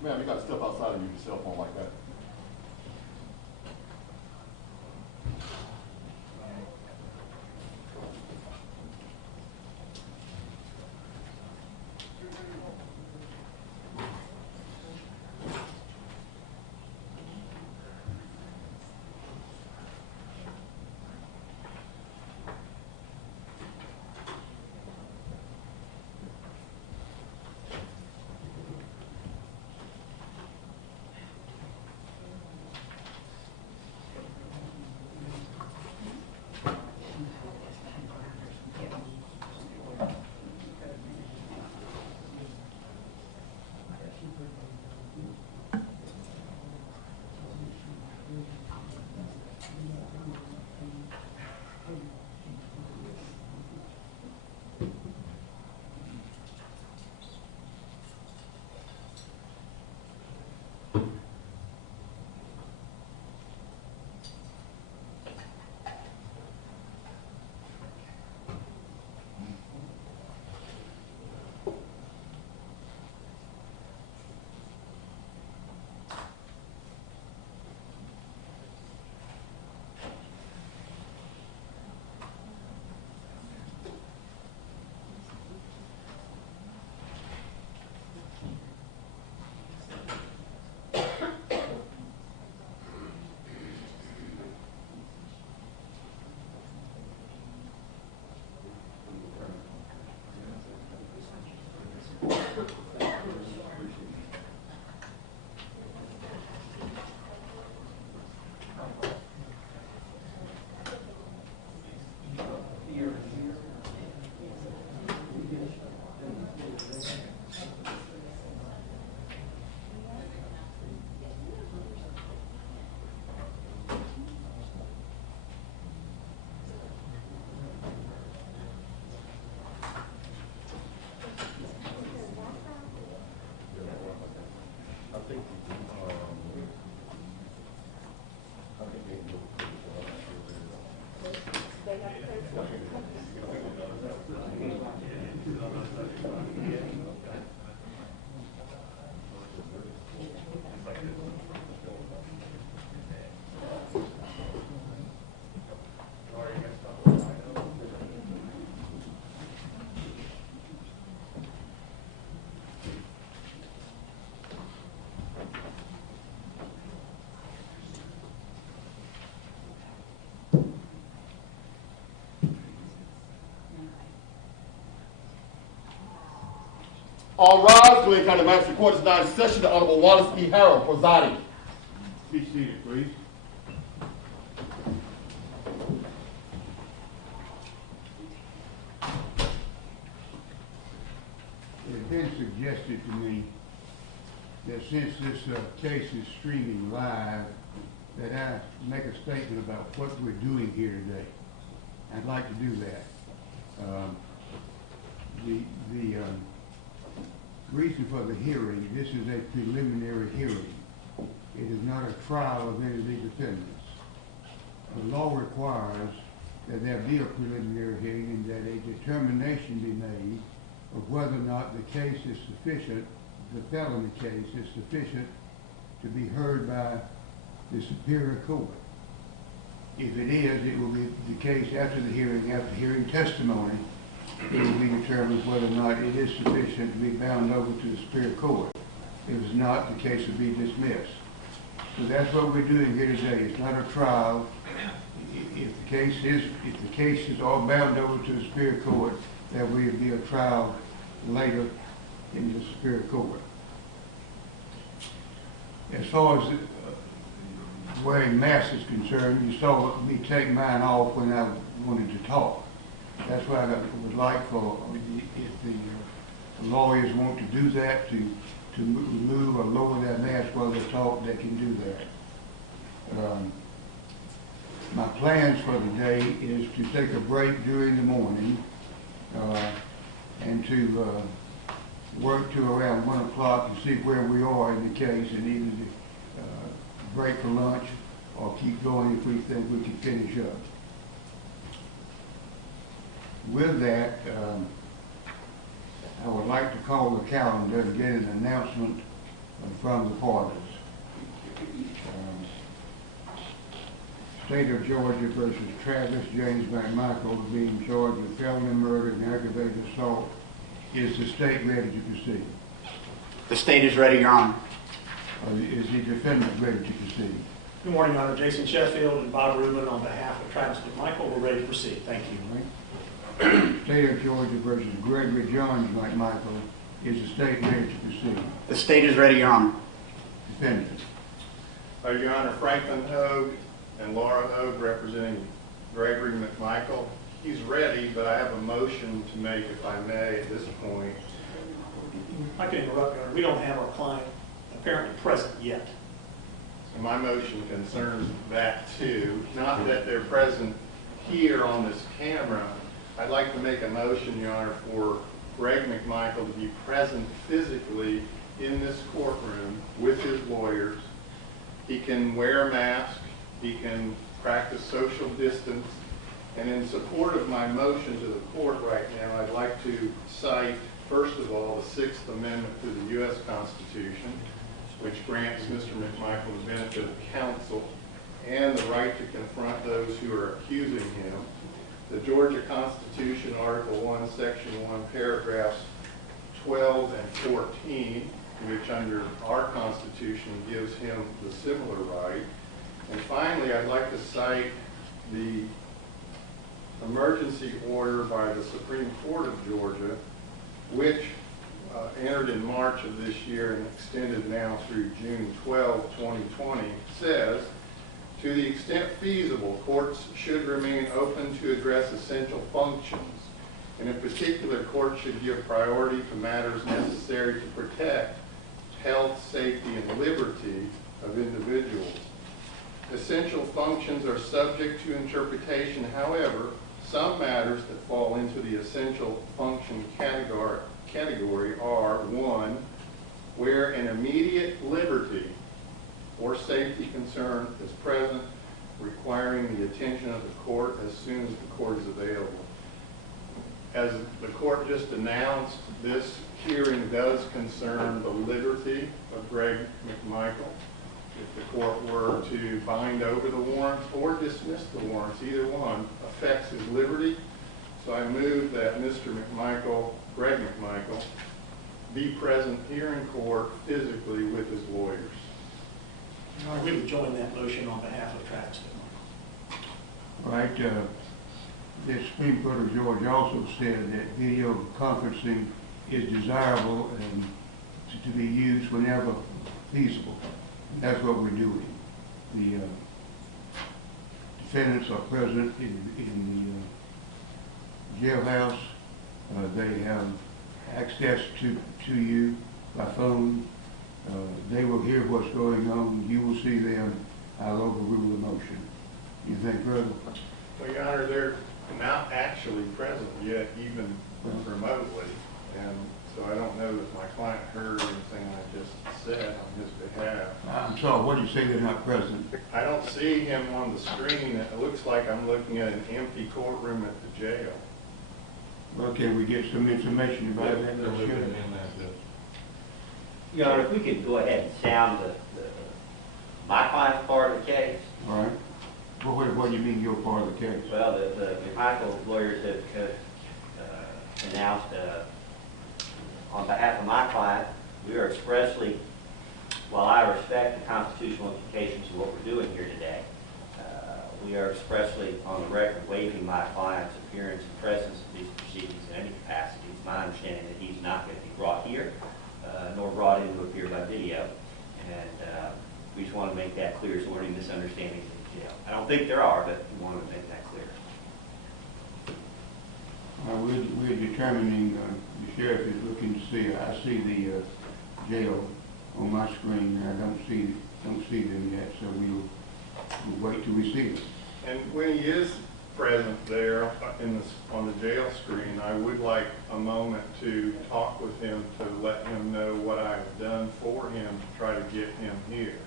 Ma'am, you got to step outside and use your cell phone like that. All rise. Glenn County Magistrate Court is now in session. The Honorable Wallace E. Harrell presiding. Be seated, please. It has been suggested to me that since this case is streaming live, that I make a statement about what we're doing here today. I'd like to do that. The reason for the hearing, this is a preliminary hearing. It is not a trial of any of the defendants. The law requires that there be a preliminary hearing and that a determination be made of whether or not the case is sufficient, the felony case is sufficient to be heard by the Superior Court. If it is, it will be the case after the hearing, after hearing testimony, it will be determined whether or not it is sufficient to be bound over to the Superior Court. If it's not, the case will be dismissed. So that's what we're doing here today. It's not a trial. If the case is all bound over to the Superior Court, there will be a trial later in the Superior Court. As far as wearing masks is concerned, you saw me take mine off when I wanted to talk. That's why I would like for, if the lawyers want to do that, to remove or lower their mask while they talk, they can do that. My plans for the day is to take a break during the morning and to work to around 1 o'clock to see where we are in the case and either break for lunch or keep going if we think we can finish up. With that, I would like to call the calendar and get an announcement from the parties. State of Georgia versus Travis James McMichael being charged with felony murder and aggravated assault. Is the state ready to proceed? The state is ready, Your Honor. Is the defendant ready to proceed? Good morning, Your Honor. Jason Sheffield and Bob Rubin on behalf of Travis McMichael. We're ready to proceed. Thank you. All right. State of Georgia versus Gregory Johns McMichael. Is the state ready to proceed? The state is ready, Your Honor. Defendant. Your Honor, Franklin Hogue and Laura Hogue representing Gregory McMichael. He's ready, but I have a motion to make, if I may, at this point. I can interrupt, Your Honor. We don't have our client apparently present yet. So my motion concerns that too. Not that they're present here on this camera. I'd like to make a motion, Your Honor, for Greg McMichael to be present physically in this courtroom with his lawyers. He can wear a mask. He can practice social distance. And in support of my motion to the court right now, I'd like to cite, first of all, the Sixth Amendment to the U.S. Constitution, which grants Mr. McMichael the benefit of counsel and the right to confront those who are accusing him. The Georgia Constitution, Article 1, Section 1, paragraphs 12 and 14, which under our Constitution gives him the similar right. And finally, I'd like to cite the emergency order by the Supreme Court of Georgia, which entered in March of this year and extended now through June 12, 2020, says, to the extent feasible, courts should remain open to address essential functions. And in particular, courts should give priority to matters necessary to protect health, safety, and liberty of individuals. Essential functions are subject to interpretation. However, some matters that fall into the essential function category are, 1, where an immediate liberty or safety concern is present, requiring the attention of the court as soon as the court is available. As the court just announced, this hearing does concern the liberty of Greg McMichael. If the court were to bind over the warrants or dismiss the warrants, either one affects his liberty. So I move that Mr. McMichael, Greg McMichael, be present here in court physically with his lawyers. Your Honor, we would join that motion on behalf of Travis McMichael. All right. The Supreme Court of Georgia also said that video conferencing is desirable and to be used whenever feasible. That's what we're doing. The defendants are present in the jailhouse. They have access to you by phone. They will hear what's going on. You will see them. I'll overrule the motion. You think, brother? Well, Your Honor, they're not actually present yet, even remotely. And so I don't know that my client heard anything I just said on his behalf. I'm sorry, what do you say they're not present? I don't see him on the screen. It looks like I'm looking at an empty courtroom at the jail. Well, can we get some information about that? Your Honor, if we could go ahead and sound my client's part of the case. All right. Well, what do you mean your part of the case? Well, the McMichael lawyers have announced on behalf of my client, we are expressly, while I respect the constitutional implications of what we're doing here today, we are expressly on the record waiving my client's appearance and presence in these proceedings in any capacity. It's my understanding that he's not going to be brought here, nor brought in to appear by video. And we just want to make that clear so we're any misunderstandings in jail. I don't think there are, but we want to make that clear. We're determining, the sheriff is looking to see, I see the jail on my screen, and I don't see them yet, so we'll wait till we see them. And when he is present there on the jail screen, I would like a moment to talk with him to let him know what I've done for him to try to get him here.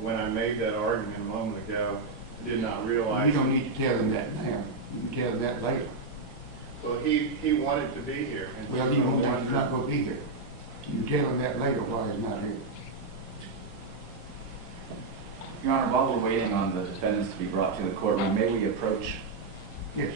When I made that argument a moment ago, I did not realize... You don't need to tell him that now. You can tell him that later. Well, he wanted to be here. Well, he's not going to be here. You tell him that later while he's not here. Your Honor, while we're waiting on the defendants to be brought to the courtroom, may we approach? Yes.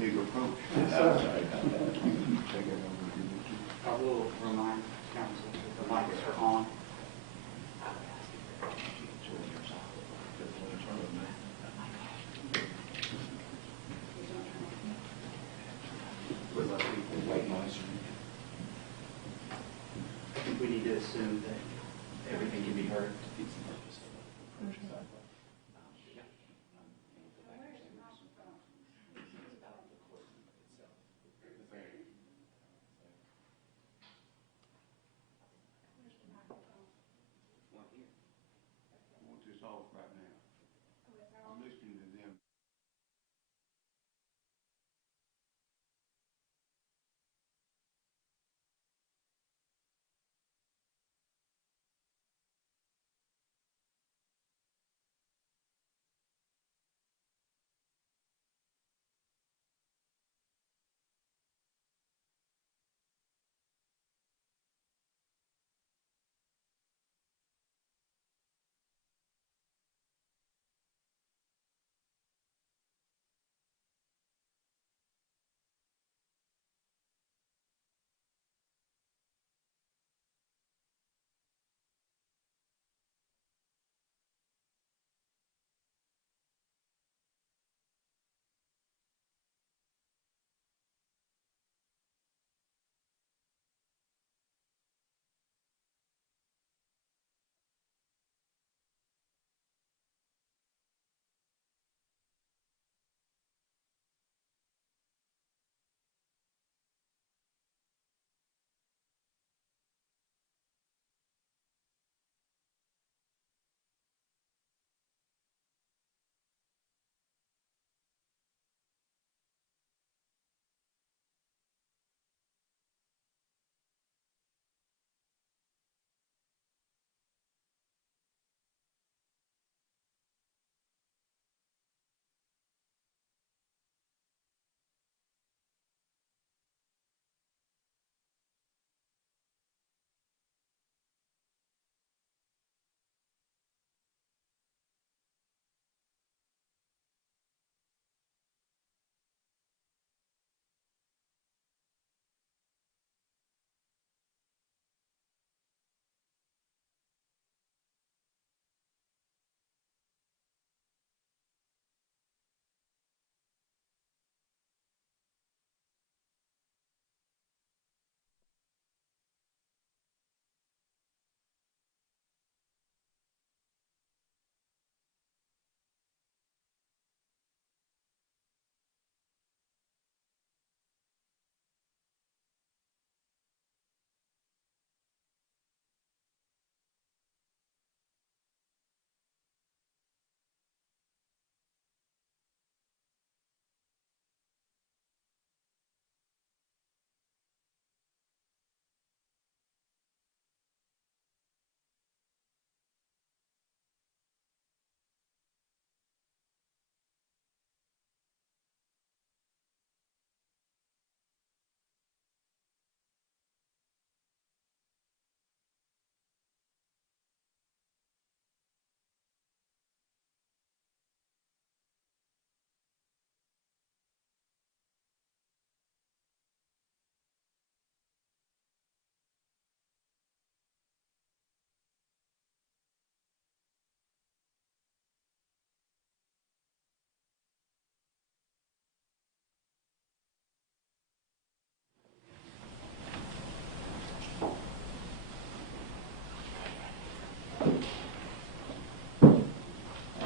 Big approach. I will remind counsel that the mics are on. I think we need to assume that everything can be heard. I want this off right now. I'm listening to them.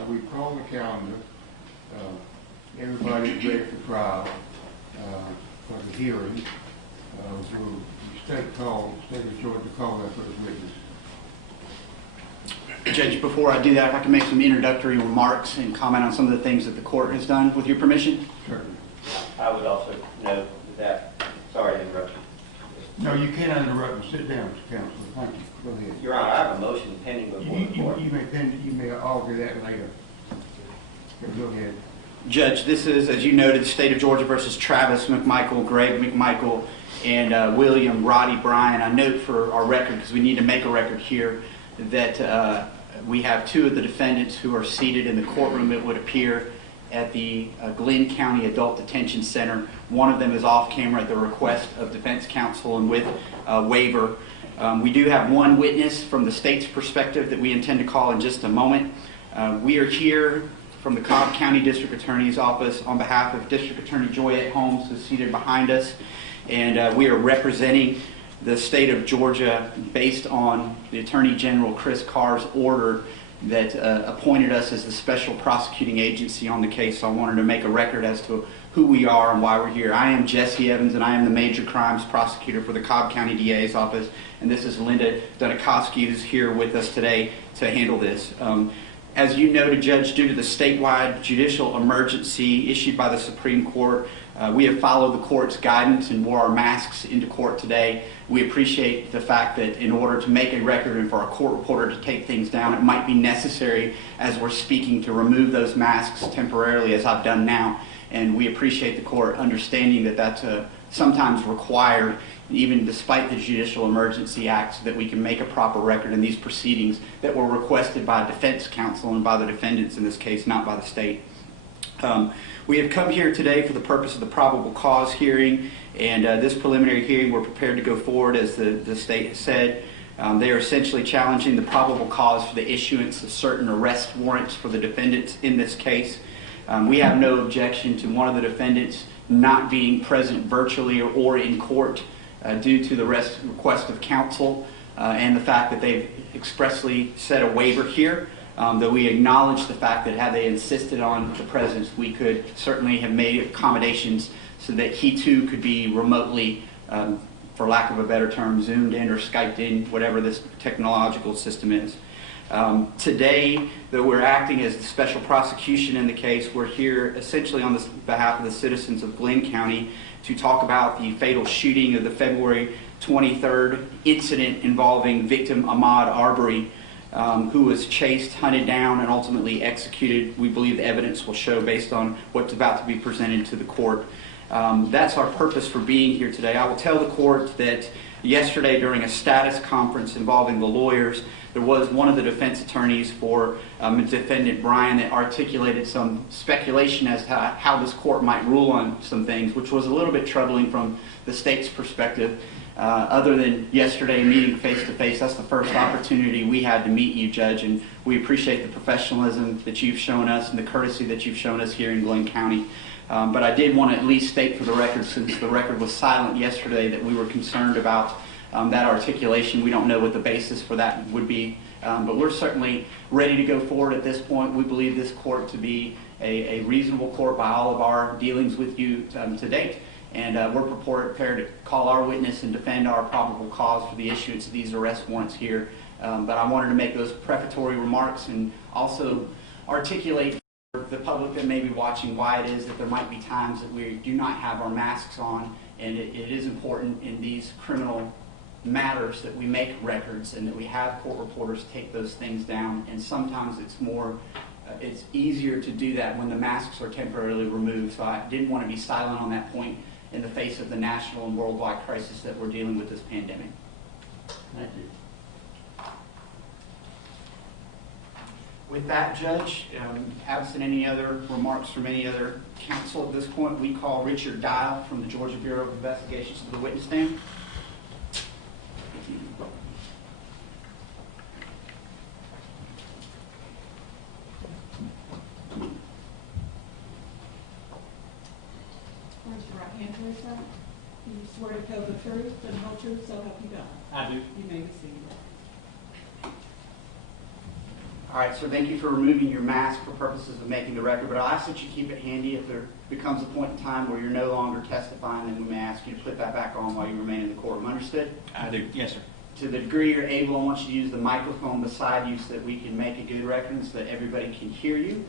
We call the calendar. Everybody's ready for trial, for the hearing. Will the state of Georgia call that first witness? Judge, before I do that, if I can make some introductory remarks and comment on some of the things that the court has done, with your permission. Certainly. I would also note that, sorry to interrupt you. No, you cannot interrupt and sit down, Counselor. Thank you. Go ahead. Your Honor, I have a motion pending before the court. You may argue that later. Go ahead. Judge, this is, as you noted, the State of Georgia versus Travis McMichael, Greg McMichael, and William Roddy Bryan. I note for our record, because we need to make a record here, that we have two of the defendants who are seated in the courtroom, it would appear, at the Glenn County Adult Detention Center. One of them is off camera at the request of defense counsel and with waiver. We do have one witness from the state's perspective that we intend to call in just a moment. We are here from the Cobb County District Attorney's Office on behalf of District Attorney Joyette Holmes, who's seated behind us, and we are representing the state of Georgia based on the Attorney General Chris Carr's order that appointed us as the special prosecuting agency on the case. So I wanted to make a record as to who we are and why we're here. I am Jesse Evans, and I am the major crimes prosecutor for the Cobb County DA's office, and this is Linda Dunikowski, who's here with us today to handle this. As you noted, Judge, due to the statewide judicial emergency issued by the Supreme Court, we have followed the court's guidance and wore our masks into court today. We appreciate the fact that in order to make a record and for our court reporter to take things down, it might be necessary as we're speaking to remove those masks temporarily, as I've done now. And we appreciate the court understanding that that's sometimes required, even despite the Judicial Emergency Act, so that we can make a proper record in these proceedings that were requested by defense counsel and by the defendants in this case, not by the state. We have come here today for the purpose of the probable cause hearing, and this preliminary hearing we're prepared to go forward as the state has said. They are essentially challenging the probable cause for the issuance of certain arrest warrants for the defendants in this case. We have no objection to one of the defendants not being present virtually or in court due to the request of counsel and the fact that they've expressly set a waiver here. Though we acknowledge the fact that had they insisted on the presence, we could certainly have made accommodations so that he too could be remotely, for lack of a better term, zoomed in or Skyped in, whatever this technological system is. Today, though we're acting as the special prosecution in the case, we're here essentially on behalf of the citizens of Glenn County to talk about the fatal shooting of the February 23rd incident involving victim Ahmaud Arbery, who was chased, hunted down, and ultimately executed. We believe the evidence will show based on what's about to be presented to the court. That's our purpose for being here today. I will tell the court that yesterday during a status conference involving the lawyers, there was one of the defense attorneys for defendant Bryan that articulated some speculation as to how this court might rule on some things, which was a little bit troubling from the state's perspective. Other than yesterday meeting face-to-face, that's the first opportunity we had to meet you, Judge, and we appreciate the professionalism that you've shown us and the courtesy that you've shown us here in Glenn County. But I did want to at least state for the record, since the record was silent yesterday, that we were concerned about that articulation. We don't know what the basis for that would be, but we're certainly ready to go forward at this point. We believe this court to be a reasonable court by all of our dealings with you to date. And we're prepared to call our witness and defend our probable cause for the issuance of these arrest warrants here. But I wanted to make those prefatory remarks and also articulate for the public that may be watching why it is that there might be times that we do not have our masks on. And it is important in these criminal matters that we make records and that we have court reporters take those things down. And sometimes it's easier to do that when the masks are temporarily removed. So I didn't want to be silent on that point in the face of the national and worldwide crisis that we're dealing with this pandemic. Thank you. With that, Judge, absent any other remarks from any other counsel at this point, we call Richard Dial from the Georgia Bureau of Investigations to the witness stand. Raise your right hand to your side. You swear to tell the truth and the whole truth, so help you God. I do. You may be seated. All right, so thank you for removing your mask for purposes of making the record, but I'll ask that you keep it handy. If there becomes a point in time where you're no longer testifying, then we may ask you to put that back on while you remain in the courtroom. Understood? I do. Yes, sir. To the degree you're able, I want you to use the microphone beside you so that we can make a good record and so that everybody can hear you.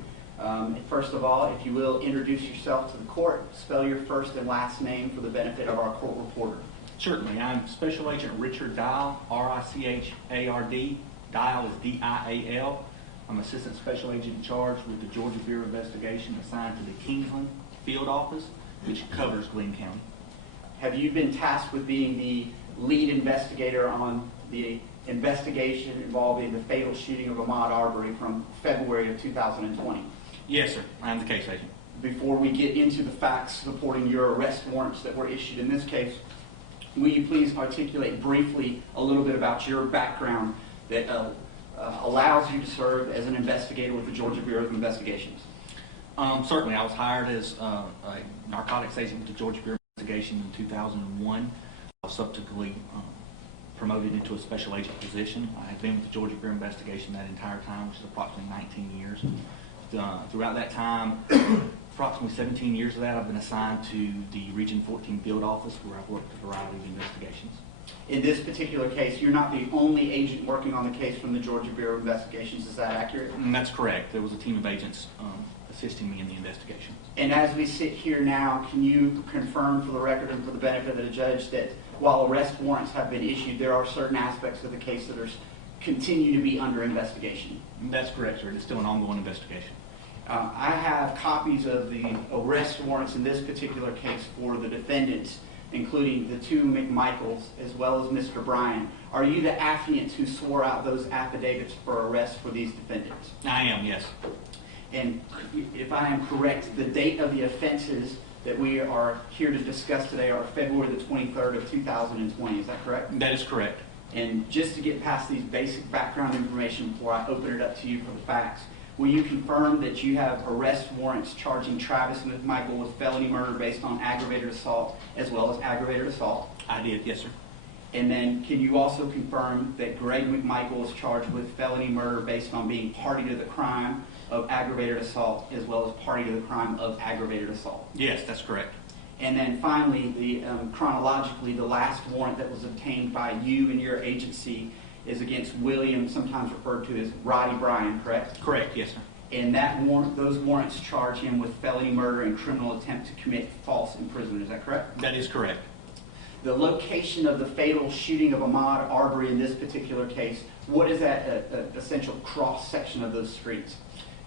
First of all, if you will, introduce yourself to the court. Spell your first and last name for the benefit of our court reporter. Certainly. I'm Special Agent Richard Dial, R-I-C-H-A-R-D. Dial is D-I-A-L. I'm Assistant Special Agent in charge with the Georgia Bureau of Investigation assigned to the Kingsland Field Office, which covers Glenn County. Have you been tasked with being the lead investigator on the investigation involving the fatal shooting of Ahmaud Arbery from February of 2020? Yes, sir. I'm the case agent. Before we get into the facts supporting your arrest warrants that were issued in this case, will you please articulate briefly a little bit about your background that allows you to serve as an investigator with the Georgia Bureau of Investigations? Certainly. I was hired as a narcotics agent with the Georgia Bureau of Investigation in 2001. I was subsequently promoted into a special agent position. I had been with the Georgia Bureau of Investigation that entire time, which is approximately 19 years. Throughout that time, approximately 17 years of that, I've been assigned to the Region 14 Field Office, where I've worked a variety of investigations. In this particular case, you're not the only agent working on the case from the Georgia Bureau of Investigations. Is that accurate? And that's correct. There was a team of agents assisting me in the investigation. And as we sit here now, can you confirm for the record and for the benefit of the judge that while arrest warrants have been issued, there are certain aspects of the case that are continue to be under investigation? That's correct, sir. It's still an ongoing investigation. I have copies of the arrest warrants in this particular case for the defendants, including the two McMichaels as well as Mr. Bryan. Are you the affiant who swore out those affidavits for arrest for these defendants? I am, yes. And if I am correct, the date of the offenses that we are here to discuss today are February the 23rd of 2020. Is that correct? That is correct. And just to get past these basic background information before I open it up to you for the facts, will you confirm that you have arrest warrants charging Travis McMichael with felony murder based on aggravated assault as well as aggravated assault? I did, yes, sir. And then can you also confirm that Greg McMichael is charged with felony murder based on being party to the crime of aggravated assault as well as party to the crime of aggravated assault? Yes, that's correct. And then finally, chronologically, the last warrant that was obtained by you and your agency is against William, sometimes referred to as Roddy Bryan, correct? Correct, yes, sir. And that warrant, those warrants charge him with felony murder and criminal attempt to commit false imprisonment. Is that correct? That is correct. The location of the fatal shooting of Ahmaud Arbery in this particular case, what is that essential cross-section of those streets?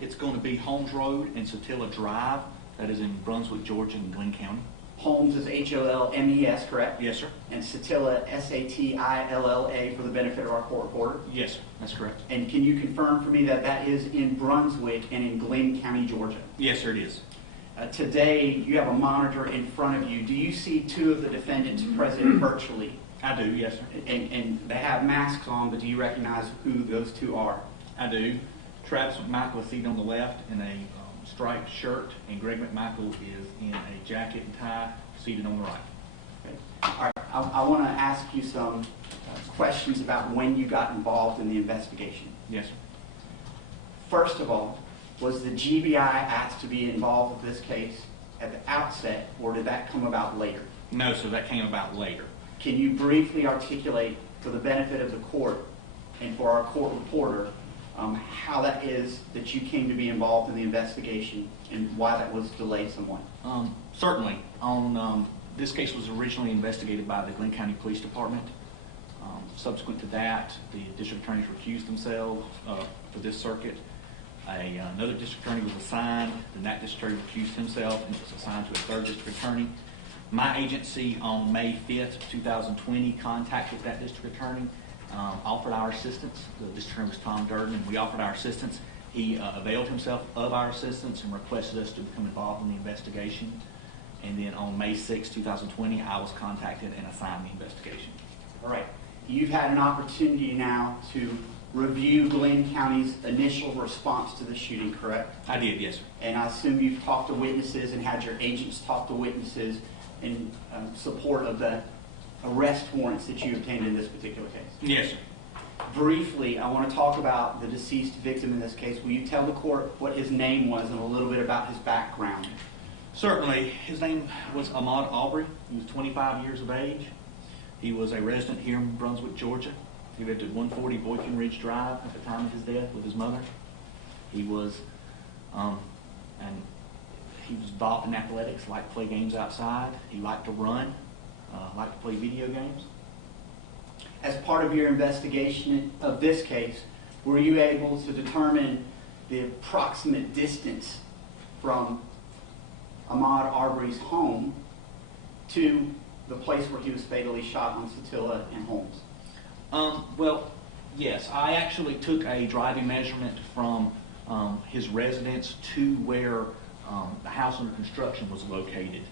It's going to be Holmes Road and Satilla Drive. That is in Brunswick, Georgia, in Glenn County. Holmes is H-O-L-M-E-S, correct? Yes, sir. And Satilla, S-A-T-I-L-L-A, for the benefit of our court reporter. Yes, sir. That's correct. And can you confirm for me that that is in Brunswick and in Glenn County, Georgia? Yes, sir, it is. Today, you have a monitor in front of you. Do you see two of the defendants present virtually? I do, yes, sir. And they have masks on, but do you recognize who those two are? I do. Travis McMichael is seated on the left in a striped shirt, and Greg McMichael is in a jacket and tie, seated on the right. Okay. All right. I want to ask you some questions about when you got involved in the investigation. Yes, sir. First of all, was the GBI asked to be involved with this case at the outset, or did that come about later? No, sir, that came about later. Can you briefly articulate, for the benefit of the court and for our court reporter, how that is that you came to be involved in the investigation and why that was delayed somewhat? Certainly. This case was originally investigated by the Glenn County Police Department. Subsequent to that, the district attorneys recused themselves for this circuit. Another district attorney was assigned, and that district attorney recused himself and was assigned to a third district attorney. My agency on May 5th, 2020 contacted that district attorney, offered our assistance. The district attorney was Tom Durden, and we offered our assistance. He availed himself of our assistance and requested us to become involved in the investigation. And then on May 6, 2020, I was contacted and assigned the investigation. All right. You've had an opportunity now to review Glenn County's initial response to the shooting, correct? I did, yes, sir. And I assume you've talked to witnesses and had your agents talk to witnesses in support of the arrest warrants that you obtained in this particular case. Yes, sir. Briefly, I want to talk about the deceased victim in this case. Will you tell the court what his name was and a little bit about his background? Certainly. His name was Ahmaud Arbery. He was 25 years of age. He was a resident here in Brunswick, Georgia. He lived at 140 Boykin Ridge Drive at the time of his death with his mother. He was involved in athletics, liked to play games outside. He liked to run. like to play video games. As part of your investigation of this case, were you able to determine the approximate distance from Ahmaud Arbery's home to the place where he was fatally shot on Satilla and Holmes? Well, yes, I actually took a driving measurement from his residence to where the house under construction was located,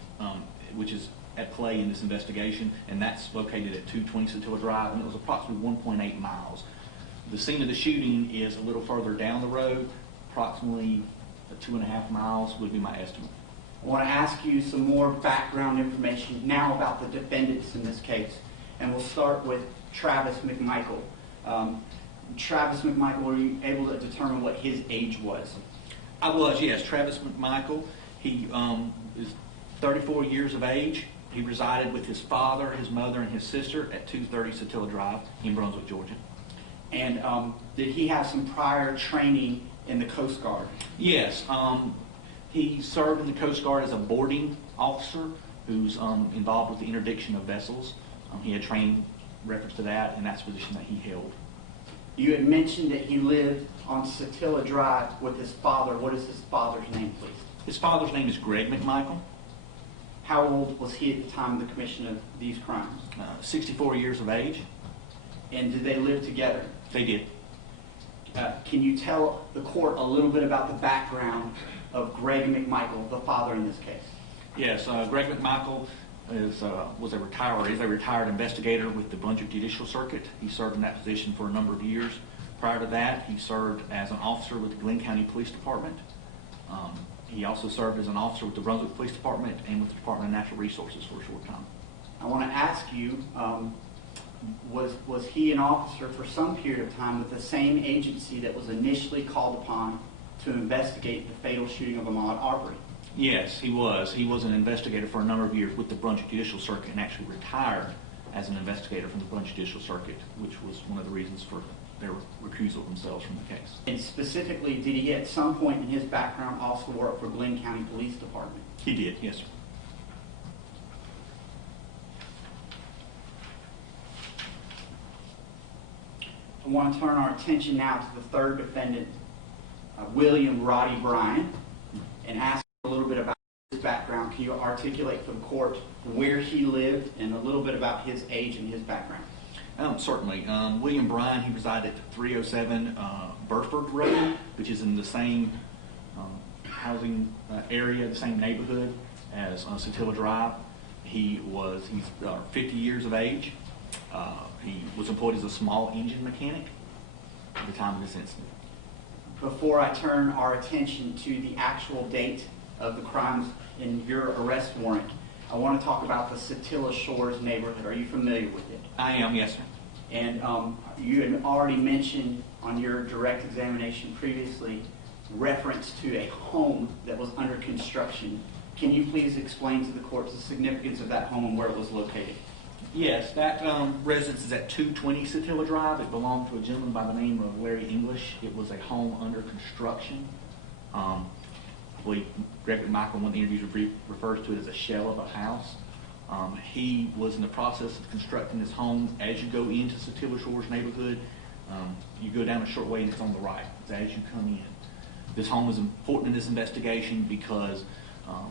which is at play in this investigation, and that's located at 220 Satilla Drive, and it was approximately 1.8 miles. The scene of the shooting is a little further down the road, approximately 2.5 miles would be my estimate. I want to ask you some more background information now about the defendants in this case, and we'll start with Travis McMichael. Travis McMichael, were you able to determine what his age was? I was, yes. Travis McMichael, he is 34 years of age. He resided with his father, his mother, and his sister at 230 Satilla Drive in Brunswick, Georgia. And did he have some prior training in the Coast Guard? Yes. He served in the Coast Guard as a boarding officer who's involved with the interdiction of vessels. He had training reference to that, and that's the position that he held. You had mentioned that he lived on Satilla Drive with his father. What is his father's name, please? His father's name is Greg McMichael. How old was he at the time of the commission of these crimes? 64 years of age. And did they live together? They did. Can you tell the court a little bit about the background of Greg McMichael, the father in this case? Yes, Greg McMichael is a retired investigator with the Brunswick Judicial Circuit. He served in that position for a number of years. Prior to that, he served as an officer with the Glenn County Police Department. He also served as an officer with the Brunswick Police Department and with the Department of Natural Resources for a short time. I want to ask you, was he an officer for some period of time with the same agency that was initially called upon to investigate the fatal shooting of Ahmaud Arbery? Yes, he was. He was an investigator for a number of years with the Brunswick Judicial Circuit and actually retired as an investigator from the Brunswick Judicial Circuit, which was one of the reasons for their recusal of themselves from the case. And specifically, did he at some point in his background also work for Glenn County Police Department? He did, yes, sir. I want to turn our attention now to the third defendant, William Roddy Bryan, and ask a little bit about his background. Can you articulate for the court where he lived and a little bit about his age and his background? Certainly. William Bryan, he resided at 307 Burford Road, which is in the same housing area, the same neighborhood as Satilla Drive. He's 50 years of age. He was employed as a small engine mechanic at the time of this incident. Before I turn our attention to the actual date of the crimes in your arrest warrant, I want to talk about the Satilla Shores neighborhood. Are you familiar with it? I am, yes, sir. And you had already mentioned on your direct examination previously reference to a home that was under construction. Can you please explain to the court the significance of that home and where it was located? Yes, that residence is at 220 Satilla Drive. It belonged to a gentleman by the name of Larry English. It was a home under construction. I believe Gregory McMichael, in one of the interviews, refers to it as a shell of a house. He was in the process of constructing this home. As you go into Satilla Shores neighborhood, you go down a short way and it's on the right. It's as you come in. This home is important in this investigation because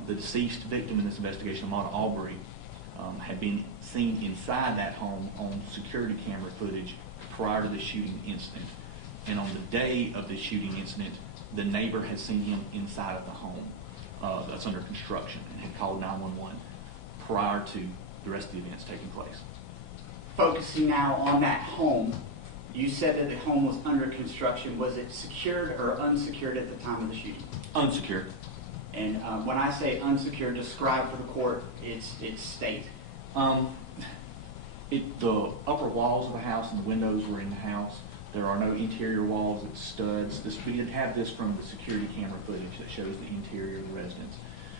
the deceased victim in this investigation, Ahmaud Arbery, had been seen inside that home on security camera footage prior to the shooting incident. And on the day of the shooting incident, the neighbor had seen him inside of the home that's under construction and had called 911 prior to the rest of the events taking place. Focusing now on that home, you said that the home was under construction. Was it secured or unsecured at the time of the shooting? Unsecured. And when I say unsecured, describe for the court its state. The upper walls of the house and the windows were in the house. There are no interior walls, it's studs. We did have this from the security camera footage that shows the interior of the residence.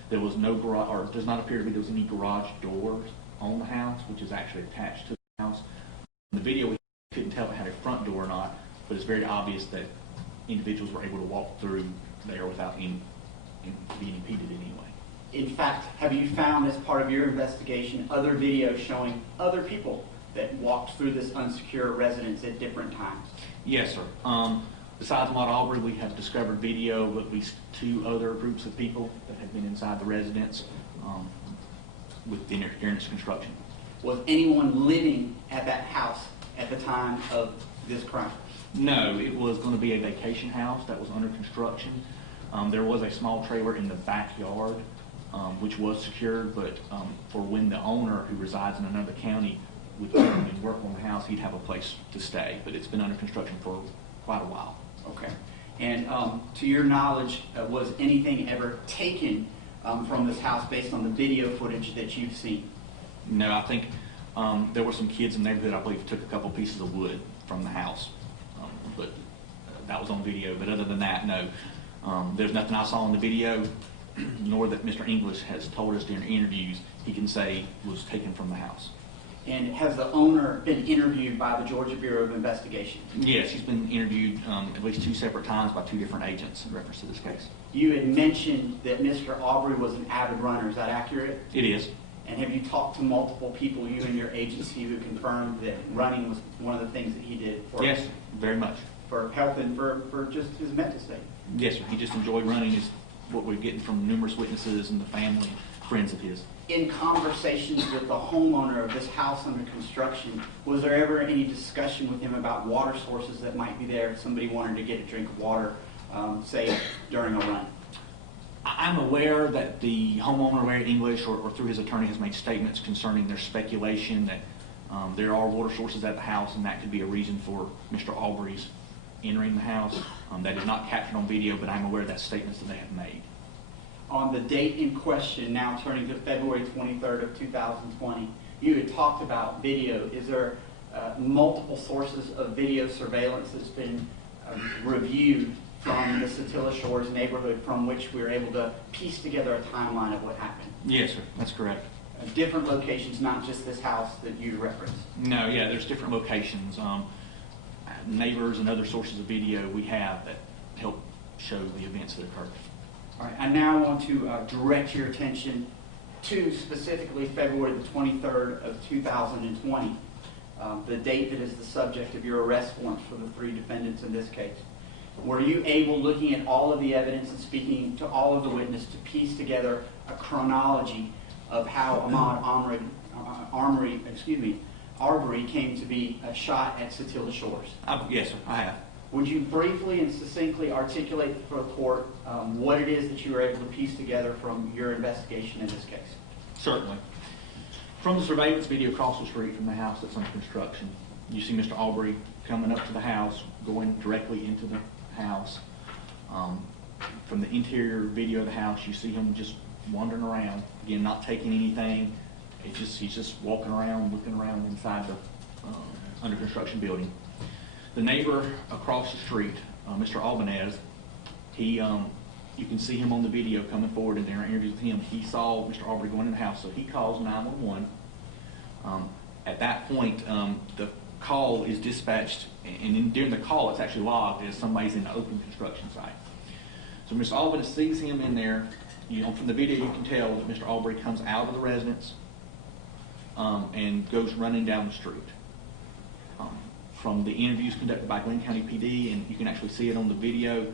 There was no garage, or it does not appear to be there was any garage doors on the house, which is actually attached to the house. In the video, we couldn't tell if it had a front door or not, but it's very obvious that individuals were able to walk through there without being impeded in any way. In fact, have you found as part of your investigation other videos showing other people that walked through this unsecure residence at different times? Yes, sir. Besides Ahmaud Arbery, we have discovered video of at least 2 other groups of people that have been inside the residence with the interference construction. Was anyone living at that house at the time of this crime? No, it was going to be a vacation house that was under construction. There was a small trailer in the backyard, which was secured, but for when the owner, who resides in another county, would come and work on the house, he'd have a place to stay. But it's been under construction for quite a while. Okay. And to your knowledge, was anything ever taken from this house based on the video footage that you've seen? No, I think there were some kids in the neighborhood, I believe, took a couple pieces of wood from the house. But that was on video. But other than that, no. There's nothing I saw in the video, nor that Mr. English has told us during interviews he can say was taken from the house. And has the owner been interviewed by the Georgia Bureau of Investigation? Yes, he's been interviewed at least 2 separate times by 2 different agents in reference to this case. You had mentioned that Mr. Arbery was an avid runner. Is that accurate? It is. And have you talked to multiple people, you and your agency, who confirmed that running was one of the things that he did for, Yes, very much. for health and for just his mental state? Yes, sir. He just enjoyed running, is what we're getting from numerous witnesses and the family, friends of his. In conversations with the homeowner of this house under construction, was there ever any discussion with him about water sources that might be there if somebody wanted to get a drink of water, say, during a run? I'm aware that the homeowner, Larry English, or through his attorney, has made statements concerning their speculation that there are water sources at the house, and that could be a reason for Mr. Arbery's entering the house. That is not captured on video, but I'm aware of that statements that they have made. On the date in question, now turning to February 23rd of 2020, you had talked about video. Is there multiple sources of video surveillance that's been reviewed from the Satilla Shores neighborhood from which we were able to piece together a timeline of what happened? Yes, sir. That's correct. Different locations, not just this house that you referenced. No, yeah, there's different locations. Neighbors and other sources of video we have that help show the events that occurred. All right, I now want to direct your attention to specifically February the 23rd of 2020, the date that is the subject of your arrest warrant for the 3 defendants in this case. Were you able, looking at all of the evidence and speaking to all of the witnesses, to piece together a chronology of how Ahmaud Arbery came to be shot at Satilla Shores? Yes, sir, I have. Would you briefly and succinctly articulate for the court what it is that you were able to piece together from your investigation in this case? Certainly. From the surveillance video across the street from the house that's under construction, you see Mr. Arbery coming up to the house, going directly into the house. From the interior video of the house, you see him just wandering around, again, not taking anything. He's just walking around, looking around inside the under construction building. The neighbor across the street, Mr. Albanez, you can see him on the video coming forward, and during interviews with him, he saw Mr. Arbery going in the house, so he calls 911. At that point, the call is dispatched, and during the call, it's actually logged as somebody's in the open construction site. So Mr. Albanez sees him in there. From the video, you can tell that Mr. Arbery comes out of the residence and goes running down the street. From the interviews conducted by Glenn County PD, and you can actually see it on the video,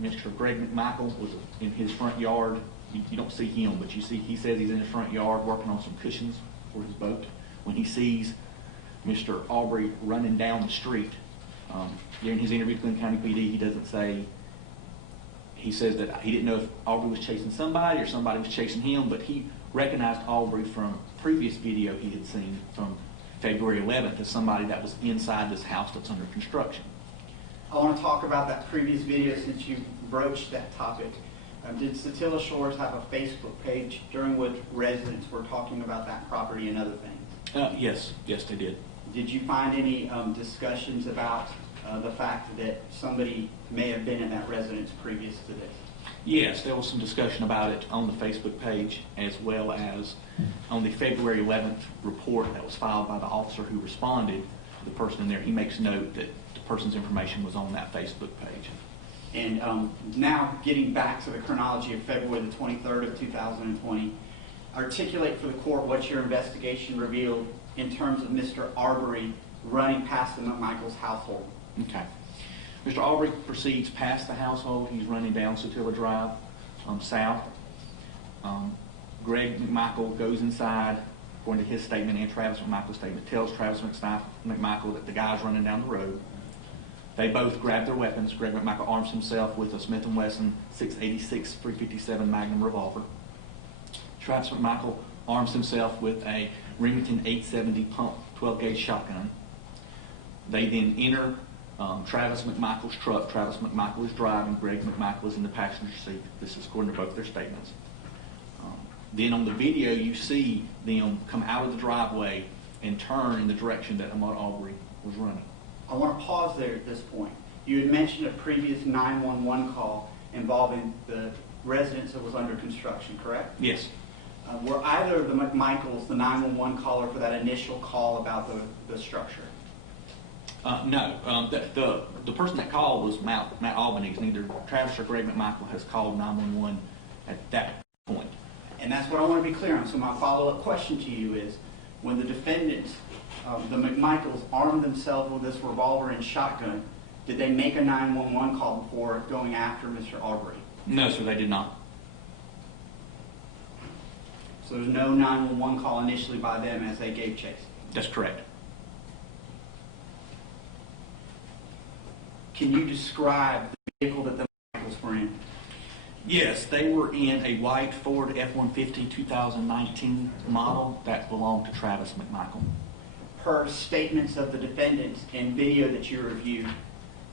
Mr. Greg McMichael was in his front yard. You don't see him, but you see he says he's in his front yard working on some cushions for his boat. When he sees Mr. Arbery running down the street, during his interview with Glenn County PD, he doesn't say, he says that he didn't know if Arbery was chasing somebody or somebody was chasing him, but he recognized Arbery from previous video he had seen from February 11th as somebody that was inside this house that's under construction. I want to talk about that previous video since you broached that topic. Did Satilla Shores have a Facebook page during which residents were talking about that property and other things? Yes, they did. Did you find any discussions about the fact that somebody may have been in that residence previous to this? Yes, there was some discussion about it on the Facebook page, as well as on the February 11th report that was filed by the officer who responded to the person in there. He makes note that the person's information was on that Facebook page. And now getting back to the chronology of February the 23rd of 2020, articulate for the court what your investigation revealed in terms of Mr. Arbery running past the McMichaels household. Okay. Mr. Arbery proceeds past the household. He's running down Satilla Drive south. Greg McMichael goes inside, according to his statement and Travis McMichael's statement, tells Travis McMichael that the guy's running down the road. They both grab their weapons. Greg McMichael arms himself with a Smith & Wesson 686 .357 Magnum revolver. Travis McMichael arms himself with a Remington 870 pump 12-gauge shotgun. They then enter Travis McMichael's truck. Travis McMichael is driving. Greg McMichael is in the passenger seat. This is according to both their statements. Then on the video, you see them come out of the driveway and turn in the direction that Ahmaud Arbery was running. I want to pause there at this point. You had mentioned a previous 911 call involving the residence that was under construction, correct? Yes. Were either of the McMichaels the 911 caller for that initial call about the structure? No. The person that called was Matt Albanese. Neither Travis or Greg McMichael has called 911 at that point. And that's what I want to be clear on. So my follow-up question to you is, when the defendants, the McMichaels, armed themselves with this revolver and shotgun, did they make a 911 call before going after Mr. Arbery? No, sir, they did not. So there was no 911 call initially by them as they gave chase? That's correct. Can you describe the vehicle that the McMichaels were in? Yes, they were in a white Ford F-150 2019 model that belonged to Travis McMichael. Per statements of the defendants and video that you reviewed,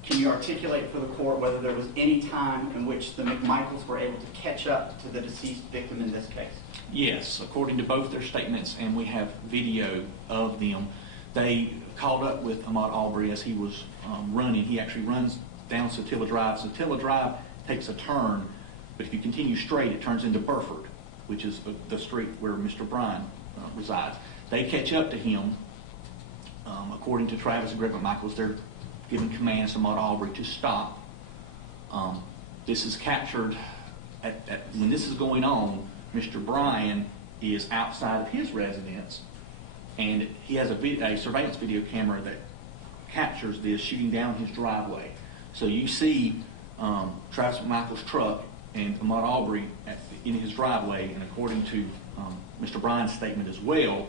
can you articulate for the court whether there was any time in which the McMichaels were able to catch up to the deceased victim in this case? Yes, according to both their statements, and we have video of them, they caught up with Ahmaud Arbery as he was running. He actually runs down Satilla Drive. Satilla Drive takes a turn, but if you continue straight, it turns into Burford, which is the street where Mr. Bryan resides. They catch up to him. According to Travis and Greg McMichaels, they're giving commands to Ahmaud Arbery to stop. This is captured when this is going on. Mr. Bryan is outside of his residence, and he has a surveillance video camera that captures this shooting down his driveway. So you see Travis McMichael's truck and Ahmaud Arbery in his driveway, and according to Mr. Bryan's statement as well,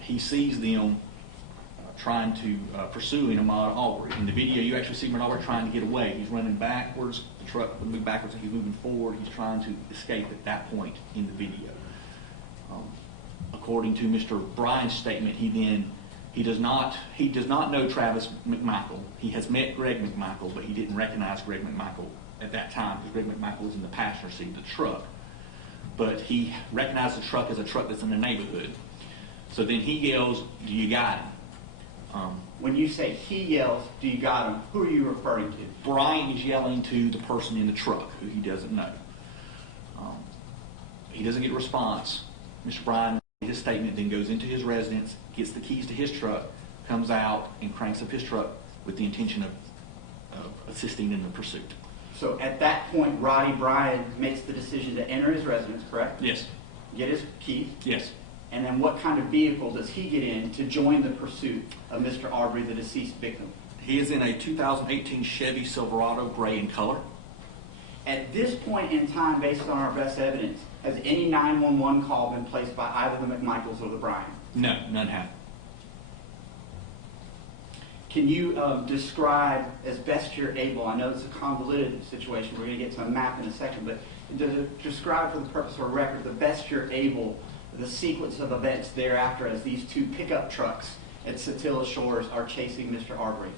he sees them trying to pursue Ahmaud Arbery. In the video, you actually see Ahmaud Arbery trying to get away. He's running backwards. The truck would move backwards, and he's moving forward. He's trying to escape at that point in the video. According to Mr. Bryan's statement, he does not know Travis McMichael. He has met Greg McMichael, but he didn't recognize Greg McMichael at that time because Greg McMichael was in the passenger seat of the truck. But he recognized the truck as a truck that's in the neighborhood. So then he yells, "Do you got him?" When you say he yells, "Do you got him?" who are you referring to? Bryan is yelling to the person in the truck who he doesn't know. He doesn't get a response. Mr. Bryan, his statement, then goes into his residence, gets the keys to his truck, comes out and cranks up his truck with the intention of assisting in the pursuit. So at that point, Roddy Bryan makes the decision to enter his residence, correct? Yes. Get his keys? Yes. And then what kind of vehicle does he get in to join the pursuit of Mr. Arbery, the deceased victim? He is in a 2018 Chevy Silverado gray in color. At this point in time, based on our best evidence, has any 911 call been placed by either the McMichaels or the Bryan? No, none have. Can you describe as best you're able, I know it's a convoluted situation, we're going to get to a map in a second, but describe for the purpose of a record, the best you're able, the sequence of events thereafter as these two pickup trucks at Satilla Shores are chasing Mr. Arbery.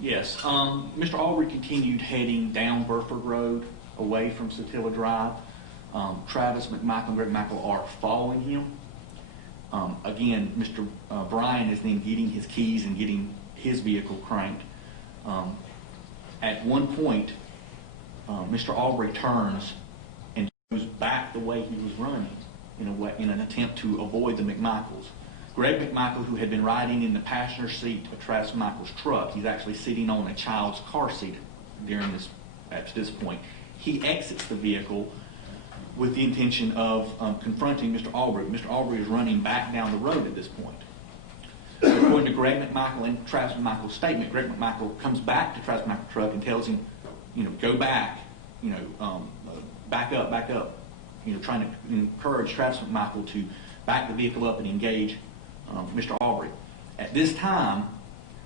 Yes. Mr. Arbery continued heading down Burford Road away from Satilla Drive. Travis McMichael and Greg McMichael are following him. Again, Mr. Bryan is then getting his keys and getting his vehicle cranked. At one point, Mr. Arbery turns and goes back the way he was running in an attempt to avoid the McMichaels. Greg McMichael, who had been riding in the passenger seat of Travis McMichael's truck, he's actually sitting on a child's car seat during this, at this point. He exits the vehicle with the intention of confronting Mr. Arbery. Mr. Arbery is running back down the road at this point. So according to Greg McMichael and Travis McMichael's statement, Greg McMichael comes back to Travis McMichael's truck and tells him, go back, back up, trying to encourage Travis McMichael to back the vehicle up and engage Mr. Arbery. At this time,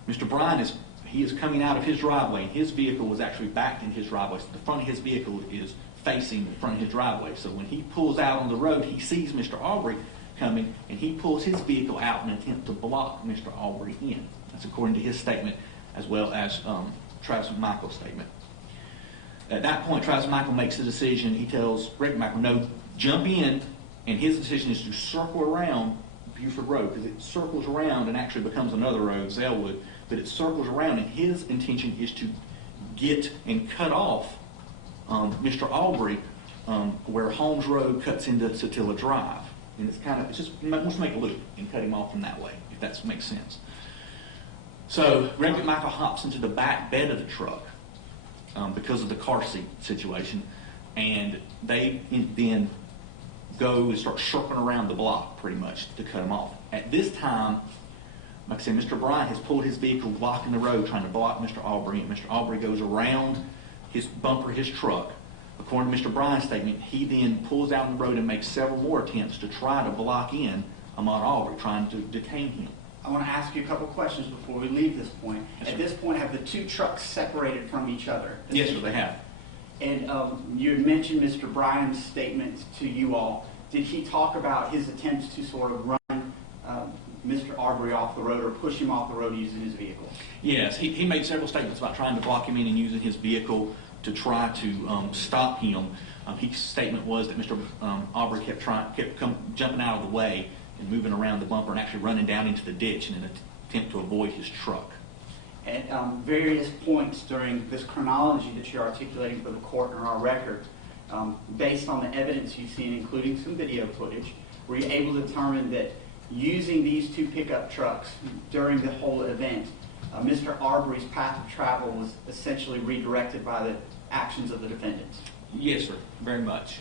Mr. Bryan is coming out of his driveway, and his vehicle was actually backed in his driveway. So the front of his vehicle is facing the front of his driveway. So when he pulls out on the road, he sees Mr. Arbery coming, and he pulls his vehicle out in an attempt to block Mr. Arbery in. That's according to his statement, as well as Travis McMichael's statement. At that point, Travis McMichael makes the decision. He tells Greg McMichael, no, jump in, and his decision is to circle around Buford Road, because it circles around and actually becomes another road, Zellwood, but it circles around, and his intention is to get and cut off Mr. Arbery where Holmes Road cuts into Satilla Drive. And it's just wants to make a loop and cut him off from that way, if that makes sense. So Greg McMichael hops into the back bed of the truck because of the car seat situation, and they then go and start circling around the block pretty much to cut him off. At this time, like I said, Mr. Bryan has pulled his vehicle, blocking the road, trying to block Mr. Arbery, and Mr. Arbery goes around his bumper, his truck. According to Mr. Bryan's statement, he then pulls out on the road and makes several more attempts to try to block in Ahmaud Arbery, trying to detain him. I want to ask you a couple questions before we leave this point. Yes, At sir. this point, have the two trucks separated from each other? Yes, sir, they have. And you had mentioned Mr. Bryan's statement to you all. Did he talk about his attempts to sort of run Mr. Arbery off the road or push him off the road using his vehicle? Yes, he made several statements about trying to block him in and using his vehicle to try to stop him. His statement was that Mr. Arbery kept jumping out of the way and moving around the bumper and actually running down into the ditch in an attempt to avoid his truck. At various points during this chronology that you're articulating for the court and our record, based on the evidence you've seen, including some video footage, were you able to determine that using these two pickup trucks during the whole event, Mr. Arbery's path of travel was essentially redirected by the actions of the defendants? Yes, sir, very much.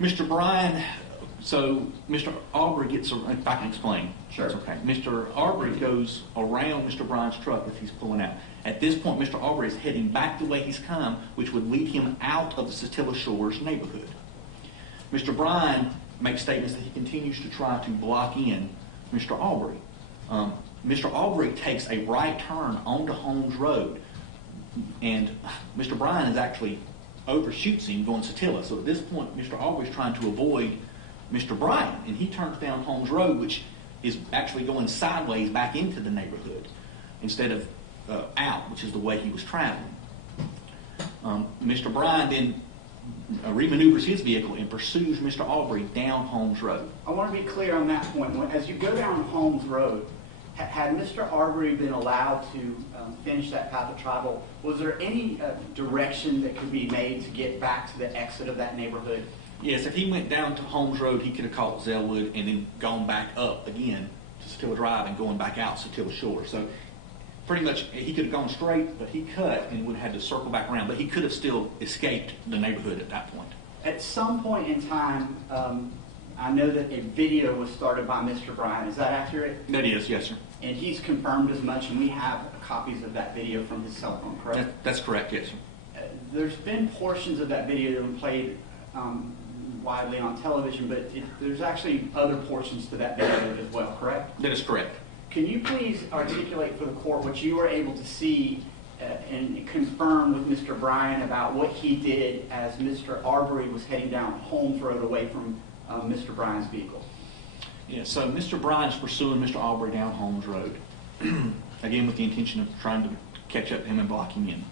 Mr. Bryan, so Mr. Arbery gets, if I can explain. Sure. That's okay. Mr. Arbery goes around Mr. Bryan's truck as he's pulling out. At this point, Mr. Arbery is heading back the way he's come, which would lead him out of the Satilla Shores neighborhood. Mr. Bryan makes statements that he continues to try to block in Mr. Arbery. Mr. Arbery takes a right turn onto Holmes Road, and Mr. Bryan is actually overshoots him going Satilla. So at this point, Mr. Arbery is trying to avoid Mr. Bryan, and he turns down Holmes Road, which is actually going sideways back into the neighborhood instead of out, which is the way he was traveling. Mr. Bryan then remaneuvers his vehicle and pursues Mr. Arbery down Holmes Road. I want to be clear on that point. As you go down Holmes Road, had Mr. Arbery been allowed to finish that path of travel, was there any direction that could be made to get back to the exit of that neighborhood? Yes, if he went down to Holmes Road, he could have caught Zellwood and then gone back up again to Satilla Drive and going back out Satilla Shore. So pretty much he could have gone straight, but he cut and would have had to circle back around. But he could have still escaped the neighborhood at that point. At some point in time, I know that a video was started by Mr. Bryan. Is that accurate? That is, yes, sir. And he's confirmed as much, and we have copies of that video from his cell phone, correct? That's correct, yes, sir. There's been portions of that video that have been played widely on television, but there's actually other portions to that video as well, correct? That is correct. Can you please articulate for the court what you were able to see and confirm with Mr. Bryan about what he did as Mr. Arbery was heading down Holmes Road away from Mr. Bryan's vehicle? Yeah, so Mr. Bryan is pursuing Mr. Arbery down Holmes Road, again with the intention of trying to catch up to him and block him in.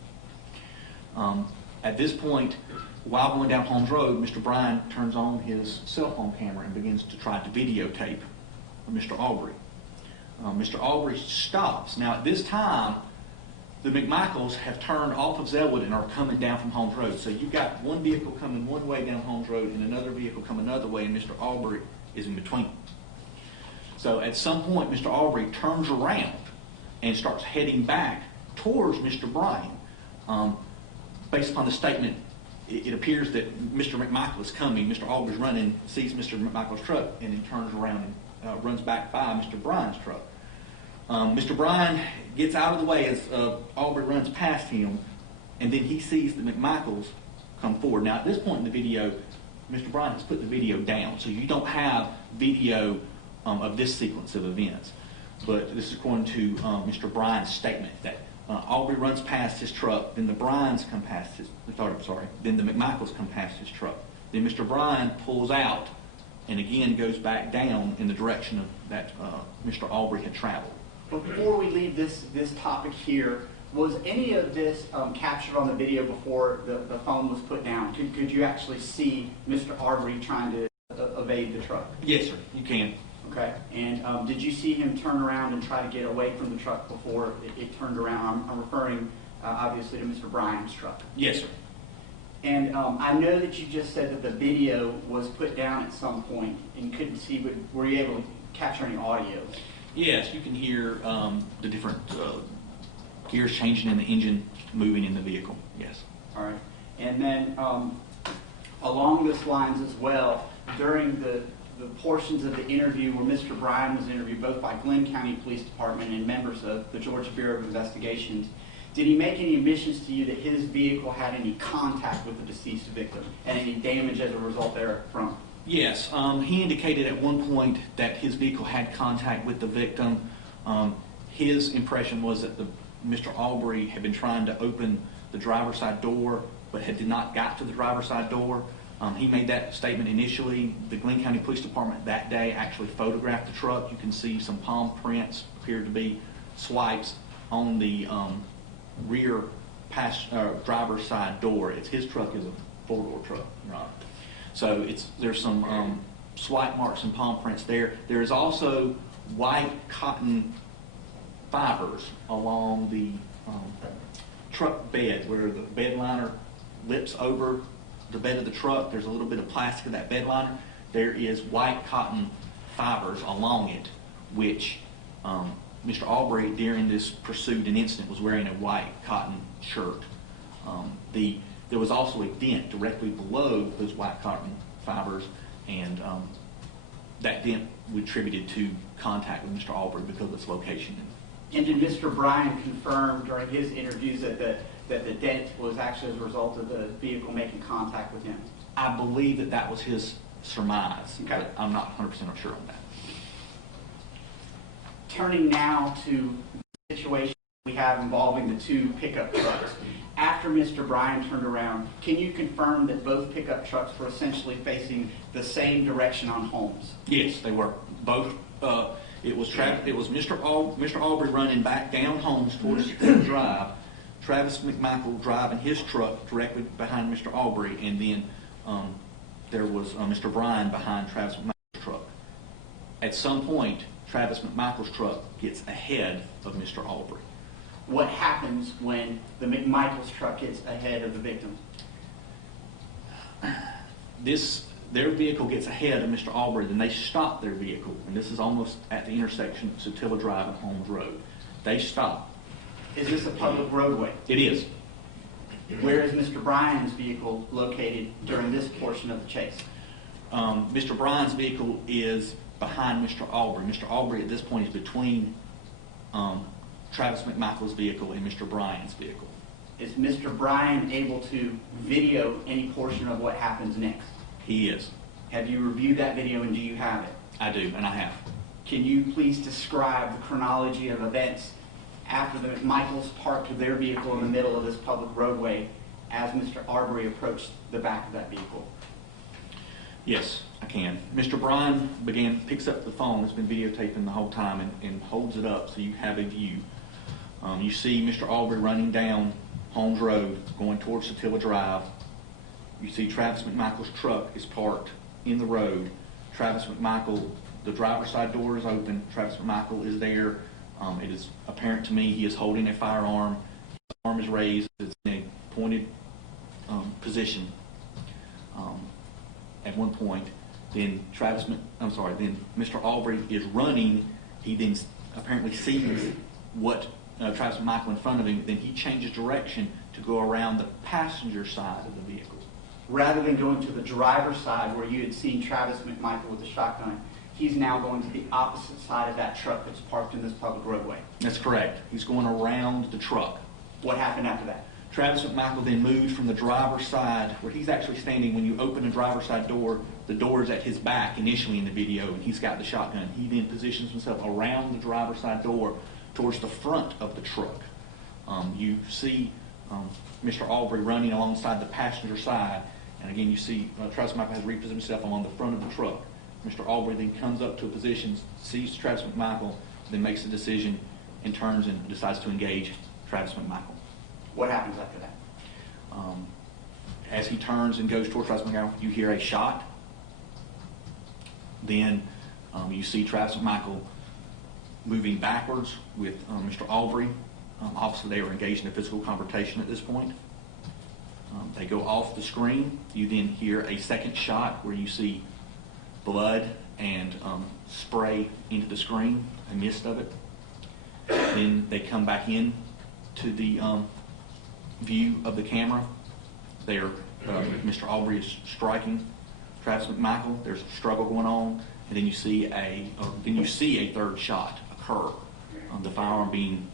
At this point, while going down Holmes Road, Mr. Bryan turns on his cell phone camera and begins to try to videotape Mr. Arbery. Mr. Arbery stops. Now at this time, the McMichaels have turned off of Zellwood and are coming down from Holmes Road. So you've got one vehicle coming one way down Holmes Road and another vehicle coming another way, and Mr. Arbery is in between. So at some point, Mr. Arbery turns around and starts heading back towards Mr. Bryan. based upon the statement, it appears that Mr. McMichael is coming. Mr. Arbery's running, sees Mr. McMichael's truck, and then turns around and runs back by Mr. Bryan's truck. Mr. Bryan gets out of the way as Arbery runs past him, and then he sees the McMichaels come forward. Now, at this point in the video, Mr. Bryan has put the video down, so you don't have video of this sequence of events. But this is according to Mr. Bryan's statement that Arbery runs past his truck, then the Bryans come past his, then the McMichaels come past his truck. Then Mr. Bryan pulls out and again goes back down in the direction of that Mr. Arbery had traveled. But before we leave this topic here, was any of this captured on the video before the phone was put down? Could you actually see Mr. Arbery trying to evade the truck? Yes, sir, you can. Okay. And did you see him turn around and try to get away from the truck before it turned around? I'm referring obviously to Mr. Bryan's truck. Yes, sir. And I know that you just said that the video was put down at some point and couldn't see, but were you able to capture any audio? Yes, you can hear the different gears changing in the engine, moving in the vehicle. Yes. All right. And then along those lines as well, during the portions of the interview where Mr. Bryan was interviewed both by Glenn County Police Department and members of the Georgia Bureau of Investigations, did he make any admissions to you that his vehicle had any contact with the deceased victim and any damage as a result therefrom? Yes. He indicated at one point that his vehicle had contact with the victim. His impression was that Mr. Arbery had been trying to open the driver's side door but did not got to the driver's side door. He made that statement initially. The Glenn County Police Department that day actually photographed the truck. You can see some palm prints, appear to be swipes on the rear driver's side door. His truck is a four-door truck, right? So there's some swipe marks and palm prints there. There is also white cotton fibers along the truck bed where the bed liner lips over the bed of the truck. There's a little bit of plastic in that bed liner. There is white cotton fibers along it, which Mr. Arbery, during this pursuit and incident, was wearing a white cotton shirt. There was also a dent directly below those white cotton fibers, and that dent we attributed to contact with Mr. Arbery because of its location. And did Mr. Bryan confirm during his interviews that the dent was actually as a result of the vehicle making contact with him? I believe that was his surmise, okay, but I'm not 100% sure on that. Turning now to the situation we have involving the two pickup trucks. After Mr. Bryan turned around, can you confirm that both pickup trucks were essentially facing the same direction on homes? Yes, they were. Both. It was Mr. Arbery running back down Holmes towards the drive, Travis McMichael driving his truck directly behind Mr. Arbery, and then there was Mr. Bryan behind Travis McMichael's truck. At some point, Travis McMichael's truck gets ahead of Mr. Arbery. What happens when the McMichaels truck gets ahead of the victim? Their vehicle gets ahead of Mr. Arbery, then they stop their vehicle, and this is almost at the intersection of Satilla Drive and Holmes Road. They stop. Is this a public roadway? It is. Where is Mr. Bryan's vehicle located during this portion of the chase? Mr. Bryan's vehicle is behind Mr. Arbery. Mr. Arbery at this point is between Travis McMichael's vehicle and Mr. Bryan's vehicle. Is Mr. Bryan able to video any portion of what happens next? He is. Have you reviewed that video and do you have it? I do, and I have. Can you please describe the chronology of events after the McMichaels parked their vehicle in the middle of this public roadway as Mr. Arbery approached the back of that vehicle? Yes, I can. Mr. Bryan picks up the phone that's been videotaping the whole time and holds it up so you have a view. You see Mr. Arbery running down Holmes Road, going towards Satilla Drive. You see Travis McMichael's truck is parked in the road. Travis McMichael, the driver's side door is open. Travis McMichael is there. It is apparent to me he is holding a firearm. His arm is raised. It's in a pointed position at one point. Then Mr. Arbery is running. He then apparently sees what Travis McMichael in front of him, then he changes direction to go around the passenger side of the vehicle. Rather than going to the driver's side where you had seen Travis McMichael with the shotgun, he's now going to the opposite side of that truck that's parked in this public roadway. That's correct. He's going around the truck. What happened after that? Travis McMichael then moved from the driver's side, where he's actually standing. When you open the driver's side door, the door is at his back initially in the video, and he's got the shotgun. He then positions himself around the driver's side door towards the front of the truck. You see Mr. Arbery running alongside the passenger side, and again you see Travis McMichael has repositioned himself on the front of the truck. Mr. Arbery then comes up to a position, sees Travis McMichael, then makes a decision and turns and decides to engage Travis McMichael. What happens after that? As he turns and goes towards Travis McMichael, you hear a shot. Then you see Travis McMichael moving backwards with Mr. Arbery. Obviously, they were engaged in a physical confrontation at this point. They go off the screen. You then hear a second shot where you see blood and spray into the screen, a mist of it. Then they come back in to the view of the camera. There, Mr. Arbery is striking Travis McMichael. There's a struggle going on, and then you see a third shot occur. The firearm being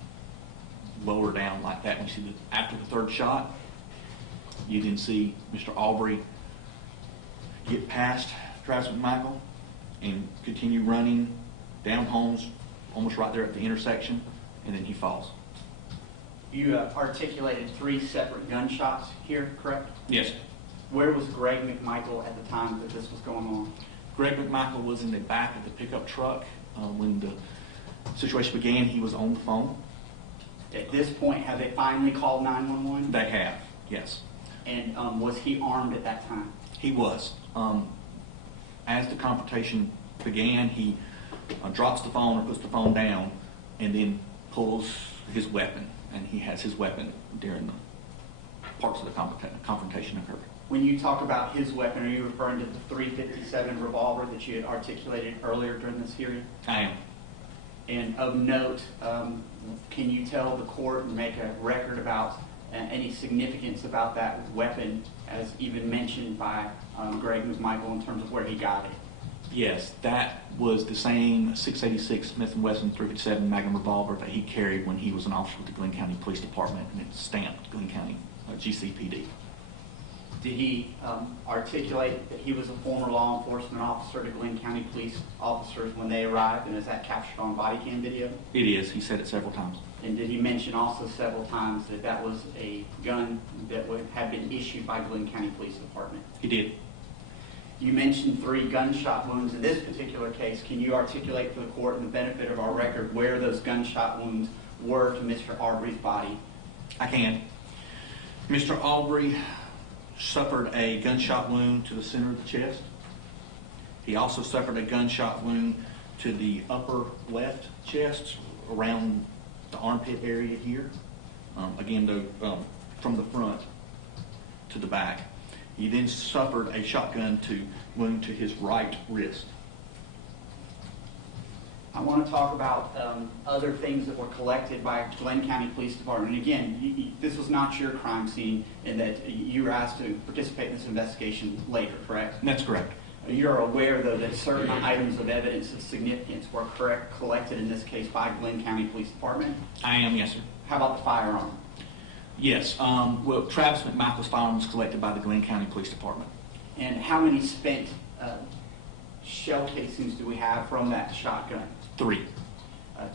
lowered down like that. When you see after the third shot, you then see Mr. Arbery get past Travis McMichael and continue running down Holmes, almost right there at the intersection, and then he falls. You articulated 3 separate gunshots here, correct? Yes. Where was Greg McMichael at the time that this was going on? Greg McMichael was in the back of the pickup truck. When the situation began, he was on the phone. At this point, have they finally called 911? They have, yes. And was he armed at that time? He was. As the confrontation began, he drops the phone or puts the phone down and then pulls his weapon. And he has his weapon during the parts of the confrontation occurred. When you talk about his weapon, are you referring to the .357 revolver that you had articulated earlier during this hearing? I am. And of note, can you tell the court and make a record about any significance about that weapon, as even mentioned by Greg McMichael in terms of where he got it? Yes, that was the same .686 Smith & Wesson .357 Magnum revolver that he carried when he was an officer with the Glenn County Police Department, and it's stamped Glenn County GCPD. Did he articulate that he was a former law enforcement officer to Glenn County police officers when they arrived, and is that captured on body cam video? It is. He said it several times. And did he mention also several times that that was a gun that would have been issued by Glenn County Police Department? He did. You mentioned 3 gunshot wounds in this particular case. Can you articulate for the court and the benefit of our record where those gunshot wounds were to Mr. Arbery's body? I can. Mr. Arbery suffered a gunshot wound to the center of the chest. He also suffered a gunshot wound to the upper left chest around the armpit area here. Again, though, from the front to the back. He then suffered a shotgun wound to his right wrist. I want to talk about other things that were collected by Glenn County Police Department. And again, this was not your crime scene, in that you were asked to participate in this investigation later, correct? That's correct. You're aware, though, that certain items of evidence of significance were collected in this case by Glenn County Police Department? I am, yes, sir. How about the firearm? Yes. Well, Travis McMichael's firearm was collected by the Glenn County Police Department. And how many spent shell casings do we have from that shotgun? 3.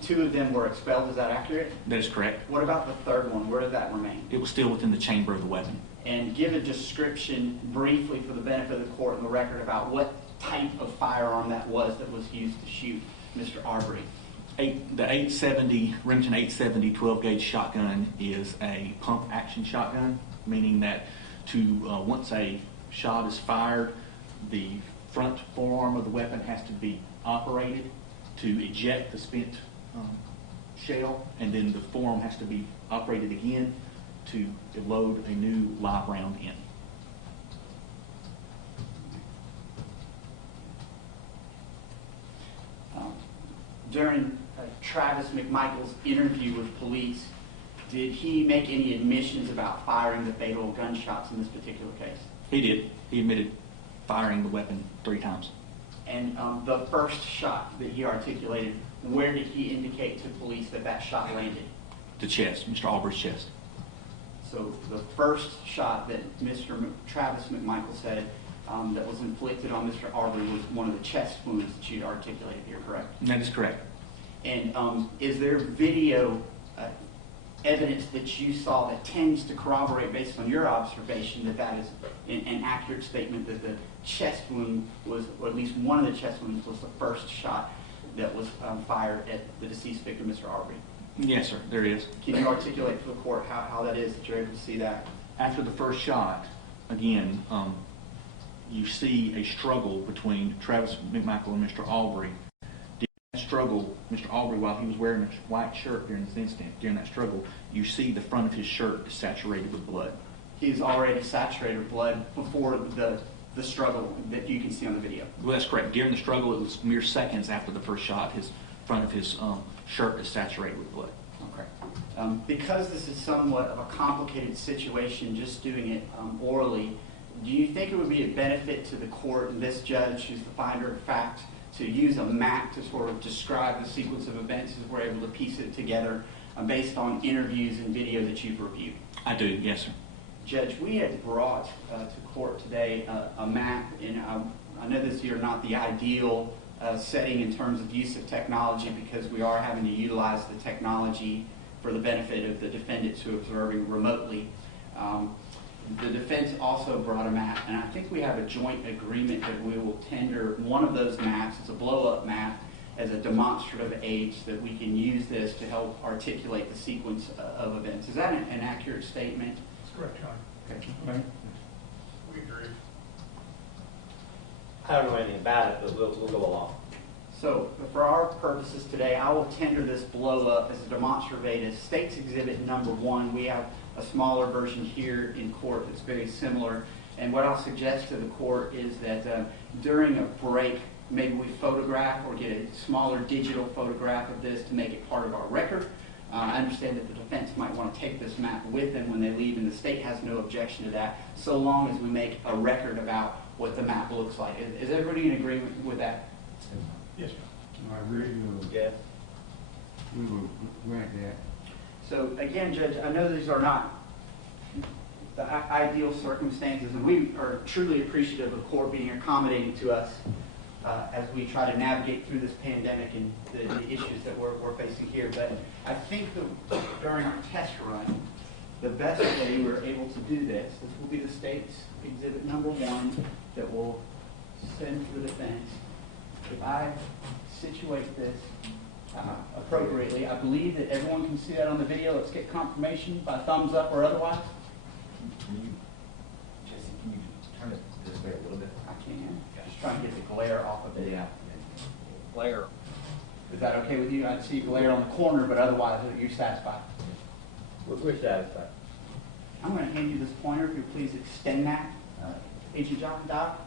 2 of them were expelled, is that accurate? That is correct. What about the third one? Where did that remain? It was still within the chamber of the weapon. And give a description briefly for the benefit of the court and the record about what type of firearm that was used to shoot Mr. Arbery. The 870, Remington 870 12-gauge shotgun is a pump action shotgun, meaning that once a shot is fired, the front forearm of the weapon has to be operated to eject the spent shell, and then the forearm has to be operated again to load a new live round in. During Travis McMichael's interview with police, did he make any admissions about firing the fatal gunshots in this particular case? He did. He admitted firing the weapon 3 times. And the first shot that he articulated, where did he indicate to police that that shot landed? The chest, Mr. Arbery's chest. So the first shot that Travis McMichael said that was inflicted on Mr. Arbery was one of the chest wounds that you'd articulated here, correct? That is correct. And is there video evidence that you saw that tends to corroborate, based on your observation, that that is an accurate statement that the chest wound was, or at least one of the chest wounds was the first shot that was fired at the deceased victim, Mr. Arbery? Yes, sir, there is. Can you articulate to the court how that is that you're able to see that? After the first shot, again, you see a struggle between Travis McMichael and Mr. Arbery. During that struggle, Mr. Arbery, while he was wearing a white shirt during this incident, during that struggle, you see the front of his shirt is saturated with blood. He's already saturated with blood before the struggle that you can see on the video. Well, that's correct. During the struggle, it was mere seconds after the first shot, his front of his shirt is saturated with blood. Okay. Because this is somewhat of a complicated situation, just doing it orally, do you think it would be a benefit to the court and this judge, who's the finder of fact, to use a map to sort of describe the sequence of events as we're able to piece it together based on interviews and video that you've reviewed? I do, yes, sir. Judge, we had brought to court today a map, and I know this is not the ideal setting in terms of use of technology, because we are having to utilize the technology for the benefit of the defendants who are observing remotely. The defense also brought a map, and I think we have a joint agreement that we will tender one of those maps. It's a blow-up map as a demonstrative aid so that we can use this to help articulate the sequence of events. Is that an accurate statement? That's correct, John. Okay. We agree. I don't know anything about it, but we'll go along. So for our purposes today, I will tender this blow-up as a demonstrative aid as State's Exhibit number 1. We have a smaller version here in court that's very similar. And what I'll suggest to the court is that during a break, maybe we photograph or get a smaller digital photograph of this to make it part of our record. I understand that the defense might want to take this map with them when they leave, and the state has no objection to that, so long as we make a record about what the map looks like. Is everybody in agreement with that? Yes, sir. I really will. Yes. We will grant that. So again, Judge, I know these are not the ideal circumstances, and we are truly appreciative of the court being accommodating to us as we try to navigate through this pandemic and the issues that we're facing here. But I think that during our test run, the best way we're able to do this will be the State's Exhibit number 1 that we'll send to the defense. If I situate this appropriately, I believe that everyone can see that on the video. Let's get confirmation by thumbs up or otherwise. Jesse, can you turn it this way a little bit? I can. Just trying to get the glare off of it. Yeah. Glare. Is that okay with you? I see glare on the corner, but otherwise you're satisfied. We're satisfied. I'm going to hand you this pointer. If you please extend that, Agent Doc,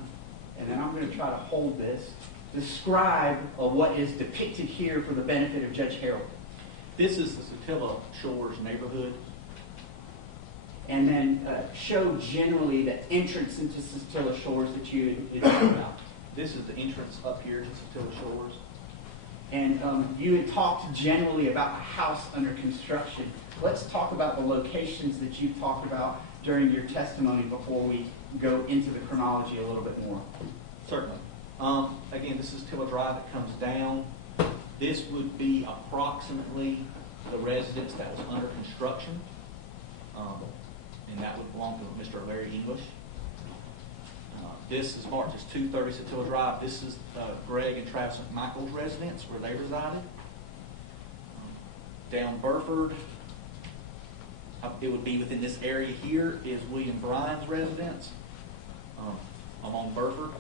and then I'm going to try to hold this. Describe what is depicted here for the benefit of Judge Harold. This is the Satilla Shores neighborhood. And then show generally the entrance into Satilla Shores that you had talked about. This is the entrance up here to Satilla Shores. And you had talked generally about a house under construction. Let's talk about the locations that you've talked about during your testimony before we go into the chronology a little bit more. Certainly. Again, this is Tilla Drive that comes down. This would be approximately the residence that was under construction, and that would belong to Mr. Larry English. This is marked as 230 Satilla Drive. This is Greg and Travis McMichael's residence where they resided. Down Burford, it would be within this area here is William Bryan's residence along Burford.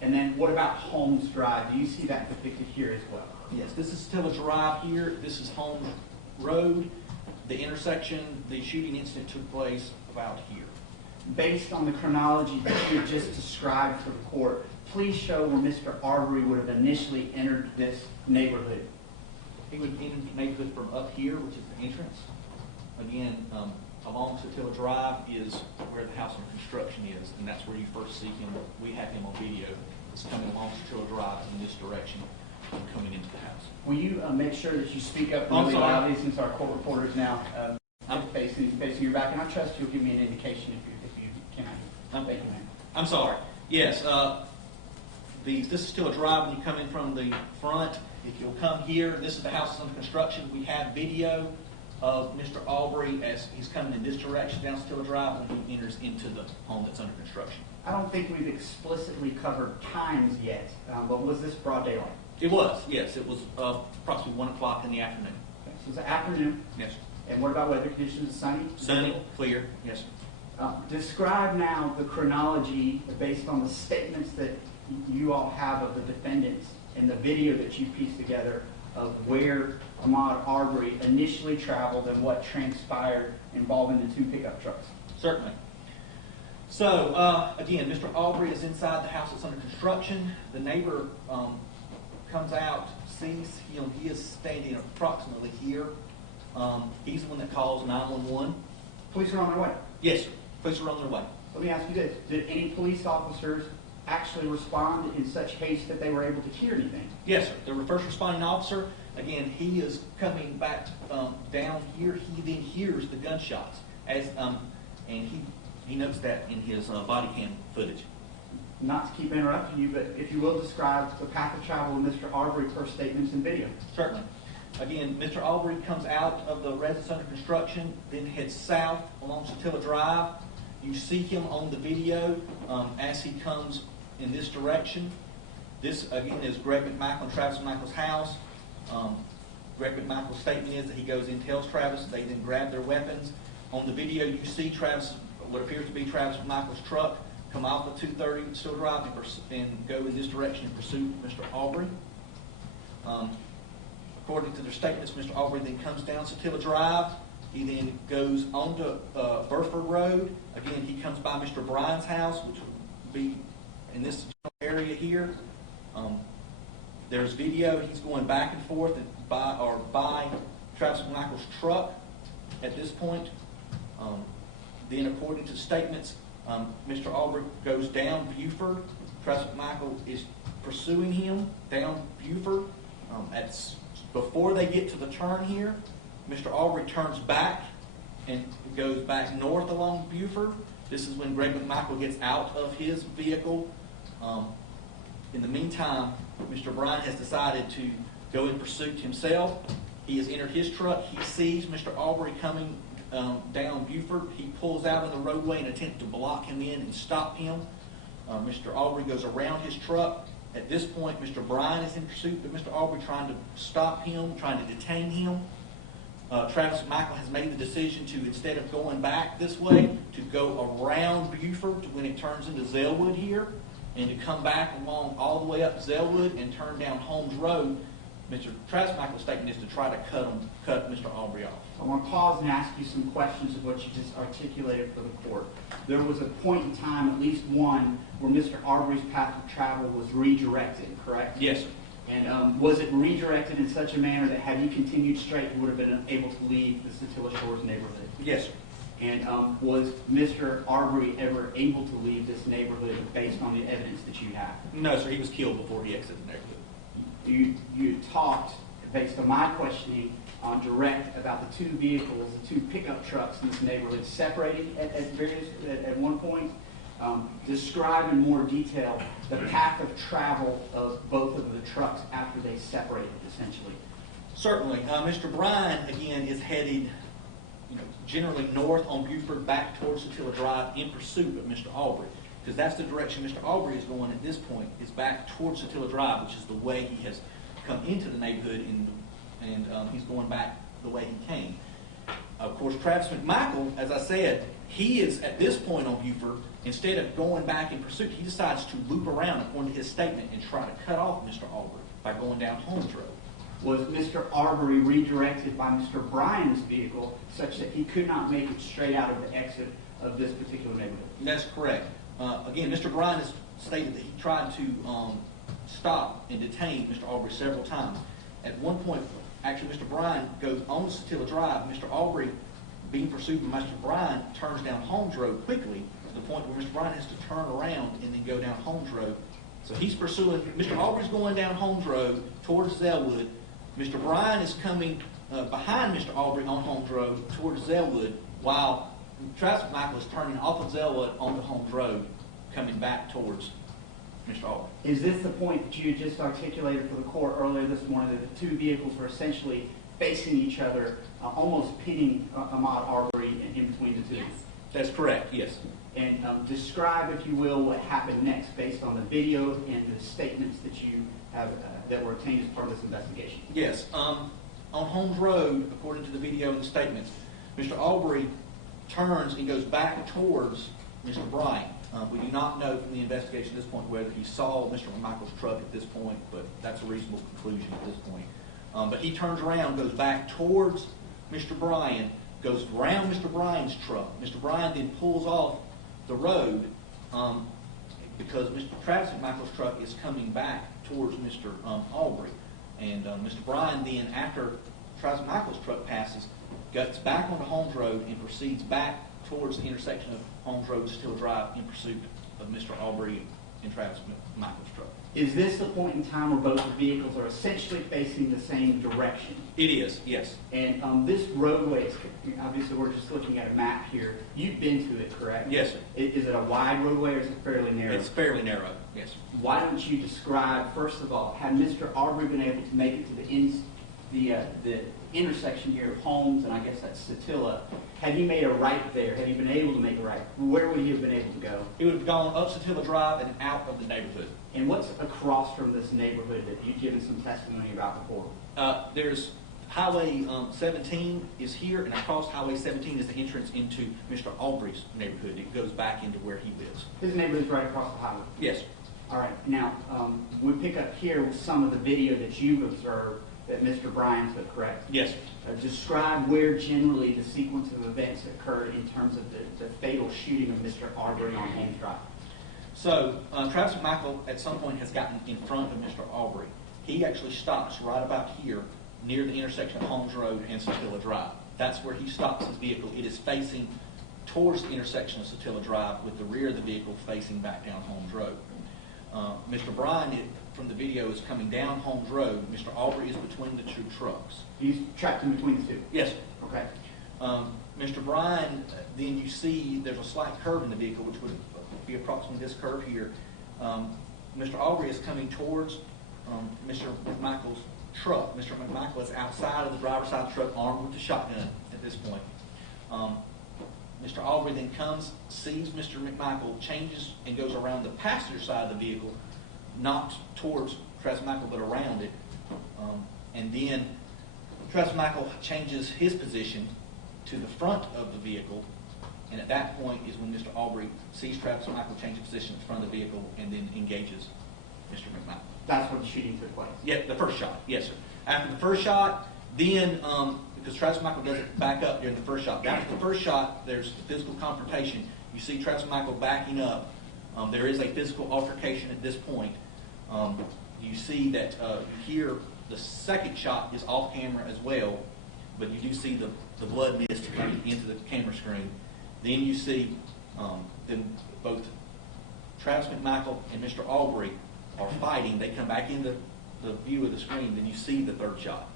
And then what about Holmes Drive? Do you see that depicted here as well? Yes, this is Tilla Drive here. This is Holmes Road. The intersection, the shooting incident took place about here. Based on the chronology that you just described for the court, please show where Mr. Arbery would have initially entered this neighborhood. He would enter the neighborhood from up here, which is the entrance. Again, along Satilla Drive is where the house under construction is, and that's where you first see him. We have him on video. It's coming along Satilla Drive in this direction and coming into the house. Will you make sure that you speak up I'm really sorry. loudly, since our court reporters now I'm facing your back, and I trust you'll give me an indication if you cannot. Thank you, ma'am. I'm sorry. Yes, this is still a drive when you come in from the front. If you'll come here, this is the house that's under construction. We have video of Mr. Arbery as he's coming in this direction down Still Drive when he enters into the home that's under construction. I don't think we've explicitly covered times yet, but was this broad daylight? It was, yes. It was approximately 1 o'clock in the afternoon. Okay, so it's the afternoon. Yes. And what about weather conditions? Sunny? Sunny, clear, yes. Describe now the chronology based on the statements that you all have of the defendants and the video that you pieced together of where Ahmaud Arbery initially traveled and what transpired involving the 2 pickup trucks. Certainly. So, again, Mr. Arbery is inside the house that's under construction. The neighbor comes out, sees him. He is standing approximately here. He's the one that calls 911. Police are on their way. Yes, sir. Police are on their way. Let me ask you this. Did any police officers actually respond in such haste that they were able to hear anything? Yes, sir. The first responding officer, again, he is coming back down here. He then hears the gunshots, and he notes that in his body cam footage. Not to keep interrupting you, but if you will describe the path of travel of Mr. Arbery per statements and video. Certainly. Again, Mr. Arbery comes out of the residence under construction, then heads south along Satilla Drive. You see him on the video as he comes in this direction. This, again, is Greg McMichael and Travis McMichael's house. Greg McMichael's statement is that he goes in, tells Travis, they then grab their weapons. On the video, you see Travis, what appears to be Travis McMichael's truck, come off the 230 Still Drive and go in this direction in pursuit of Mr. Arbery. According to their statements, Mr. Arbery then comes down Satilla Drive. He then goes onto Burford Road. Again, he comes by Mr. Bryan's house, which would be in this area here. There's video. He's going back and forth by Travis McMichael's truck at this point. Then, according to statements, Mr. Arbery goes down Buford. Travis McMichael is pursuing him down Buford. Before they get to the turn here, Mr. Arbery turns back and goes back north along Buford. This is when Greg McMichael gets out of his vehicle. In the meantime, Mr. Bryan has decided to go in pursuit himself. He has entered his truck. He sees Mr. Arbery coming down Buford. He pulls out of the roadway and attempts to block him in and stop him. Mr. Arbery goes around his truck. At this point, Mr. Bryan is in pursuit of Mr. Arbery, trying to stop him, trying to detain him. Travis McMichael has made the decision to, instead of going back this way, to go around Buford to when it turns into Zellwood here, and to come back along all the way up Zellwood and turn down Holmes Road. Mr. Travis McMichael's statement is to try to cut Mr. Arbery off. I want to pause and ask you some questions of what you just articulated for the court. There was a point in time, at least one, where Mr. Arbery's path of travel was redirected, correct? Yes, sir. And was it redirected in such a manner that had he continued straight, he would have been able to leave the Satilla Shores neighborhood? Yes, sir. And was Mr. Arbery ever able to leave this neighborhood based on the evidence that you have? No, sir. He was killed before he exited the neighborhood. You talked, based on my questioning, on direct about the 2 vehicles, the 2 pickup trucks in this neighborhood, separating at one point. Describe in more detail the path of travel of both of the trucks after they separated, essentially. Certainly. Mr. Bryan, again, is headed generally north on Buford back towards Satilla Drive in pursuit of Mr. Arbery, because that's the direction Mr. Arbery is going at this point, is back towards Satilla Drive, which is the way he has come into the neighborhood, and he's going back the way he came. Of course, Travis McMichael, as I said, he is at this point on Buford. Instead of going back in pursuit, he decides to loop around, according to his statement, and try to cut off Mr. Arbery by going down Holmes Road. Was Mr. Arbery redirected by Mr. Bryan's vehicle such that he could not make it straight out of the exit of this particular neighborhood? That's correct. Again, Mr. Bryan is stated that he tried to stop and detain Mr. Arbery several times. At one point, actually, Mr. Bryan goes on Satilla Drive. Mr. Arbery, being pursued by Mr. Bryan, turns down Holmes Road quickly to the point where Mr. Bryan has to turn around and then go down Holmes Road. So he's pursuing, Mr. Arbery's going down Holmes Road towards Zellwood. Mr. Bryan is coming behind Mr. Arbery on Holmes Road towards Zellwood, while Travis McMichael is turning off of Zellwood onto Holmes Road, coming back towards Mr. Arbery. Is this the point that you just articulated for the court earlier this morning, that the two vehicles were essentially facing each other, almost pitting Ahmaud Arbery in between the two? Yes. That's correct, yes. And describe, if you will, what happened next based on the video and the statements that you have that were obtained as part of this investigation. Yes. On Holmes Road, according to the video and the statements, Mr. Arbery turns and goes back towards Mr. Bryan. We do not know from the investigation at this point whether he saw Mr. McMichael's truck at this point, but that's a reasonable conclusion at this point. But he turns around, goes back towards Mr. Bryan, goes around Mr. Bryan's truck. Mr. Bryan then pulls off the road because Mr. Travis McMichael's truck is coming back towards Mr. Arbery. And Mr. Bryan then, after Travis McMichael's truck passes, gets back onto Holmes Road and proceeds back towards the intersection of Holmes Road and Still Drive in pursuit of Mr. Arbery and Travis McMichael's truck. Is this the point in time where both the vehicles are essentially facing the same direction? It is, yes. And this roadway, obviously we're just looking at a map here. You've been to it, correct? Yes, sir. Is it a wide roadway or is it fairly narrow? It's fairly narrow, yes, sir. Why don't you describe, first of all, had Mr. Arbery been able to make it to the intersection here of Holmes and I guess that's Satilla, had he made a right there, had he been able to make a right, where would he have been able to go? He would have gone up Satilla Drive and out of the neighborhood. And what's across from this neighborhood that you've given some testimony about before? There's Highway 17 is here, and across Highway 17 is the entrance into Mr. Arbery's neighborhood. It goes back into where he lives. His neighborhood's right across the highway. Yes, sir. All right. Now, we pick up here with some of the video that you've observed that Mr. Bryan took, correct? Yes, sir. Describe where generally the sequence of events occurred in terms of the fatal shooting of Mr. Arbery on Holmes Drive. So, Travis McMichael at some point has gotten in front of Mr. Arbery. He actually stops right about here near the intersection of Holmes Road and Satilla Drive. That's where he stops his vehicle. It is facing towards the intersection of Satilla Drive with the rear of the vehicle facing back down Holmes Road. Mr. Bryan, from the video, is coming down Holmes Road. Mr. Arbery is between the two trucks. He's trapped in between the two? Yes, sir. Okay. Mr. Bryan, then you see there's a slight curve in the vehicle, which would be approximately this curve here. Mr. Arbery is coming towards Mr. McMichael's truck. Mr. McMichael is outside of the driver's side of the truck, armed with a shotgun at this point. Mr. Arbery then comes, sees Mr. McMichael, changes and goes around the passenger side of the vehicle, not towards Travis McMichael, but around it. And then Travis McMichael changes his position to the front of the vehicle, and at that point is when Mr. Arbery sees Travis McMichael change his position in front of the vehicle and then engages Mr. McMichael. That's where the shooting took place? Yeah, the first shot, yes, sir. After the first shot, then, because Travis McMichael doesn't back up during the first shot, after the first shot, there's physical confrontation. You see Travis McMichael backing up. There is a physical altercation at this point. You see that here, the second shot is off camera as well, but you do see the blood mist coming into the camera screen. Then you see then both Travis McMichael and Mr. Arbery are fighting. They come back into the view of the screen. Then you see the third shot.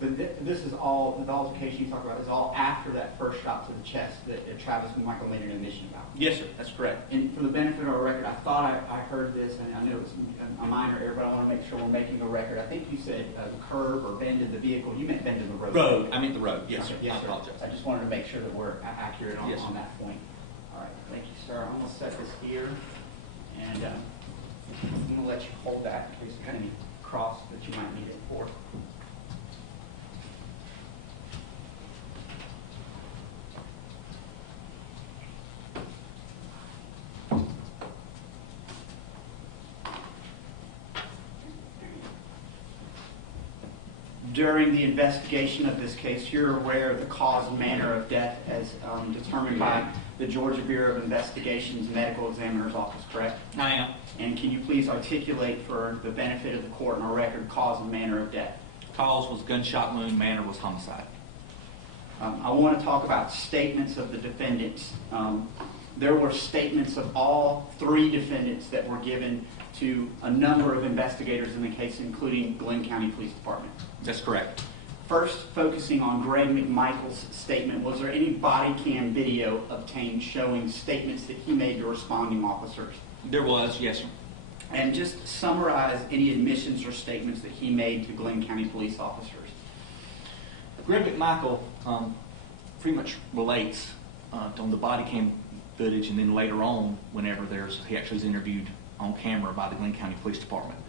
But this is all, the altercation you talk about is all after that first shot to the chest that Travis McMichael made an admission about. Yes, sir. That's correct. And for the benefit of our record, I thought I heard this, and I know it's a minor error, but I want to make sure we're making a record. I think you said curb or bend in the vehicle. You meant bend in the road. Road. I meant the road. Yes, sir. Yes, I sir. apologize. I just wanted to make sure that we're accurate on, Yes, sir. on that point. All right. Thank you, sir. I'm going to set this here, and I'm going to let you hold that in case there's any cross that you might need it for. during the investigation of this case, you're aware of the cause and manner of death as determined by the Georgia Bureau of Investigation's Medical Examiner's Office, correct? I am. And can you please articulate for the benefit of the court and our record cause and manner of death? Cause was gunshot wound, manner was homicide. I want to talk about statements of the defendants. There were statements of all three defendants that were given to a number of investigators in the case, including Glenn County Police Department. That's correct. First, focusing on Greg McMichael's statement, was there any body cam video obtained showing statements that he made to responding officers? There was, yes, sir. And just summarize any admissions or statements that he made to Glenn County police officers. Greg McMichael pretty much relates on the body cam footage, and then later on, whenever he actually is interviewed on camera by the Glenn County Police Department.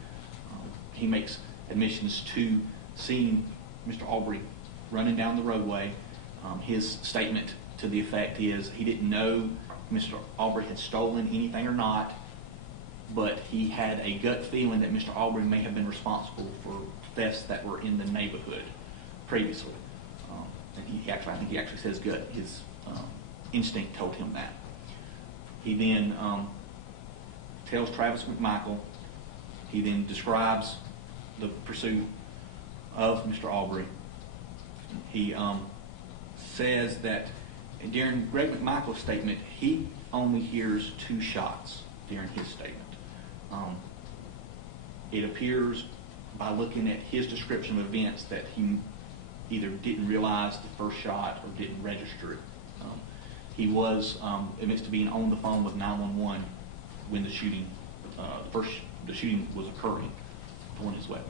He makes admissions to seeing Mr. Arbery running down the roadway. His statement to the effect is he didn't know Mr. Arbery had stolen anything or not, but he had a gut feeling that Mr. Arbery may have been responsible for thefts that were in the neighborhood previously. And I think he actually says gut. His instinct told him that. He then tells Travis McMichael. He then describes the pursuit of Mr. Arbery. He says that during Greg McMichael's statement, he only hears 2 shots during his statement. It appears by looking at his description of events that he either didn't realize the first shot or didn't register it. He was admits to being on the phone with 911 when the shooting was occurring on his weapon.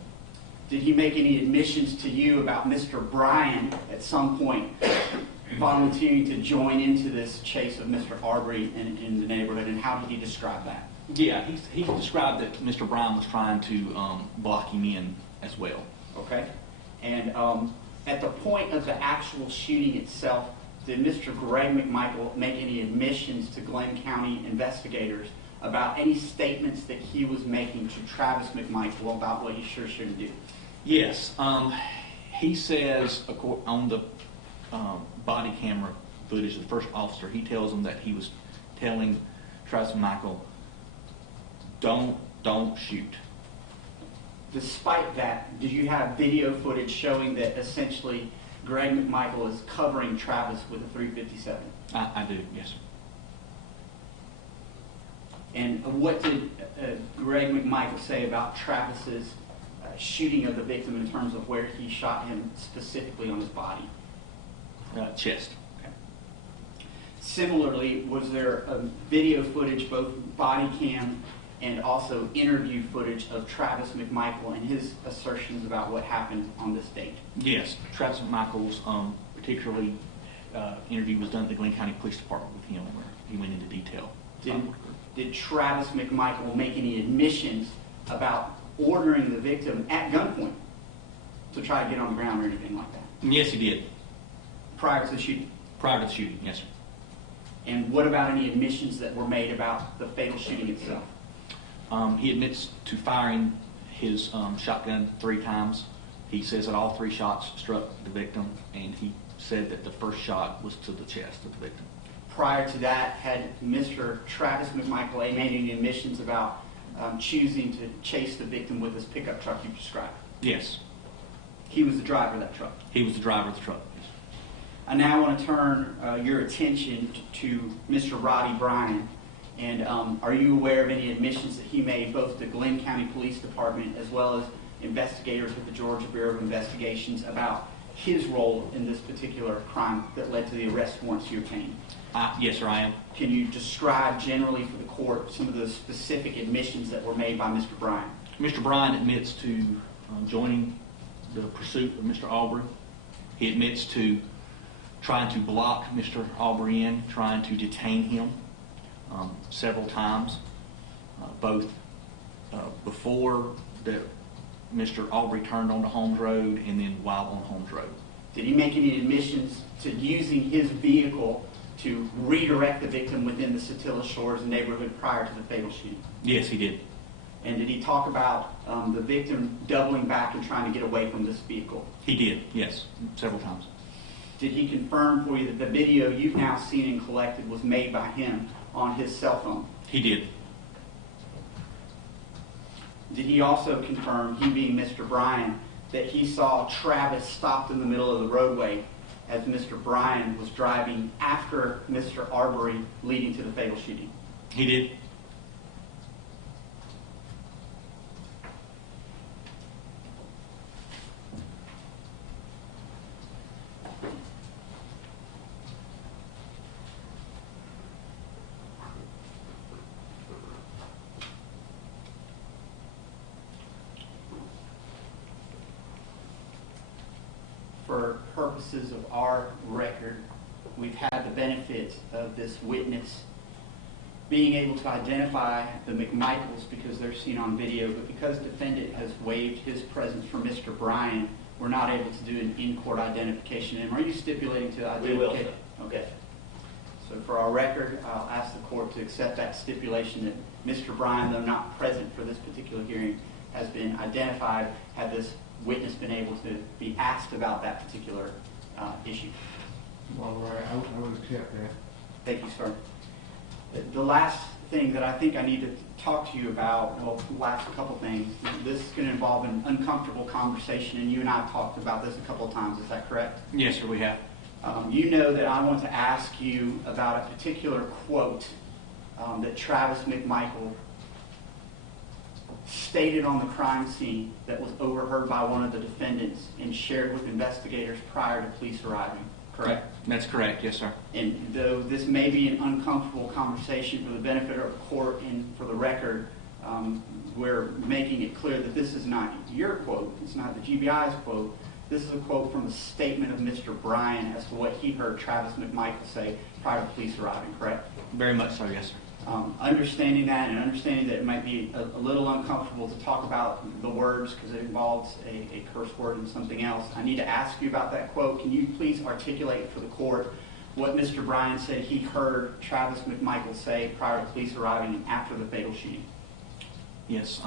Did he make any admissions to you about Mr. Bryan at some point volunteering to join into this chase of Mr. Arbery in the neighborhood, and how did he describe that? Yeah, he described that Mr. Bryan was trying to block him in as well. Okay. And at the point of the actual shooting itself, did Mr. Greg McMichael make any admissions to Glenn County investigators about any statements that he was making to Travis McMichael about what he sure shouldn't do? Yes. He says on the body camera footage of the first officer, he tells him that he was telling Travis McMichael, don't shoot. Despite that, did you have video footage showing that essentially Greg McMichael is covering Travis with a .357? I do, yes, sir. And what did Greg McMichael say about Travis's shooting of the victim in terms of where he shot him specifically on his body? Chest. Okay. Similarly, was there video footage, both body cam and also interview footage of Travis McMichael and his assertions about what happened on this date? Yes. Travis McMichael's particularly interview was done at the Glenn County Police Department with him, where he went into detail. Did Travis McMichael make any admissions about ordering the victim at gunpoint to try to get on the ground or anything like that? Yes, he did. Prior to the shooting? Prior to the shooting, yes, sir. And what about any admissions that were made about the fatal shooting itself? He admits to firing his shotgun 3 times. He says that all 3 shots struck the victim, and he said that the first shot was to the chest of the victim. Prior to that, had Mr. Travis McMichael made any admissions about choosing to chase the victim with his pickup truck you described? Yes. He was the driver of that truck? He was the driver of the truck, yes. I now want to turn your attention to Mr. Roddy Bryan. And are you aware of any admissions that he made both to Glenn County Police Department as well as investigators with the Georgia Bureau of Investigations about his role in this particular crime that led to the arrest warrants you obtained? Yes, sir, I am. Can you describe generally for the court some of the specific admissions that were made by Mr. Bryan? Mr. Bryan admits to joining the pursuit of Mr. Arbery. He admits to trying to block Mr. Arbery in, trying to detain him several times, both before Mr. Arbery turned onto Holmes Road and then while on Holmes Road. Did he make any admissions to using his vehicle to redirect the victim within the Satilla Shores neighborhood prior to the fatal shooting? Yes, he did. And did he talk about the victim doubling back and trying to get away from this vehicle? He did, yes, several times. Did he confirm for you that the video you've now seen and collected was made by him on his cell phone? He did. Did he also confirm, he being Mr. Bryan, that he saw Travis stopped in the middle of the roadway as Mr. Bryan was driving after Mr. Arbery, leading to the fatal shooting? He did. For purposes of our record, we've had the benefit of this witness being able to identify the McMichaels because they're seen on video, but because the defendant has waived his presence for Mr. Bryan, we're not able to do an in-court identification. And are you stipulating to identify? We will, sir. Okay. So for our record, I'll ask the court to accept that stipulation that Mr. Bryan, though not present for this particular hearing, has been identified had this witness been able to be asked about that particular issue. All right, I would accept that. Thank you, sir. The last thing that I think I need to talk to you about, well, the last couple things, this is going to involve an uncomfortable conversation, and you and I have talked about this a couple of times. Is that correct? Yes, sir, we have. You know that I want to ask you about a particular quote that Travis McMichael stated on the crime scene that was overheard by one of the defendants and shared with investigators prior to police arriving, correct? That's correct, yes, sir. And though this may be an uncomfortable conversation for the benefit of the court and for the record, we're making it clear that this is not your quote, it's not the GBI's quote. This is a quote from a statement of Mr. Bryan as to what he heard Travis McMichael say prior to police arriving, correct? Very much so, yes, sir. Understanding that and understanding that it might be a little uncomfortable to talk about the words because it involves a curse word and something else, I need to ask you about that quote. Can you please articulate for the court what Mr. Bryan said he heard Travis McMichael say prior to police arriving and after the fatal shooting? Yes,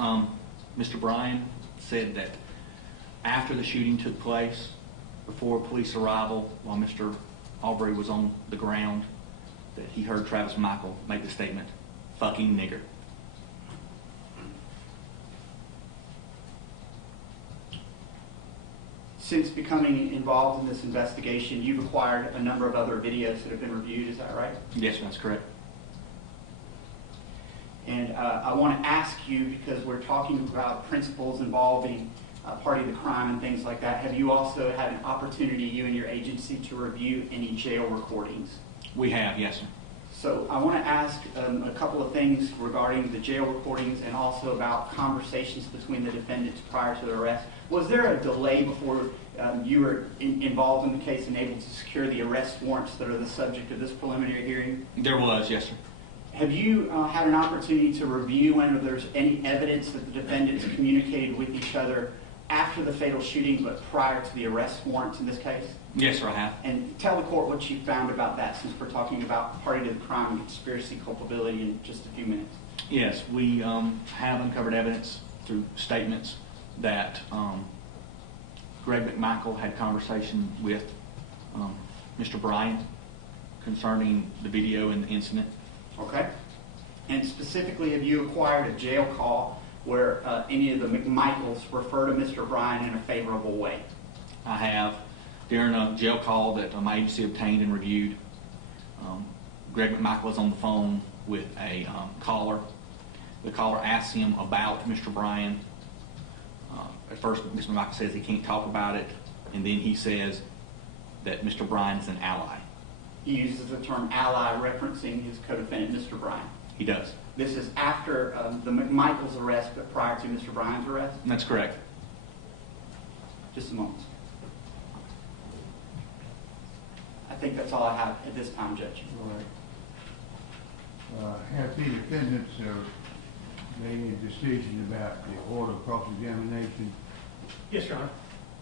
Mr. Bryan said that after the shooting took place, before police arrival, while Mr. Arbery was on the ground, that he heard Travis McMichael make the statement, "fucking nigger." Since becoming involved in this investigation, you've acquired a number of other videos that have been reviewed, is that right? Yes, sir, that's correct. And I want to ask you, because we're talking about principles involving party of the crime and things like that, have you also had an opportunity, you and your agency, to review any jail recordings? We have, yes, sir. So I want to ask a couple of things regarding the jail recordings and also about conversations between the defendants prior to the arrest. Was there a delay before you were involved in the case and able to secure the arrest warrants that are the subject of this preliminary hearing? There was, yes, sir. Have you had an opportunity to review whether there's any evidence that the defendants communicated with each other after the fatal shooting but prior to the arrest warrants in this case? Yes, sir, I have. And tell the court what you found about that, since we're talking about party to the crime and conspiracy culpability in just a few minutes. Yes, we have uncovered evidence through statements that Greg McMichael had conversation with Mr. Bryan concerning the video and the incident. Okay. And specifically, have you acquired a jail call where any of the McMichaels refer to Mr. Bryan in a favorable way? I have. During a jail call that my agency obtained and reviewed, Greg McMichael was on the phone with a caller. The caller asked him about Mr. Bryan. At first, Mr. McMichael says he can't talk about it, and then he says that Mr. Bryan is an ally. He uses the term ally referencing his co-defendant, Mr. Bryan. He does. This is after the McMichaels' arrest, but prior to Mr. Bryan's arrest? And that's correct. Just a moment. I think that's all I have at this time, Judge. All right. Have the defendants made a decision about the order of cross-examination? Yes, Your Honor.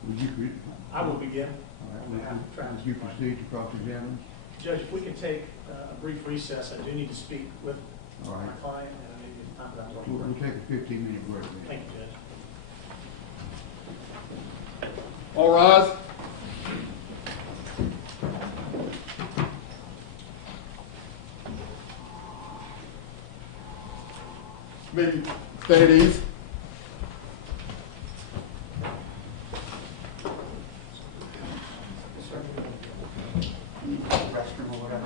Would you, I will begin. all right, On behalf of Travis would you McMichael. proceed to cross-examine? Judge, if we can take a brief recess, I do need to speak with All right. my client, and I need We'll take a 15-minute break then. Thank you, Judge. All rise. Maybe stay at ease. Restroom or whatever.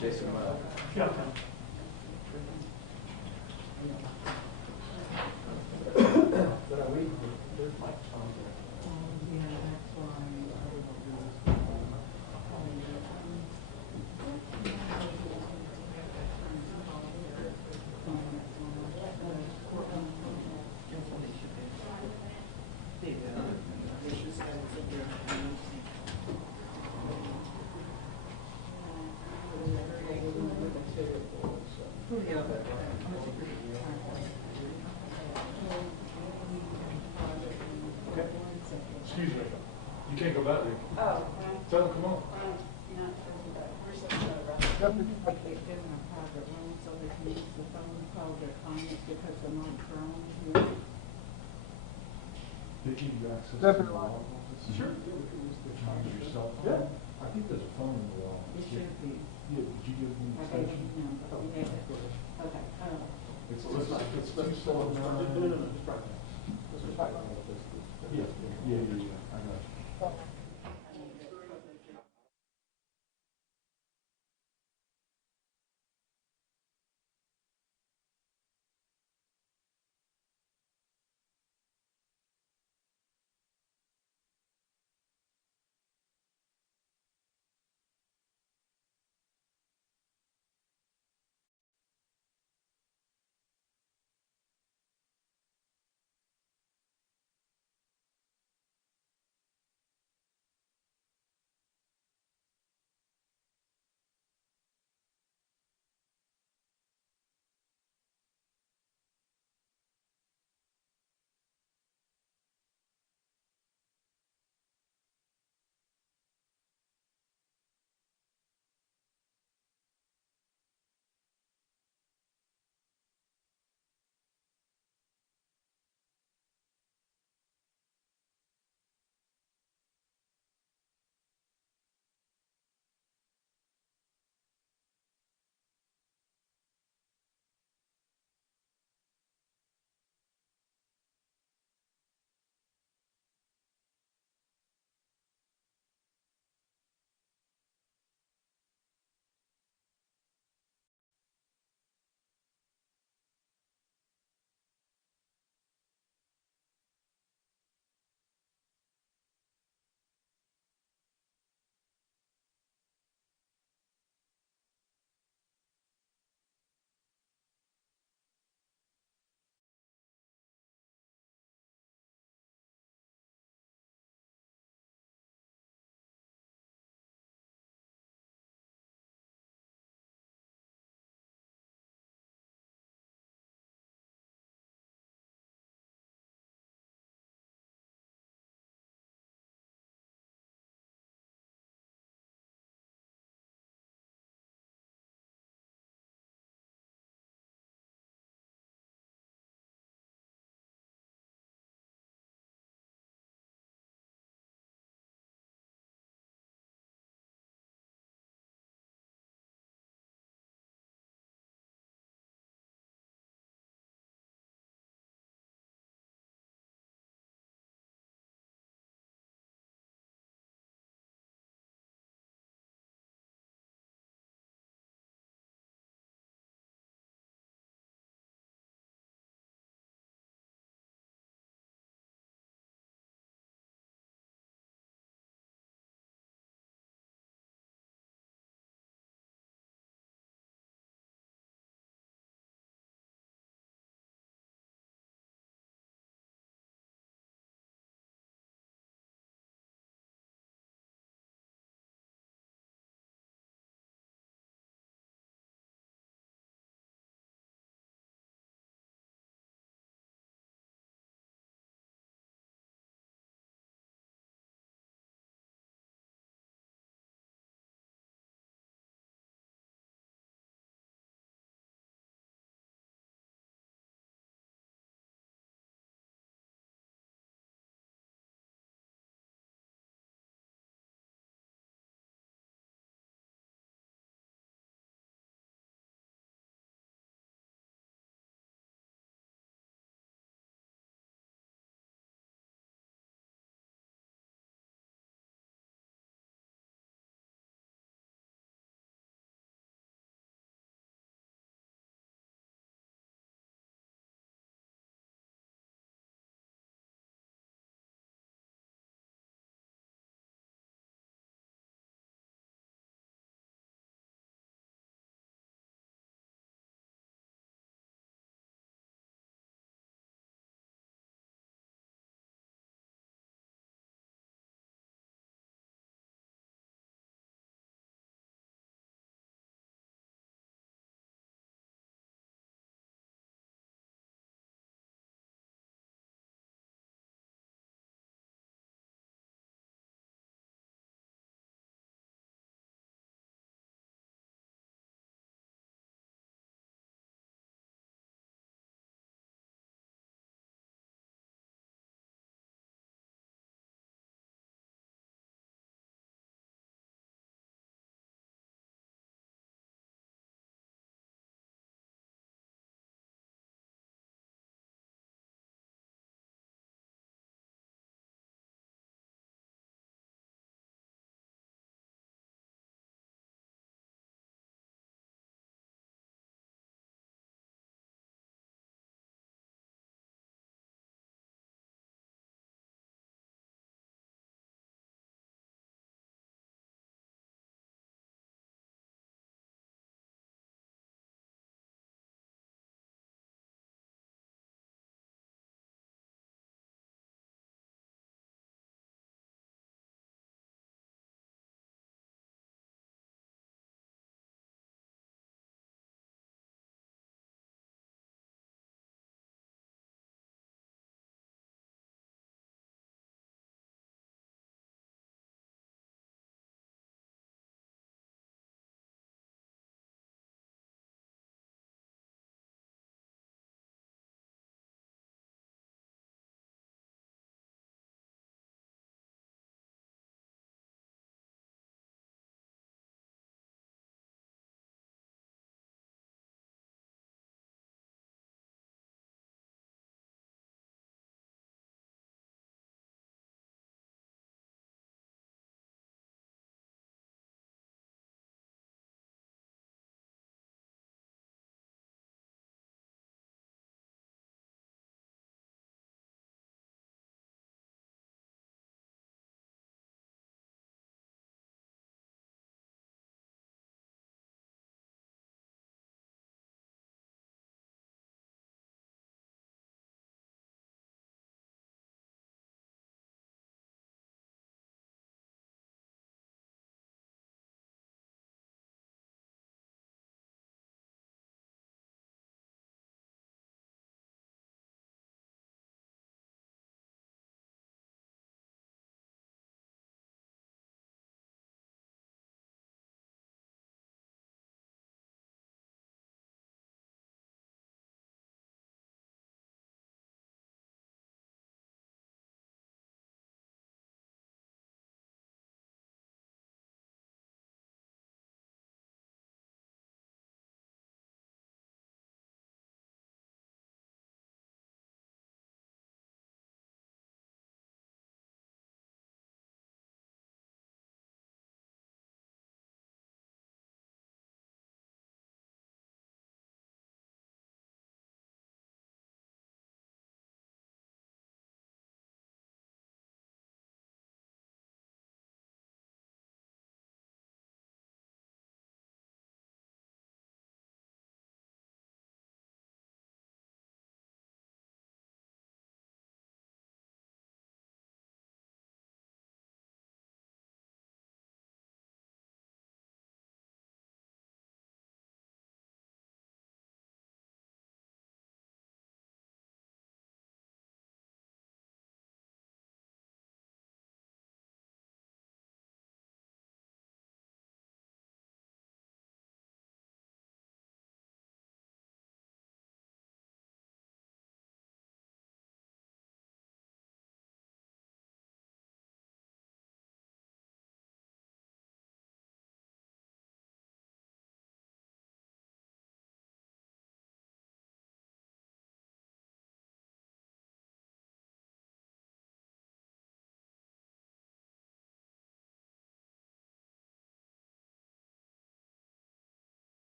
Jason, Yeah. Excuse me, you can't go back there. Oh, Tell them, come on. you're not supposed to, we're supposed to, right? Like they do in a private room, so they can use the phone, call their clients because the mic's on. They give you access to the law office? Sure. Your cell phone? Yeah. I think there's a phone in the law. It should be. Yeah, did you give them the I gave extension? them the number. Yeah. Okay, It's 279. Yeah, I got you.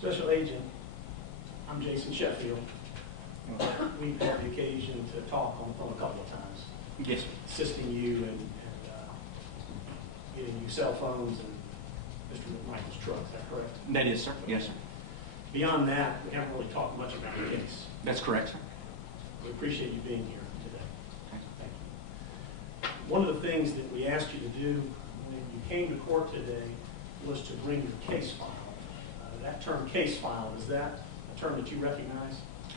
Special Agent, I'm Jason Sheffield. We've had the occasion to talk on the phone a couple of times, Yes, sir. assisting you and getting you cell phones and Mr. McMichael's truck. Is that correct? That is, sir. Yes, sir. Beyond that, we haven't really talked much about the case. That's correct, sir. We appreciate you being here today. Thank you. One of the things that we asked you to do when you came to court today was to bring your case file. That term case file, is that a term that you recognize?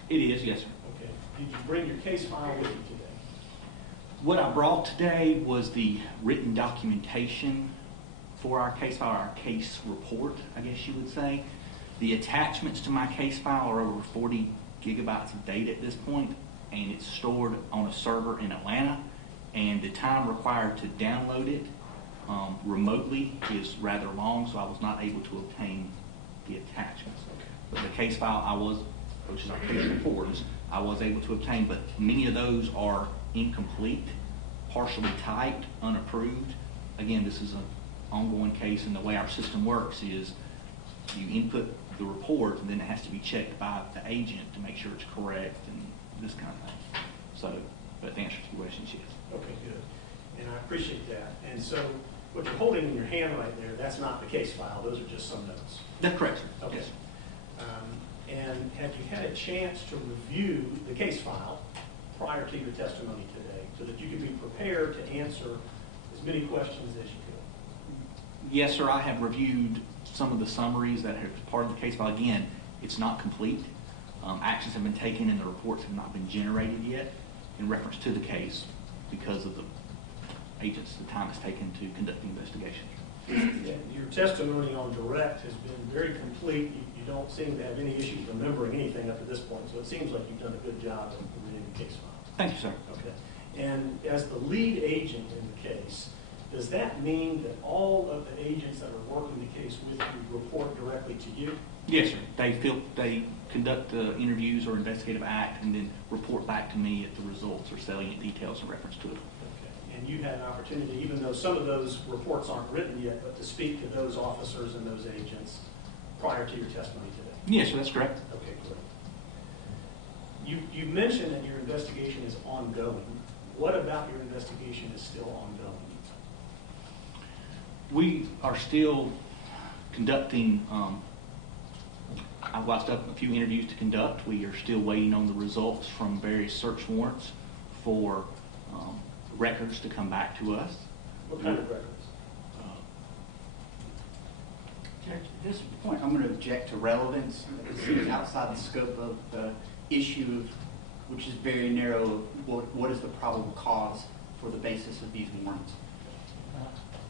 It is, yes, sir. Okay. Did you bring your case file with you today? What I brought today was the written documentation for our case file, our case report, I guess you would say. The attachments to my case file are over 40 gigabytes of data at this point, and it's stored on a server in Atlanta, and the time required to download it remotely is rather long, so I was not able to obtain the attachments. But the case file which is our case reports, I was able to obtain, but many of those are incomplete, partially typed, unapproved. Again, this is an ongoing case, and the way our system works is you input the report, and then it has to be checked by the agent to make sure it's correct and this kind of thing. So, but to answer your questions, yes. Okay, good. And I appreciate that. And so what you're holding in your hand right there, that's not the case file. Those are just some notes. That's correct, sir. Okay. Yes. And have you had a chance to review the case file prior to your testimony today so that you can be prepared to answer as many questions as you could? Yes, sir. I have reviewed some of the summaries that are part of the case file. Again, it's not complete. Actions have been taken and the reports have not been generated yet in reference to the case because of the time it's taken to conduct the investigation. Your testimony on direct has been very complete. You don't seem to have any issues remembering anything up to this point, so it seems like you've done a good job of reviewing the case file. Thank you, sir. Okay. And as the lead agent in the case, does that mean that all of the agents that are working the case with you report directly to you? Yes, sir. They conduct the interviews or investigative act and then report back to me at the results or salient details in reference to it. Okay. And you had an opportunity, even though some of those reports aren't written yet, but to speak to those officers and those agents prior to your testimony today? Yes, sir. That's correct. Okay, great. You mentioned that your investigation is ongoing. What about your investigation is still ongoing? We are still conducting, I've watched up a few interviews to conduct. We are still waiting on the results from various search warrants for records to come back to us. What kind of records? Judge, at this point, I'm going to object to relevance. It seems outside the scope of the issue, which is very narrow. What is the probable cause for the basis of these warrants?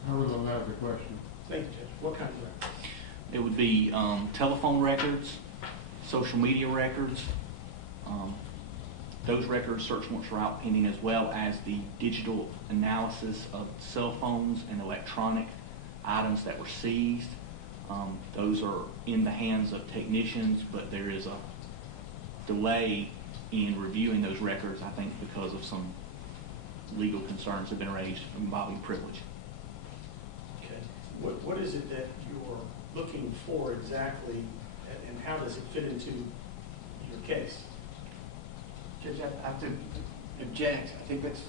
I will allow the question. Thank you, Judge. What kind of records? It would be telephone records, social media records. Those records, search warrants are out pending, as well as the digital analysis of cell phones and electronic items that were seized. Those are in the hands of technicians, but there is a delay in reviewing those records, I think, because of some legal concerns that have been raised involving privilege. Okay. What is it that you're looking for exactly, and how does it fit into your case? Judge, I have to object. I think that's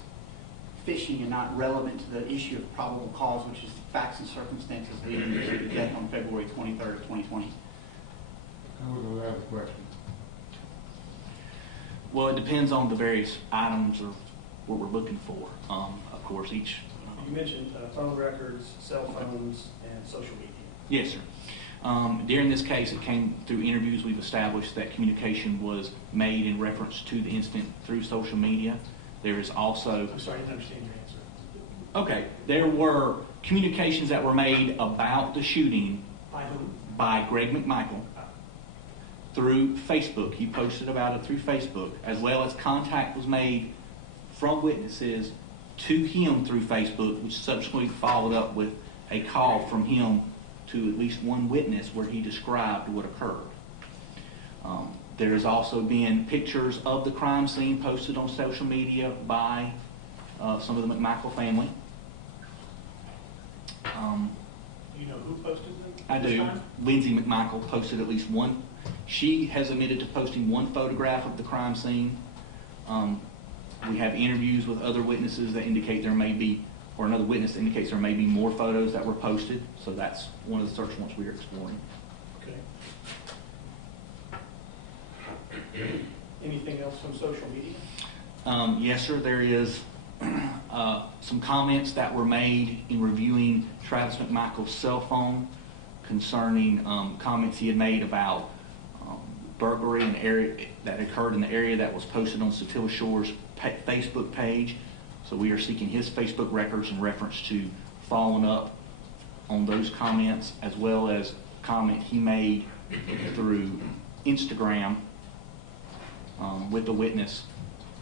fishing and not relevant to the issue of probable cause, which is the facts and circumstances leading to the death on February 23rd, 2020. I will allow the question. Well, it depends on the various items or what we're looking for. Of course, each... You mentioned phone records, cell phones, and social media. Yes, sir. During this case, it came through interviews. We've established that communication was made in reference to the incident through social media. There is also... I'm sorry, I didn't understand your answer. Okay. There were communications that were made about the shooting By whom? by Greg McMichael through Facebook. He posted about it through Facebook, as well as contact was made from witnesses to him through Facebook, which subsequently followed up with a call from him to at least one witness where he described what occurred. There has also been pictures of the crime scene posted on social media by some of the McMichael family. Do you know who posted them? I this do. time? Lindsay McMichael posted at least one. She has admitted to posting one photograph of the crime scene. We have interviews with other witnesses that indicate there may be, or another witness indicates there may be more photos that were posted. So that's one of the search warrants we are exploring. Okay. Anything else from social media? Yes, sir. There is some comments that were made in reviewing Travis McMichael's cell phone concerning comments he had made about burglary in area that occurred in the area that was posted on Satilla Shore's Facebook page. So we are seeking his Facebook records in reference to following up on those comments, as well as comment he made through Instagram with the witness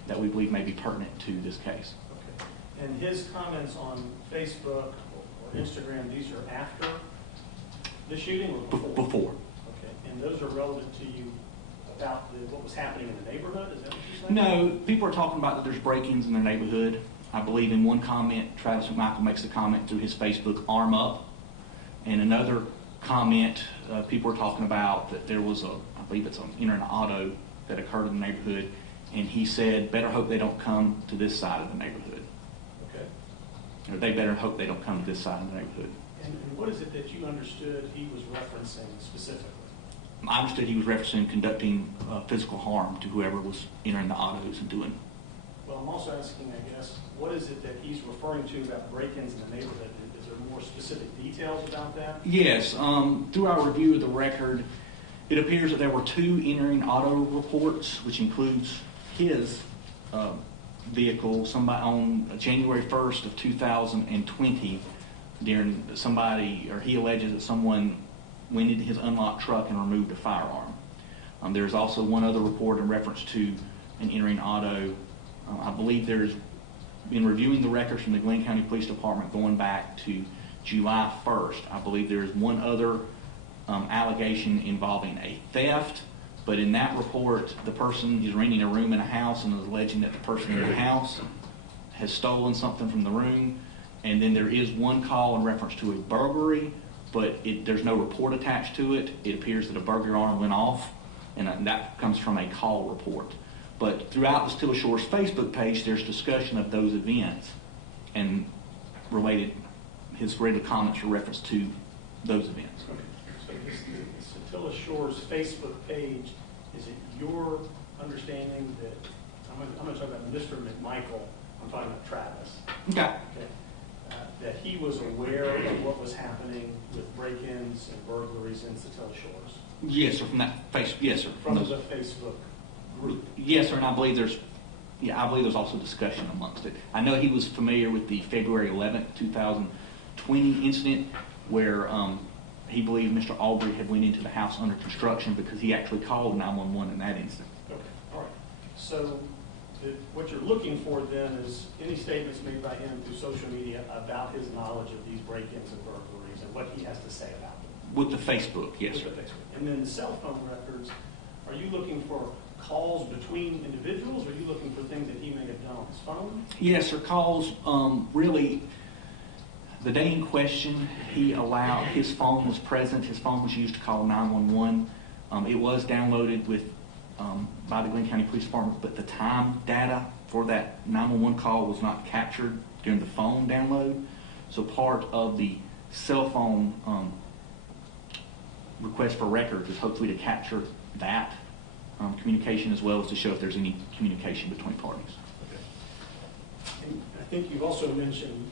that we believe may be pertinent to this case. Okay. And his comments on Facebook or Instagram, these are after the shooting or before? Before. Okay. And those are relevant to you about what was happening in the neighborhood? Is that what you're saying? No, people are talking about that there's break-ins in their neighborhood. I believe in one comment, Travis McMichael makes a comment through his Facebook, arm up. And another comment, people are talking about that there was I believe it's entering an auto that occurred in the neighborhood. And he said, better hope they don't come to this side of the neighborhood. Okay. Or they better hope they don't come to this side of the neighborhood. And what is it that you understood he was referencing specifically? I understood he was referencing conducting physical harm to whoever was entering the autos and doing. Well, I'm also asking, I guess, what is it that he's referring to about break-ins in the neighborhood? Is there more specific details about that? Yes. Through our review of the record, it appears that there were 2 entering auto reports, which includes his vehicle, somebody on January 1st of 2020, during he alleges that someone went into his unlocked truck and removed a firearm. There's also one other report in reference to an entering auto. I believe in reviewing the records from the Glenn County Police Department going back to July 1st, I believe there is one other allegation involving a theft, but in that report, the person is renting a room in a house and is alleging that the person in the house has stolen something from the room. And then there is one call in reference to a burglary, but there's no report attached to it. It appears that a burglary alarm went off, and that comes from a call report. But throughout the Satilla Shore's Facebook page, there's discussion of those events and his related comments are reference to those events. Okay. So the Satilla Shore's Facebook page, is it your understanding that, I'm going to talk about Mr. McMichael, I'm talking about Travis. Okay. Okay. That he was aware of what was happening with break-ins and burglaries in Satilla Shores? Yes, sir. From that yes, sir. From the Facebook group? Yes, sir. And I believe there's also discussion amongst it. I know he was familiar with the February 11th, 2020 incident where he believed Mr. Arbery had went into the house under construction because he actually called 911 in that incident. Okay, all right. So what you're looking for then is any statements made by him through social media about his knowledge of these break-ins and burglaries and what he has to say about them. With the Facebook, yes, sir. With the Facebook. And then the cell phone records, are you looking for calls between individuals, or are you looking for things that he may have done on his phone? Yes, sir. Calls, really, the day in question, his phone was present. His phone was used to call 911. It was downloaded by the Glenn County Police Department, but the time data for that 911 call was not captured during the phone download. So part of the cell phone request for records is hopefully to capture that communication, as well as to show if there's any communication between parties. Okay. And I think you've also mentioned,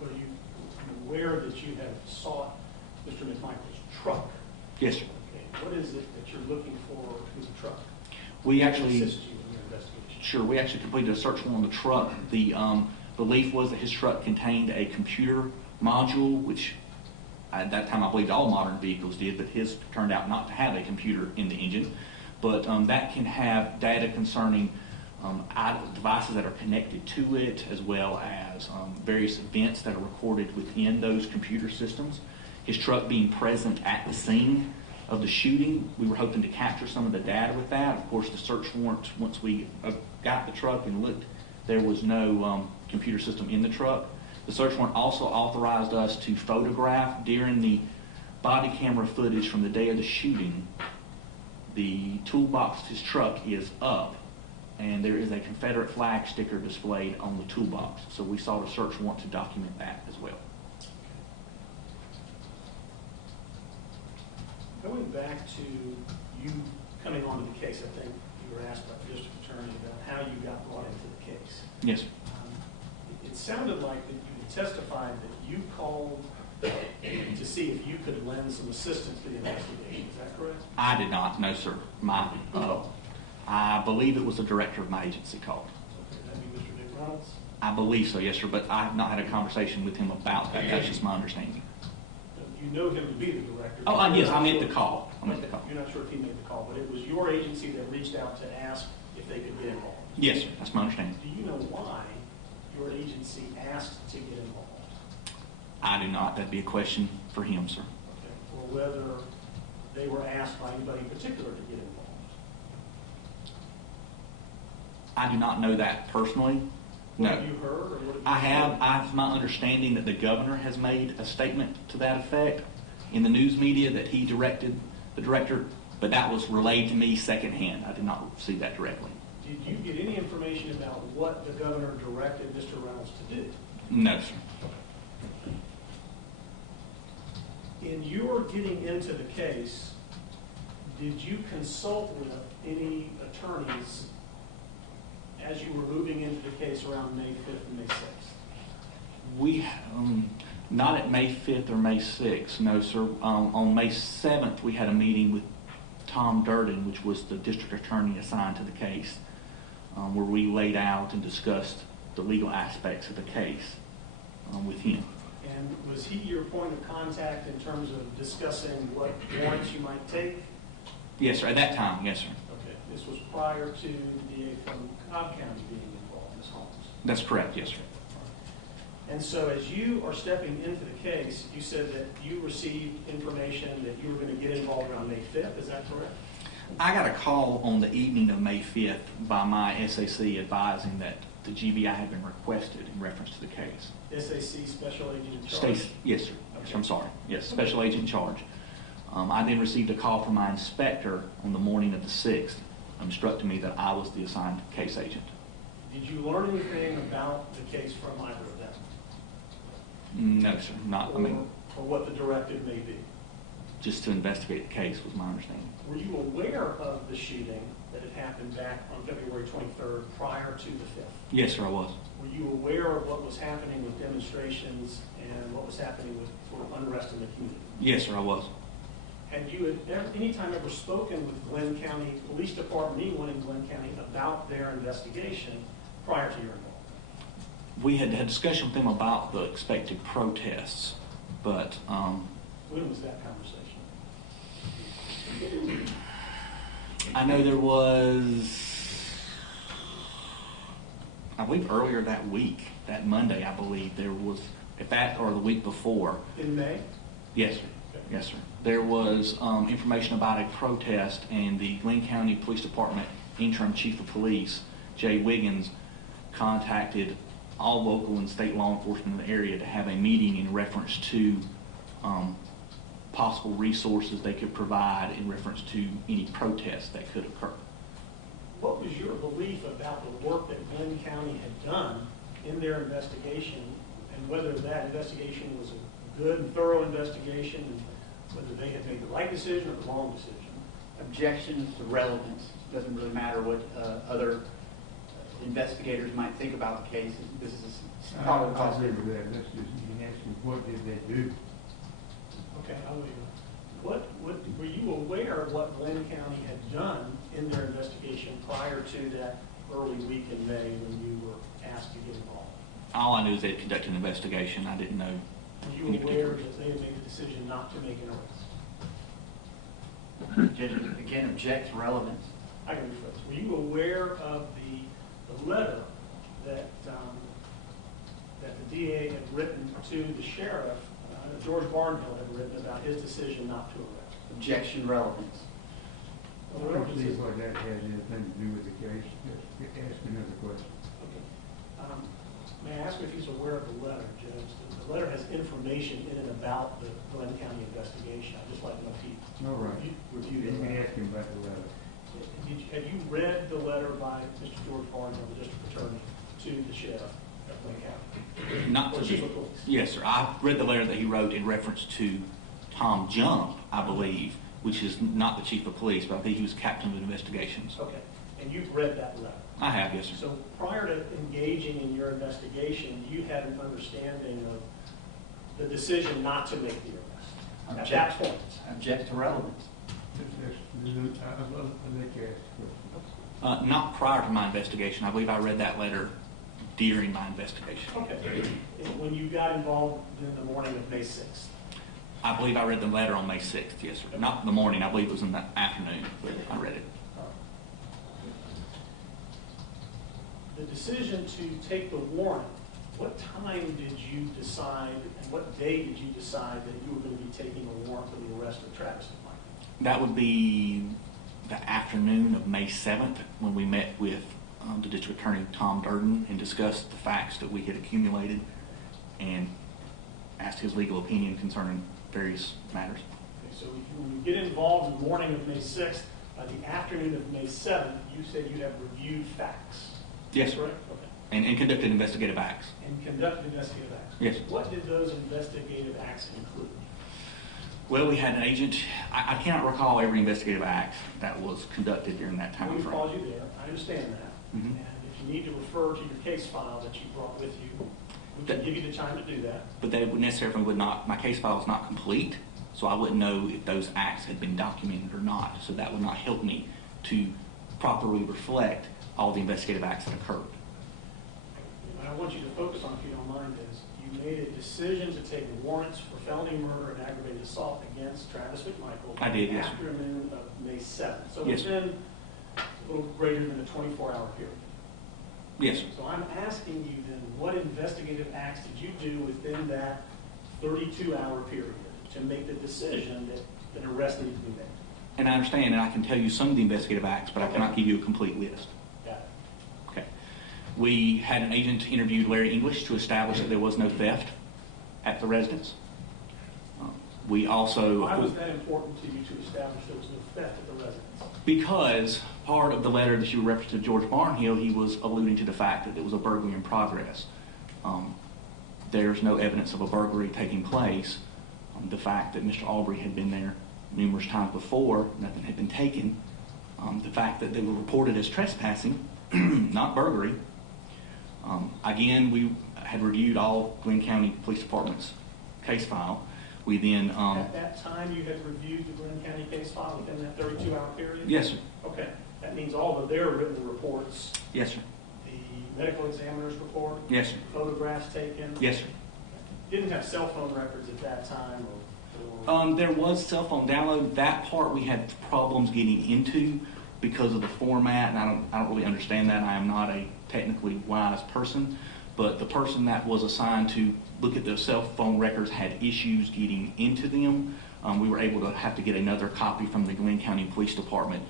I'm aware that you have sought Mr. McMichael's truck. Yes, sir. Okay. What is it that you're looking for in the truck? We to actually, assist you in your investigation? sure, we actually completed a search warrant on the truck. The belief was that his truck contained a computer module, which at that time I believe all modern vehicles did, but his turned out not to have a computer in the engine. But that can have data concerning devices that are connected to it, as well as various events that are recorded within those computer systems. His truck being present at the scene of the shooting, we were hoping to capture some of the data with that. Of course, the search warrant, once we got the truck and looked, there was no computer system in the truck. The search warrant also authorized us to photograph during the body camera footage from the day of the shooting. The toolbox of his truck is up, and there is a Confederate flag sticker displayed on the toolbox. So we sought a search warrant to document that as well. Going back to you coming onto the case, I think you were asked by the district attorney about how you got brought into the case. Yes, sir. It sounded like that you testified that you called to see if you could lend some assistance to the investigation. Is that correct? I did not, no, sir. I believe it was the director of my agency called. Okay, that'd be Mr. Dick Reynolds. I believe so, yes, sir, but I have not had a conversation with him about that. That's just my understanding. You know him to be the director. Oh, yes, I made the call. I made the call. You're not sure if he made the call, but it was your agency that reached out to ask if they could get involved. Yes, sir, that's my understanding. Do you know why your agency asked to get involved? I do not. That'd be a question for him, sir. Okay. Or whether they were asked by anybody in particular to get involved? I do not know that personally. No. What have you heard, or what have you I have. heard? I have my understanding that the governor has made a statement to that effect in the news media that he directed the director, but that was relayed to me secondhand. I did not see that directly. Did you get any information about what the governor directed Mr. Reynolds to do? No, sir. In your getting into the case, did you consult with any attorneys as you were moving into the case around May 5th and May 6th? We, not at May 5th or May 6th, no, sir. On May 7th, we had a meeting with Tom Durden, which was the district attorney assigned to the case, where we laid out and discussed the legal aspects of the case with him. And was he your point of contact in terms of discussing what warrants you might take? Yes, sir. At that time, yes, sir. Okay, this was prior to the DA from Cobb County being involved, Ms. Holmes. That's correct, yes, sir. And so as you are stepping into the case, you said that you received information that you were going to get involved around May 5th, is that correct? I got a call on the evening of May 5th by my SAC advising that the GBI had been requested in reference to the case. SAC Special Agent in Charge? Yes, sir. Yes, I'm sorry. Yes, Special Agent in Charge. I then received a call from my inspector on the morning of the 6th, instructing me that I was the assigned case agent. Did you learn anything about the case from either of them? No, sir. Not. Or what the directive may be? Just to investigate the case was my understanding. Were you aware of the shooting that had happened back on February 23rd prior to the 5th? Yes, sir, I was. Were you aware of what was happening with demonstrations and what was happening with sort of unrest in the community? Yes, sir, I was. Had you any time ever spoken with Glenn County Police Department, anyone in Glenn County, about their investigation prior to your involvement? We had had discussion with them about the expected protests, but When was that conversation? I know there was, I believe earlier that week, that Monday, I believe, there was, if that or the week before. In May? Yes, sir. Yes, sir. There was information about a protest, and the Glenn County Police Department interim chief of police, Jay Wiggins, contacted all local and state law enforcement in the area to have a meeting in reference to possible resources they could provide in reference to any protests that could occur. What was your belief about the work that Glenn County had done in their investigation, and whether that investigation was a good and thorough investigation, and whether they had made the right decision or the wrong decision? Objection to relevance. Doesn't really matter what other investigators might think about the case. This is probably I agree with that. Let's just, you can ask them, what did they do? Okay, I'll leave it. What were you aware of what Glenn County had done in their investigation prior to that early week in May when you were asked to get involved? All I knew is they had conducted an investigation. I didn't know. Were you aware that they had made the decision not to make an arrest? Judge, again, object to relevance. I can rephrase. Were you aware of the letter that that the DA had written to the sheriff, George Barnhill had written about his decision not to arrest? Objection, relevance. I don't see what that has anything to do with the case. Just ask another question. Okay. May I ask if he's aware of the letter, Judge? in and about the Glenn County investigation. I'd just like to know if he All right. reviewed You it. can ask him about the letter. Had you read the letter by Mr. George Barnes, the district attorney, to the sheriff of Glenn County? Not Or to chief of police? Yes, sir. I read the letter that he wrote in reference to Tom Jump, I believe, which is not the chief of police, but I think he was captain of investigations. Okay, and you've read that letter? I have, yes, sir. So prior to engaging in your investigation, you had an understanding of the decision not to make the arrest? At that point? Object to relevance. I'll let you ask the question. Not prior to my investigation. I believe I read that letter during my investigation. Okay. And when you got involved in the morning of May 6th? I believe I read the letter on May 6th, yes, sir. Not in the morning. I believe it was in the afternoon, but I read it. The decision to take the warrant, what time did you decide, and what day did you decide that you were going to be taking a warrant for the arrest of Travis McMichael? That would be the afternoon of May 7th when we met with the district attorney, Tom Durden, and discussed the facts that we had accumulated and asked his legal opinion concerning various matters. Okay, so when you get involved in the morning of May 6th, by the afternoon of May 7th, you said you have reviewed facts. Yes, sir. Correct? Okay. And conducted investigative acts. And conducted investigative acts. Yes. What did those investigative acts include? Well, we had an agent. I cannot recall every investigative act that was conducted during that time We frame. called you there. I understand that. Mhm. And if you need to refer to your case file that you brought with you, we can give you the time to do that. But they would necessarily would not, my case file is not complete, so I wouldn't know if those acts had been documented or not. So that would not help me to properly reflect all the investigative acts that occurred. What I want you to focus on, if you don't mind, is you made a decision to take warrants for felony murder and aggravated assault against Travis McMichael. I did, yes, sir. Afternoon of May 7th. So Yes, sir. within a little greater than a 24-hour period. Yes, sir. So I'm asking you then, what investigative acts did you do within that 32-hour period to make the decision that an arrest needed to be made? And I understand, and I can tell you some of the investigative acts, but I cannot give you a complete list. Got it. Okay. We had an agent interview Larry English to establish that there was no theft at the residence. We also... Why was that important to you to establish there was no theft at the residence? Because part of the letter that you referenced to George Barnhill, he was alluding to the fact that there was a burglary in progress. There's no evidence of a burglary taking place. The fact that Mr. Arbery had been there numerous times before, nothing had been taken. The fact that they were reported as trespassing, not burglary. Again, we had reviewed all Glenn County Police Department's case file. We then... At that time, you had reviewed the Glenn County case file within that 32-hour period? Yes, sir. Okay. That means all of their written reports, Yes, sir. the medical examiner's report, Yes, sir. photographs taken? Yes, sir. Didn't have cell phone records at that time? Or There was cell phone download. That part we had problems getting into because of the format, and I don't really understand that. I am not a technically wise person, but the person that was assigned to look at the cell phone records had issues getting into them. We were able to have to get another copy from the Glenn County Police Department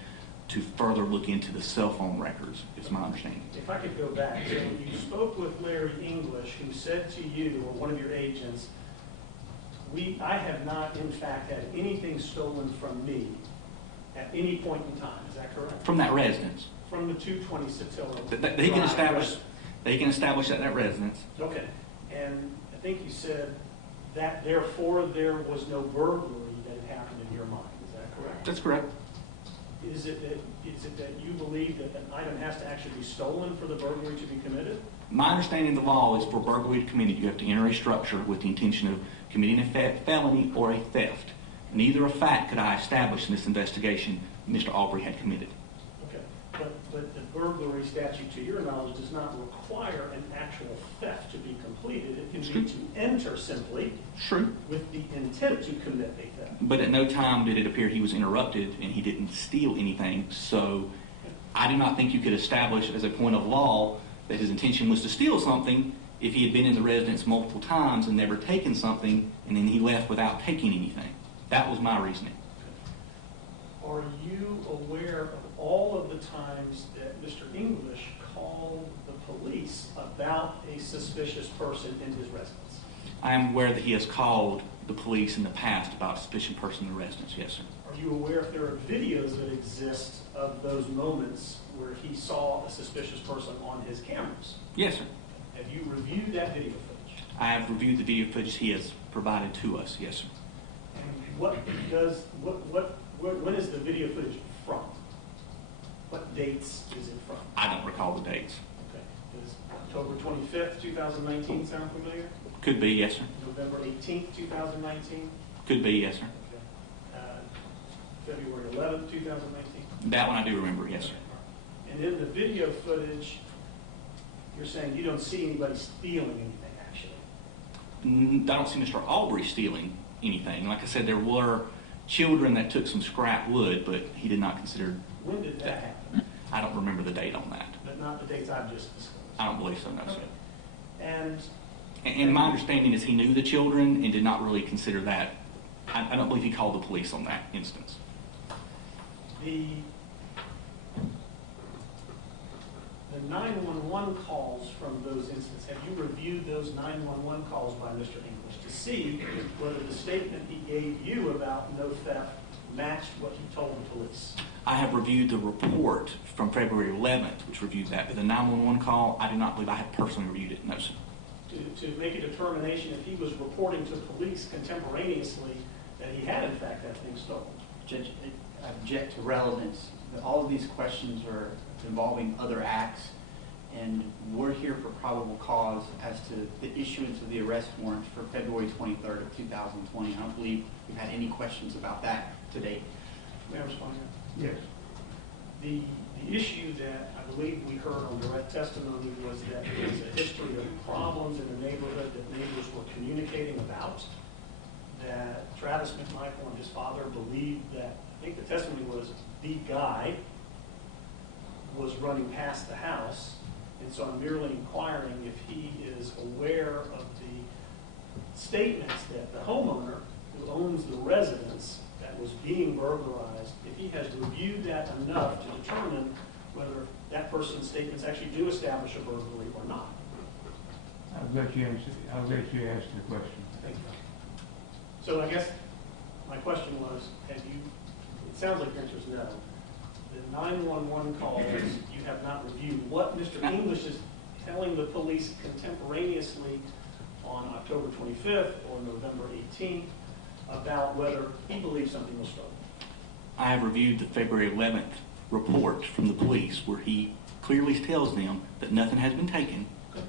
to further look into the cell phone records, is my understanding. if I could go back, so you spoke with Larry English, who said to you, or one of your agents, I have not, in fact, had anything stolen from me at any point in time. Is that correct? From that residence. From the 226 Hill Road. They can establish at that residence. Okay. And I think you said that therefore there was no burglary that had happened in your mind. Is that correct? That's correct. Is it that you believe that an item has to actually be stolen for the burglary to be committed? My understanding of the law is for burglary to be committed, you have to enter a structure with the intention of committing a felony or a theft. Neither a fact could I establish in this investigation Mr. Arbery had committed. Okay. But the burglary statute, to your knowledge, does not require an actual theft to be completed. It can be to enter simply True. with the intent to commit a theft. But at no time did it appear he was interrupted and he didn't steal anything. So I do not think you could establish as a point of law that his intention was to steal something if he had been in the residence multiple times and never taken something and then he left without taking anything. That was my reasoning. Are you aware of all of the times that Mr. English called the police about a suspicious person in his residence? I am aware that he has called the police in the past about a suspicious person in the residence, yes, sir. Are you aware if there are videos that exist of those moments where he saw a suspicious person on his cameras? Yes, sir. Have you reviewed that video footage? I have reviewed the video footage he has provided to us, yes, sir. And when is the video footage from? What dates is it from? I don't recall the dates. Okay. Does October 25th, 2019 sound familiar? Could be, yes, sir. November 18th, 2019? Could be, yes, sir. February 11th, 2019? That one I do remember, yes, sir. And in the video footage, you're saying you don't see anybody stealing anything, actually? I don't see Mr. Arbery stealing anything. Like I said, there were children that took some scrap wood, but he did not consider When did that happen? I don't remember the date on that. But not the dates I've just disclosed? I don't believe so, no, sir. And And my understanding is he knew the children and did not really consider that. I don't believe he called the police on that instance. the 911 calls from those instances, have you reviewed those 911 calls by Mr. English to see whether the statement he gave you about no theft matched what he told the police? I have reviewed the report from February 11th, which reviewed that, but the 911 call, I do not believe I have personally reviewed it, no, sir. To make a determination if he was reporting to police contemporaneously that he had in fact that thing stolen. Judge, I object to relevance. All of these questions are involving other acts, and we're here for probable cause as to the issuance of the arrest warrant for February 23rd of 2020. I don't believe we've had any questions about that to date. May I respond to that? Yes. The issue that I believe we heard on direct testimony was that there was a history of problems in the neighborhood that neighbors were communicating about, that Travis McMichael and his father believed that, I think the testimony was, the guy was running past the house, and so I'm merely inquiring if he is aware of the statements that the homeowner who owns the residence that was being burglarized, if he has reviewed that enough to determine whether that person's statements actually do establish a burglary or not. I'll let you answer the question. Thank you. So I guess my question was, have you, it sounds like your answer is no. The 911 calls you have not reviewed. What Mr. English is telling the police contemporaneously on October 25th or November 18th about whether he believes something was stolen. I have reviewed the February 11th report from the police where he clearly tells them that nothing has been taken, Okay.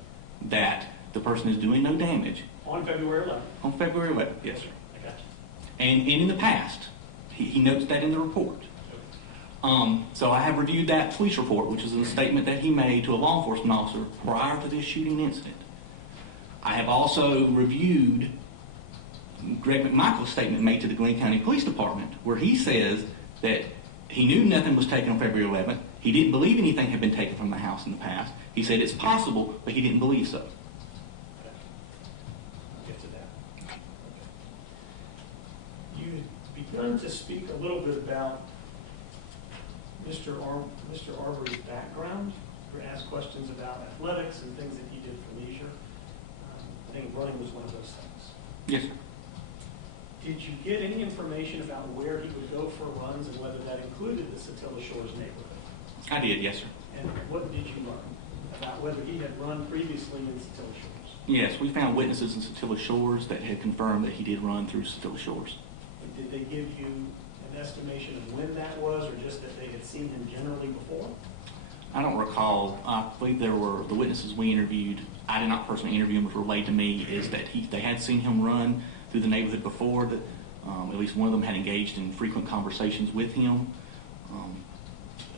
that the person is doing no damage. On February 11th. On February 11th, yes, sir. I got you. And in the past, he notes that in the report. So I have reviewed that police report, which is a statement that he made to a law enforcement officer prior to this shooting incident. I have also reviewed Greg McMichael's statement made to the Glenn County Police Department, where he says that he knew nothing was taken on February 11th. He didn't believe anything had been taken from the house in the past. He said it's possible, but he didn't believe so. Okay. I'll get to that. Okay. You've begun to speak a little bit about Mr. Arbery's background. You were asked questions about athletics and things that he did for leisure. I think running was one of those things. Yes, sir. Did you get any information about where he would go for runs and whether that included the Satilla Shores neighborhood? I did, yes, sir. And what did you learn about whether he had run previously in Satilla Shores? Yes, we found witnesses in Satilla Shores that had confirmed that he did run through Satilla Shores. And did they give you an estimation of when that was, or just that they had seen him generally before? I don't recall. I believe there were the witnesses we interviewed. I did not personally interview him. Was relayed to me is that they had seen him run through the neighborhood before. That at least one of them had engaged in frequent conversations with him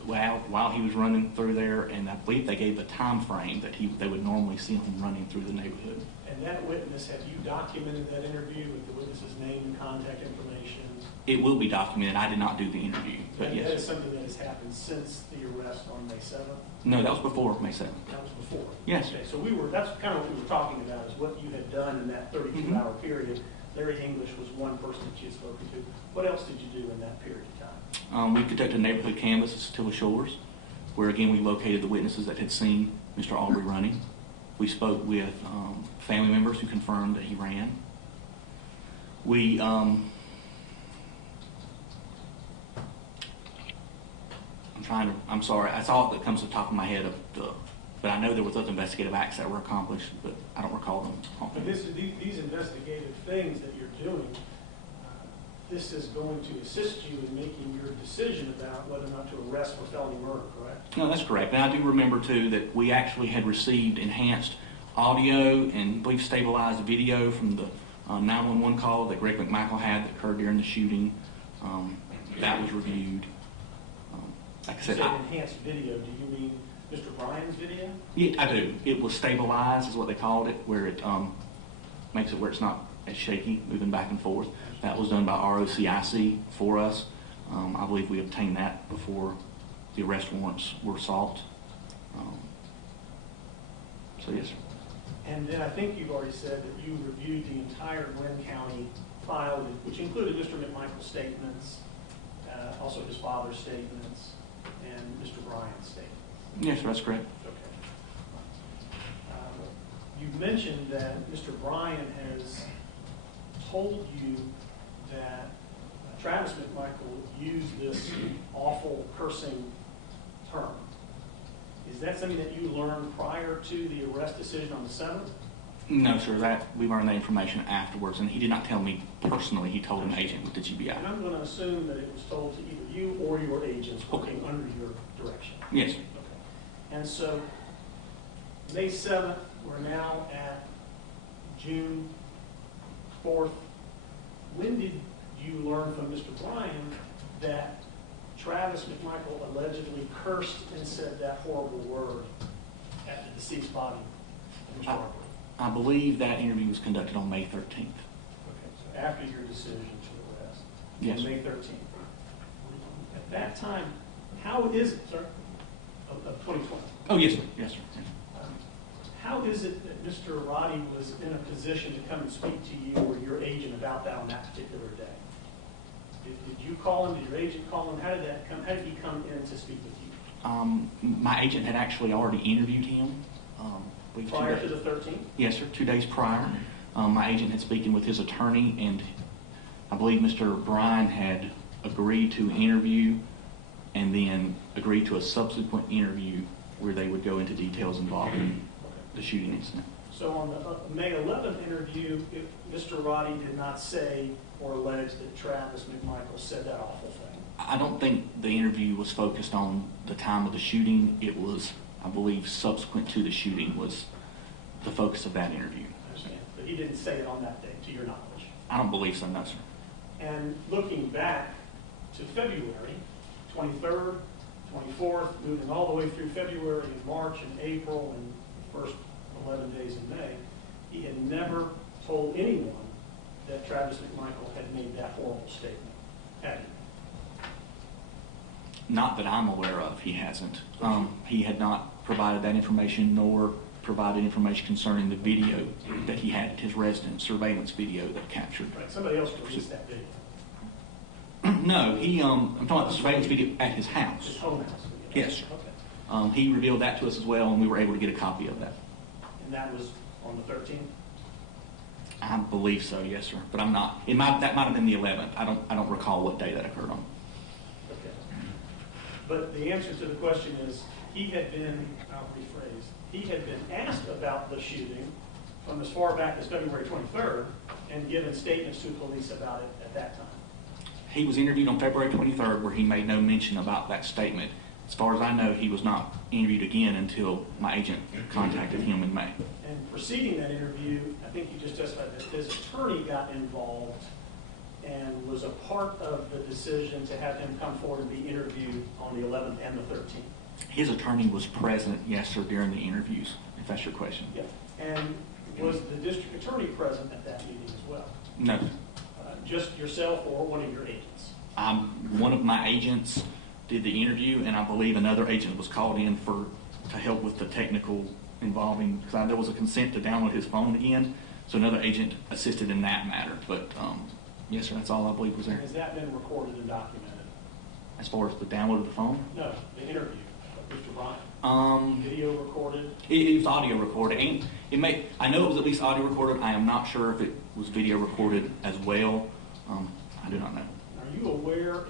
while he was running through there, and I believe they gave a time frame that they would normally see him running through the neighborhood. And that witness, have you documented that interview with the witness's name and contact information? It will be documented. I did not do the interview, but And yes. that is something that has happened since the arrest on May 7th? No, that was before May 7th. That was before? Yes. Okay, so that's kind of what we were talking about, is what you had done in that 32-hour period. Larry English was one person that you had spoken to. What else did you do in that period of time? We conducted a neighborhood canvass at Satilla Shores, where again we located the witnesses that had seen Mr. Arbery running. We spoke with family members who confirmed that he ran. I'm sorry, that's all that comes to the top of my head, but I know there was other investigative acts that were accomplished, but I don't recall them. But these investigative things that you're doing, this is going to assist you in making your decision about whether or not to arrest for felony murder, correct? No, that's correct. And I do remember, too, that we actually had received enhanced audio and, I believe, stabilized video from the 911 call that Greg McMichael had that occurred during the shooting. That was reviewed. Like I You said, said enhanced video. Do you mean Mr. Bryan's video? Yeah, I do. It was stabilized, is what they called it, where it makes it where it's not as shaky, moving back and forth. That was done by ROCIC for us. I believe we obtained that before the arrest warrants were sought. So yes, sir. And then I think you've already said that you reviewed the entire Glenn County file, which included Mr. McMichael's statements, also his father's statements, and Mr. Bryan's statement. Yes, sir, that's correct. Okay. You mentioned that Mr. Bryan has told you that Travis McMichael used this awful cursing term. Is that something that you learned prior to the arrest decision on the 7th? No, sir, that we learned that information afterwards, and he did not tell me personally. He told an agent with the GBI. And I'm going to assume that it was told to either you or your agents working under your direction. Yes, sir. Okay. And so, May 7th, we're now at June 4th. When did you learn from Mr. Bryan that Travis McMichael allegedly cursed and said that horrible word at the deceased body of Mr. Arbery? I believe that interview was conducted on May 13th. Okay, so after your decision to arrest, Yes. on May 13th. At that time, how is it, sir, of 2020? Oh, yes, sir. Yes, sir. Yes. How is it that Mr. Roddy was in a position to come and speak to you or your agent about that on that particular day? Did you call him? Did your agent call him? How did that come? How did he come in to speak with you? My agent had actually already interviewed him. Prior to the 13th? Yes, sir, 2 days prior. My agent had spoken with his attorney, and I believe Mr. Bryan had agreed to interview and then agreed to a subsequent interview where they would go into details involving the shooting incident. So on the May 11th interview, Mr. Roddy did not say or allege that Travis McMichael said that awful thing? I don't think the interview was focused on the time of the shooting. It was, I believe, subsequent to the shooting was the focus of that interview. I understand. But he didn't say it on that day, to your knowledge? I don't believe so, no, sir. And looking back to February 23rd, 24th, moving all the way through February and March and April and the first 11 days in May, he had never told anyone that Travis McMichael had made that horrible statement, had he? Not that I'm aware of, he hasn't. He had not provided that information nor provided information concerning the video that he had at his residence, surveillance video that captured. Right, somebody else released that video. No, I'm talking about the surveillance video at his His house. home house video. Yes, sir. Okay. He revealed that to us as well, and we were able to get a copy of that. And that was on the 13th? I believe so, yes, sir. But I'm not. That might have been the 11th. I don't recall what day that occurred on. Okay. But the answer to the question is, he had been, I'll rephrase, he had been asked about the shooting from as far back as February 23rd and given statements to police about it at that time. He was interviewed on February 23rd where he made no mention about that statement. As far as I know, he was not interviewed again until my agent contacted him in May. And preceding that interview, I think you just testified that his attorney got involved and was a part of the decision to have him come forward and be interviewed on the 11th and the 13th. His attorney was present, yes, sir, during the interviews, if that's your question. Yeah. And was the district attorney present at that meeting as well? No. Just yourself or one of your agents? One of my agents did the interview, and I believe another agent was called in to help with the technical involving, because there was a consent to download his phone again, so another agent assisted in that matter. But yes, sir, that's all I believe was there. Has that been recorded and documented? As far as the download of the phone? No, the interview of Mr. Bryan. Video recorded? It was audio recorded. And I know it was at least audio recorded. I am not sure if it was video recorded as well. I do not know. Are you aware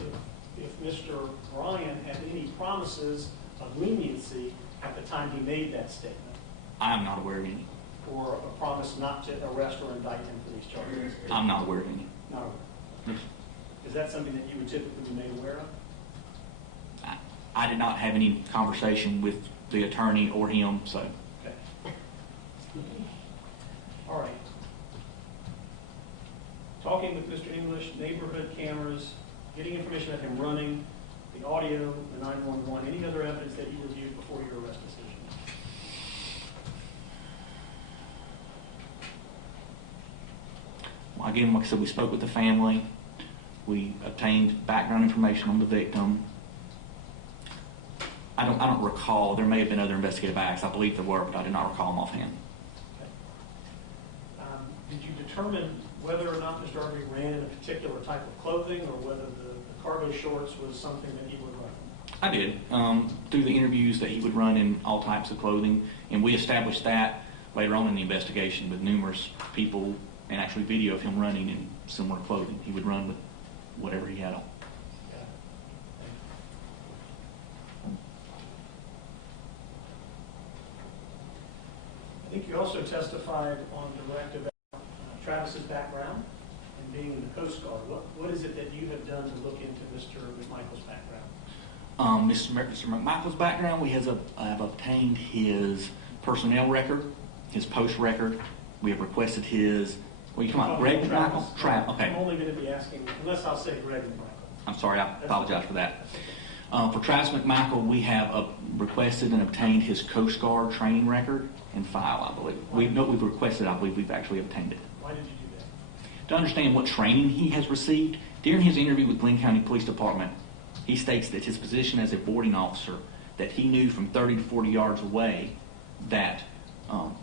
if Mr. Bryan had any promises of leniency at the time he made that statement? I am not aware of any. Or a promise not to arrest or indict him for these charges? I'm not aware of any. Not aware. Is that something that you would typically be made aware of? I did not have any conversation with the attorney or him, so. Okay. All right. Talking with Mr. English, neighborhood cameras, getting information about him running, the audio, the 911, any other evidence that you reviewed before your arrest decision? Well, again, like I said, we spoke with the family. We obtained background information on the victim. I don't recall. There may have been other investigative acts. I believe there were, but I do not recall them offhand. Okay. Did you determine whether or not Mr. Arbery ran in a particular type of clothing, or whether the cargo shorts was something that he would run? I did. Through the interviews that he would run in all types of clothing, and we established that later on in the investigation with numerous people and actually video of him running in similar clothing. He would run with whatever he had on. I think you also testified on direct about Travis's background and being in the Coast Guard. What is it that you have done to look into Mr. McMichael's background? Mr. McMichael's background, we have obtained his personnel record, his post record. We have requested his, what are you talking about, Greg McMichael? Okay. I'm only going to be asking, unless I'll say Greg McMichael. I'm sorry, I apologize for that. For Travis McMichael, we have requested and obtained his Coast Guard training record and file, I believe. We've requested, I believe we've actually obtained it. Why did you do that? To understand what training he has received, during his interview with Glenn County Police Department, he states that his position as a boarding officer, that he knew from 30 to 40 yards away that Ahmaud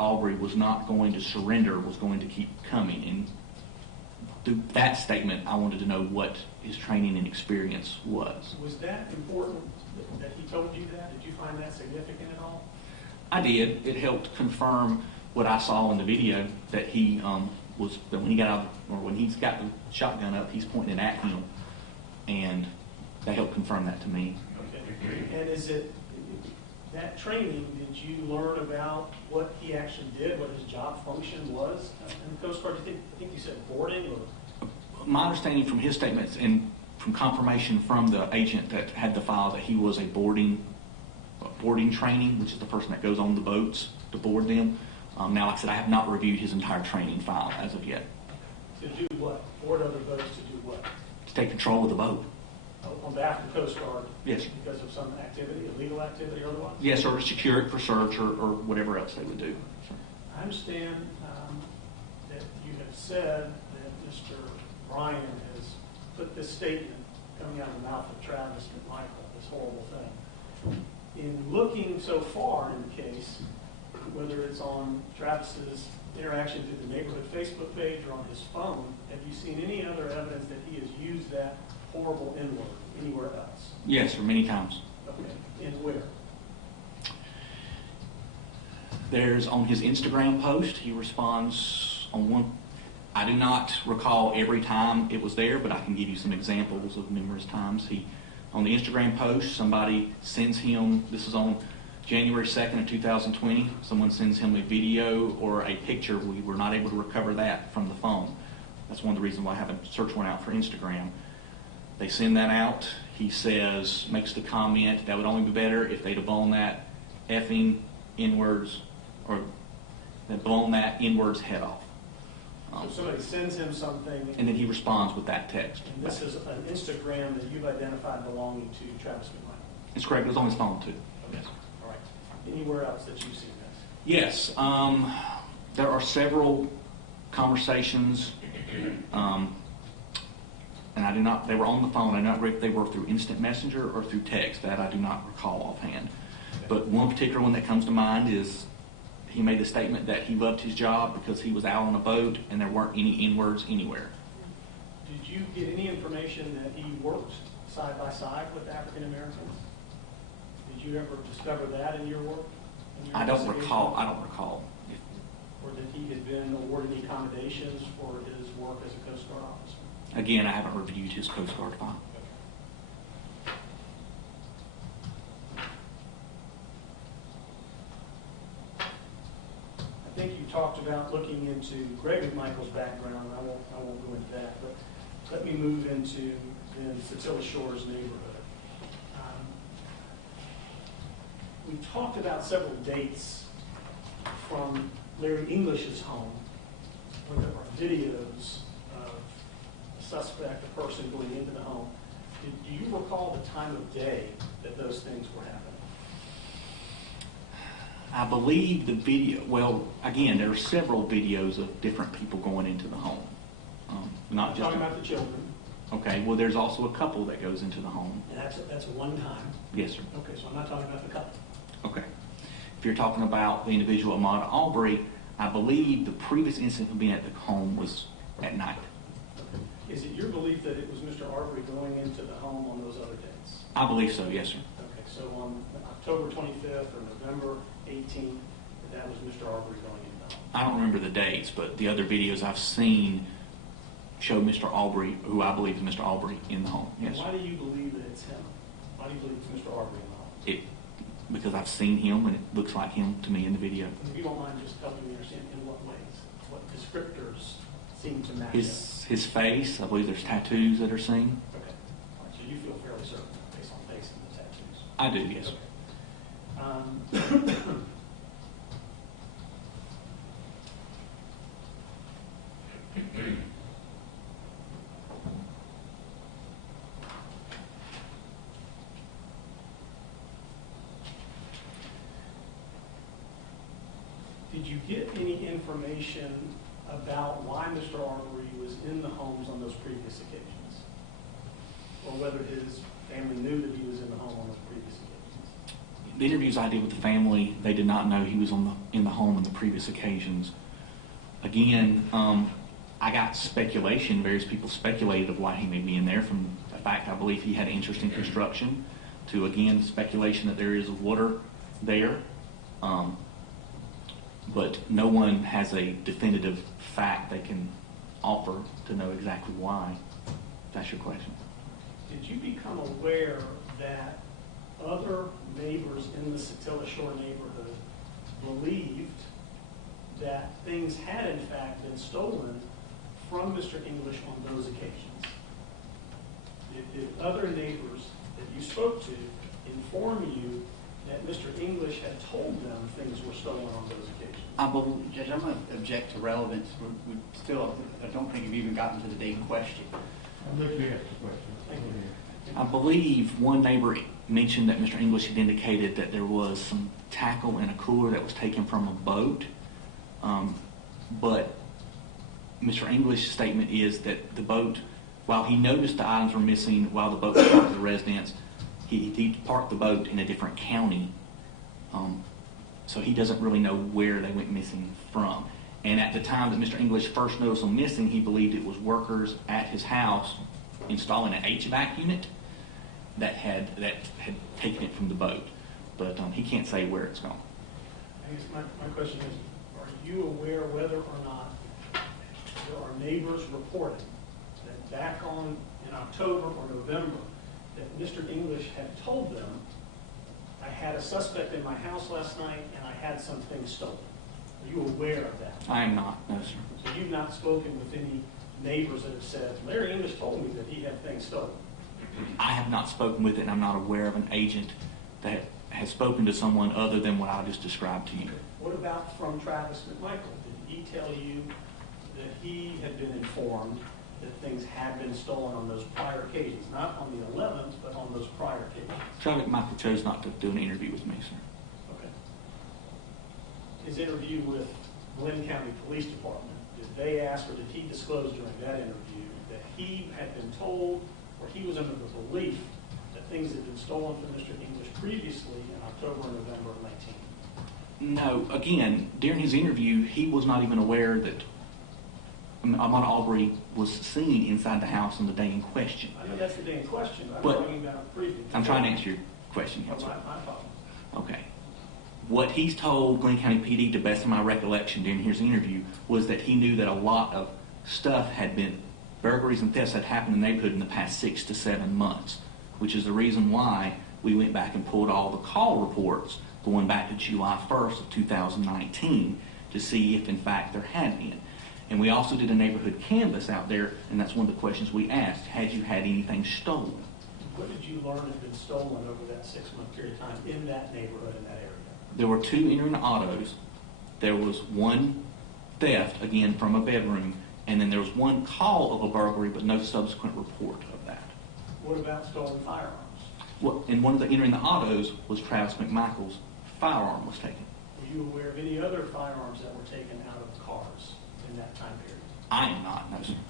Arbery was not going to surrender, was going to keep coming. And through that statement, I wanted to know what his training and experience was. Was that important that he told you that? Did you find that significant at all? I did. It helped confirm what I saw in the video, that he that when he got out, or when he's got the shotgun up, he's pointing it at him, and that helped confirm that to me. Okay. And is it that training? Did you learn about what he actually did, what his job function was in the Coast Guard? I think you said boarding, or? My understanding from his statements and from confirmation from the agent that had the file, that he was a boarding training, which is the person that goes on the boats to board them. Now, like I said, I have not reviewed his entire training file as of yet. To do what? Board other boats to do what? To take control of the boat. On behalf of the Coast Guard? Yes. Because of some activity, illegal activity or otherwise? Yes, or to secure it for search or whatever else they would do. I understand that you have said that Mr. Bryan has put this statement coming out of the mouth of Travis McMichael, this horrible thing. In looking so far in the case, whether it's on Travis's interaction through the neighborhood Facebook page or on his phone, have you seen any other evidence that he has used that horrible N-word anywhere else? Yes, sir, many times. Okay. And where? There's on his Instagram post, he responds on one. I do not recall every time it was there, but I can give you some examples of numerous times. On the Instagram post, somebody sends him, this is on January 2nd of 2020, someone sends him a video or a picture. We were not able to recover that from the phone. That's one of the reasons why I have a search warrant out for Instagram. They send that out. He says, makes the comment, that would only be better if they'd have blown that effing N-words, or they'd blown that N-words head off. So somebody sends him something. And then he responds with that text. And this is an Instagram that you've identified belonging to Travis McMichael. It's correct. It was on his phone, too. Okay. All right. Anywhere else that you've seen this? Yes. There are several conversations, and I do not, they were on the phone. I do not remember if they were through instant messenger or through text. That I do not recall offhand. But one particular one that comes to mind is he made the statement that he loved his job because he was out on a boat and there weren't any N-words anywhere. Did you get any information that he worked side by side with African Americans? Did Did you ever discover that in your work? In your I don't investigation? recall. I don't recall. Or that he had been awarded any accommodations for his work as a Coast Guard officer? Again, I haven't reviewed his Coast Guard file. I think you talked about looking into Greg McMichael's background. I won't go into that, but let me move into then Satilla Shores neighborhood. We talked about several dates from Larry English's home where there are videos of a suspect, a person going into the home. Do you recall the time of day that those things were happening? I believe the video, well, again, there are several videos of different people going into the home. Not I'm just. talking about the children. Okay, well, there's also a couple that goes into the home. And that's a one time. Yes, sir. Okay, so I'm not talking about the couple. Okay. If you're talking about the individual Ahmaud Arbery, I believe the previous incident of being at the home was at night. Okay. Is it your belief that it was Mr. Arbery going into the home on those other dates? I believe so, yes, sir. Okay, so on October 25th or November 18th, that was Mr. Arbery going into the home? I don't remember the dates, but the other videos I've seen show Mr. Arbery, who I believe is Mr. Arbery, in the home. Yes, Why sir. do you believe that it's him? Why do you believe it's Mr. Arbery in the home? Because I've seen him and it looks like him to me in the video. If you don't mind just helping me understand in what ways, what descriptors seem to match up? His face, I believe there's tattoos that are seen. Okay, all right, so you feel fairly certain based on face and the tattoos? I do, yes. Did you get any information about why Mr. Arbery was in the homes on those previous occasions? Or whether his family knew that he was in the home on those previous occasions? The interviews I did with the family, they did not know he was in the home on the previous occasions. Again, I got speculation, various people speculated of why he may be in there, from the fact I believe he had interest in construction, to again, speculation that there is water there. But no one has a definitive fact they can offer to know exactly why. If that's your question. Did you become aware that other neighbors in the Satilla Shore neighborhood believed that things had in fact been stolen from Mr. English on those occasions? Did other neighbors that you spoke to inform you that Mr. English had told them things were stolen on those occasions? Judge, I'm going to object to relevance. We still, I don't think you've even gotten to the date in question. I'd like to ask the question. Thank you. I believe one neighbor mentioned that Mr. English had indicated that there was some tackle in a cooler that was taken from a boat. But Mr. English's statement is that the boat, while he noticed the items were missing while the boat was parked at the residence, he parked the boat in a different county. So he doesn't really know where they went missing from. And at the time that Mr. English first noticed them missing, he believed it was workers at his house installing an HVAC unit that had taken it from the boat. But he can't say where it's gone. I guess my question is, are you aware whether or not there are neighbors reporting that back in October or November that Mr. English had told them, I had a suspect in my house last night and I had some things stolen? Are you aware of that? I am not, no, sir. So you've not spoken with any neighbors that have said, Larry English told me that he had things stolen? I have not spoken with it, and I'm not aware of an agent that has spoken to someone other than what I just described to you. What about from Travis McMichael? Did he tell you that he had been informed that things had been stolen on those prior occasions? Not on the 11th, but on those prior occasions. Travis McMichael chose not to do an interview with me, sir. Okay. His interview with Glenn County Police Department, did they ask or did he disclose during that interview that he had been told or he was under the belief that things had been stolen from Mr. English previously in October and November of 19? No, again, during his interview, he was not even aware that Ahmaud Arbery was seen inside the house on the day in question. I know that's the day in question, but But I'm talking about previous. I'm trying to answer your question, Oh, yes, sir. my problem. Okay. What he's told Glenn County PD, to the best of my recollection during his interview, was that he knew that a lot of stuff had been, burglaries and thefts had happened in the neighborhood in the past 6 to 7 months, which is the reason why we went back and pulled all the call reports going back to July 1st of 2019 to see if in fact there had been. And we also did a neighborhood canvass out there, and that's one of the questions we asked: had you had anything stolen? What did you learn had been stolen over that 6-month period of time in that neighborhood, in that area? There were 2 entering autos. There was 1 theft, again from a bedroom, and then there was 1 call of a burglary, but no subsequent report of that. What about stolen firearms? Well, and one of the entering the autos was Travis McMichael's firearm was taken. Were you aware of any other firearms that were taken out of cars in that time period? I am not, no sir. Okay.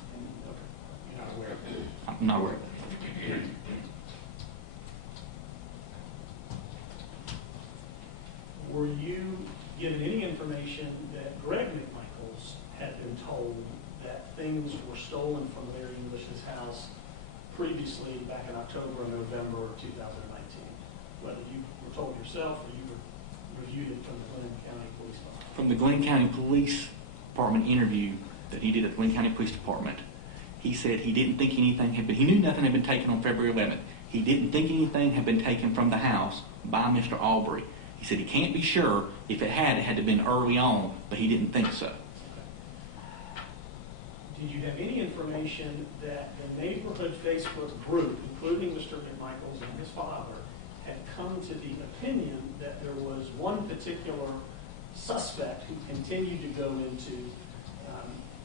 You're not aware of it? I'm not aware of it. Were you given any information that Greg McMichaels had been told that things were stolen from Larry English's house previously back in October and November of 2019? Whether you were told yourself or you reviewed it from the Glenn County Police Department? From the Glenn County Police Department interview that he did at the Glenn County Police Department, he said he didn't think anything had been, he knew nothing had been taken on February 11th. He didn't think anything had been taken from the house by Mr. Arbery. He said he can't be sure. If it had to have been early on, but he didn't think so. Did you have any information that the neighborhood Facebook group, including Mr. McMichaels and his father, had come to the opinion that there was one particular suspect who continued to go into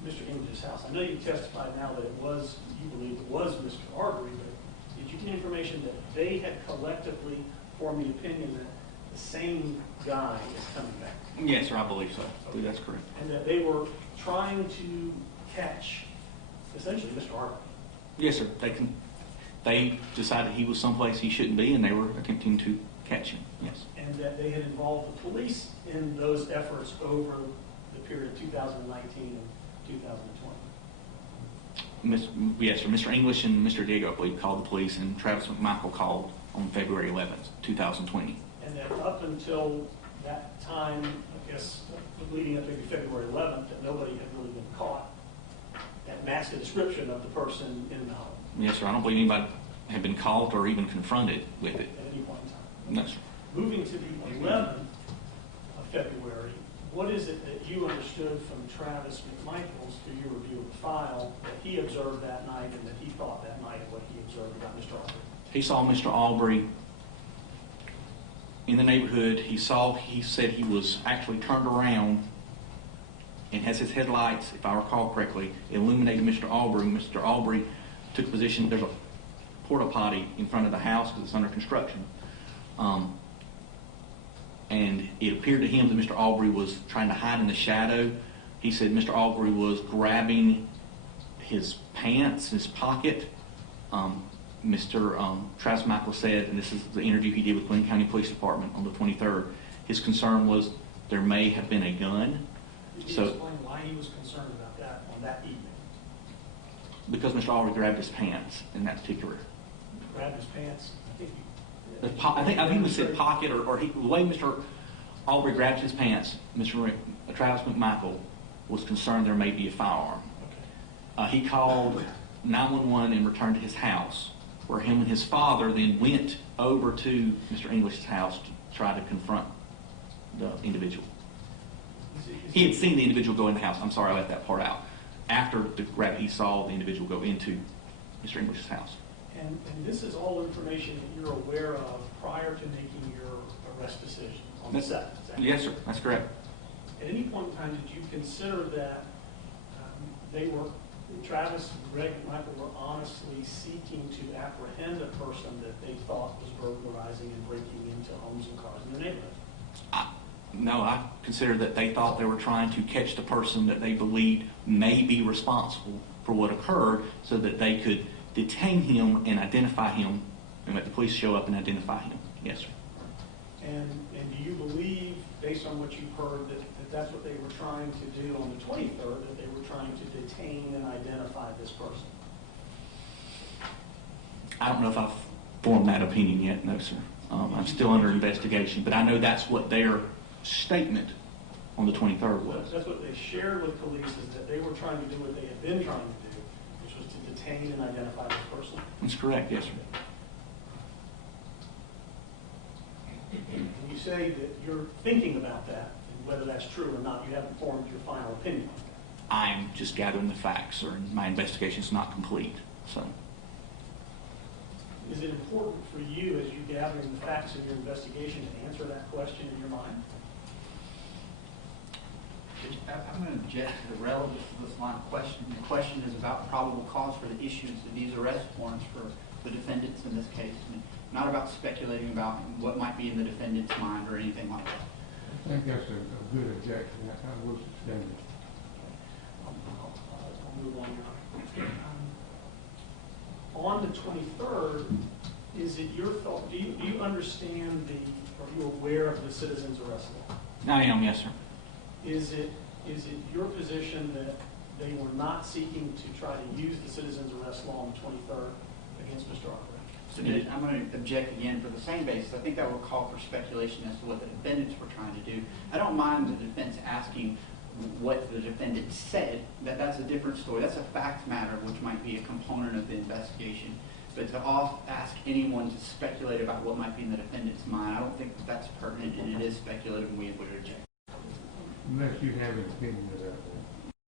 Mr. English's house? I know you testified now that it was, you believe it was Mr. Arbery, but did you get information that they had collectively formed the opinion that the same guy is coming back? Yes, sir, I believe so. I believe that's correct. And that they were trying to catch, essentially, Mr. Arbery? Yes, sir. They decided he was someplace he shouldn't be, and they were attempting to catch him. Yes. And that they had involved the police in those efforts over the period of 2019 and 2020? Yes, sir. Mr. English and Mr. Diego, I believe, called the police, and Travis McMichael called on February 11th, 2020. And that up until that time, I guess, leading up to February 11th, that nobody had really been caught that matched the description of the person in the home? Yes, sir. I don't believe anybody had been caught or even confronted with it. At any point in time? No, sir. Moving to the 11th of February, what is it that you understood from Travis McMichaels through your review of the file that he observed that night and that he thought that night of what he observed about Mr. Arbery? He saw Mr. Arbery in the neighborhood. He said he was actually turned around and has his headlights, if I recall correctly, illuminated Mr. Arbery. Mr. Arbery took position. There's a porta potty in front of the house because it's under construction. And it appeared to him that Mr. Arbery was trying to hide in the shadow. He said Mr. Arbery was grabbing his pants, his pocket. Mr. Travis McMichael said, and this is the interview he did with Glenn County Police Department on the 23rd, his concern was there may have been a gun. Could you explain why he was concerned about that on that evening? Because Mr. Arbery grabbed his pants in that particular. Grabbed his pants? I think he said pocket, or the way Mr. Arbery grabbed his pants, Mr. Travis McMichael was concerned there may be a firearm. Okay. He called 911 and returned to his house, where him and his father then went over to Mr. English's house to try to confront the individual. He had seen the individual go in the house. I'm sorry, I left that part out. After the grab, he saw the individual go into Mr. English's house. And this is all information that you're aware of prior to making your arrest decision on the 7th? Yes, sir. That's correct. At any point in time, did you consider that Travis and Greg and Michael were honestly seeking to apprehend a person that they thought was burglarizing and breaking into homes and cars in the neighborhood? No, I consider that they thought they were trying to catch the person that they believed may be responsible for what occurred so that they could detain him and identify him and let the police show up and identify him. Yes, sir. And do you believe, based on what you've heard, that that's what they were trying to do on the 23rd, that they were trying to detain and identify this person? I don't know if I've formed that opinion yet. No, sir. I'm still under investigation, but I know that's what their statement on the 23rd was. That's what they shared with police, is that they were trying to do what they had been trying to do, which was to detain and identify this person. That's correct, yes, sir. And you say that you're thinking about that, and whether that's true or not, you haven't formed your final opinion on that. I'm just gathering the facts, sir, and my investigation is not complete. So, Is it important for you, as you're gathering the facts of your investigation, to answer that question in your mind? I'm going to object to the relevance of this line of question. The question is about probable cause for the issues of these arrest warrants for the defendants in this case, and not about speculating about what might be in the defendant's mind or anything like that. I think that's a good objection. I will suspend it. I'll move on, Your Honor. On the 23rd, is it your thought, do you understand are you aware of the citizen's arrest law? I am, yes, sir. Is it your position that they were not seeking to try to use the citizen's arrest law on the 23rd against Mr. Arbery? I'm going to object again for the same basis. I think that will call for speculation as to what the defendants were trying to do. I don't mind the defense asking what the defendant said. That's a different story. That's a fact matter, which might be a component of the investigation. But to ask anyone to speculate about what might be in the defendant's mind, I don't think that's pertinent, and it is speculative, and we would reject. Unless you have an opinion of that.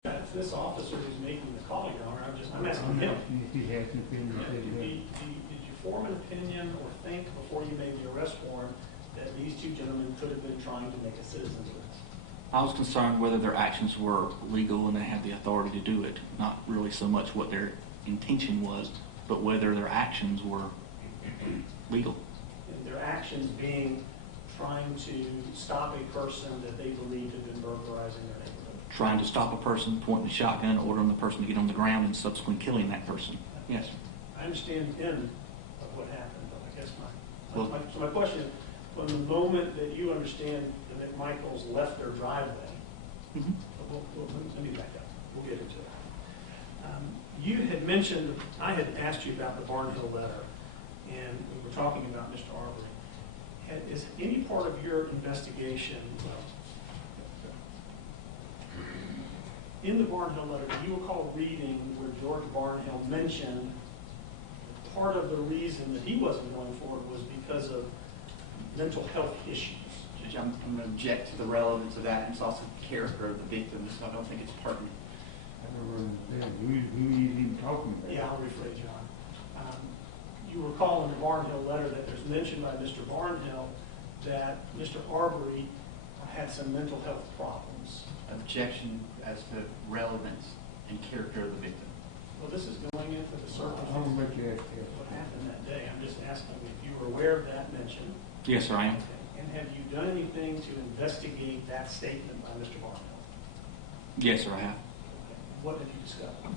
That's this officer who's making the call, Your Honor. I'm asking him. If he has an opinion, Did you form an opinion or think before you made the arrest warrant that these two gentlemen could have been trying to make a citizen's arrest? I was concerned whether their actions were legal and they had the authority to do it, not really so much what their intention was, but whether their actions were legal. And their actions being trying to stop a person that they believed had been burglarizing their neighborhood. Trying to stop a person, pointing a shotgun, ordering the person to get on the ground, and subsequently killing that person. Yes, sir. I understand the end of what happened, but I guess so my question is, from the moment that you understand the McMichaels left their driveway, let me back up. We'll get into that. You had mentioned, I had asked you about the Barnhill letter, and we were talking about Mr. Arbery. Is any part of your investigation, in the Barnhill letter, do you recall reading where George Barnhill mentioned part of the reason that he wasn't going forward was because of mental health issues? Judge, I'm going to object to the relevance of that, and it's also the character of the victim, so I don't think it's pertinent. I don't understand. Who are you even talking about? Yeah, I'll rephrase, John. You recall in the Barnhill letter that there's mention by Mr. Barnhill that Mr. Arbery had some mental health problems. Objection as to relevance and character of the victim. Well, this is going into the circumstances I'll let you ask what happened that day. I'm just asking if you were aware of that mention. Yes, sir, I am. Okay. And have you done anything to investigate that statement by Mr. Barnhill? Yes, sir, I have. Okay. What have you discovered?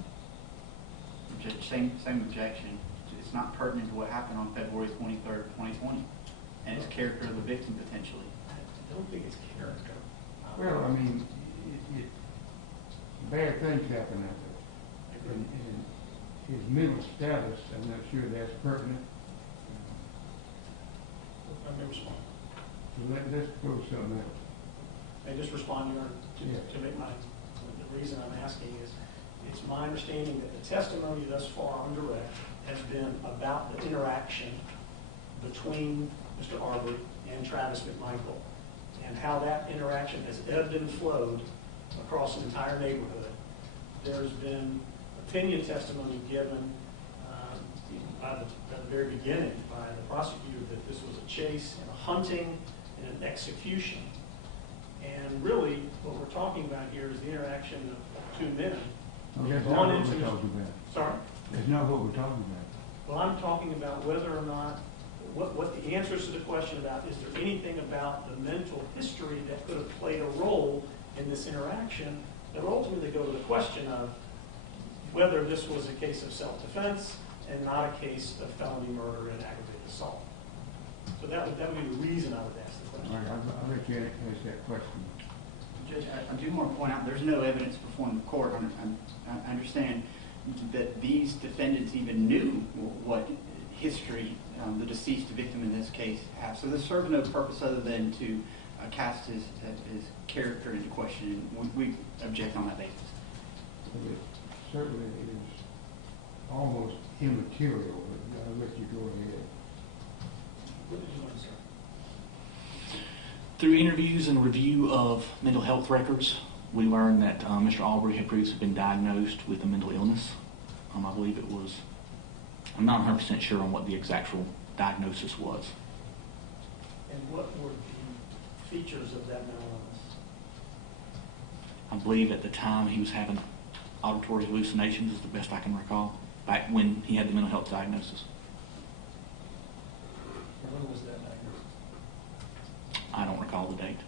Same objection. It's not pertinent to what happened on February 23rd, 2020, and it's character of the victim potentially. I don't think it's character. Well, I mean, bad things happen out there. And his mental status, I'm not sure that's pertinent. Let me respond. So let's go to something else. I just respond to make the reason I'm asking is, it's my understanding that the testimony thus far on direct has been about the interaction between Mr. Arbery and Travis McMichael, and how that interaction has ebbed and flowed across an entire neighborhood. There's been opinion testimony given by the very beginning by the prosecutor that this was a chase and a hunting and an execution. And really, what we're talking about here is the interaction of two men. That's not what we're talking about. Sorry? That's not what we're talking about. Well, I'm talking about whether or not, what the answers to the question about, is there anything about the mental history that could have played a role in this interaction that would ultimately go to the question of whether this was a case of self-defense and not a case of felony murder and aggravated assault. So that would be the reason I would ask the question. All right, I'll let you ask that question. Judge, I do want to point out there's no evidence before the court. I understand that these defendants even knew what history the deceased victim in this case have. So this serves no purpose other than to cast his character into question, and we object on that basis. But it certainly is almost immaterial, but I'll let you go ahead. What did you want to say? Through interviews and review of mental health records, we learned that Mr. Arbery had previously been diagnosed with a mental illness. I believe it was, I'm not 100% sure on what the exact diagnosis was. And what were the features of that mental illness? I believe at the time he was having auditory hallucinations, is the best I can recall, back when he had the mental health diagnosis. And when was that diagnosis? I don't recall the date.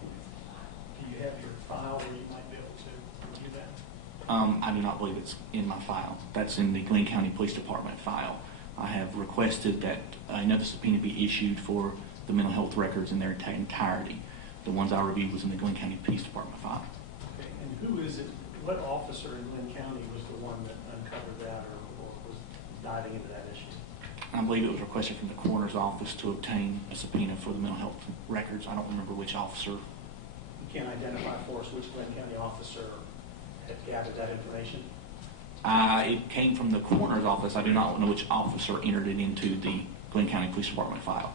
Do you have your file where you might be able to review that? I do not believe it's in my file. That's in the Glenn County Police Department file. I have requested that another subpoena be issued for the mental health records in their entirety. The ones I reviewed was in the Glenn County Police Department file. Okay, and who is it, what officer in Glenn County was the one that uncovered that or was diving into that issue? I believe it was requested from the coroner's office to obtain a subpoena for the mental health records. I don't remember which officer. You can't identify for us which Glenn County officer had gathered that information? It came from the coroner's office. I do not know which officer entered it into the Glenn County Police Department file.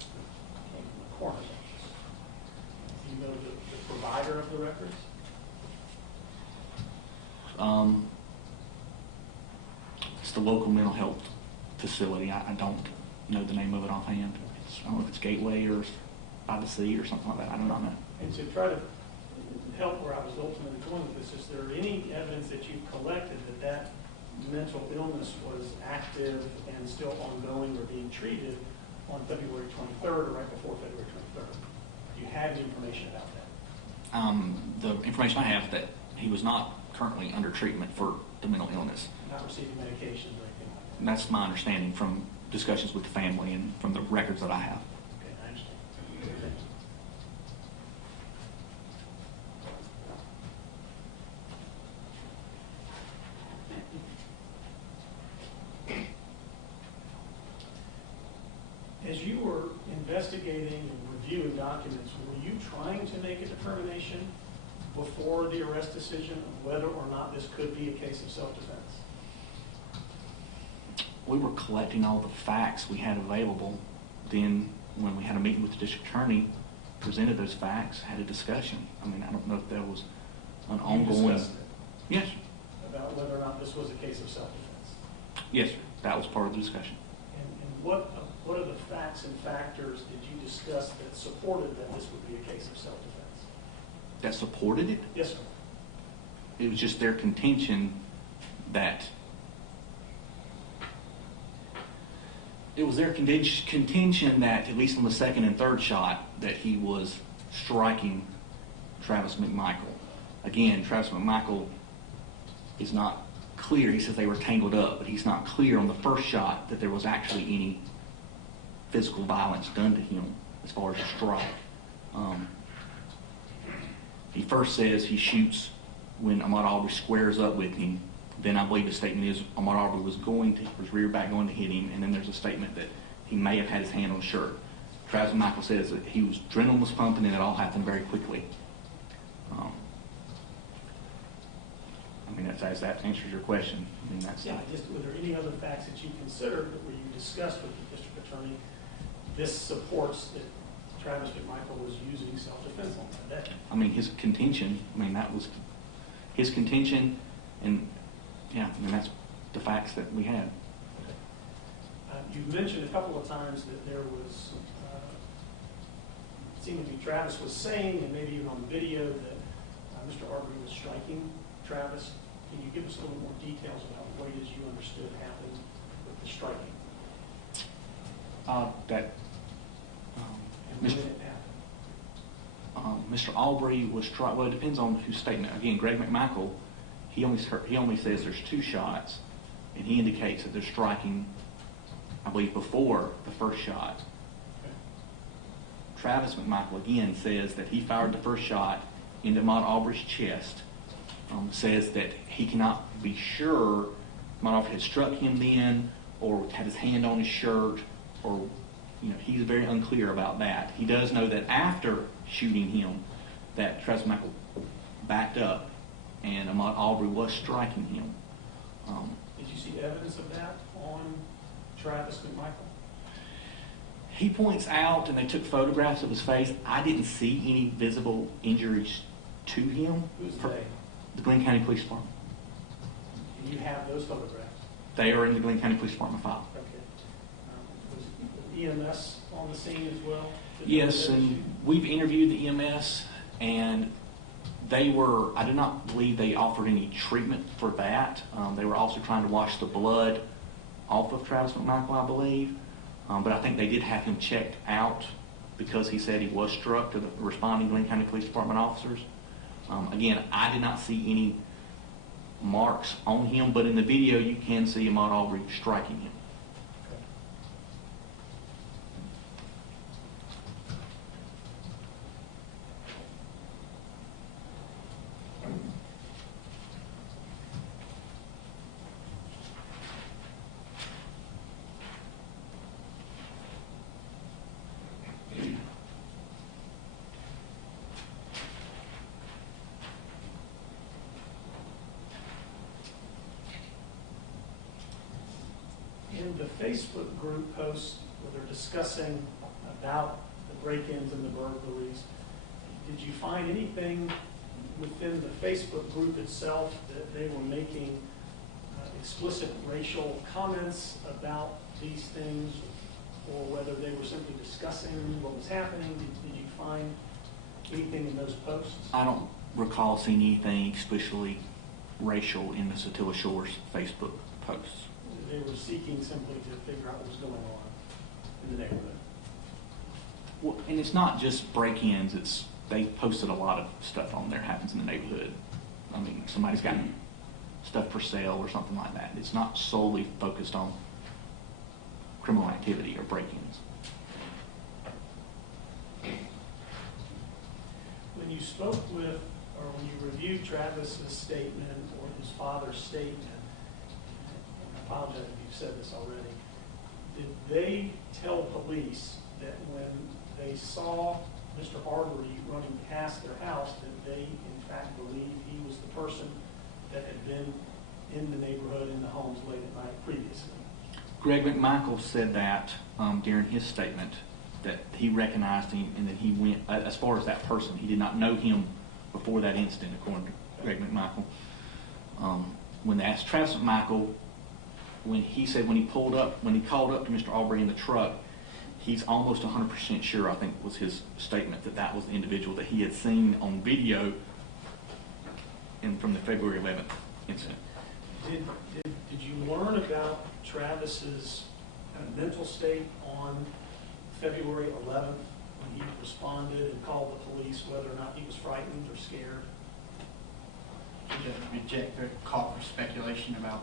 Came from the coroner's office. Do you know the provider of the records? It's the local mental health facility. I don't know the name of it offhand. I don't know if it's Gateway or by the Sea or something like that. I do not know. And to try to help where I was ultimately going with this, is there any evidence that you've collected that that mental illness was active and still ongoing or being treated on February 23rd or right before February 23rd? Do you have any information about that? The information I have is that he was not currently under treatment for the mental illness. Not receiving medications or anything like that? And that's my understanding from discussions with the family and from the records that I have. Okay, I understand. As you were investigating and reviewing documents, were you trying to make a determination before the arrest decision of whether or not this could be a case of self-defense? We were collecting all the facts we had available. Then when we had a meeting with the district attorney, presented those facts, had a discussion. I mean, I don't know if there was an ongoing... You discussed it? Yes. About whether or not this was a case of self-defense? Yes, sir. That was part of the discussion. And what are the facts and factors did you discuss that supported that this would be a case of self-defense? That supported it? Yes, sir. It was just their contention that contention that, at least on the second and third shot, that he was striking Travis McMichael. Again, Travis McMichael is not clear. He says they were tangled up, but he's not clear on the first shot that there was actually any physical violence done to him as far as a strike. He first says he shoots when Ahmaud Arbery squares up with him. Then I believe the statement is Ahmaud Arbery was rear back going to hit him, and then there's a statement that he may have had his hand on the shirt. Travis McMichael says that adrenaline was pumping and it all happened very quickly. I mean, as that answers your question. I mean, that's Yeah, just were there any other facts that you considered that were you discussed with the district attorney? This supports that Travis McMichael was using self-defense on that day. I mean, his contention, that was his contention, and yeah, that's the facts that we had. You've mentioned a couple of times that there was, it seemed to be Travis was saying, and maybe even on the video, that Mr. Arbery was striking Travis. Can you give us a little more details about what it is you understood happened with the striking? And when it happened? Mr. Arbery was struck. Well, it depends on whose statement. Again, Greg McMichael, he only says there's two shots, and he indicates that they're striking, I believe, before the first shot. Okay. Travis McMichael again says that he fired the first shot into Ahmaud Arbery's chest. Says that he cannot be sure Ahmaud Arbery had struck him then, or had his hand on his shirt, or, he's very unclear about that. He does know that after shooting him, that Travis McMichael backed up and Ahmaud Arbery was striking him. Did you see evidence of that on Travis McMichael? He points out, and they took photographs of his face. I didn't see any visible injuries to him. Who's they? The Glenn County Police Department. And you have those photographs? They are in the Glenn County Police Department file. Okay. Was EMS on the scene as well? Yes, and we've interviewed the EMS, and I do not believe they offered any treatment for that. They were also trying to wash the blood off of Travis McMichael, I believe. But I think they did have him checked out because he said he was struck to the responding Glenn County Police Department officers. Again, I did not see any marks on him, but in the video you can see Ahmaud Arbery striking him. In the Facebook group post where they're discussing about the break-ins and the burglaries, did you find anything within the Facebook group itself that they were making explicit racial comments about these things, or whether they were simply discussing what was happening? Did you find anything in those posts? I don't recall seeing anything explicitly racial in the Satilla Shores Facebook posts. They were seeking simply to figure out what was going on in the neighborhood. Well, and it's not just break-ins. They posted a lot of stuff on there happens in the neighborhood. I mean, somebody's got stuff for sale or something like that. It's not solely focused on criminal activity or break-ins. When you spoke with, or when you reviewed Travis's statement or his father's statement, I apologize if you've said this already, did they tell police that when they saw Mr. Arbery running past their house, that they in fact believed he was the person that had been in the neighborhood, in the homes late at night previously? Greg McMichael said that during his statement, that he recognized him and that he went, as far as that person, he did not know him before that incident, according to Greg McMichael. When they asked Travis McMichael, when he said when he called up to Mr. Arbery in the truck, he's almost 100% sure, I think was his statement, that that was the individual that he had seen on video from the February 11th incident. Did you learn about Travis's kind of mental state on February 11th when he responded and called the police, whether or not he was frightened or scared? To reject or call for speculation about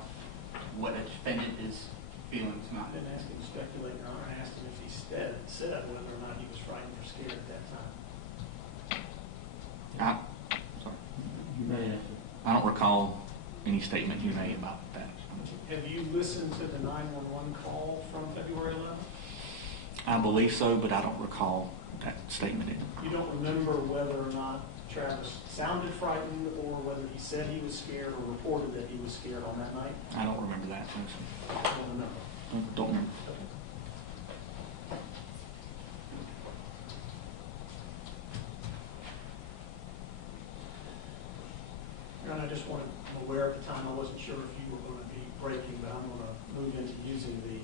what a defendant is feeling tonight. I didn't ask him to speculate, Your Honor. I asked him if he said whether or not he was frightened or scared at that time. Sorry. You may answer. I don't recall any statement he made about that. Have you listened to the 911 call from February 11th? I believe so, but I don't recall that statement in it. You don't remember whether or not Travis sounded frightened or whether he said he was scared or reported that he was scared on that night? I don't remember that. I don't remember. Don't remember. And I just wanted, I'm aware at the time, I wasn't sure if you were going to be breaking, but I'm going to move into using the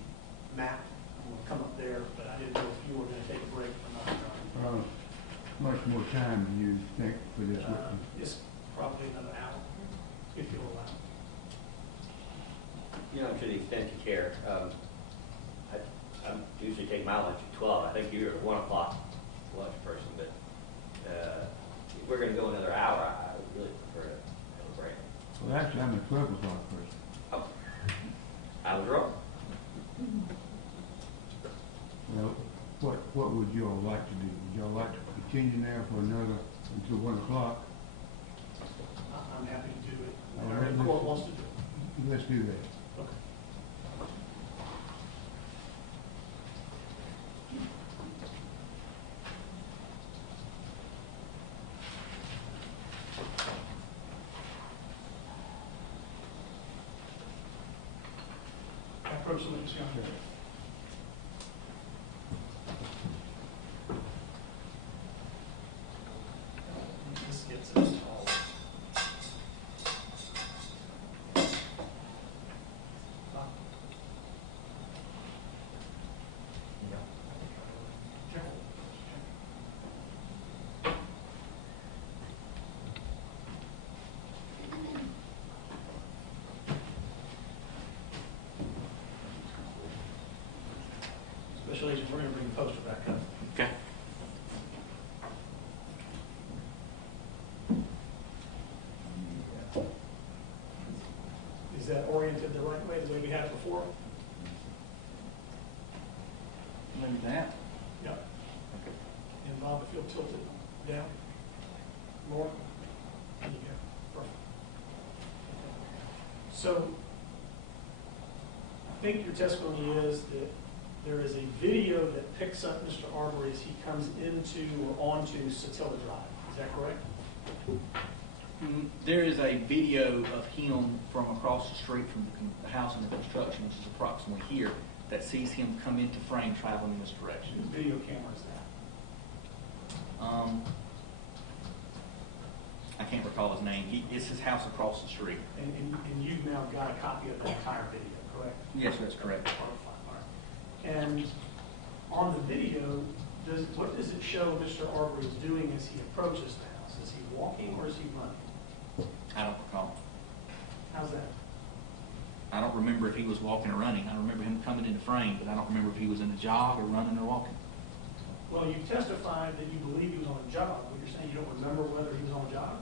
map. I'm going to come up there, but I didn't know if you were going to take a break or not. Much more time do you think for this witness? It's probably another hour, if you'll allow. You know, to the extent you care, I usually take my lunch at 12. I think you're a 1 o'clock lunch person, but if we're going to go another hour, I would really prefer to have a break. Well, actually, I'm a 12 o'clock person. Oh, I was wrong. Well, what would you all like to do? Would you all like to continue now for another, until 1 o'clock? I'm happy to do it. All Whatever right, the court wants to do. Let's do that. Okay. approach the witness, Your Honor. This gets us all. Special Agent, we're going to bring the poster back up. Okay. Is that oriented the right way, the way we had it before? Maybe that. Yep. And Bob, if you'll tilt it down more. There you go. Perfect. So, I think your testimony is that there is a video that picks up Mr. Arbery as he comes into or onto Satilla Drive. Is that correct? There is a video of him from across the street from the house under construction, which is approximately here, that sees him come into frame traveling in this direction. Whose video camera is that? I can't recall his name. It's his house across the street. And you've now got a copy of the entire video, correct? Yes, that's correct. All right. And on the video, what does it show Mr. Arbery is doing as he approaches the house? Is he walking or is he running? I don't recall. How's that? I don't remember if he was walking or running. I remember him coming into frame, but I don't remember if he was in a jog or running or walking. Well, you testified that you believe he was on a jog, but you're saying you don't remember whether he was on a jog?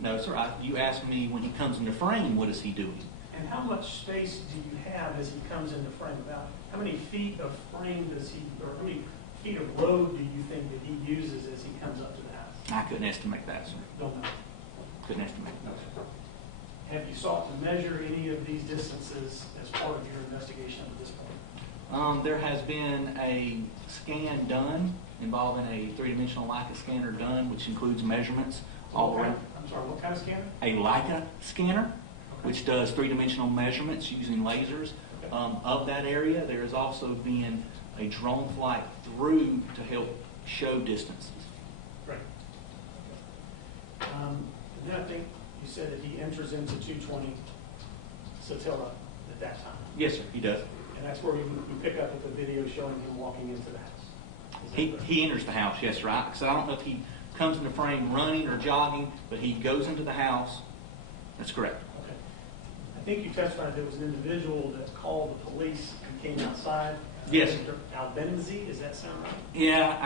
No, sir. You asked me when he comes into frame, what is he doing? And how much space do you have as he comes into frame? About how many feet of frame does he, or how many feet of road do you think that he uses as he comes up to the house? I couldn't estimate that, sir. Don't know. Couldn't estimate that. Have you sought to measure any of these distances as part of your investigation up to this point? There has been a scan done involving a three-dimensional Leica scanner done, which includes measurements all around. I'm sorry, what kind of scanner? A Leica scanner, which does three-dimensional measurements using lasers of that area. There has also been a drone flight through to help show distances. Great. And then I think you said that he enters into 220 Satilla at that time. Yes, sir, he does. And that's where you pick up with the video showing him walking into the house. Is that correct? He enters the house, yes, sir. So I don't know if he comes into frame running or jogging, but he goes into the house. That's correct. Okay. I think you testified there was an individual that called the police and came outside. Yes. Mr. Albenzi, does that sound right? Yeah,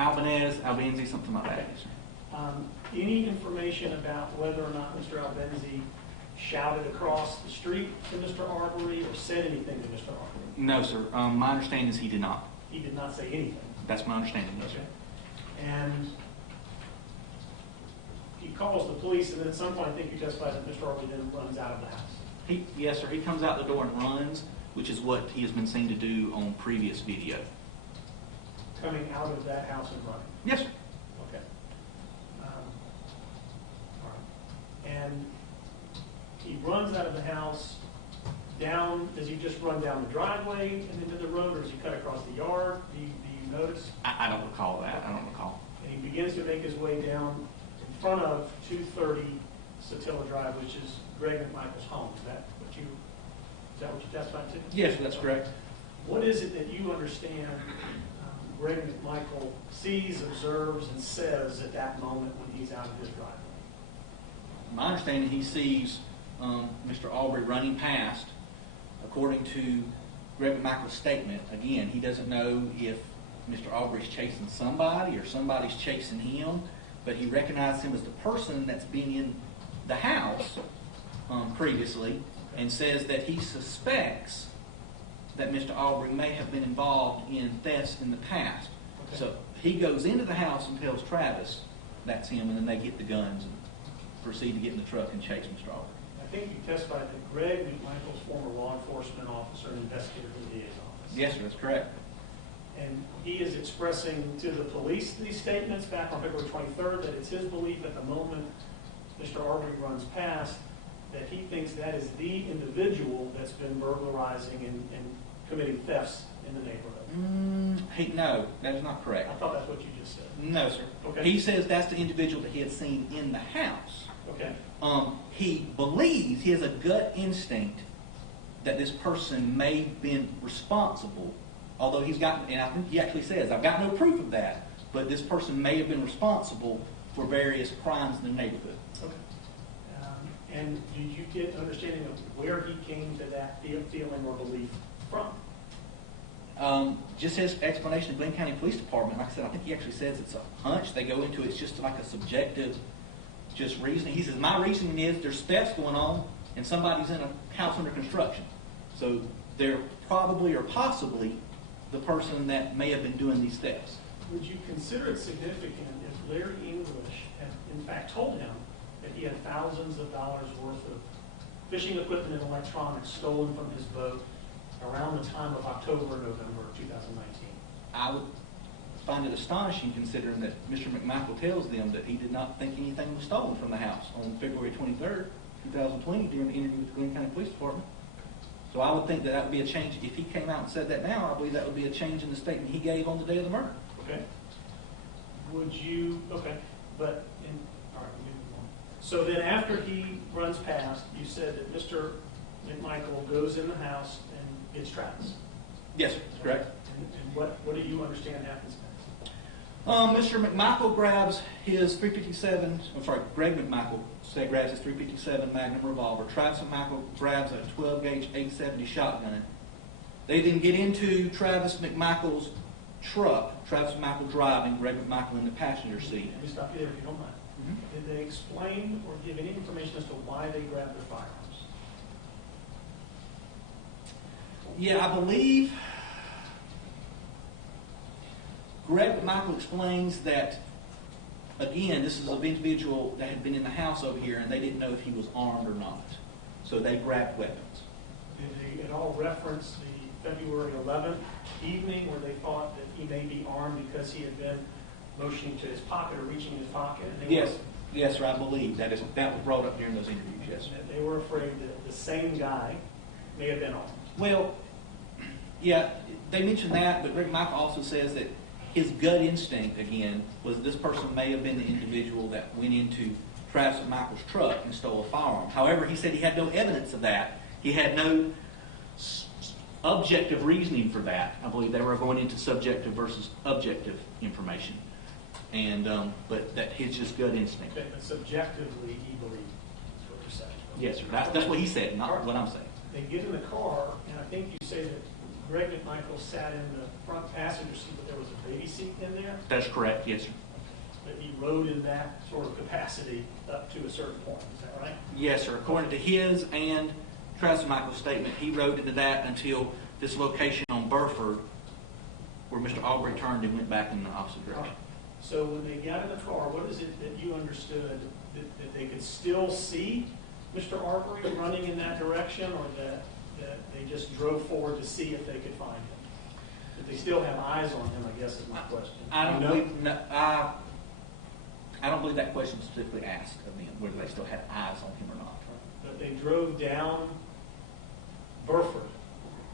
Albanese, something like that. Yes, sir. Any information about whether or not Mr. Albenzi shouted across the street to Mr. Arbery or said anything to Mr. Arbery? No, sir. My understanding is he did not. He did not say anything. That's my understanding, yes, sir. And he calls the police, and then at some point, I think you testified that Mr. Arbery then runs out of the house. Yes, sir. He comes out the door and runs, which is what he has been seen to do on previous video. Coming out of that house and running. Yes, sir. Okay. All right. And he runs out of the house down, does he just run down the driveway and into the road, or does he cut across the yard? Do you notice? I don't recall that. I don't recall. And he begins to make his way down in front of 230 Satilla Drive, which is Greg McMichael's home. Is that what you testified to? Yes, that's correct. What is it that you understand Greg McMichael sees, observes, and says at that moment when he's out of his driveway? My understanding, he sees Mr. Arbery running past. According to Greg McMichael's statement, again, he doesn't know if Mr. Arbery's chasing somebody or somebody's chasing him, but he recognized him as the person that's been in the house previously, and says that he suspects that Mr. Arbery may have been involved in thefts in the past. Okay. So he goes into the house and tells Travis that's him, and then they get the guns and proceed to get in the truck and chase Mr. Arbery. I think you testified that Greg McMichael's former law enforcement officer and investigator in the DA's office. Yes, sir, that's correct. And he is expressing to the police these statements back on February 23rd that it's his belief at the moment Mr. Arbery runs past that he thinks that is the individual that's been burglarizing and committing thefts in the neighborhood. No, that is not correct. I thought that's what you just said. No, sir. Okay. He says that's the individual that he had seen in the house. Okay. He believes, he has a gut instinct that this person may have been responsible, although he's got, and I think he actually says, I've got no proof of that, but this person may have been responsible for various crimes in the neighborhood. Okay. And did you get an understanding of where he came to that feeling or belief from? Just his explanation of Glenn County Police Department, like I said, I think he actually says it's a hunch. They go into it's just like a subjective just reasoning. He says, my reasoning is there's thefts going on and somebody's in a house under construction. So they're probably or possibly the person that may have been doing these thefts. Would you consider it significant if Larry English had in fact told him that he had thousands of dollars worth of fishing equipment and electronics stolen from his boat around the time of October or November of 2019? I would find it astonishing considering that Mr. McMichael tells them that he did not think anything was stolen from the house on February 23rd, 2020 during the interview with the Glenn County Police Department. So I would think that that would be a change. If he came out and said that now, I believe that would be a change in the statement he gave on the day of the murder. Okay. Would you, okay, but, all right, we move on. So then after he runs past, you said that Mr. McMichael goes in the house and gets Travis. Yes, sir, that's correct. And what do you understand happens next? Mr. McMichael grabs his Greg McMichael grabs his .357 Magnum revolver. Travis McMichael grabs a 12-gauge 870 shotgun. They then get into Travis McMichael's truck. Travis McMichael driving, Greg McMichael in the passenger seat. Let me stop you there if you don't mind. Mm-hmm. Did they explain or give any information as to why they grabbed their firearms? Yeah, I believe Greg McMichael explains that, again, this is an individual that had been in the house over here and they didn't know if he was armed or not. So they grabbed weapons. Did they at all reference the February 11th evening where they thought that he may be armed because he had been motioning to his pocket or reaching his pocket? Yes, sir, I believe that was brought up during those interviews, yes, sir. That they were afraid that the same guy may have been armed. Well, yeah, they mentioned that, but Greg McMichael also says that his gut instinct, again, was this person may have been the individual that went into Travis McMichael's truck and stole a firearm. However, he said he had no evidence of that. He had no objective reasoning for that. I believe they were going into subjective versus objective information. And but that his just gut instinct. Okay, but subjectively he believed, is what you're saying. Yes, sir. That's what he said, not what I'm saying. They get in the car, and I think you say that Greg McMichael sat in the front passenger seat, but there was a baby seat in there? That's correct, yes, sir. That he rode in that sort of capacity up to a certain point, is that right? Yes, sir. According to his and Travis McMichael's statement, he rode into that until this location on Burford, where Mr. Arbery turned and went back in the opposite direction. So when they got in the car, what is it that you understood? That they could still see Mr. Arbery running in that direction, or that they just drove forward to see if they could find him? Did they still have eyes on him, I guess is my question. I don't believe that question was specifically asked of them, whether they still had eyes on him or not. But they drove down Burford.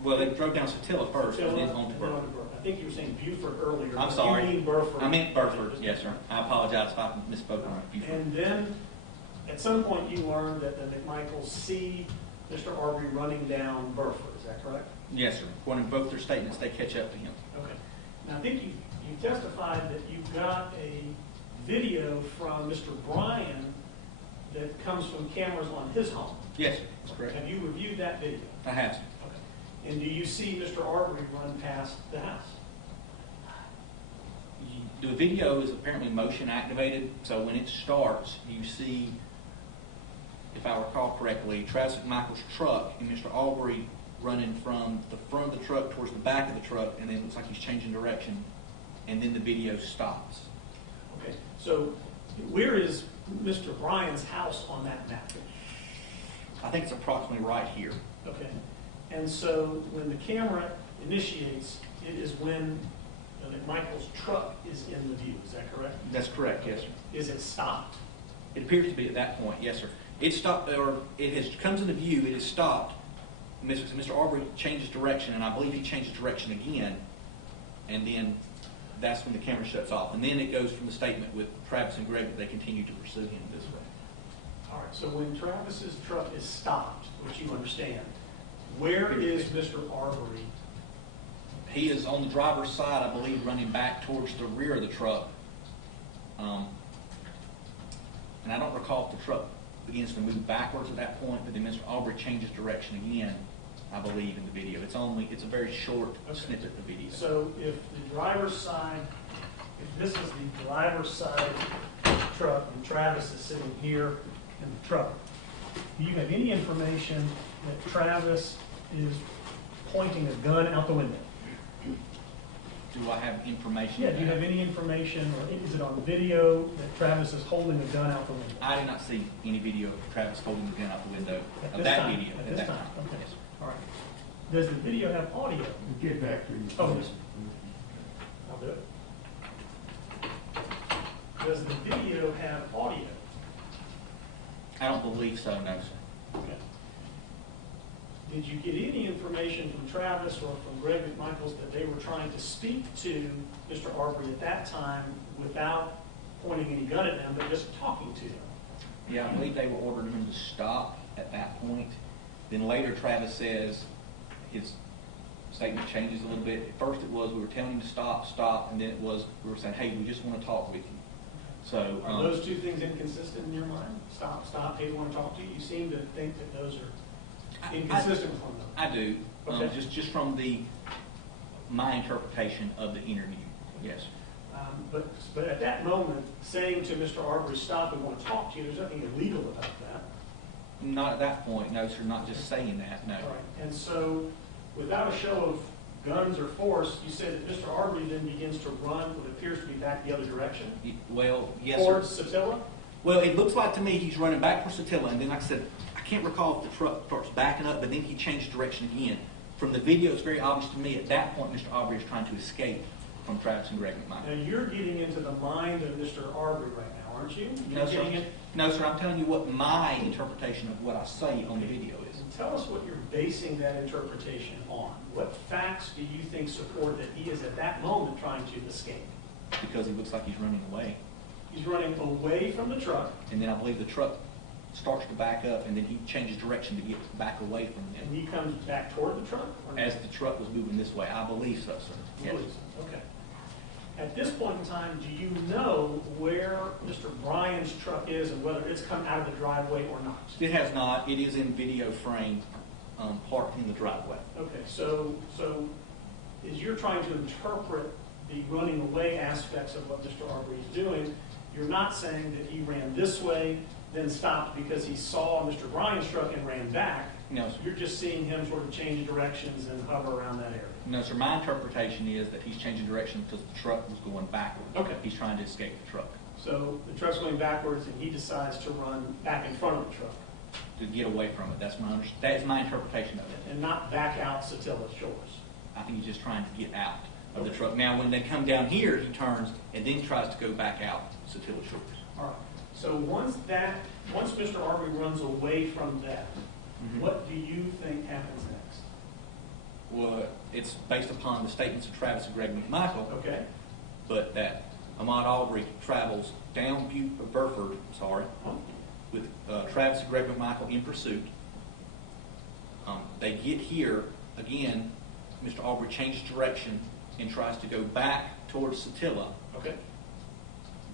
Well, they drove down Satilla first and then on to Burford. Burford. I think you were saying Buford earlier. I'm sorry. You mean Burford. I meant Burford, yes, sir. I apologize if I misspoke on Buford. And then, at some point, you learned that the McMichaels see Mr. Arbery running down Burford. Is that correct? Yes, sir. According to both their statements, they catch up to him. Okay. Now, I think you testified that you've got a video from Mr. Bryan that comes from cameras on his home. Yes, sir. That's correct. Have you reviewed that video? I have, sir. Okay. And do you see Mr. Arbery run past the house? The video is apparently motion activated, so when it starts, you see, if I recall correctly, Travis McMichael's truck and Mr. Arbery running from the front of the truck towards the back of the truck, and then it looks like he's changing direction, and then the video stops. Okay, so where is Mr. Bryan's house on that map? I think it's approximately right here. Okay, and so when the camera initiates, it is when McMichael's truck is in the view, is that correct? That's correct, yes, sir. Is it stopped? It appears to be at that point, yes, sir. It stopped, or it has comes into view, it is stopped Mr. Arbery changes direction, and I believe he changes direction again, and then that's when the camera shuts off. And then it goes from the statement with Travis and Greg that they continue to pursue him this way. All right, so when Travis's truck is stopped, which you understand, where is Mr. Arbery? He is on the driver's side, I believe, running back towards the rear of the truck. And I don't recall if the truck begins to move backwards at that point, but then Mr. Arbery changes direction again, I believe, in the video. It's a very short snippet of video. So if the driver's side, if this is the driver's side of the truck and Travis is sitting here in the truck, do you have any information that Travis is pointing a gun out the window? Do I have information? Yeah, do you have any information, or is it on video that Travis is holding a gun out the window? I did not see any video of Travis holding the gun out the window At of this that time? video. At at this that time, okay. Yes. All right. Does the video have audio? We'll get back to you. Oh, yes. I'll do it. Does the video have audio? I don't believe so, no, sir. Okay. Did you get any information from Travis or from Greg McMichaels that they were trying to speak to Mr. Arbery at that time without pointing any gun at them, but just talking to him? Yeah, I believe they were ordering him to stop at that point. Then later Travis says his statement changes a little bit. At first it was we were telling him to stop, and then it was we were saying, hey, we just want to talk with you. So Are those two things inconsistent in your mind? Stop, hey, we want to talk to you? You seem to think that those are inconsistent with one another. I do. Okay. Just from my interpretation of the interview. Yes. But at that moment, saying to Mr. Arbery, stop, we want to talk to you, there's nothing illegal about that. Not at that point, no, sir. Not just saying that, no. All right. And so, without a show of guns or force, you said that Mr. Arbery then begins to run what appears to be back the other direction? Well, yes, sir. Towards Satilla? Well, it looks like to me he's running back for Satilla, and then like I said, I can't recall if the truck starts backing up, but then he changed direction again. From the video, it's very obvious to me at that point Mr. Arbery is trying to escape from Travis and Greg McMichael. Now, you're getting into the mind of Mr. Arbery right now, aren't you? No, You're sir. getting it- No, sir. I'm telling you what my interpretation of what I say on the video is. Tell us what you're basing that interpretation on. What facts do you think support that he is at that moment trying to escape? Because he looks like he's running away. He's running away from the truck, And then I believe the truck starts to back up, and then he changes direction to get back away from and them. he comes back toward the truck? or not? As the truck was moving this way, I believe so, sir. Yes. Please. Okay. At this point in time, do you know where Mr. Bryan's truck is and whether it's come out of the driveway or not? It has not. It is in video frame, parked in the driveway. Okay, so as you're trying to interpret the running away aspects of what Mr. Arbery is doing, you're not saying that he ran this way, then stopped because he saw Mr. Bryan's truck and ran back. No, sir. You're just seeing him sort of change directions and hover around that area. No, sir. My interpretation is that he's changing direction because the truck was going backwards. Okay. He's trying to escape the truck So the truck's going backwards and he decides to run back in front of the truck to get away from it. That is my interpretation of it. and not back out Satilla's shores. I think he's just trying to get out of the truck. Now, when they come down here, he turns and then tries to go back out Satilla Shores. All right. So once Mr. Arbery runs away from that, what do you think happens next? Well, it's based upon the statements of Travis and Greg McMichael, Okay. but that Ahmaud Arbery travels down Burford, with Travis and Greg McMichael in pursuit. They get here, again, Mr. Arbery changes direction and tries to go back towards Satilla. Okay.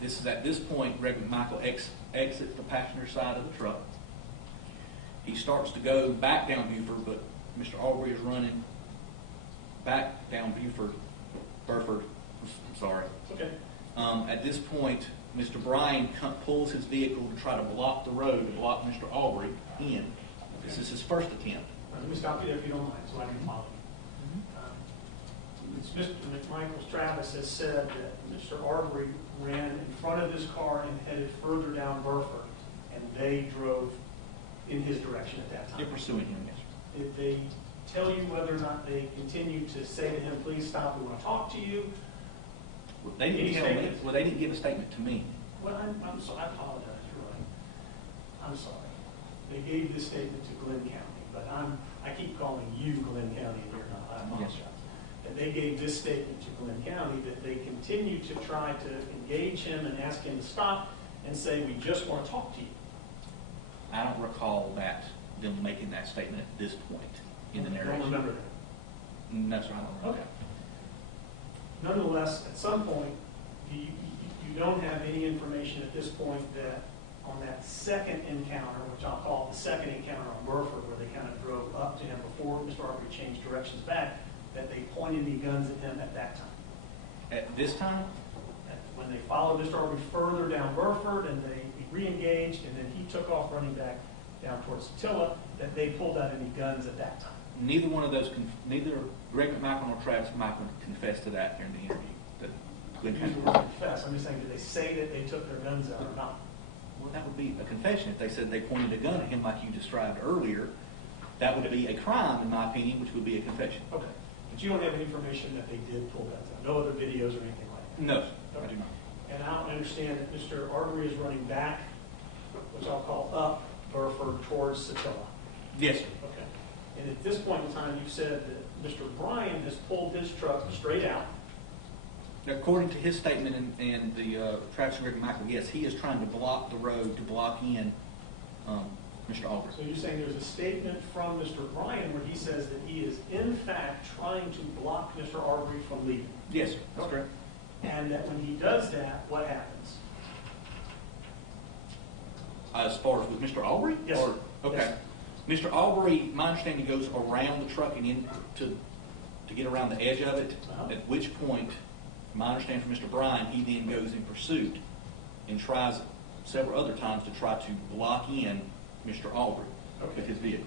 This is at this point, Greg McMichael exits the passenger side of the truck. He starts to go back down Buford, but Mr. Arbery is running back down Burford. Okay. At this point, Mr. Bryan pulls his vehicle to try to block the road, to block Mr. Arbery in. This is his first attempt. Let me stop you there if you don't mind, so I can follow you. It's Mr. McMichaels, Travis has said that Mr. Arbery ran in front of his car and headed further down Burford, and they drove in his direction at that They're time. pursuing him, yes. Did they tell you whether or not they continued to say to him, please stop, we want to talk to you? They didn't Any tell me. statements? Well, they didn't give a statement to me. Well, I'm sorry, I apologize, you're right. I'm sorry. they gave this statement to Glenn County, but I keep calling you Glenn County here now, I apologize. And they gave this statement to Glenn County that they continue to try to engage him and ask him to stop and say, we just want to talk to you. I don't recall them making that statement at this point in the I narration. don't remember that. No, sir, I don't remember. Okay. Nonetheless, at some point, you don't have any information at this point that on that second encounter, which I'll call the second encounter on Burford, where they kind of drove up to him before Mr. Arbery changed directions back, that they pointed any guns at him at that time. At this time? When they followed Mr. Arbery further down Burford and they re-engaged and then he took off running back down towards Satilla, that they pulled out any guns at that time. Neither one of those, neither Greg McMichael nor Travis McMichael confessed to that during the interview. That Glenn Use the County. word confess. I'm just saying, did they say that they took their guns out or not? Well, that would be a confession. If they said they pointed a gun at him like you described earlier, that would be a crime, in my opinion, which would be a confession. Okay. But you don't have any information that they did pull guns out? No other videos or anything like that? No, I do not. And I understand that Mr. Arbery is running back, which I'll call up Burford towards Satilla. Yes, sir. Okay. And at this point in time, you said that Mr. Bryan has pulled his truck straight out. According to his statement and the Travis and Greg McMichael, yes, he is trying to block the road to block in Mr. Arbery. So you're saying there's a statement from Mr. Bryan where he says that he is in fact trying to block Mr. Arbery from leaving. Yes, sir. That's correct. And that when he does that, what happens? As far as with Mr. Arbery? Yes, Or, sir. okay. Yes. Mr. Arbery, my understanding, goes around the truck and in to get around the edge of it, at which point, my understanding from Mr. Bryan, he then goes in pursuit and tries several other times to try to block in Mr. Arbery with his vehicle.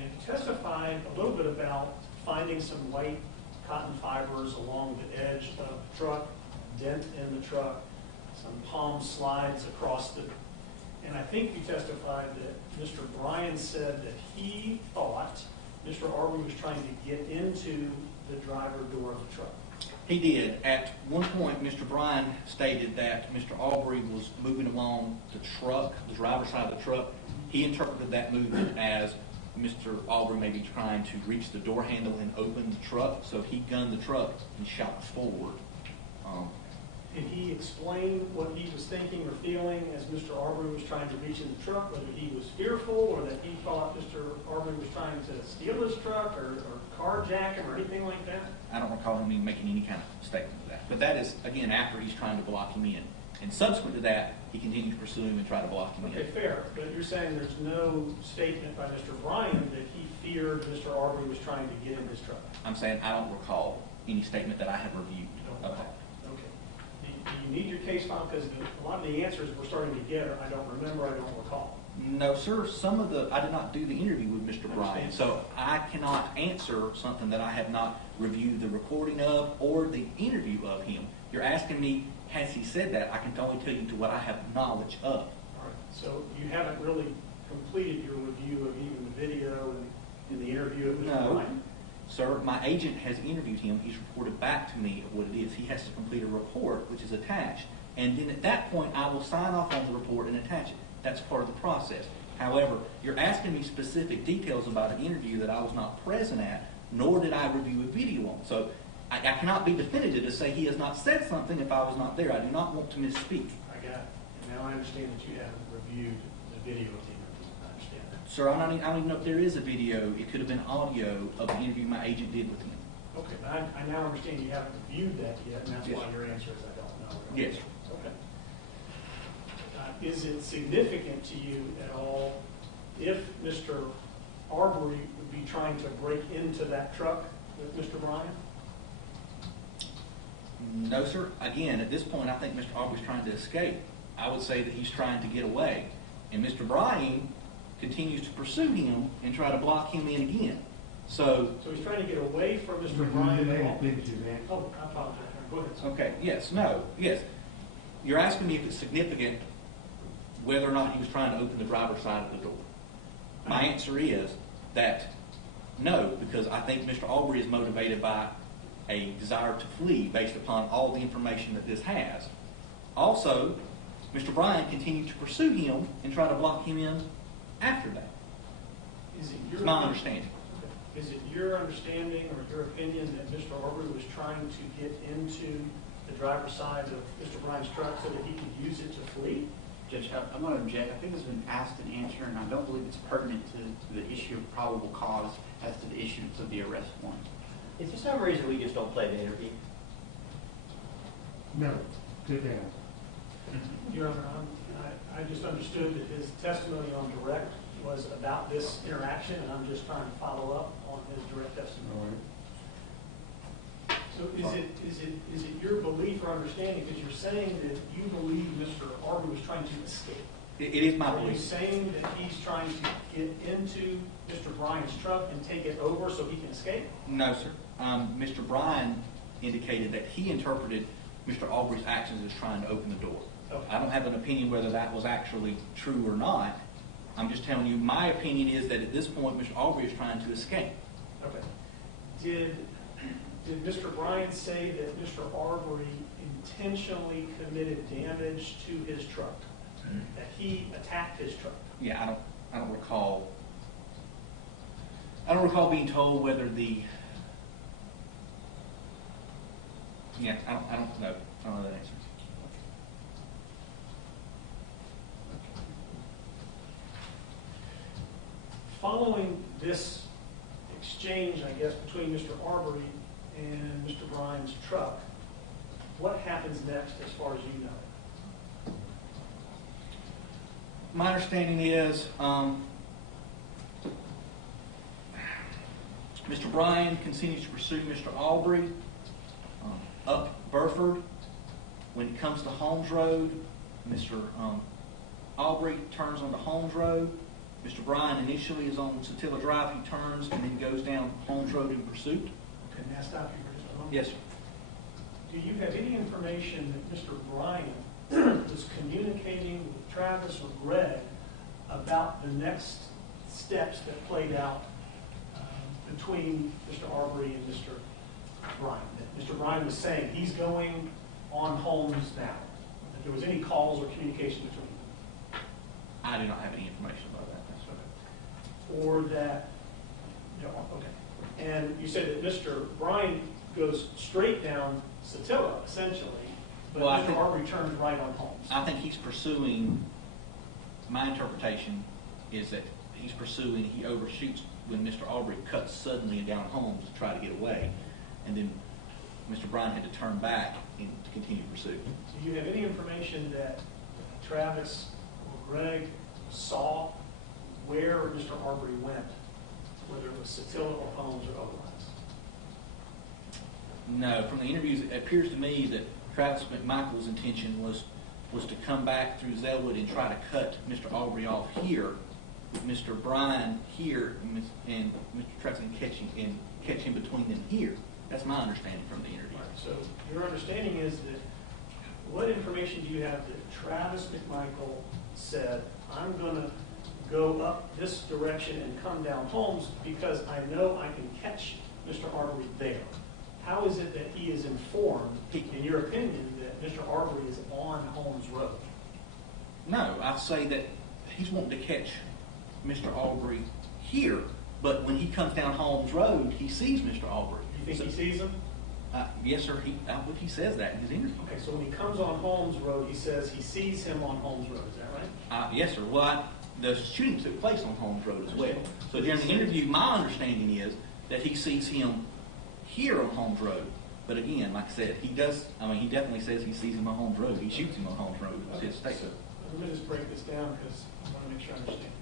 And you testified a little bit about finding some white cotton fibers along the edge of the truck, dent in the truck, some palm slides across the, and I think you testified that Mr. Bryan said that he thought Mr. Arbery was trying to get into the driver door of the truck. He did. At one point, Mr. Bryan stated that Mr. Arbery was moving along the truck, the driver's side of the truck. He interpreted that movement as Mr. Arbery may be trying to reach the door handle and open the truck, so he gunned the truck and shot forward. Did he explain what he was thinking or feeling as Mr. Arbery was trying to reach in the truck, whether he was fearful or that he thought Mr. Arbery was trying to steal his truck or carjack him or anything like that? I don't recall him even making any kind of statement to that. But that is, again, after he's trying to block him in. And subsequent to that, he continues to pursue him and try to block him Okay, in. fair, but you're saying there's no statement by Mr. Bryan that he feared Mr. Arbery was trying to get in his truck? I'm saying I don't recall any statement that I have reviewed of that. Okay. Do you need your case file? Because a lot of the answers we're starting to get are, I don't remember, I don't recall. No, sir. I did not do the interview with Mr. Bryan, so I cannot answer something that I have not reviewed the recording of or the interview of him. You're asking me, has he said that? I can only tell you to what I have knowledge of. All right. So you haven't really completed your review of even the video and the interview of Mr. No, Bryan? sir. My agent has interviewed him. He's reported back to me of what it is. He has to complete a report, which is attached. And then at that point, I will sign off on the report and attach it. That's part of the process. However, you're asking me specific details about an interview that I was not present at, nor did I review a video on. So I cannot be definitive to say he has not said something if I was not there. I do not want to misspeak. I got it. And now I understand that you haven't reviewed the video of the interview. I understand that. Sir, I don't even know if there is a video. It could have been audio of the interview my agent did with him. Okay, but I now understand you haven't reviewed that yet, and that's Yes. why your answer is I don't know. Yes. Okay. Is it significant to you at all if Mr. Arbery would be trying to break into that truck with Mr. Bryan? No, sir. Again, at this point, I think Mr. Arbery's trying to escape. I would say that he's trying to get away. And Mr. Bryan continues to pursue him and try to block him in again. So he's trying to get away from Mr. Would you Bryan. delay it, please, Suzanne? Oh, I apologize. Go ahead. sir. okay, yes, no, yes. You're asking me if it's significant whether or not he was trying to open the driver's side of the door. My answer is that no, because I think Mr. Arbery is motivated by a desire to flee based upon all the information that this has. Also, Mr. Bryan continued to pursue him and try to block him in after that. It's my understanding. Is it your understanding or your opinion that Mr. Arbery was trying to get into the driver's side of Mr. Bryan's truck so that he could use it to flee? Judge, I'm going to object. I think it's been asked and answered, and I don't believe it's pertinent to the issue of probable cause as to the issuance of the arrest warrant. Is there some reason we just don't play the interview? No, sit down. Your Honor, I just understood that his testimony on direct was about this interaction, and I'm just trying to follow up on his direct testimony. So is it your belief or understanding, because you're saying that you believe Mr. Arbery was trying to escape? It is my Are you belief. saying that he's trying to get into Mr. Bryan's truck and take it over so he can escape? No, sir. Mr. Bryan indicated that he interpreted Mr. Arbery's actions as trying to open the door. Okay. I don't have an opinion whether that was actually true or not. I'm just telling you, my opinion is that at this point, Mr. Arbery is trying to escape. Okay. Did Mr. Bryan say that Mr. Arbery intentionally committed damage to his truck? That he attacked his truck? Yeah, I don't recall. I don't recall being told whether the. Yeah, I don't know. I don't know that answer. Following this exchange, I guess, between Mr. Arbery and Mr. Bryan's truck, what happens next as far as you know? My understanding is Mr. Bryan continues to pursue Mr. Arbery up Burford. When he comes to Holmes Road, Mr. Arbery turns onto Holmes Road. Mr. Bryan initially is on Satilla Drive. He turns and then goes down Holmes Road in pursuit. Can I stop you for just a moment? Yes, sir. Do you have any information that Mr. Bryan was communicating with Travis or Greg about the next steps that played out between Mr. Arbery and Mr. Bryan? That Mr. Bryan was saying he's going on Holmes now. That there was any calls or communication between them? I do not have any information about that. Or that, no, okay. And you said that Mr. Bryan goes straight down Satilla, essentially, but Well, Mr. Arbery turns right on Holmes. I think he's pursuing, my interpretation is that he's pursuing, he overshoots when Mr. Arbery cuts suddenly down Holmes to try to get away, and then Mr. Bryan had to turn back and to continue pursuit. Do you have any information that Travis or Greg saw where Mr. Arbery went, whether it was Satilla or Holmes or otherwise? No, from the interviews, it appears to me that Travis McMichael's intention was to come back through Zellwood and try to cut Mr. Arbery off here, with Mr. Bryan here, and Mr. Travis catch him between them here. That's my understanding from the interview. So your understanding is that, what information do you have that Travis McMichael said, I'm going to go up this direction and come down Holmes because I know I can catch Mr. Arbery there? How is it that he is informed, in your opinion, that Mr. Arbery is on Holmes Road? No, I say that he's wanting to catch Mr. Arbery here, but when he comes down Holmes Road, he sees Mr. Arbery. You think he sees him? Yes, sir. I believe he says that in his interview. Okay, so when he comes on Holmes Road, he says he sees him on Holmes Road. Is that right? Yes, sir. Well, the shooting took place on Holmes Road as well. So during the interview, my understanding is that he sees him here on Holmes Road. But again, like I said, he definitely says he sees him on Holmes Road. He shoots him on Holmes Road. It's his statement. Let me just break this down because I want to make sure I understand.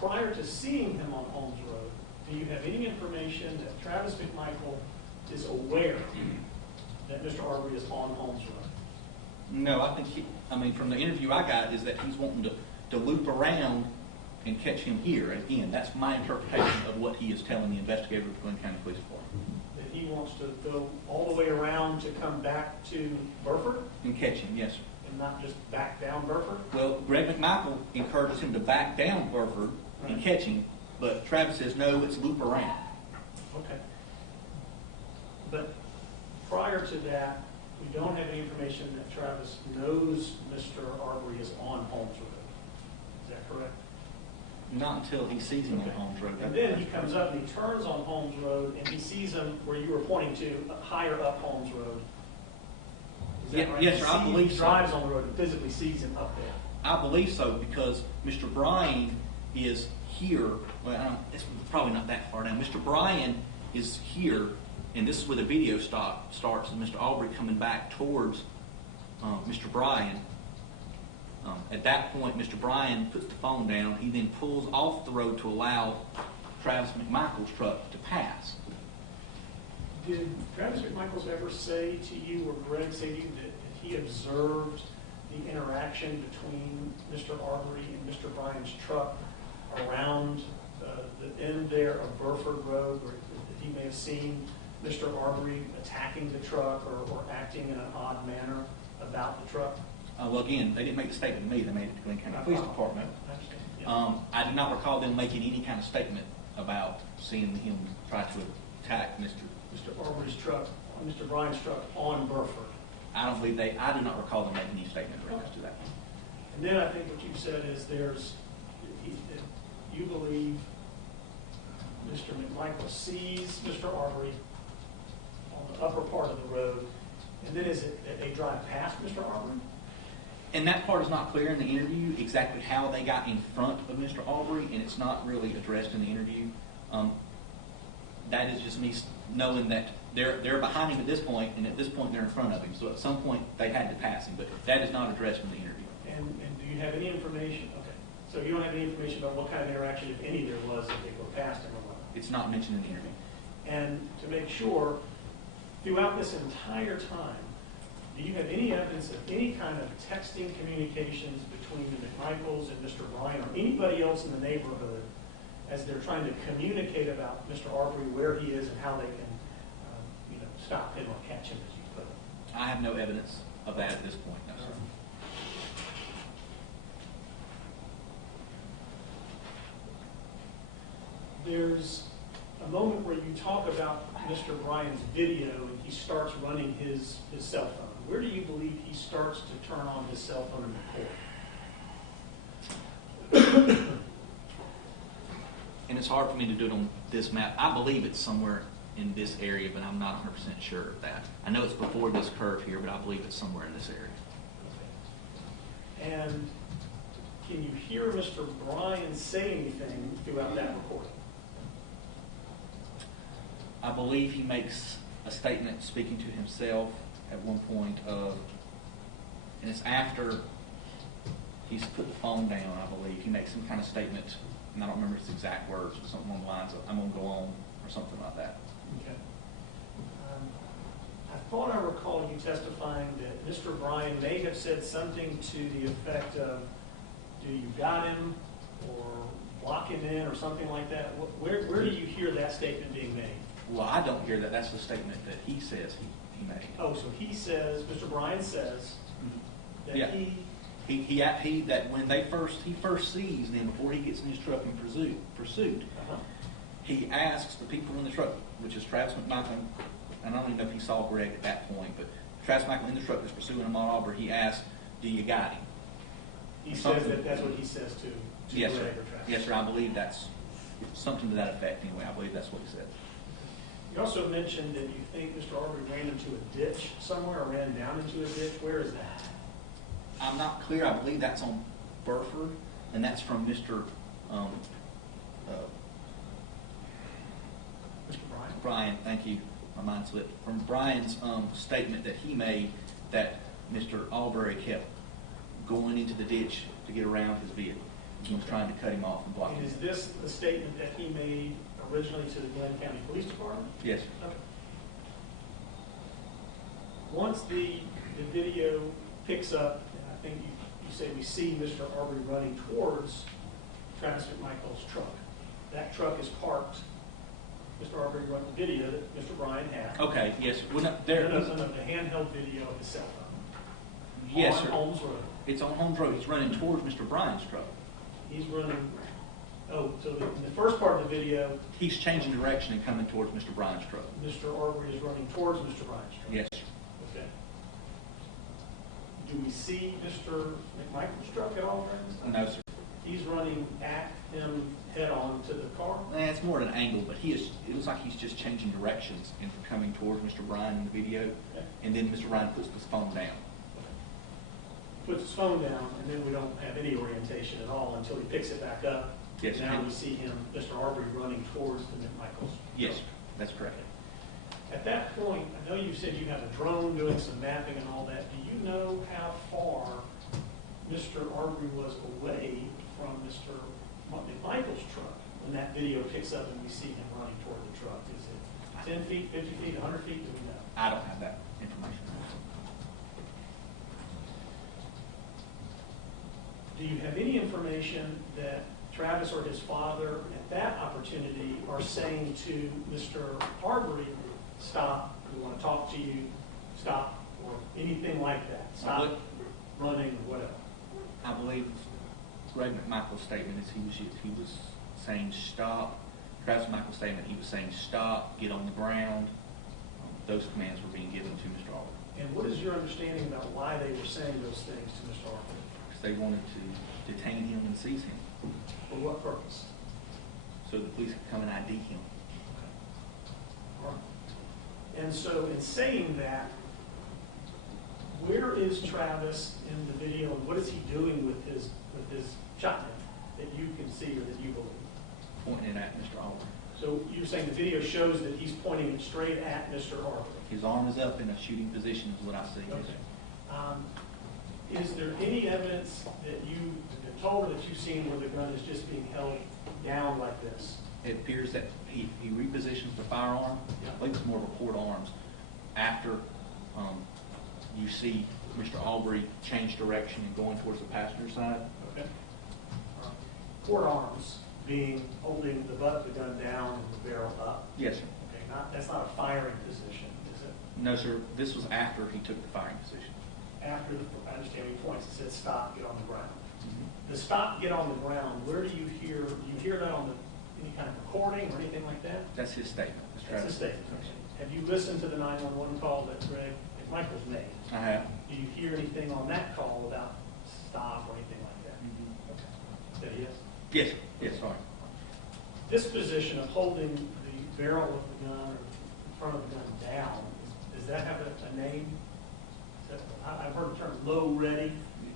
Prior to seeing him on Holmes Road, do you have any information that Travis McMichael is aware that Mr. Arbery is on Holmes Road? No, I think from the interview I got is that he's wanting to loop around and catch him here. And again, that's my interpretation of what he is telling the investigator of the Glenn County Police Department. That he wants to go all the way around to come back to Burford And catch him, yes, sir. and not just back down Burford? Well, Greg McMichael encourages him to back down Burford and catch him, but Travis says, no, it's loop around. Okay. But prior to that, we don't have any information that Travis knows Mr. Arbery is on Holmes Road. Is that correct? Not until he sees him on Holmes Road. And then he comes up and he turns on Holmes Road and he sees him where you were pointing to, higher up Holmes Road. Is that Yeah, right? yes, sir, I believe He so. drives on the road and physically sees him up there. I believe so because Mr. Bryan is here. Well, it's probably not that far down. Mr. Bryan is here, and this is where the video starts, and Mr. Arbery coming back towards Mr. Bryan. At that point, Mr. Bryan puts the phone down. He then pulls off the road to allow Travis McMichael's truck to pass. Did Travis McMichaels ever say to you, or Greg say to you, that he observed the interaction between Mr. Arbery and Mr. Bryan's truck around the end there of Burford Road, or that he may have seen Mr. Arbery attacking the truck or acting in an odd manner about the truck? Well, again, they didn't make the statement to me. They made it to Glenn County Police Department. I understand. Yeah. I do not recall them making any kind of statement about seeing him try to attack Mr. Arbery's truck, Mr. Bryan's truck on Burford. I do not recall them making any statement in regards to that. And then I think what you said is you believe Mr. McMichael sees Mr. Arbery on the upper part of the road, and then is it that they drive past Mr. Arbery? And that part is not clear in the interview, exactly how they got in front of Mr. Arbery, and it's not really addressed in the interview. That is just me knowing that they're behind him at this point, and at this point they're in front of him. So at some point they had to pass him, but that is not addressed in the interview. And do you have any information? Okay, so you don't have any information about what kind of interaction, if any, there was if they go past him or what? It's not mentioned in the interview. And to make sure, throughout this entire time, do you have any evidence of any kind of texting communications between the McMichaels and Mr. Bryan or anybody else in the neighborhood as they're trying to communicate about Mr. Arbery, where he is and how they can stop him or catch him, as you put it? I have no evidence of that at this point, no, sir. There's a moment where you talk about Mr. Bryan's video and he starts running his cell phone. Where do you believe he starts to turn on his cell phone and record? And it's hard for me to do it on this map. I believe it's somewhere in this area, but I'm not 100% sure of that. I know it's before this curve here, but I believe it's somewhere in this area. And can you hear Mr. Bryan say anything throughout that recording? I believe he makes a statement speaking to himself at one point and it's after he's put the phone down, I believe. He makes some kind of statement, and I don't remember his exact words, but something along the lines of, I'm going to go on, or something like that. Okay. I thought I recall you testifying that Mr. Bryan may have said something to the effect of, do you got him, or block him in, or something like that. Where do you hear that statement being made? Well, I don't hear that. That's the statement that he says he made. Oh, so he says, Mr. Bryan says that Yeah. That when he first sees them before he gets in his truck in pursuit, he asks the people in the truck, which is Travis McMichael, and I don't even know if he saw Greg at that point, but Travis McMichael in the truck is pursuing Ahmaud Arbery. He asks, "Do you got him?" He says that's what he says to Yes, Greg sir. or Travis. Yes, sir. I believe that's something to that effect. Anyway, I believe that's what he said. You also mentioned that you think Mr. Arbery ran into a ditch somewhere, or ran down into a ditch. Where is that? I'm not clear. I believe that's on Burford, and that's from Mr. Bryan? Bryan, thank you. My mind slipped. From Bryan's statement that he made that Mr. Arbery kept going into the ditch to get around his vehicle. He was trying to cut him off and block And him. is this the statement that he made originally to the Glenn County Police Department? Yes. Okay. Once the video picks up, and I think you say we see Mr. Arbery running towards Travis McMichael's truck. That truck is parked. Mr. Arbery run the video that Mr. Bryan had. Okay, yes. Well, no, The handheld video of the cell phone. Yes, on sir. Holmes Road. It's on Holmes Road. He's running towards Mr. Bryan's truck. He's running, so in the first part of the video, He's changing direction and coming towards Mr. Bryan's truck. Mr. Arbery is running towards Mr. Bryan's truck. Yes. Okay. Do we see Mr. McMichael's truck at all during this time? No, sir. He's running at him head-on to the car? It's more at an angle, but it looks like he's just changing directions and coming towards Mr. Bryan in the video. Okay. And then Mr. Bryan puts his phone down. Puts his phone down, and then we don't have any orientation at all until he picks it back up. Yes, Now and- we see him, Mr. Arbery, running towards the McMichaels. Yes, that's correct. At that point, I know you said you have a drone doing some mapping and all that. Do you know how far Mr. Arbery was away from Mr. McMichael's truck when that video picks up and we see him running toward the truck? Is it 10 feet, 50 feet, 100 feet? Do we know? I don't have that information. Do you have any information that Travis or his father at that opportunity are saying to Mr. Arbery, stop, we want to talk to you, stop, or anything like that? Stop running or whatever. I believe Greg McMichael's statement is he was saying stop. Travis McMichael's statement, he was saying stop, get on the ground. Those commands were being given to Mr. Arbery. And what is your understanding about why they were saying those things to Mr. Arbery? Because they wanted to detain him and seize him For what purpose? so the police could come and ID him. All right. And so in saying that, where is Travis in the video, and what is he doing with his shotgun that you can see or that you believe? Pointing it at Mr. Arbery. So you're saying the video shows that he's pointing it straight at Mr. Arbery? His arm is up in a shooting position is what I see. Okay. Is there any evidence that you've been told or that you've seen where the gun is just being held down like this? It appears that he repositions the firearm. Yeah. I believe it's more of a port arms. After you see Mr. Arbery change direction and going towards the passenger side. Okay. Port arms being holding the butt of the gun down and the barrel up. Yes, sir. Okay, that's not a firing position, is it? No, sir. This was after he took the firing position. After I understand your points, it said stop, get on the ground. The stop, get on the ground, where do you hear that on any kind of recording or anything like that? That's his statement. Mr. That's a Travis. statement. Okay. Have you listened to the 911 call that Greg McMichaels made? I have. Do you hear anything on that call about stop or anything like that? Okay. Say yes? Yes, sir. Yes, sorry. This position of holding the barrel of the gun or the front of the gun down, does that have a name? I've heard the term low ready.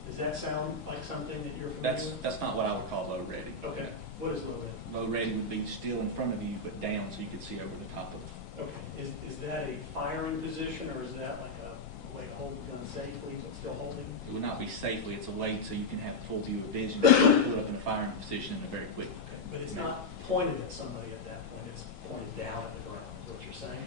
Does that sound like something that you're familiar with? That's not what I would call low ready. Okay. What is low ready? Low ready would be still in front of you, but down so you could see over the top of it. Okay. Is that a firing position or is that like a way to hold the gun safely but still holding? It would not be safely. It's a way so you can have full view of vision. You can put up in a firing position in a very quick. But it's not pointed at somebody at that point. It's pointed down at the ground, is what you're saying?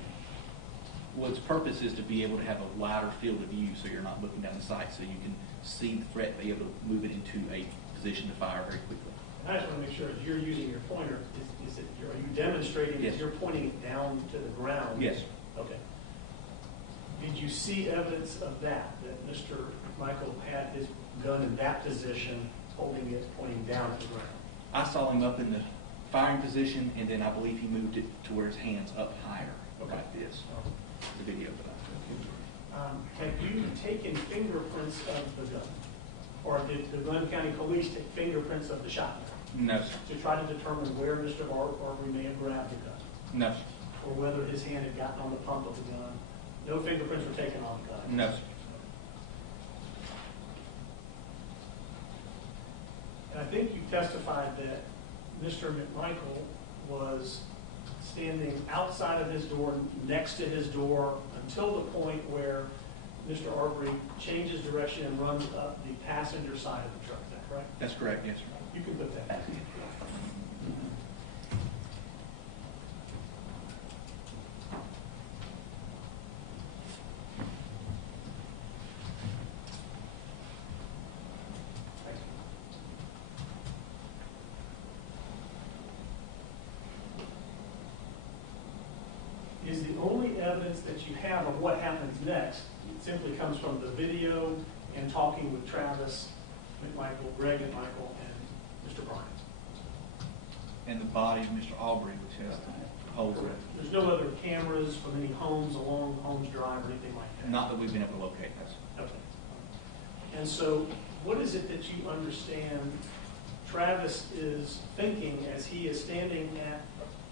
Well, its purpose is to be able to have a wider field of view so you're not looking down the sight so you can see the threat, be able to move it into a position to fire very quickly. And I just want to make sure that you're using your pointer. Are you demonstrating Yes. that you're pointing it down to the ground? Yes. Okay. Did you see evidence of that Mr. McMichael had his gun in that position, holding it, pointing down to the ground? I saw him up in the firing position, and then I believe he moved it to where his hand's up higher, Okay. like this. The video that I Have you taken fingerprints of the gun? Or did the Glenn County Police take fingerprints of the shotgun No, sir. to try to determine where Mr. Arbery may have grabbed the gun? No, sir. Or whether his hand had gotten on the pump of the gun? No fingerprints were taken on the gun? No, sir. And I think you testified that Mr. McMichael was standing outside of his door, next to his door, until the point where Mr. Arbery changes direction and runs up the passenger side of the truck. Is that correct? That's correct, yes, sir. You can put that back in. Is the only evidence that you have of what happens next, it simply comes from the video and talking with Travis McMichael, Greg McMichael, and Mr. Bryan? And the body of Mr. Arbery, which has the holes in it. There's no other cameras from any homes along Holmes Drive or anything like that? Not that we've been able to locate, that's. Okay. And so what is it that you understand Travis is thinking as he is standing at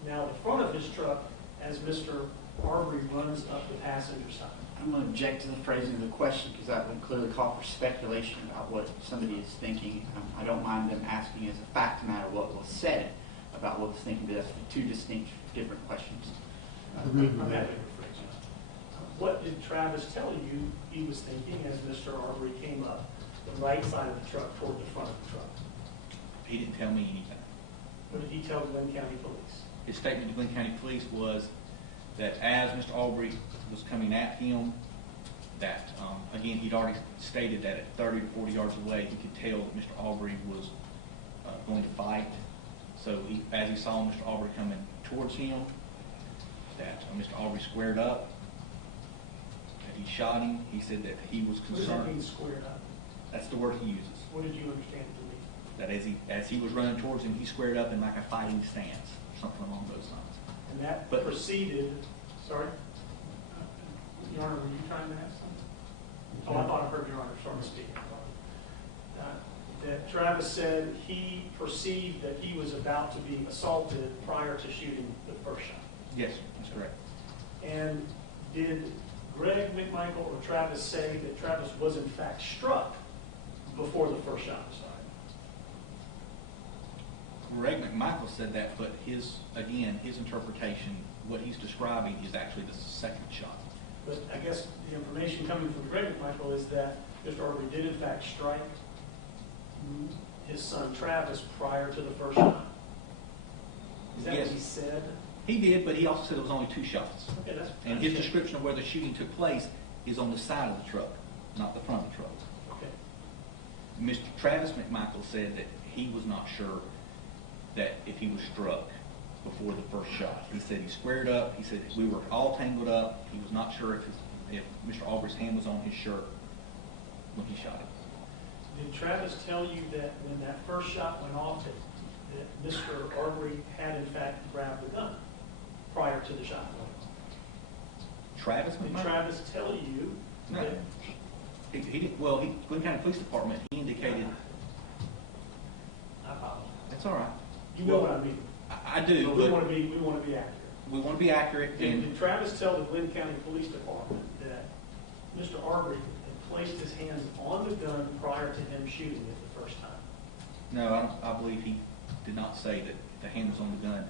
now the front of his truck as Mr. Arbery runs up the passenger side? I'm going to object to the phrasing of the question because that would clearly call for speculation about what somebody is thinking. I don't mind them asking as a fact matter what was said about what was thinking, but that's two distinct, different questions. I agree with I'm that. happy to rephrase that. What did Travis tell you he was thinking as Mr. Arbery came up the right side of the truck toward the front of the truck? He didn't tell me anything. What did he tell Glenn County Police? His statement to Glenn County Police was that as Mr. Arbery was coming at him, that, again, he'd already stated that at 30 to 40 yards away, he could tell that Mr. Arbery was going to fight. So as he saw Mr. Arbery coming towards him, that Mr. Arbery squared up, that he shot him. He said that he was What does that mean, concerned. squared up? That's the word he uses. What did you understand it to mean? That as he was running towards him, he squared up in like a fighting stance, something along those lines. And that But- proceeded, sorry? Your Honor, were you trying to ask something? Oh, I thought I heard Your Honor starting to speak. That Travis said he perceived that he was about to be assaulted prior to shooting the first shot. Yes, that's correct. And did Greg McMichael or Travis say that Travis was in fact struck before the first shot was fired? Greg McMichael said that, but his interpretation, what he's describing is actually the second shot. But I guess the information coming from Greg McMichael is that Mr. Arbery did in fact strike his son Travis prior to the first shot. Is that Yes. what he said? He did, but he also said it was only 2 shots. Okay, that's. And his description of where the shooting took place is on the side of the truck, not the front of the truck. Okay. Mr. Travis McMichael said that he was not sure that if he was struck before the first shot. He said he squared up. He said we were all tangled up. He was not sure if Mr. Arbery's hand was on his shirt when he shot him. Did Travis tell you that when that first shot went off, that Mr. Arbery had in fact grabbed the gun prior to the shot going off? Travis Did McMichael? Travis tell you No. that? He didn't. Well, Glenn County Police Department, he indicated. I apologize. That's all right. You know what I mean. I do, But but we want to be accurate. we want to be accurate. Did And Travis tell the Glenn County Police Department that Mr. Arbery had placed his hands on the gun prior to him shooting it the first time? no, I believe he did not say that the hand was on the gun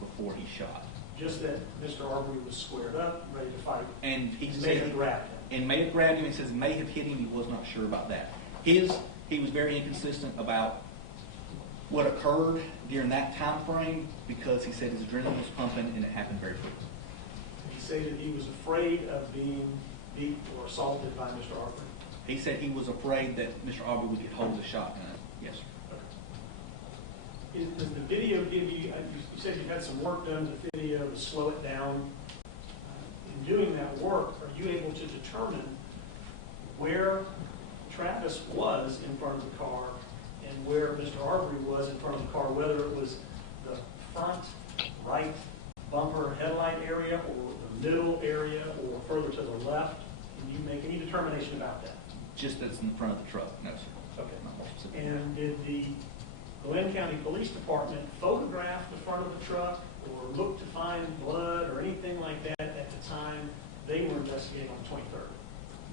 before he shot. Just that Mr. Arbery was squared up, ready to fight, And he and said may have grabbed him. and may have grabbed him. He says may have hit him. He was not sure about that. He was very inconsistent about what occurred during that time frame because he said his adrenaline was pumping and it happened very quickly. Did he say that he was afraid of being beat or assaulted by Mr. Arbery? He said he was afraid that Mr. Arbery would get hold of the shotgun. Yes, sir. Does the video give you, you said you had some work done to the video to slow it down. In doing that work, are you able to determine where Travis was in front of the car and where Mr. Arbery was in front of the car, whether it was the front right bumper headlight area or the middle area or further to the left? Can you make any determination about that? Just as in front of the truck. No, sir. Okay. Not more specific. And did the Glenn County Police Department photograph the front of the truck or look to find blood or anything like that at the time they were investigating on the 23rd?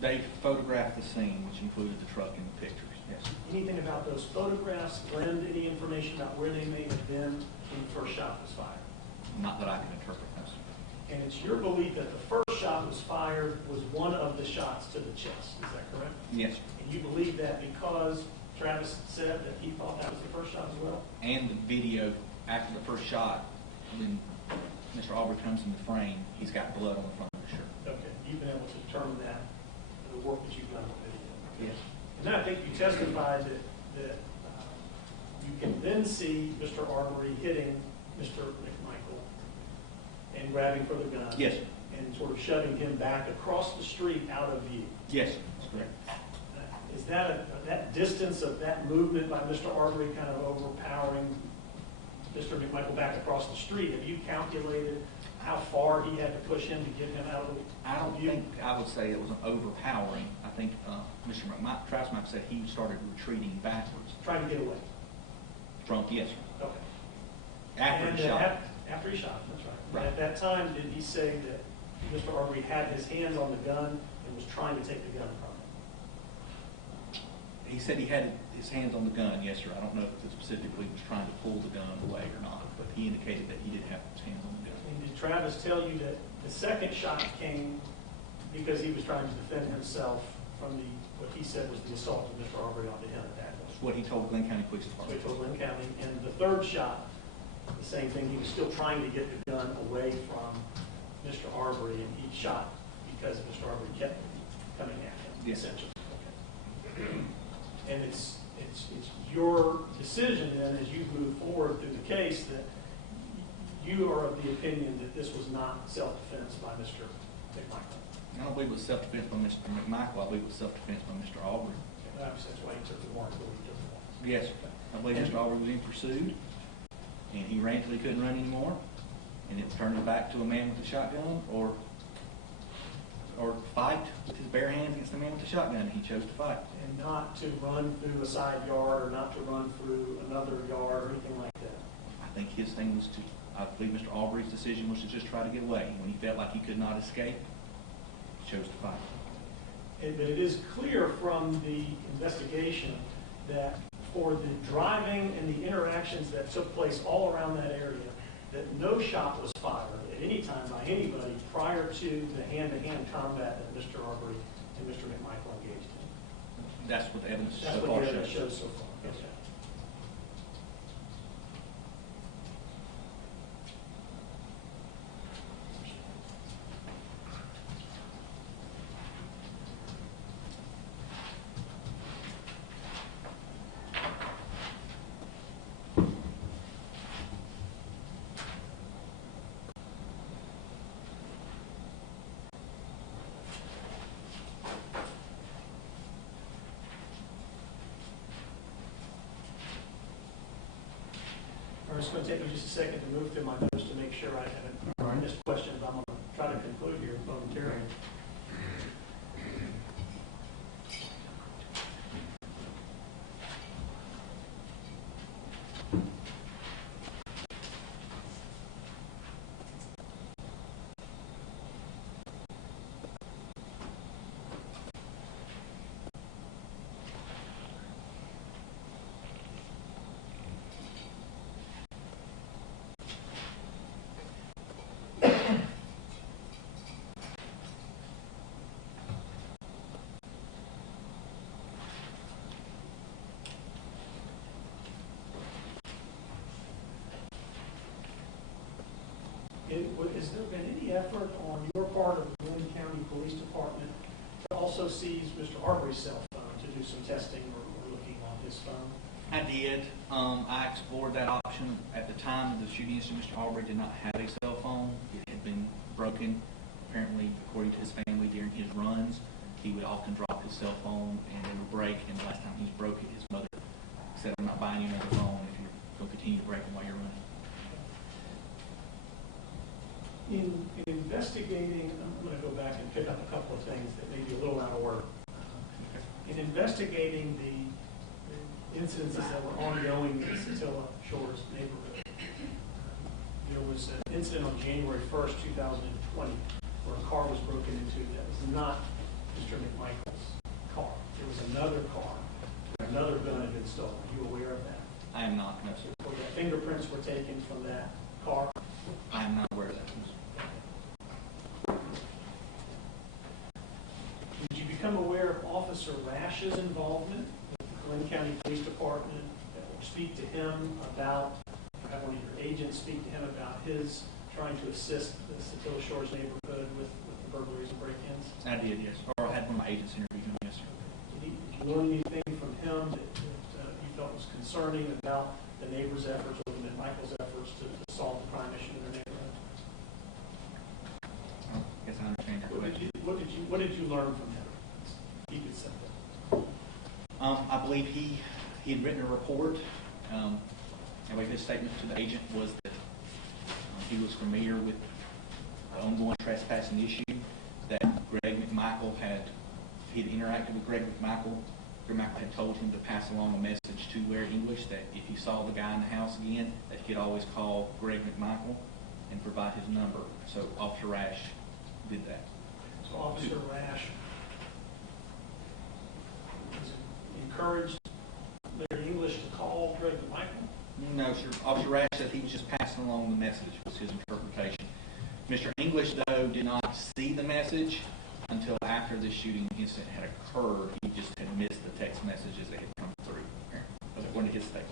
They photographed the scene, which included the truck in the pictures. Yes. Anything about those photographs lend any information about where they may have been when the first shot was fired? Not that I can interpret. No, sir. And it's your belief that the first shot was fired was one of the shots to the chest, is that correct? Yes, sir. And you believe that because Travis said that he thought that was the first shot as well? And the video after the first shot, when Mr. Arbery comes in the frame, he's got blood on the front of the shirt. Okay, you've been able to determine that in the work that you've done with video. Yes. And then I think you testified that you can then see Mr. Arbery hitting Mr. McMichael and grabbing for the gun. Yes, sir. And sort of shoving him back across the street out of view. Yes, sir. That's correct. Is that that distance of that movement by Mr. Arbery kind of overpowering Mr. McMichael back across the street? Have you calculated how far he had to push him to get him out of the I don't view? think I would say it was an overpowering. I think Mr. Travis might have said he started retreating backwards. Trying to get away. Drunk, yes, sir. Okay. After And the shot. After he shot, that's right. Right. At that time, did he say that Mr. Arbery had his hands on the gun and was trying to take the gun from him? He said he had his hands on the gun, yes, sir. I don't know if it specifically was trying to pull the gun away or not, but he indicated that he did have his hands on the gun. And did Travis tell you that the second shot came because he was trying to defend himself from what he said was the assault of Mr. Arbery onto him at that point? That's what he told Glenn County Police So he Department. told Lynn County. And the third shot, the same thing, he was still trying to get the gun away from Mr. Arbery, and he shot because Mr. Arbery kept coming at him, Yes. essentially. Okay. And it's your decision then, as you move forward through the case, that you are of the opinion that this was not self-defense by Mr. McMichael. I don't believe it was self-defense by Mr. McMichael. I believe it was self-defense by Mr. Arbery. Obviously, that's why he took the warrant, but he took the warrant. Yes, sir. I believe Mr. Arbery was being pursued, and he ran till he couldn't run anymore, and it turned it back to a man with a shotgun, or fight with his bare hands against the man with the shotgun, and he chose to fight. And not to run through a side yard or not to run through another yard or anything like that. I think his thing was I believe Mr. Arbery's decision was to just try to get away. When he felt like he could not escape, he chose to fight. But it is clear from the investigation that for the driving and the interactions that took place all around that area, that no shot was fired at any time by anybody prior to the hand-to-hand combat that Mr. Arbery and Mr. McMichael engaged in. That's what the evidence That's so what far the evidence shows. shows so far. Yes, Okay. sir. All right, it's going to take me just a second to move through my notes to make sure I haven't missed questions. I'm going to try to conclude here momentarily. Has there been any effort on your part of the Glenn County Police Department to also seize Mr. Arbery's cell phone to do some testing or looking on his phone? I did. I explored that option. At the time of the shooting incident, Mr. Arbery did not have a cell phone. It had been broken. Apparently, according to his family, during his runs, he would often drop his cell phone and it would break. And the last time he broke it, his mother said, "I'm not buying you another phone if you're going to continue to break them while you're running." In investigating, I'm going to go back and pick up a couple of things that may be a little out of order. In investigating the incidences that were ongoing in the Satilla Shores neighborhood, there was an incident on January 1st, 2020, where a car was broken into that was not Mr. McMichael's car. There was another car where another gun had been stolen. Are you aware of that? I am not, no, sir. Where the fingerprints were taken from that car? I am not aware of that. Did you become aware of Officer Rash's involvement with the Glenn County Police Department? Or speak to him about, have one of your agents speak to him about his trying to assist the Satilla Shores neighborhood with the burglaries and break-ins? I did, yes. Or I had one of my agents interview him, yes, sir. Did you learn anything from him that you felt was concerning about the neighbors' efforts or the McMichaels' efforts to solve the crime issue in their neighborhood? I guess I understand your question. What did you learn from him? He could say that. I believe he had written a report. I believe his statement to the agent was that he was familiar with the ongoing trespassing issue, that Greg McMichael he had interacted with Greg McMichael McMichael had told him to pass along a message to Larry English that if he saw the guy in the house again, that he could always call Greg McMichael and provide his number. So Officer Rash did that. So Officer Rash encouraged Larry English to call Greg McMichael? No, sir. Officer Rash said he was just passing along the message, was his interpretation. Mr. English, though, did not see the message until after the shooting incident had occurred. He just had missed the text messages that had come through, according to his statement.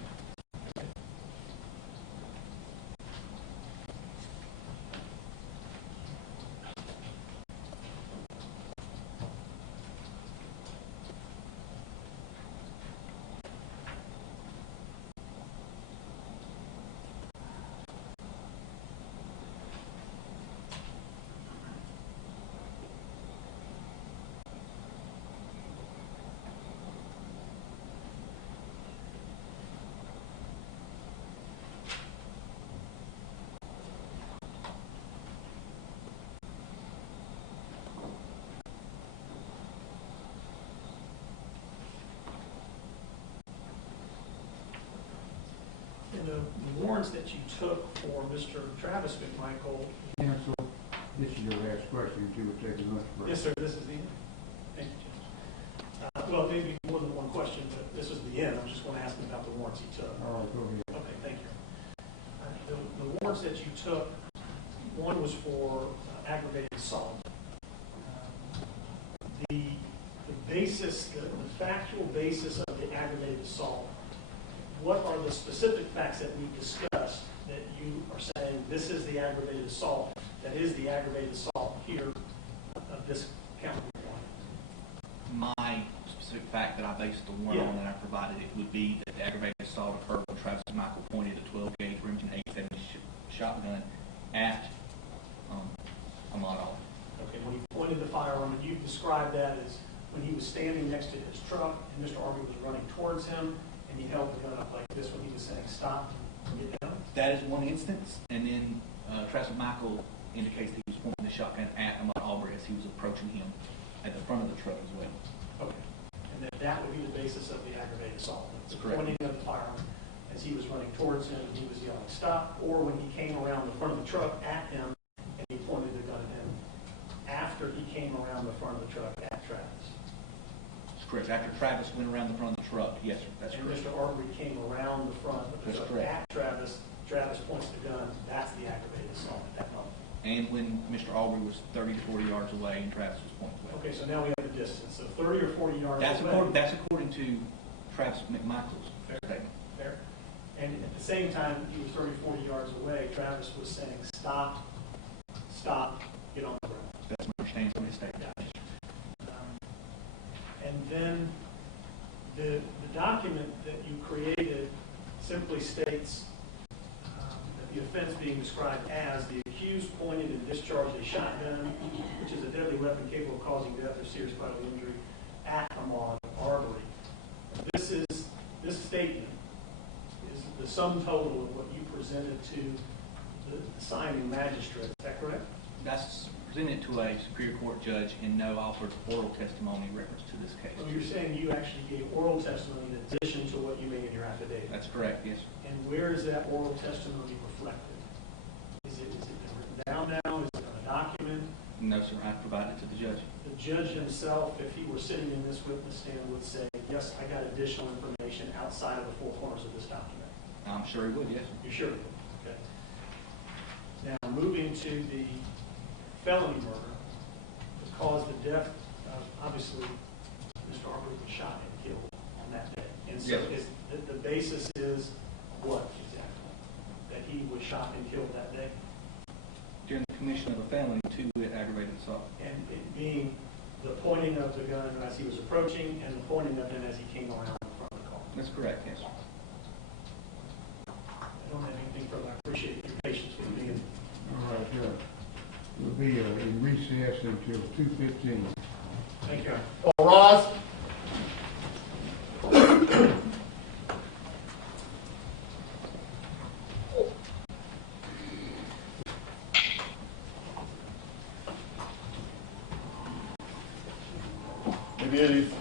And the warrants that you took for Mr. Travis McMichael. Counsel, this is your last question. You would take a lunch break. Yes, sir, this is the end. Thank you, Judge. Well, maybe more than one question, but this is the end. I'm just going to ask him about the warrants he took. All right, go ahead. Okay, thank you. The warrants that you took, one was for aggravated assault. The basis, the factual basis of the aggravated assault, what are the specific facts that we've discussed that you are saying this is the aggravated assault, that is the aggravated assault here of this count one? My specific fact that I based the warrant on that I provided it would be that the aggravated assault occurred when Travis McMichael pointed a 12-gauge Remington 870 shotgun at Ahmaud Arbery. Okay, when he pointed the firearm, and you've described that as when he was standing next to his truck and Mr. Arbery was running towards him, and he held the gun up like this when he was saying stop and get down? That is one instance, and then Travis McMichael indicates that he was pointing the shotgun at Ahmaud Arbery as he was approaching him at the front of the truck as well. Okay, and that would be the basis of the aggravated assault. The Correct. pointing of the firearm as he was running towards him and he was yelling stop, or when he came around the front of the truck at him and he pointed the gun at him after he came around the front of the truck at Travis. That's correct. After Travis went around the front of the truck, yes, sir, that's And correct. Mr. Arbery came around the front of the That's truck correct. at Travis. Travis points the gun. That's the aggravated assault at that moment. And when Mr. Arbery was 30 to 40 yards away and Travis was pointing away. Okay, so now we have the distance. So 30 or 40 yards That's away. that's according to Travis McMichael's statement. Fair. And at the same time, he was 30, 40 yards away. Travis was saying, stop, stop, get on the ground. That's my understanding from his statement. And then the document that you created simply states that the offense being described as the accused pointed and discharged a shotgun, which is a deadly weapon capable of causing death or serious bodily injury, at Ahmaud Arbery. This statement is the sum total of what you presented to the signing magistrate. Is that correct? That's presented to a Superior Court judge and no offered oral testimony in reference to this case. So you're saying you actually gave oral testimony in addition to what you made in your affidavit? That's correct, yes. And where is that oral testimony reflected? Is it written down now? Is it on a document? No, sir, I provided it to the judge. The judge himself, if he were sitting in this witness stand, would say, yes, I got additional information outside of the four corners of this document. I'm sure he would, yes. You're sure? Okay. Now, moving to the felony murder that caused the death of, obviously, Mr. Arbery was shot and killed on that day. And so Yes. the basis is what exactly? That he was shot and killed that day? During the commission of a felony to aggravated assault. And it being the pointing of the gun as he was approaching and the pointing of him as he came around the front of the car. That's correct, yes. I don't have anything further. I appreciate your patience with me. All right, we'll be in recess until 2:15. Thank you. All rise. Maybe it is.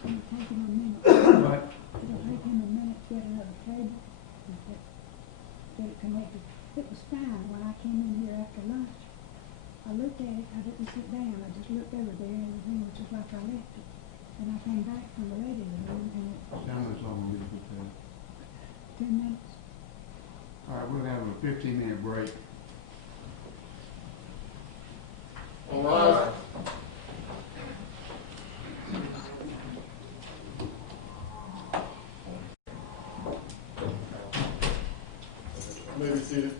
It'll take him a minute. But It'll take him a minute to get another cable and get it connected. It was fine when I came in here after lunch. I looked at it, I didn't sit down, I just looked over there and everything was just like I left it. And I came back from the radio room and it, Someone's on music there. 10 minutes. All right, we'll have a 15-minute break. All rise. You may be seated.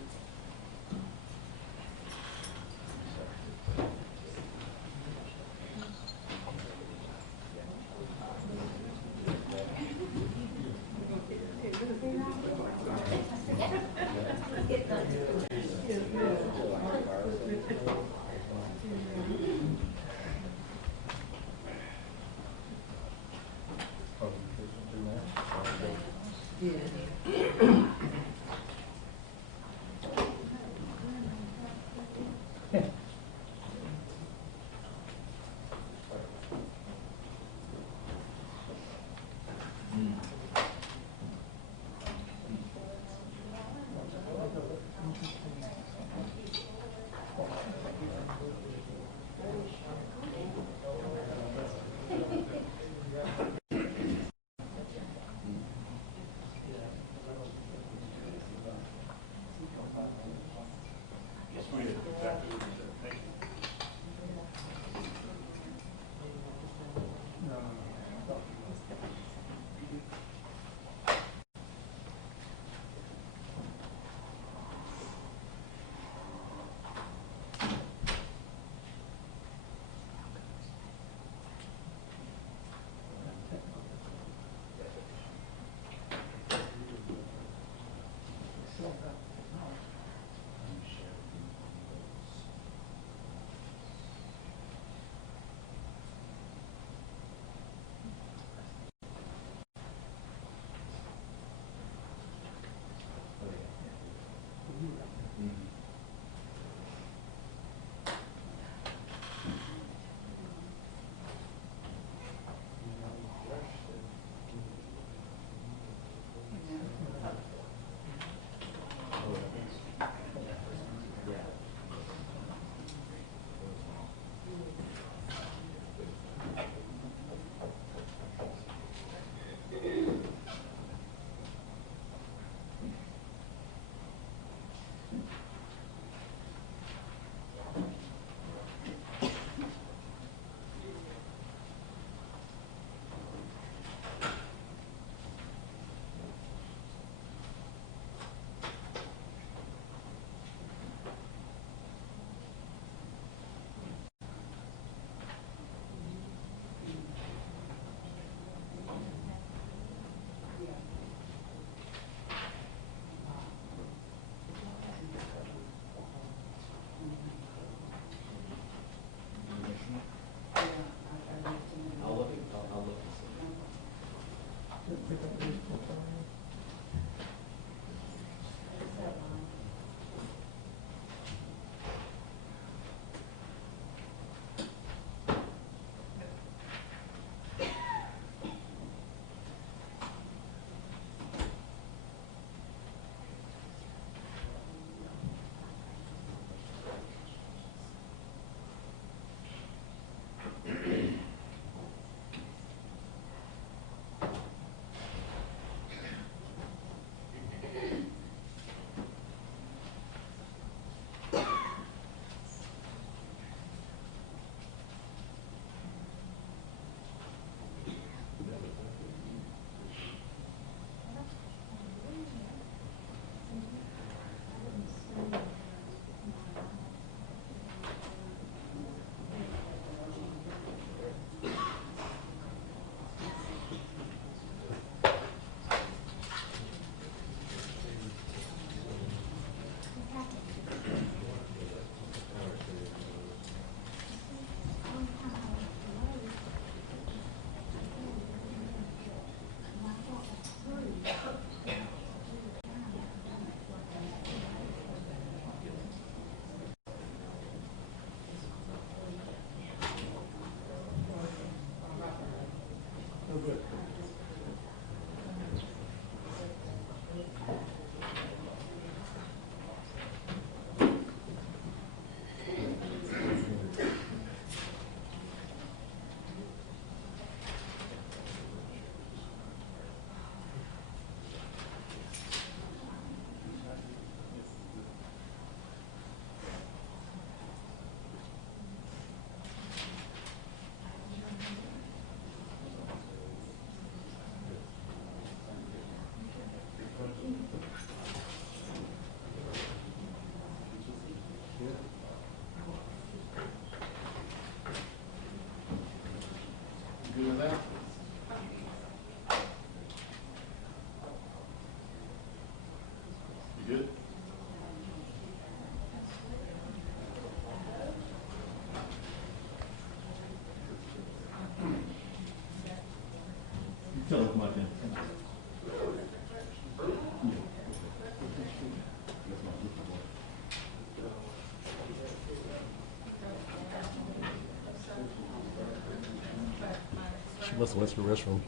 She must have went to the restroom.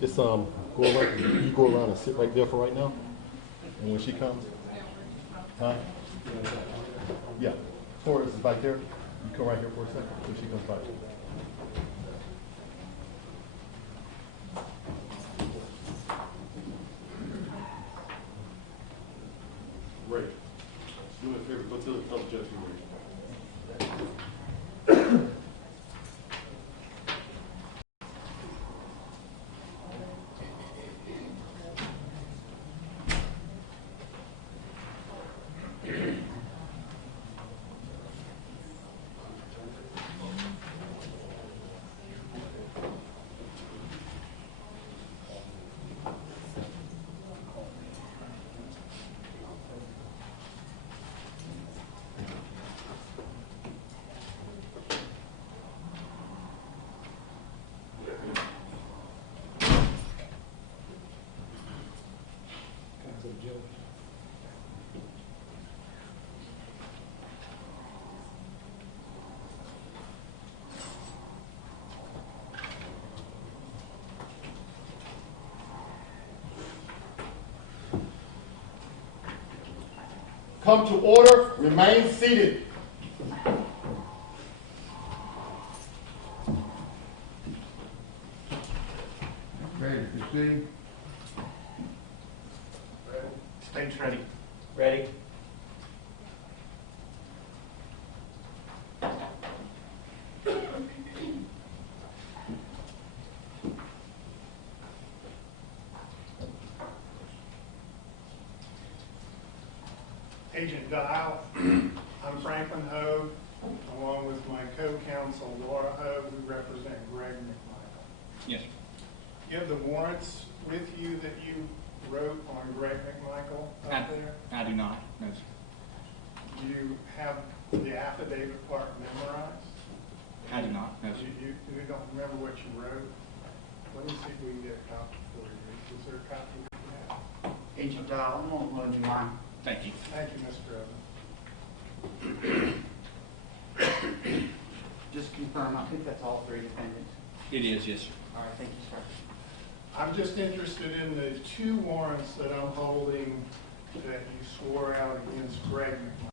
Just go around. You go around and sit right there for right now, and when she comes, huh? Yeah. Taurus is back there. You come right here for a second when she comes back. Ray, do me a favor. Go tell the judge you're ready. Come to order. Remain seated. Ready to proceed? State's ready. Ready? Agent Dial, I'm Franklin Hogue, along with my co-counsel Laura Hogue, who represent Greg McMichael. Yes. You have the warrants with you that you wrote on Greg McMichael up there? I do not. No, sir. You have the affidavit part memorized? I do not. No, sir. You don't remember what you wrote? Let me see if we can get a copy for you. Is there a copy we can have? Agent Dial, I'm going to load you mine. Thank you. Thank you, Mr. Evans. Just confirm, I think that's all three defendants. It is, yes, sir. All right, thank you, sir. I'm just interested in the two warrants that I'm holding that you swore out against Greg McMichael,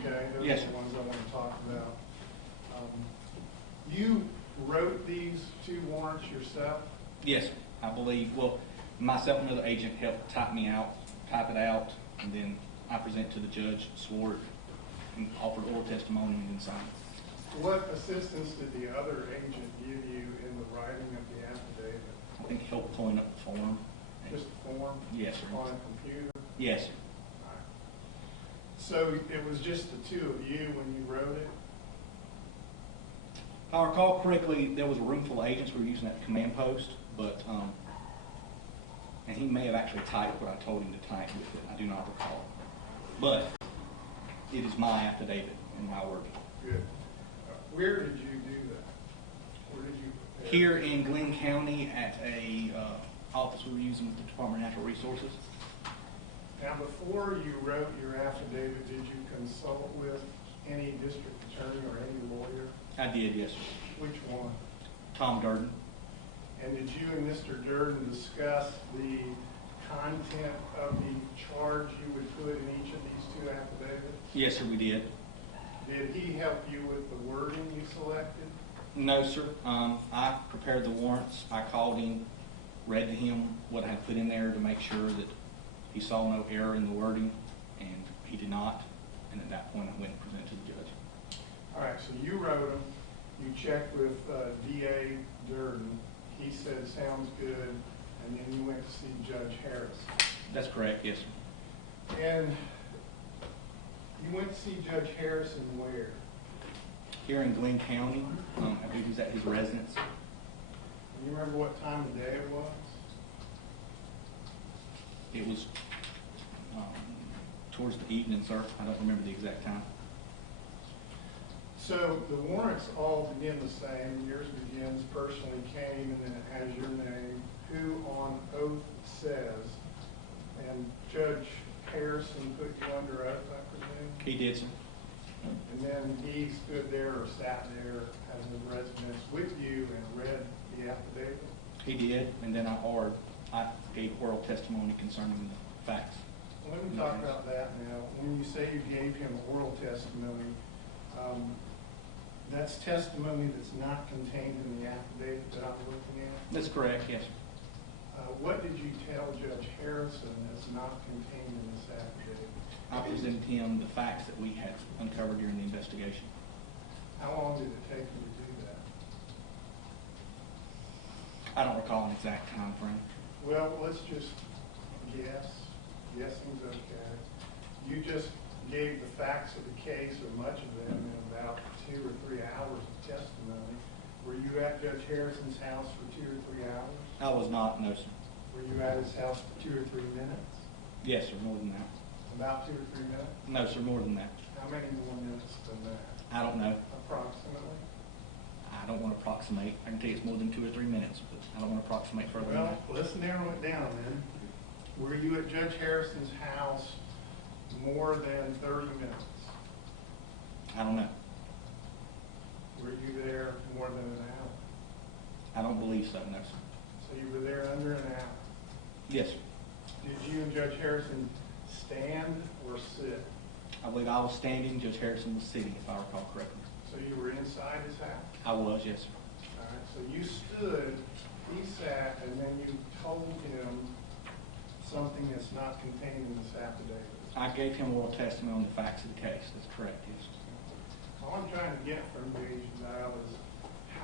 okay? Those Yes, are sir. the ones I want to talk about. You wrote these two warrants yourself? Yes, sir. I believe, well, myself and another agent helped type it out, and then I present to the judge, swore it, and offered oral testimony, and then signed it. What assistance did the other agent give you in the writing of the affidavit? I think helped pulling up the form. Just form? Yes, sir. On a computer? Yes, sir. So it was just the two of you when you wrote it? If I recall correctly, there was a room full of agents who were using that command post, but, and he may have actually typed what I told him to type with it. I do not recall. But it is my affidavit and my word. Good. Where did you do that? Where did you prepare? Here in Glenn County at a office we were using with the Department of Natural Resources. Now, before you wrote your affidavit, did you consult with any district attorney or any lawyer? I did, yes, sir. Which one? Tom Durden. And did you and Mr. Durden discuss the content of the charge you would put in each of these two affidavits? Yes, sir, we did. Did he help you with the wording you selected? No, sir. I prepared the warrants. I called him, read to him what I had put in there to make sure that he saw no error in the wording, and he did not. And at that point, I went and presented to the judge. All right, so you wrote them, you checked with D.A. Durden, he said sounds good, and then you went to see Judge Harris. That's correct, yes, sir. And you went to see Judge Harrison where? Here in Glenn County, I believe he was at his residence. You remember what time of day it was? It was towards the evening, sir. I don't remember the exact time. So the warrants all begin the same. Yours begins personally came, and then it has your name, who on oath says, and Judge Harrison put you under oath, I presume? He did, sir. when he stood there or sat there as a residence with you and read the affidavit? He did, and then I gave oral testimony concerning the facts. Let me talk about that now. When you say you gave him oral testimony, that's testimony that's not contained in the affidavit that I'm looking at? That's correct, yes. What did you tell Judge Harrison that's not contained in this affidavit? I presented him the facts that we had uncovered during the investigation. How long did it take you to do that? I don't recall an exact time frame. Well, let's just guess. Guessing's okay. You just gave the facts of the case, or much of them, in about 2 or 3 hours of testimony. Were you at Judge Harrison's house for 2 or 3 hours? I was not, no, sir. Were you at his house for 2 or 3 minutes? Yes, sir, more than that. About 2 or 3 minutes? No, sir, more than that. How many more minutes than that? I don't know. Approximately? I don't want to approximate. I can tell you it's more than 2 or 3 minutes, but I don't want to approximate further than Well, that. let's narrow it down then. Were you at Judge Harrison's house more than 30 minutes? I don't know. Were you there more than an hour? I don't believe so, no, sir. So you were there under an hour. Yes, sir. Did you and Judge Harrison stand or sit? I believe I was standing, Judge Harrison was sitting, if I recall correctly. So you were inside his house? I was, yes, sir. All right, so you stood, he sat, and then you told him something that's not contained in this affidavit. I gave him oral testimony on the facts of the case. That's correct, yes. All I'm trying to get from you, Agent Dial, is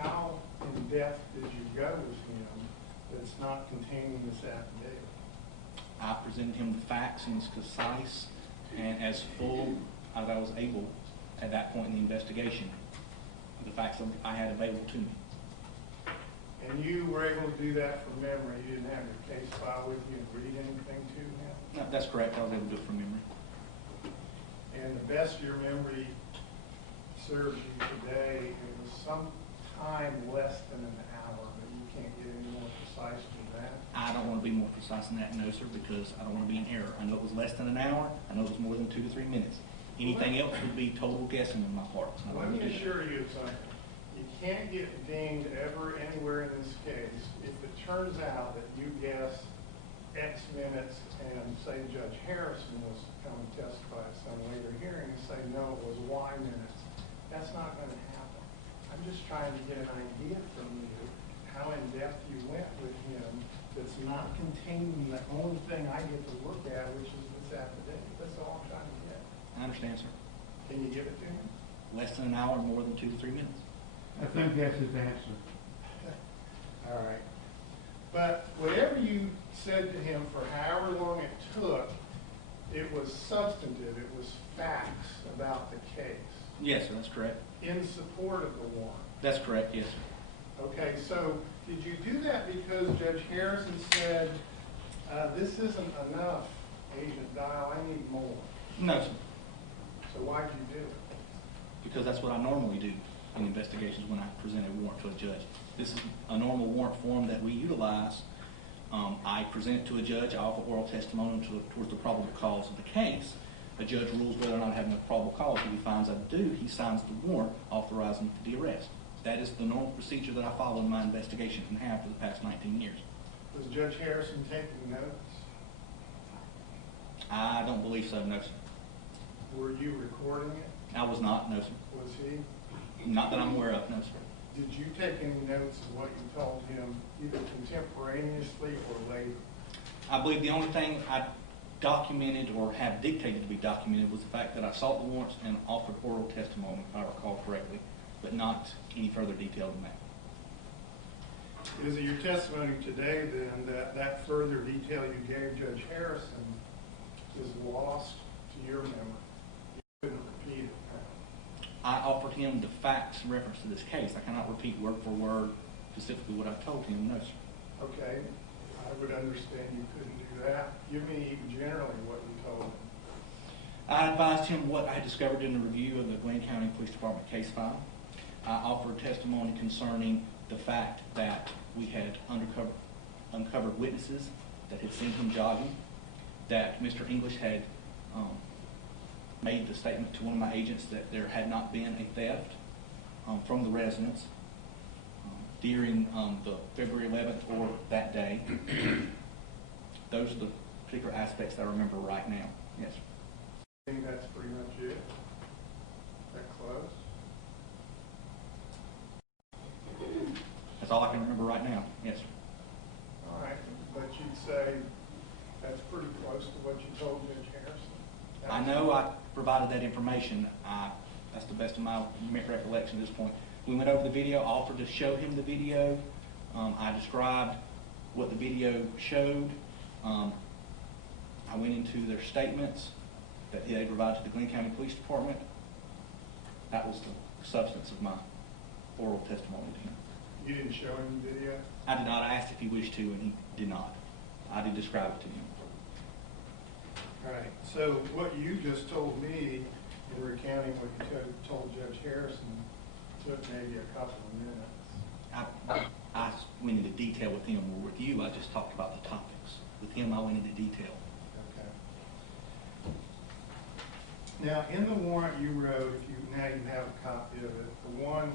how in depth did you go with him that's not contained in this affidavit? I presented him the facts in as concise and as full as I was able at that point in the investigation, the facts that I had available to me. And you were able to do that from memory? You didn't have your case file with you and read anything to him? No, that's correct. I was able to do it from memory. And the best your memory serves you today, it was some time less than an hour, but you can't get any more precise than that? I don't want to be more precise than that, no, sir, because I don't want to be in error. I know it was less than an hour. I know it was more than 2 to 3 minutes. Anything else would be total guessing on my part. Let me assure you of something. You can't get dinged ever anywhere in this case if it turns out that you guessed X minutes and say Judge Harrison was to come and testify at some later hearing and say, no, it was Y minutes. That's not going to happen. I'm just trying to get an idea from you how in depth you went with him that's not containing the only thing I get to look at, which is this affidavit. That's all I'm trying to get. I understand, sir. Can you give it to me? Less than an hour, more than 2 to 3 minutes. I think that's his answer. All right. But whatever you said to him for however long it took, it was substantive. It was facts about the case. Yes, sir, that's correct. In support of the warrant. That's correct, yes, sir. Okay, so did you do that because Judge Harrison said, this isn't enough, Agent Dial, I need more? No, sir, So why'd you do it? because that's what I normally do in investigations when I present a warrant to a judge. This is a normal warrant form that we utilize. I present it to a judge, I offer oral testimony towards the probable cause of the case. A judge rules whether or not I have enough probable cause. If he finds I do, he signs the warrant authorizing the arrest. That is the normal procedure that I follow in my investigations and have for the past 19 years. Was Judge Harrison taking notes? I don't believe so, no, sir. Were you recording it? I was not, no, sir. Was he? Not that I'm aware of, no, sir. Did you take any notes of what you told him, either contemporaneously or later? I believe the only thing I documented or have dictated to be documented was the fact that I sought the warrants and offered oral testimony, if I recall correctly, but not any further detail than that. Is it your testimony today, then, that that further detail you gave Judge Harrison is lost to your memory? You couldn't repeat it. I offered him the facts in reference to this case. I cannot repeat word for word specifically what I told him, no, sir. Okay, I would understand you couldn't do that. Give me generally what you told him. I advised him what I had discovered in the review of the Glenn County Police Department case file. I offered testimony concerning the fact that we had uncovered witnesses that had seen him jogging, that Mr. English had made the statement to one of my agents that there had not been a theft from the residence during the February 11th or that day. Those are the particular aspects that I remember right now. Yes, sir. I think that's pretty much it. That close? That's all I can remember right now. Yes, sir. All right, but you'd say that's pretty close to what you told Judge Harrison? I know I provided that information. That's the best of my recollection at this point. We went over the video, offered to show him the video. I described what the video showed. I went into their statements that they provided to the Glenn County Police Department. That was the substance of my oral testimony to him. You didn't show him the video? I did not. I asked if he wished to, and he did not. I did describe it to him. All right, so what you just told me in recounting what you told Judge Harrison took maybe a couple of minutes. I went into detail with him, or with you, I just talked about the topics. With him, I went into detail. Okay. Now, in the warrant you wrote, now you have a copy of it, the one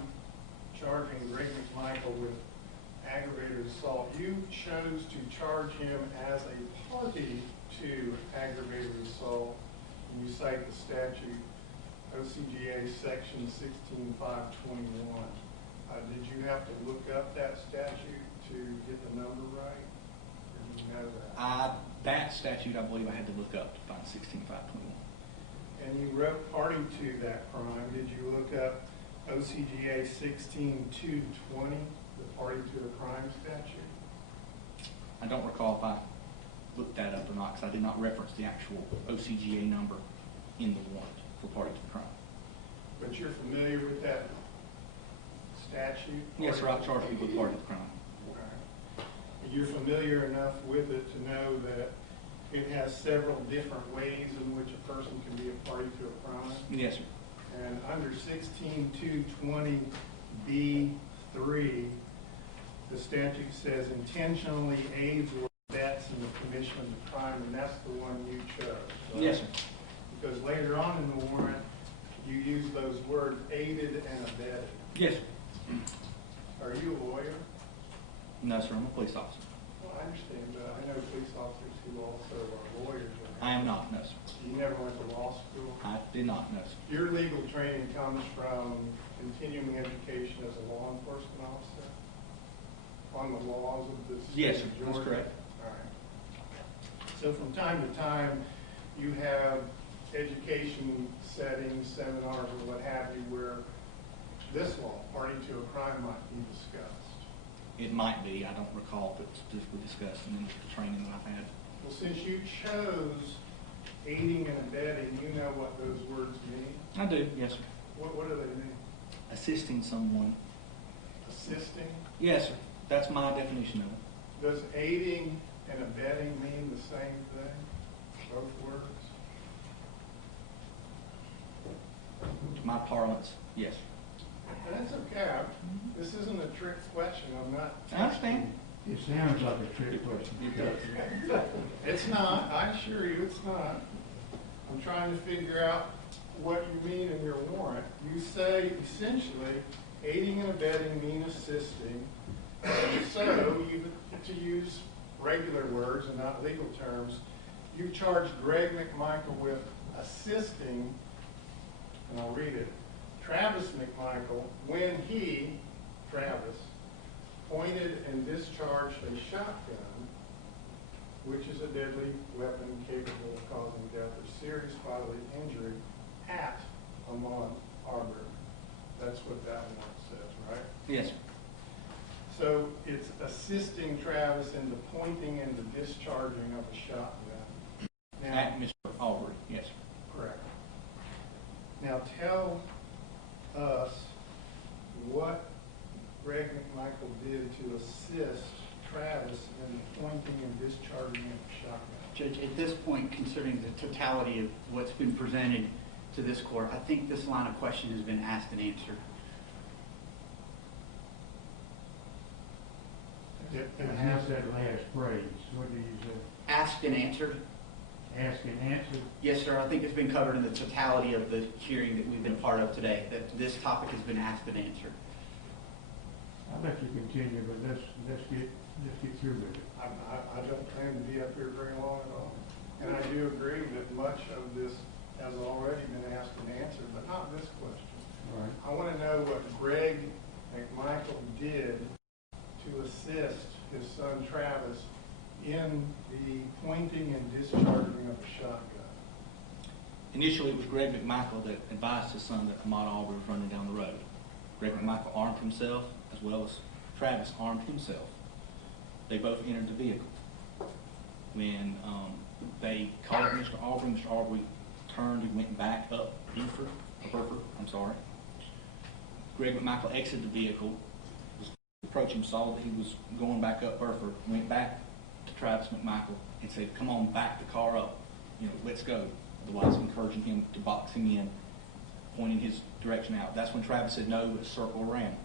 charging Greg McMichael with aggravated assault, you chose to charge him as a party to aggravated assault, and you cite the statute, OCGA section 16521. Did you have to look up that statute to get the number right? Or do you know that? That statute, I believe I had to look up to find 16521. And you wrote party to that crime. Did you look up OCGA 16220, the party to a crime statute? I don't recall if I looked that up or not, because I did not reference the actual OCGA number in the warrant for party to the crime. But you're familiar with that statute? Yes, sir. I've charged people with party to the crime. All right. You're familiar enough with it to know that it has several different ways in which a person can be a party to a crime? Yes, sir. And under 16220B3, the statute says intentionally aids or abets in the commission of the crime, and that's the one you chose. Right? Yes, sir. Because later on in the warrant, you use those words aided and abetted. Yes, sir. Are you a lawyer? No, sir. I'm a police officer. Well, I understand, but I know police officers who also are lawyers. I am not, no, sir. You never went to law school? I did not, no, sir. Your legal training comes from continuing education as a law enforcement officer on the laws of the state Yes, sir. of Georgia? That's correct. All right. So from time to time, you have education settings, seminars, or what have you, where this law, party to a crime, might be discussed. It might be. I don't recall if it's specifically discussed in the training that I've had. Well, since you chose aiding and abetting, you know what those words mean? I do, yes, sir. What do they mean? Assisting someone. Assisting? Yes, sir. That's my definition of it. Does aiding and abetting mean the same thing? Both words? To my parlance, yes, sir. And that's okay. This isn't a trick question. I'm not. I understand. It sounds like a trick question. It does. It's not. I assure you it's not. I'm trying to figure out what you mean in your warrant. You say essentially aiding and abetting mean assisting. So, to use regular words and not legal terms, you charged Greg McMichael with assisting, and I'll read it, Travis McMichael when he, Travis, pointed and discharged a shotgun, which is a deadly weapon capable of causing death or serious bodily injury, at Ahmaud Arbery. That's what that warrant says, right? Yes, sir. So it's assisting Travis in the pointing and the discharging of a shotgun. Now, At Mr. Arbery, yes, sir. correct. Now tell us what Greg McMichael did to assist Travis in the pointing and discharging of a shotgun. Judge, at this point, considering the totality of what's been presented to this court, I think this line of question has been asked and answered. Enhance that last phrase. What do you say? Asked and answered. asked and answered? Yes, sir. I think it's been covered in the totality of the hearing that we've been a part of today, that this topic has been asked and answered. I'll let you continue, but let's get through with it. I don't plan to be up here very long at all. And I do agree that much of this has already been asked and answered, but not this question. All right. I want to know what Greg McMichael did to assist his son Travis in the pointing and discharging of a shotgun. Initially, it was Greg McMichael that advised his son that Ahmaud Arbery was running down the road. Greg McMichael armed himself, as well as Travis armed himself. They both entered the vehicle. When they called Mr. Arbery turned and went back up Burford, Greg McMichael exited the vehicle, was approaching, saw that he was going back up Burford, went back to Travis McMichael and said, "Come on, back the car up, let's go." Otherwise, encouraging him to box him in, pointing his direction out. That's when Travis said, "No, let's circle around."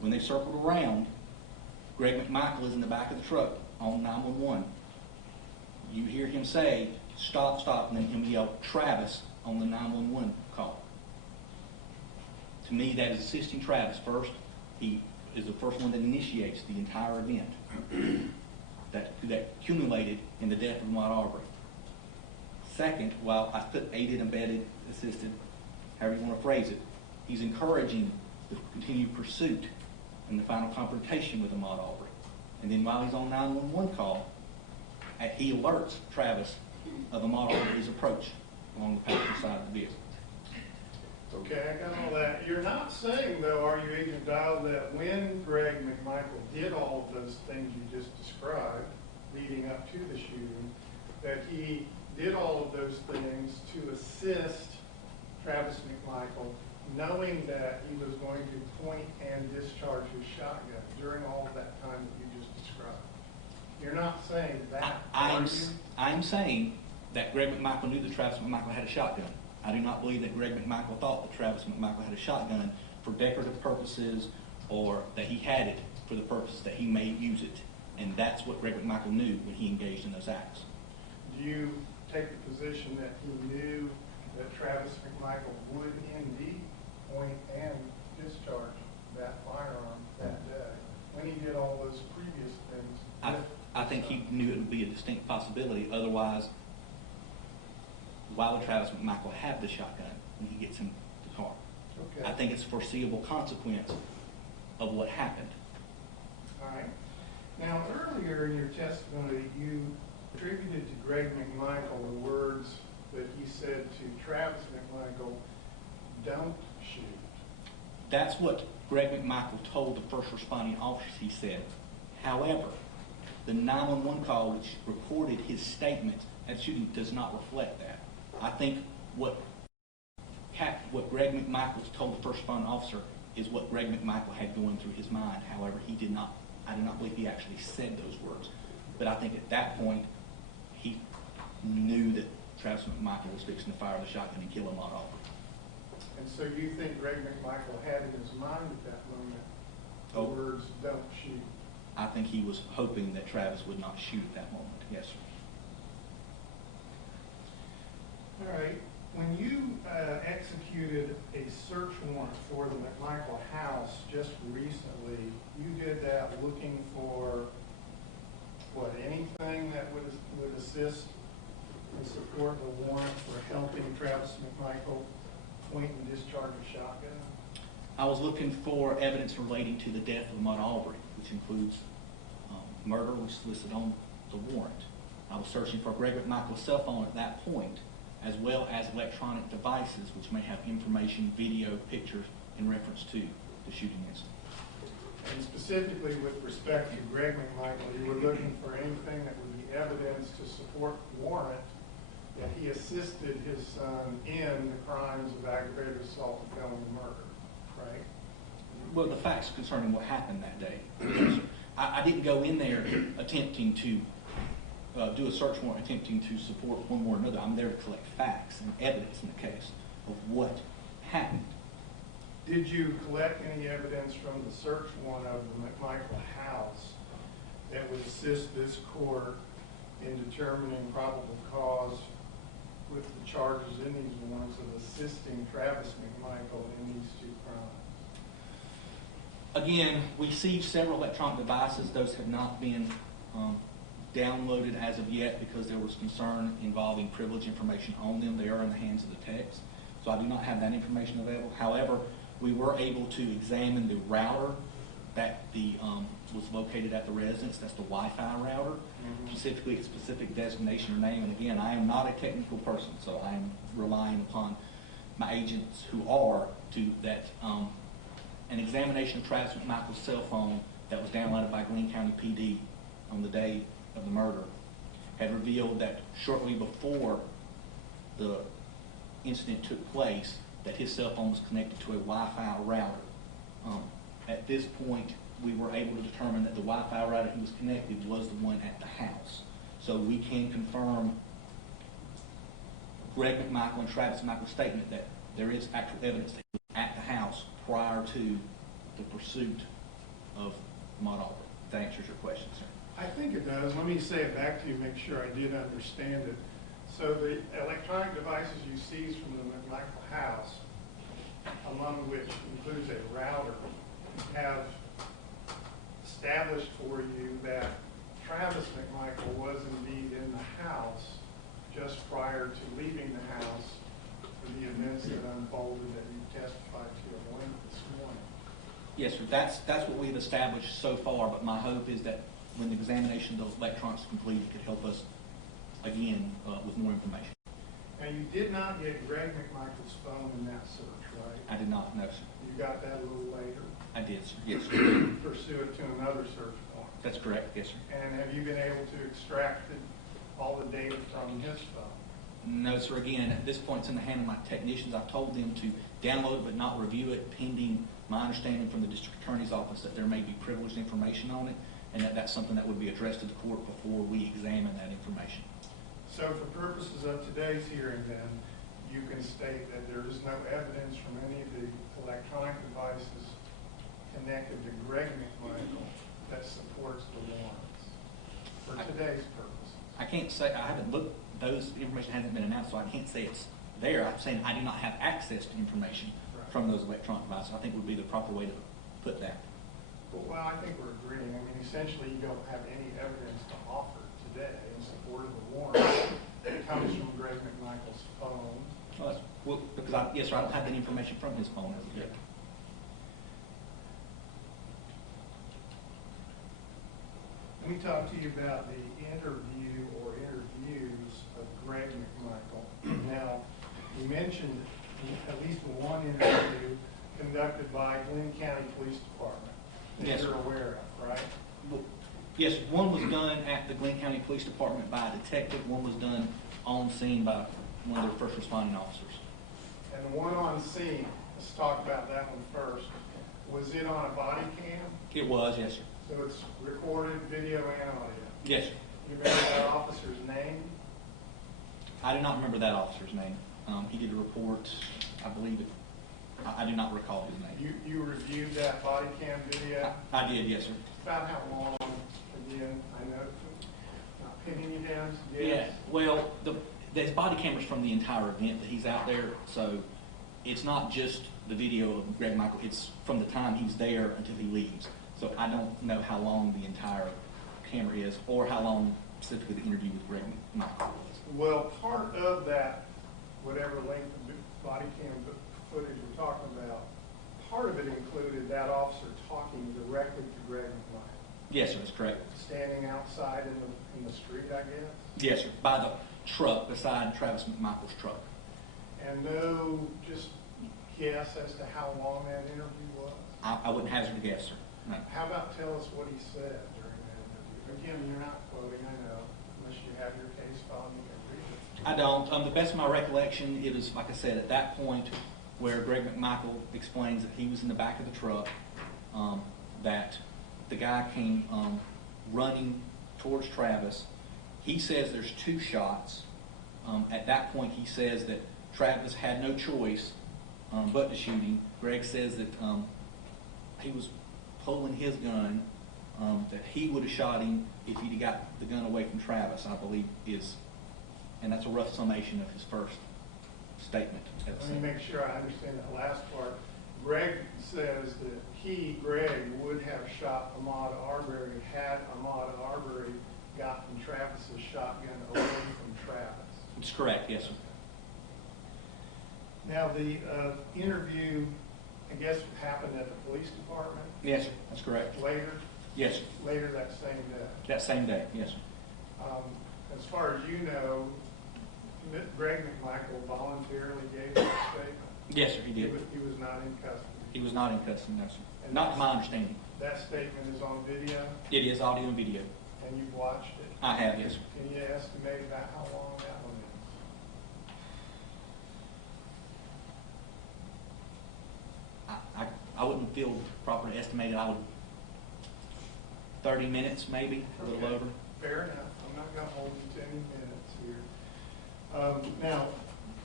When they circled around, Greg McMichael is in the back of the truck on 911. You hear him say, "Stop, stop," and then him yell, "Travis," on the 911 call. To me, that is assisting Travis first. He is the first one that initiates the entire event that accumulated in the death of Ahmaud Arbery. Second, while I put aided, abetted, assisted, however you want to phrase it, he's encouraging the continued pursuit and the final confrontation with Ahmaud Arbery. And then while he's on 911 call, he alerts Travis of Ahmaud Arbery's approach along the passenger side of the vehicle. Okay, I got all that. You're not saying, though, are you, Agent Dial, that when Greg McMichael did all of those things you just described leading up to the shooting, that he did all of those things to assist Travis McMichael, knowing that he was going to point and discharge his shotgun during all of that time that you just described? You're not saying that, are you? I'm saying that Greg McMichael knew that Travis McMichael had a shotgun. I do not believe that Greg McMichael thought that Travis McMichael had a shotgun for decorative purposes or that he had it for the purpose that he may use it. And that's what Greg McMichael knew when he engaged in those acts. Do you take the position that he knew that Travis McMichael would indeed point and discharge that firearm that day when he did all those previous things? I think he knew it would be a distinct possibility. Otherwise, why would Travis McMichael have the shotgun when he gets in the car? Okay. I think it's a foreseeable consequence of what happened. All right. Now, earlier in your testimony, you attributed to Greg McMichael the words that he said to Travis McMichael, "Don't shoot." That's what Greg McMichael told the first responding officers, he said. However, the 911 call which recorded his statement at shooting does not reflect that. I think what Greg McMichael told the first responding officer is what Greg McMichael had going through his mind. However, I do not believe he actually said those words. But I think at that point, he knew that Travis McMichael was fixing to fire the shotgun and kill Ahmaud Arbery. And so you think Greg McMichael had in his mind at that moment the words, "Don't shoot"? I think he was hoping that Travis would not shoot at that moment. Yes, sir. All right. When you executed a search warrant for the McMichael house just recently, you did that looking for, what, anything that would assist and support the warrant for helping Travis McMichael point and discharge a shotgun? I was looking for evidence relating to the death of Ahmaud Arbery, which includes murder, which is listed on the warrant. I was searching for Greg McMichael's cell phone at that point, as well as electronic devices which may have information, video, pictures in reference to the shooting incident. And specifically with respect to Greg McMichael, you were looking for anything that would be evidence to support the warrant that he assisted his son in the crimes of aggravated assault and felony murder, right? Well, the facts concerning what happened that day. I didn't go in there attempting to do a search warrant attempting to support one way or another. I'm there to collect facts and evidence in the case of what happened. Did you collect any evidence from the search warrant of the McMichael house that would assist this court in determining probable cause with the charges in these warrants of assisting Travis McMichael in these two crimes? Again, we see several electronic devices. Those have not been downloaded as of yet because there was concern involving privileged information on them. They are in the hands of the techs, so I do not have that information available. However, we were able to examine the router that was located at the residence. That's the Wi-Fi router, specifically a specific designation or name. And again, I am not a technical person, so I am relying upon my agents who are to that. An examination of Travis McMichael's cell phone that was downloaded by Greene County PD on the day of the murder had revealed that shortly before the incident took place, that his cell phone was connected to a Wi-Fi router. At this point, we were able to determine that the Wi-Fi router he was connected was the one at the house. So we can confirm Greg McMichael and Travis McMichael's statement that there is actual evidence that he was at the house prior to the pursuit of Ahmaud Arbery. If that answers your question, sir. I think it does. Let me say it back to you, make sure I did understand it. So the electronic devices you seized from the McMichael house, among which includes a router, have established for you that Travis McMichael was indeed in the house just prior to leaving the house for the events that unfolded that you testified to at one this morning. Yes, sir. That's what we've established so far, but my hope is that when the examination of those electronics is complete, it could help us again with more information. And you did not get Greg McMichael's phone in that search, right? I did not know, sir. You got that a little later? I did, sir. Yes, sir. Pursuant to another search warrant. That's correct. Yes, sir. And have you been able to extract all the data from his phone? No, sir. Again, at this point, it's in the hand of my technicians. I've told them to download it but not review it, pending my understanding from the district attorney's office that there may be privileged information on it, and that that's something that would be addressed to the court before we examine that information. So for purposes of today's hearing, then, you can state that there is no evidence from any of the electronic devices connected to Greg McMichael that supports the warrants for today's purposes. I can't say, I haven't looked, those information hasn't been announced, so I can't say it's there. I'm saying I do not have access to information from those electronic devices. I think would be the proper way to put that. Well, I think we're agreeing. I mean, essentially, you don't have any evidence to offer today in support of the warrant that comes from Greg McMichael's phone. Well, because yes, sir, I don't have any information from his phone as of yet. Let me talk to you about the interview or interviews of Greg McMichael. Now, you mentioned at least one interview conducted by Greene County Police Department that yes, you're sir. aware of, right? Well, yes, one was done at the Greene County Police Department by a detective. One was done on scene by one of their first responding officers. And the one on scene, let's talk about that one first. Was it on a body cam? It was, yes, sir. So it's recorded video and audio? Yes, sir. You remember that officer's name? I do not remember that officer's name. He did a report, I believe it. I do not recall his name. You reviewed that body cam video? I did, yes, sir. About how long, again, I know, not pinning you down, Yeah, well, there's body cameras from the entire event that he's out there, so it's not just the video of Greg McMichael, it's from the time he's there until he leaves. So I don't know how long the entire camera is, or how long specifically the interview with Greg McMichael was. Well, part of that, whatever length of body cam footage we're talking about, part of it included that officer talking directly to Greg McMichael. Yes, sir, that's correct. Standing outside in the street, I guess? Yes, sir, by the truck, beside Travis McMichael's truck. And no, just guess as to how long that interview was? I wouldn't hazard a guess, sir. No. How about tell us what he said during that interview? Again, you're not quoting, I know, unless you have your case filed and you can read it. I don't. The best of my recollection, it was, like I said, at that point where Greg McMichael explains that he was in the back of the truck, that the guy came running towards Travis. He says there's two shots. At that point, he says that Travis had no choice but to shoot him. Greg says that he was pulling his gun that he would have shot him if he'd got the gun away from Travis, I believe and that's a rough summation of his first statement. Let me make sure I understand that last part. Greg says that Greg, would have shot Ahmaud Arbery had Ahmaud Arbery gotten Travis's shotgun away from Travis. That's correct, yes, sir. Now, the interview, I guess, happened at the police department? Yes, sir, that's correct. Later? Yes, sir. Later that same day? That same day, yes, sir. As far as you know, Greg McMichael voluntarily gave that statement? Yes, sir, he did. He was not in custody? He was not in custody, no, sir. And Not to my understanding. That statement is on video, It is audio and video. and you've watched it? I have, yes, sir. Can you estimate about how long that one is? I wouldn't feel proper to estimate it. I would 30 minutes, maybe, a little Okay. over. Fair enough. I'm not going to hold you to any minutes here. Now,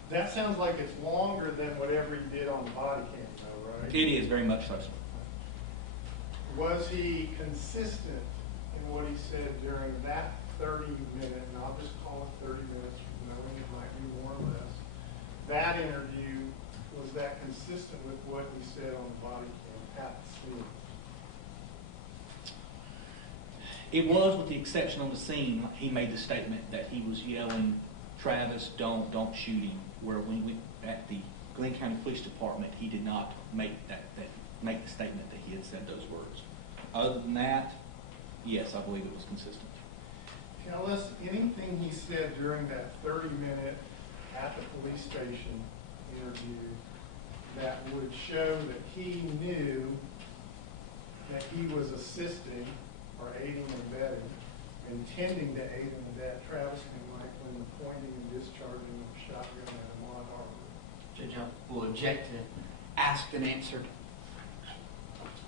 that sounds like it's longer than whatever he did on the body cam, though, right? It is very much so, sir. Was he consistent in what he said during that 30-minute, and I'll just call it 30 minutes, knowing it might be more or less, that interview, was that consistent with what he said on the body cam at the scene? It was, with the exception on the scene, he made the statement that he was yelling, "Travis, don't shoot him," where when we at the Glenn County Police Department, he did not make make the statement that he had said those words. Other than that, yes, I believe it was consistent. Tell us anything he said during that 30-minute at the police station interview that would show that he knew that he was assisting or aiding and abetting, intending to aid and abet Travis McMichael in the pointing and discharging of a shotgun at Ahmaud Arbery. Judge, I will object to asked and answered.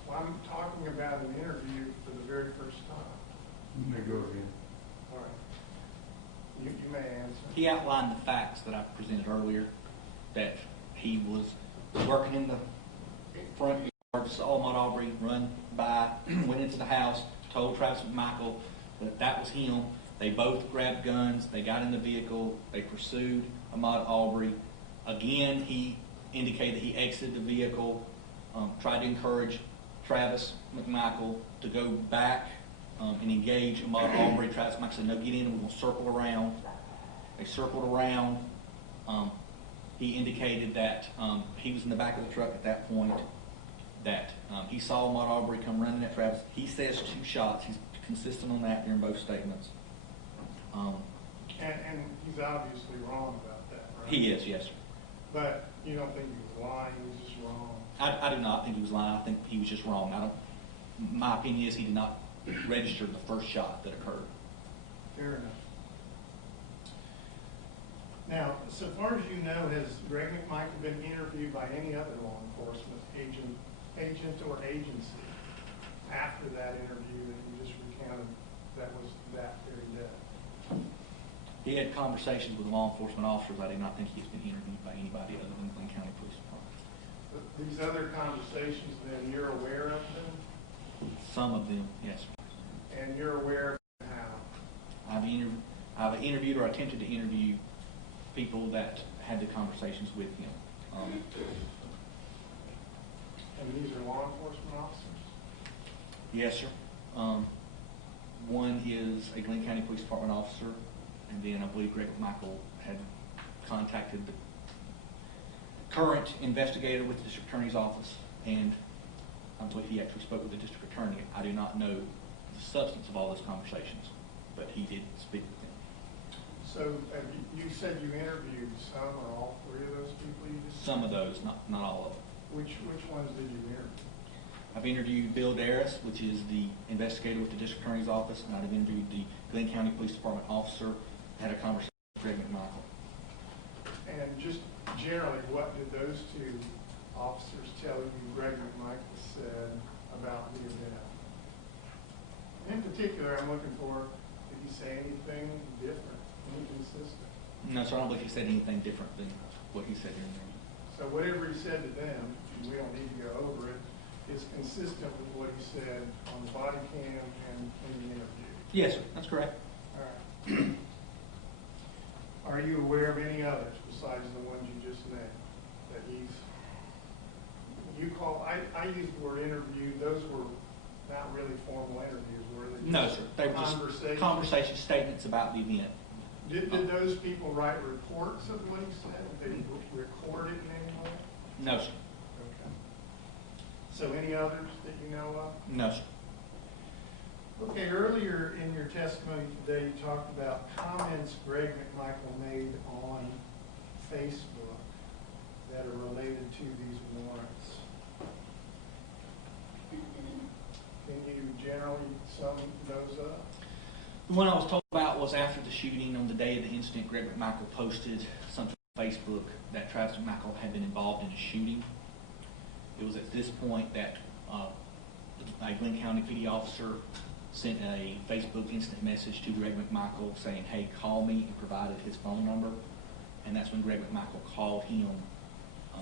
Well, I'm talking about an interview for the very first time. You may go ahead. All right. You may answer. He outlined the facts that I presented earlier, that he was working in the front yard, saw Ahmaud Arbery run by, went into the house, told Travis McMichael that that was him. They both grabbed guns, they got in the vehicle, they pursued Ahmaud Arbery. Again, he indicated that he exited the vehicle, tried to encourage Travis McMichael to go back and engage Ahmaud Arbery. Travis McMichael said, "No, get in, we're going to circle around." They circled around. He indicated that he was in the back of the truck at that point, that he saw Ahmaud Arbery come running at Travis. He says 2 shots. He's consistent on that during both statements. And he's obviously wrong about that, right? He is, yes, sir. But you don't think he was lying, he was just wrong? I do not think he was lying. I think he was just wrong. My opinion is he did not register the first shot that occurred. Fair enough. Now, so far as you know, has Greg McMichael been interviewed by any other law enforcement agent or agency after that interview that you just recounted that was that very day? He had conversations with law enforcement officers. I do not think he's been interviewed by anybody other than the Glenn County Police Department. But these other conversations, then, you're aware of them? Some of them, yes. And you're aware of how? I've interviewed or attempted to interview people that had the conversations with him. And these are law enforcement officers? Yes, sir. One is a Glenn County Police Department officer, and then I believe Greg McMichael had contacted the current investigator with the district attorney's office, and I believe he actually spoke with the district attorney. I do not know the substance of all those conversations, but he did speak with them. So you said you interviewed some or all 3 of those people you just? Some of those, not all of them. Which ones did you interview? I've interviewed Bill Darris, which is the investigator with the district attorney's office, and I've interviewed the Glenn County Police Department officer, had a conversation with Greg McMichael. And just generally, what did those 2 officers tell you Greg McMichael said about the event? In particular, I'm looking for, did he say anything different, inconsistent? No, sir, I don't believe he said anything different than what he said during the interview. So whatever he said to them, we don't need to go over it, is consistent with what he said on the body cam and in the interview. Yes, sir, that's correct. All right. Are you aware of any others besides the ones you just named that you call, I used the word interview, those were not really formal interviews, were they? No, sir. They were just conversation statements about the event. Did those people write reports of what he said? Did they record it in any way? No, sir. Okay. So any others that you know of? No, sir. Okay, earlier in your testimony today, you talked about comments Greg McMichael made on Facebook that are related to these warrants. Can you generally sum those up? The one I was talking about was after the shooting. On the day of the incident, Greg McMichael posted something on Facebook that Travis McMichael had been involved in a shooting. It was at this point that a Glenn County PD officer sent a Facebook instant message to Greg McMichael saying, "Hey, call me," and provided his phone number. And that's when Greg McMichael called him.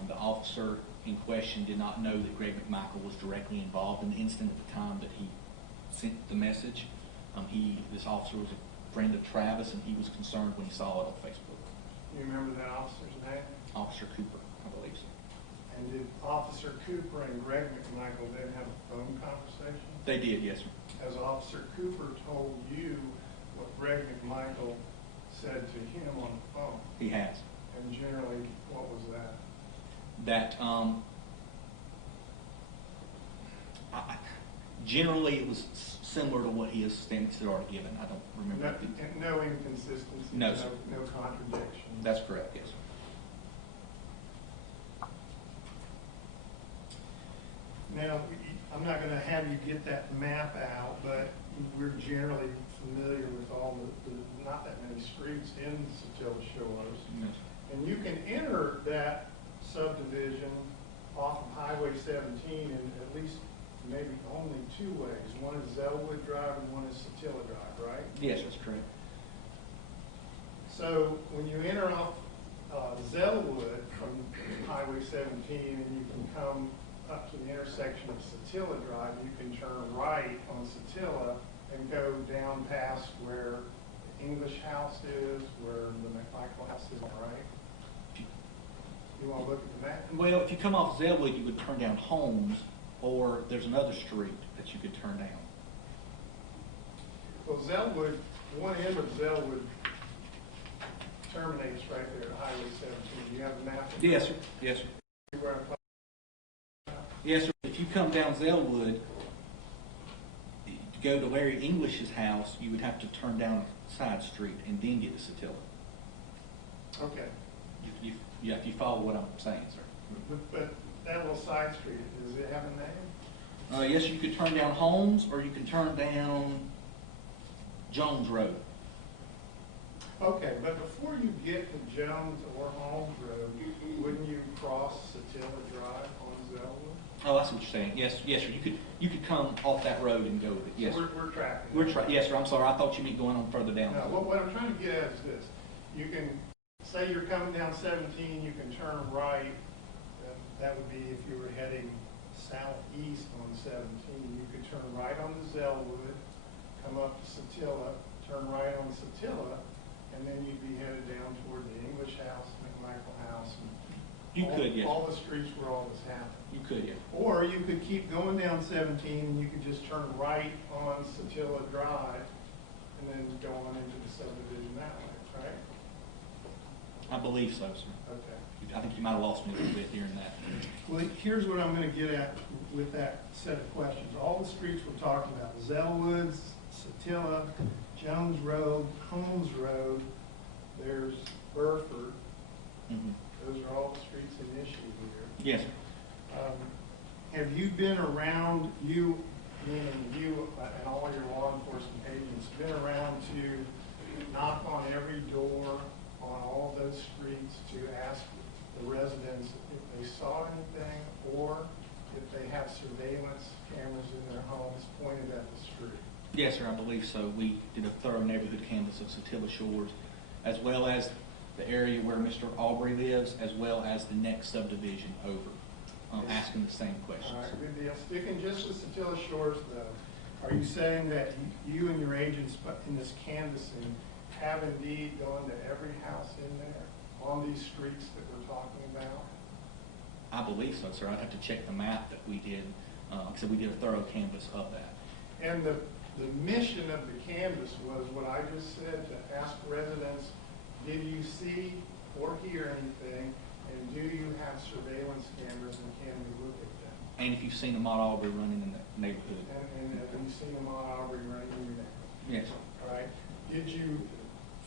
The officer in question did not know that Greg McMichael was directly involved in the incident at the time that he sent the message. This officer was a friend of Travis, and he was concerned when he saw it on Facebook. You remember that officer's name? Officer Cooper, I believe so. And did Officer Cooper and Greg McMichael then have a phone conversation? They did, yes, sir. As Officer Cooper told you what Greg McMichael said to him on the phone? He has. And generally, what was that? That generally it was similar to what he has statements had already given. I don't remember. No inconsistencies, no, sir. No contradictions. That's correct, yes, sir. Now, I'm not going to have you get that map out, but we're generally familiar with all the not that many streets in Satilla Shores. Yes. And you can enter that subdivision off of Highway 17 in at least maybe only two ways. One is Zellwood Drive and one is Satilla Drive, right? Yes, that's correct. So when you enter off Zellwood from Highway 17 and you can come up to the intersection of Satilla Drive, you can turn right on Satilla and go down past where the English house is, where the McMichael house is, right? You want to look at the map? Well, if you come off Zellwood, you would turn down Holmes, or there's another street that you could turn down. Well, Zellwood, one end of Zellwood terminates right there at Highway 17. You have the map? Yes, sir. Yes, sir. Where I'm talking Yes, sir. If you come down Zellwood to go to Larry English's house, you would have to turn down a side street and then get to Satilla. Okay. If you follow what I'm saying, sir. But that little side street, does it have a name? Yes, you could turn down Holmes, or you can turn down Jones Road. Okay, but before you get to Jones or Holmes Road, wouldn't you cross Satilla Drive on Zellwood? Oh, that's what you're saying. Yes, yes, sir. You could come off that road and go with it. Yes, So sir. we're tracking. Yes, sir. I'm sorry. I thought you meant going on further down. No, what I'm trying to get at is this. You can, say you're coming down 17, you can turn right. That would be if you were heading southeast on 17. You could turn right on the Zellwood, come up to Satilla, turn right on Satilla, and then you'd be headed down toward the English house, McMichael house. You could, yes. All the streets where all this happened. You could, yeah. Or you could keep going down 17 and you could just turn right on Satilla Drive and then go on into the subdivision that way, right? I believe so, sir. Okay. I think you might have lost me a little bit hearing that. Well, here's what I'm going to get at with that set of questions. All the streets we're talking about, Zellwood, Satilla, Jones Road, Holmes Road, there's Burford. Mm-hmm. Those are all the streets in issue here. Yes, sir. Have you been around, meaning you and all your law enforcement agents, been around to knock on every door on all those streets to ask the residents if they saw anything or if they have surveillance cameras in their homes pointed at the street? Yes, sir. I believe so. We did a thorough neighborhood canvass of Satilla Shores, as well as the area where Mr. Arbery lives, as well as the next subdivision over. asking the same All questions. right, good deal. Sticking just with Satilla Shores, though, are you saying that you and your agents in this canvassing have indeed gone to every house in there on these streets that we're talking about? I believe so, sir. I'd have to check the map that we did, because we did a thorough canvass of that. And the mission of the canvass was what I just said, to ask residents, did you see or hear anything, and do you have surveillance cameras, and can we look at them? And if you've seen Ahmaud Arbery running in the neighborhood. And have you seen Ahmaud Arbery running in your neighborhood? Yes. All right. Did you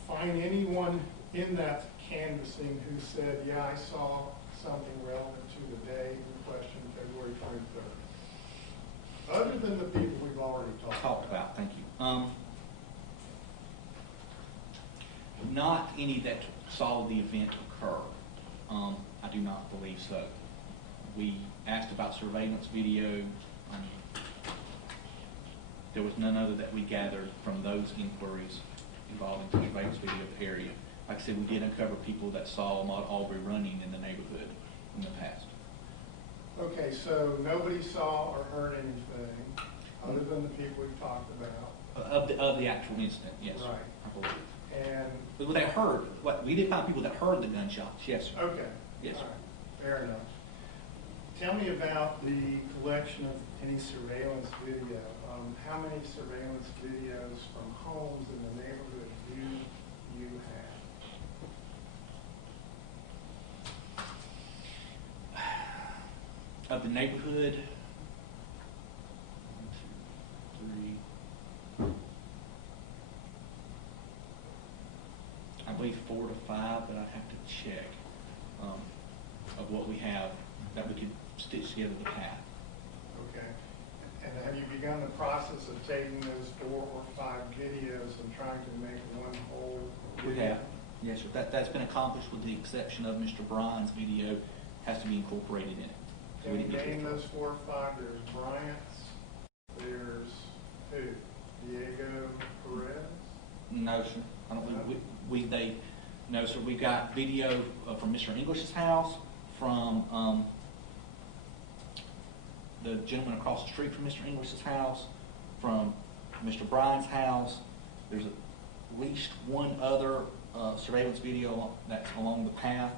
find anyone in that canvassing who said, yeah, I saw something relevant to the day in question, February 23rd? Other than the people we've already talked About, thank you. Not any that saw the event occur. I do not believe so. We asked about surveillance video. There was none other that we gathered from those inquiries involving surveillance video of the area. Like I said, we did uncover people that saw Ahmaud Arbery running in the neighborhood in the past. Okay, so nobody saw or heard anything other than the people we've talked about. Of the actual incident, yes. Right. I believe. And, But they heard, we did find people that heard the gunshots, yes, sir. okay. Yes, All sir. right. Fair enough. Tell me about the collection of any surveillance video. How many surveillance videos from homes in the neighborhood do you have? Of the neighborhood, 1, 2, 3, I believe 4 to 5, but I'd have to check of what we have that we could stitch together the path. Okay. And have you begun the process of taking those 4 or 5 videos and trying to make one whole video? We have, yes, sir. That's been accomplished with the exception of Mr. Bryan's video has to be incorporated in it. So we And didn't get name to it. those 4 or 5. There's Bryant's. There's who? Diego Perez? No, sir. I don't believe no, sir. We've got video from Mr. English's house, from the gentleman across the street from Mr. English's house, from Mr. Bryan's house. There's at least one other surveillance video that's along the path.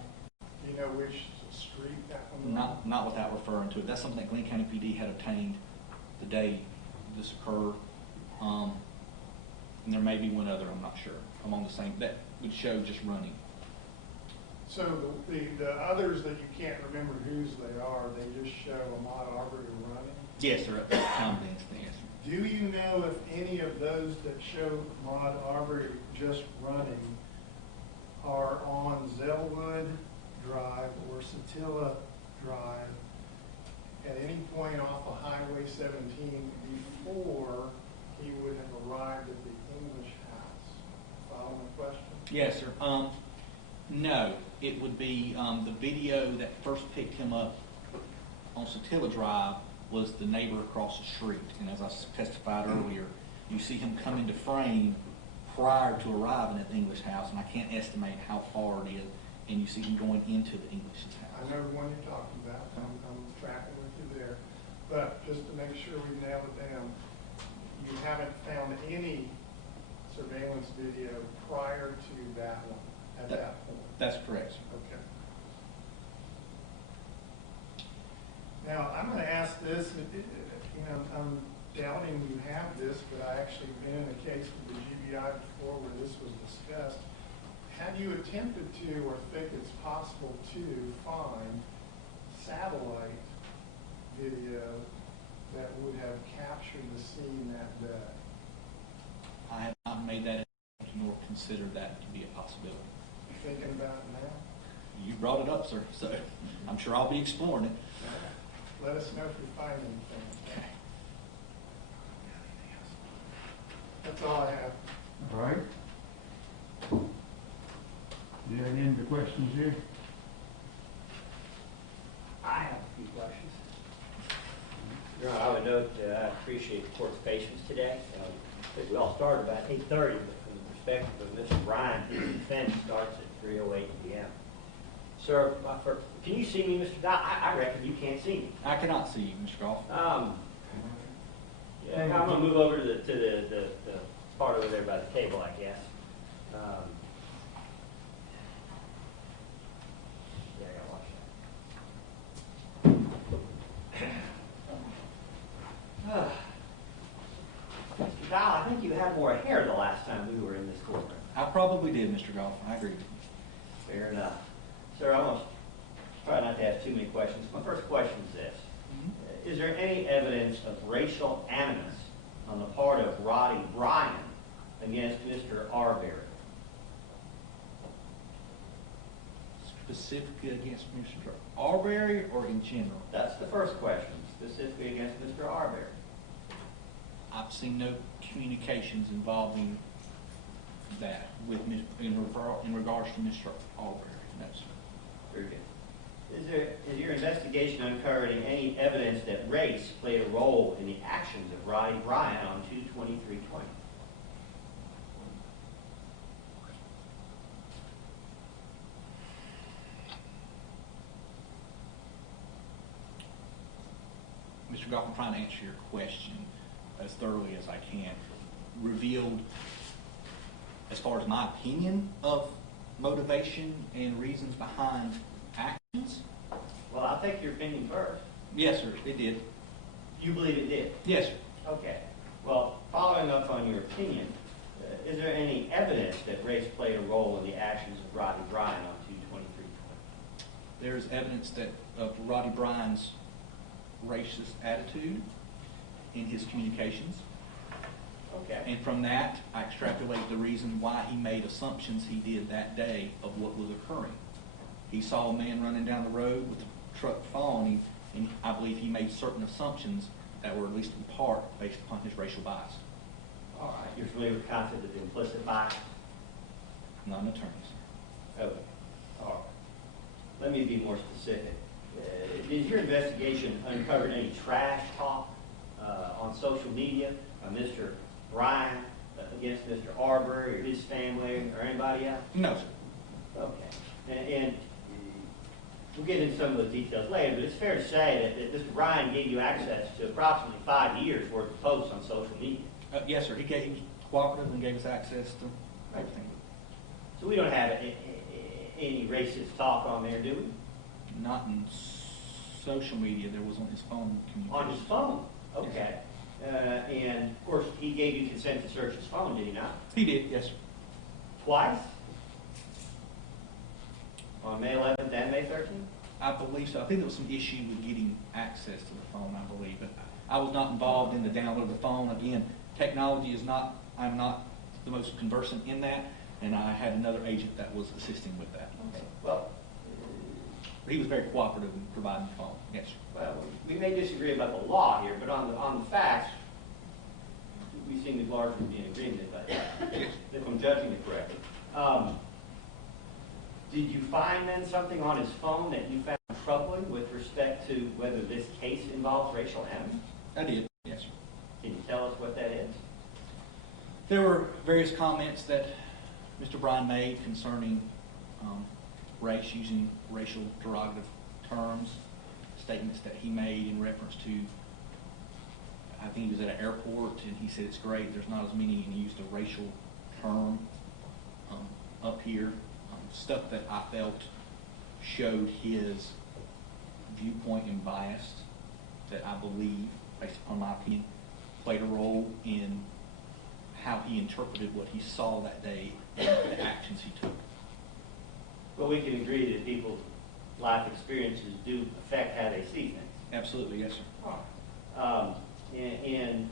Do you know which street that one was? Not without referring to it. That's something that Glenn County PD had obtained the day this occurred. And there may be one other, I'm not sure, along the same, that would show just running. So the others that you can't remember whose they are, they just show Ahmaud Arbery running? Yes, sir, at the time of the incident, yes, sir. Do you know if any of those that show Ahmaud Arbery just running are on Zellwood Drive or Satilla Drive at any point off of Highway 17 before he would have arrived at the English house? Following the question? Yes, sir. No, it would be the video that first picked him up on Satilla Drive was the neighbor across the street. And as I testified earlier, you see him come into frame prior to arriving at the English house, and I can't estimate how far it is, and you see him going into the English's I house. know the one you're talking about. I'm tracking with you there. But just to make sure we nail it down, you haven't found any surveillance video prior to that one at that point? That's correct, sir. Okay. Now, I'm going to ask this, I'm doubting you have this, but I actually been in a case with the GBI before where this was discussed. Have you attempted to, or think it's possible to, find satellite video that would have captured the scene that day? I have not made that nor considered that to be a possibility. Thinking about it now? You brought it up, sir, so I'm sure I'll be exploring it. Let us know if you find anything. Okay. That's all I have. All right. You have any other questions here? I have a few questions. Your Honor, I would note that I appreciate the court's patience today. We all started about 8:30, but from the perspective of Mr. Bryan, his defense starts at 3:08 p.m. Sir, can you see me, Mr. Dodd? I reckon you can't see me. I cannot see you, Mr. Goff. Yeah, I'm gonna move over to the part over there by the table, I guess. Yeah, I gotta watch that. Mr. Dodd, I think you had more hair the last time we were in this courtroom. I probably did, Mr. Goff. I agree with you. Fair enough. Sir, I'm gonna try not to ask too many questions. My first question is this. Is there any evidence of racial animus on the part of Roddy Bryan against Mr. Arbery? Specifically against Mr. Arbery or in general? That's the first question, specifically against Mr. Arbery. I've seen no communications involving that with in regards to Mr. Arbery. No, sir. Very good. Has your investigation uncovered any evidence that race played a role in the actions of Roddy Bryan on 2/23/20? Mr. Goff, I'm trying to answer your question as thoroughly as I can. Revealed, as far as my opinion of motivation and reasons behind actions? Well, I'll take your opinion first. Yes, sir, it did. You believe it did? Yes, sir. Okay. Well, following up on your opinion, is there any evidence that race played a role in the actions of Roddy Bryan on 2/23/20? There is evidence that of Roddy Bryan's racist attitude in his communications. Okay. And from that, I extrapolate the reason why he made assumptions he did that day of what was occurring. He saw a man running down the road with a truck following him, and I believe he made certain assumptions that were at least in part based upon his racial bias. All right. You're familiar with the concept of implicit bias? I'm not an attorney, sir. Okay. All right. Let me be more specific. Did your investigation uncover any trash talk on social media by Mr. Bryan against Mr. Arbery or his family or anybody else? No, sir. Okay. And we'll get into some of those details later, but it's fair to say that Mr. Bryan gave you access to approximately 5 years worth of posts on social media. Yes, sir. He was cooperative and gave us access to everything. So we don't have any racist talk on there, do we? Not in social media. There was on his phone communication. On his phone? Okay. And of course, he gave you consent to search his phone, did he not? He did, yes, sir. Twice? On May 11th and May 13th? I believe so. I think there was some issue with getting access to the phone, I believe. But I was not involved in the download of the phone. Again, technology is not, I'm not the most conversant in that, and I had another agent that was assisting with that. Okay. Well, He was very cooperative in providing the phone, yes, sir. well, we may disagree about the law here, but on the facts, we seem to largely be in agreement about that, if I'm judging it correctly. Did you find then something on his phone that you found troubling with respect to whether this case involves racial animus? I did, yes, sir. Can you tell us what that is? There were various comments that Mr. Bryan made concerning race, using racial derogative terms, statements that he made in reference to, I think he was at an airport and he said it's great, there's not as many, and he used a racial term up here, stuff that I felt showed his viewpoint and bias that I believe, based upon my opinion, played a role in how he interpreted what he saw that day and the actions he took. Well, we can agree that people's life experiences do affect how they see things. Absolutely, yes, sir. And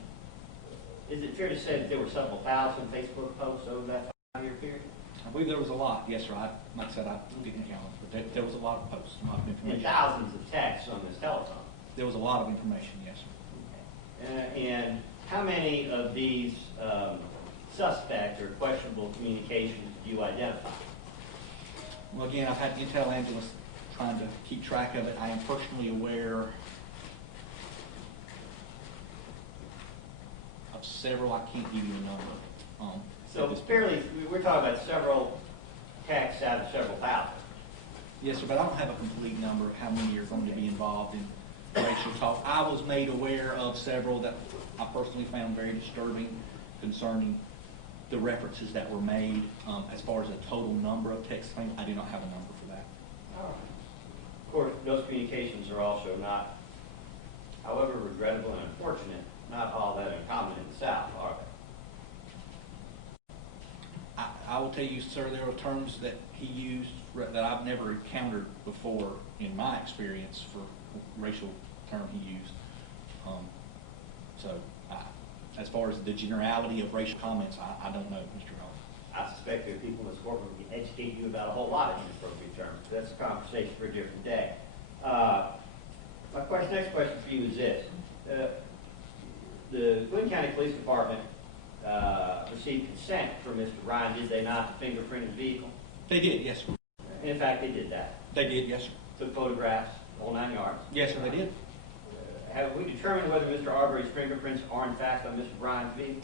is it fair to say that there were several thousand Facebook posts over that 5-year period? I believe there was a lot, yes, sir. Like I said, I didn't count, but there was a lot of posts, a lot of And information. thousands of texts on this telephone. There was a lot of information, yes, sir. And how many of these suspect or questionable communications do you identify? Well, again, I've had intel analysts trying to keep track of it. I am personally aware of several. I can't give you a number. So it's fairly, we're talking about several texts out of several thousand. Yes, sir, but I don't have a complete number of how many are going to be involved in racial talk. I was made aware of several that I personally found very disturbing concerning the references that were made. As far as a total number of text things, I do not have a number for that. Of course, those communications are also not, however regrettable and unfortunate, not all that uncommon in the South, are they? I will tell you, sir, there were terms that he used that I've never encountered before in my experience for racial term he used. As far as the generality of racial comments, I don't know, Mr. Hall. I suspect there are people in this courtroom who can educate you about a whole lot of inappropriate terms. That's a conversation for a different day. Next question for you is this. The Glynn County Police Department received consent from Mr. Bryan, did they not, to fingerprint his vehicle? They did, yes, sir. In fact, they did that. They did, yes, sir. Took photographs, the whole 9 yards. Yes, sir, they did. Have we determined whether Mr. Arbery's fingerprints are in fact on Mr. Bryan's vehicle?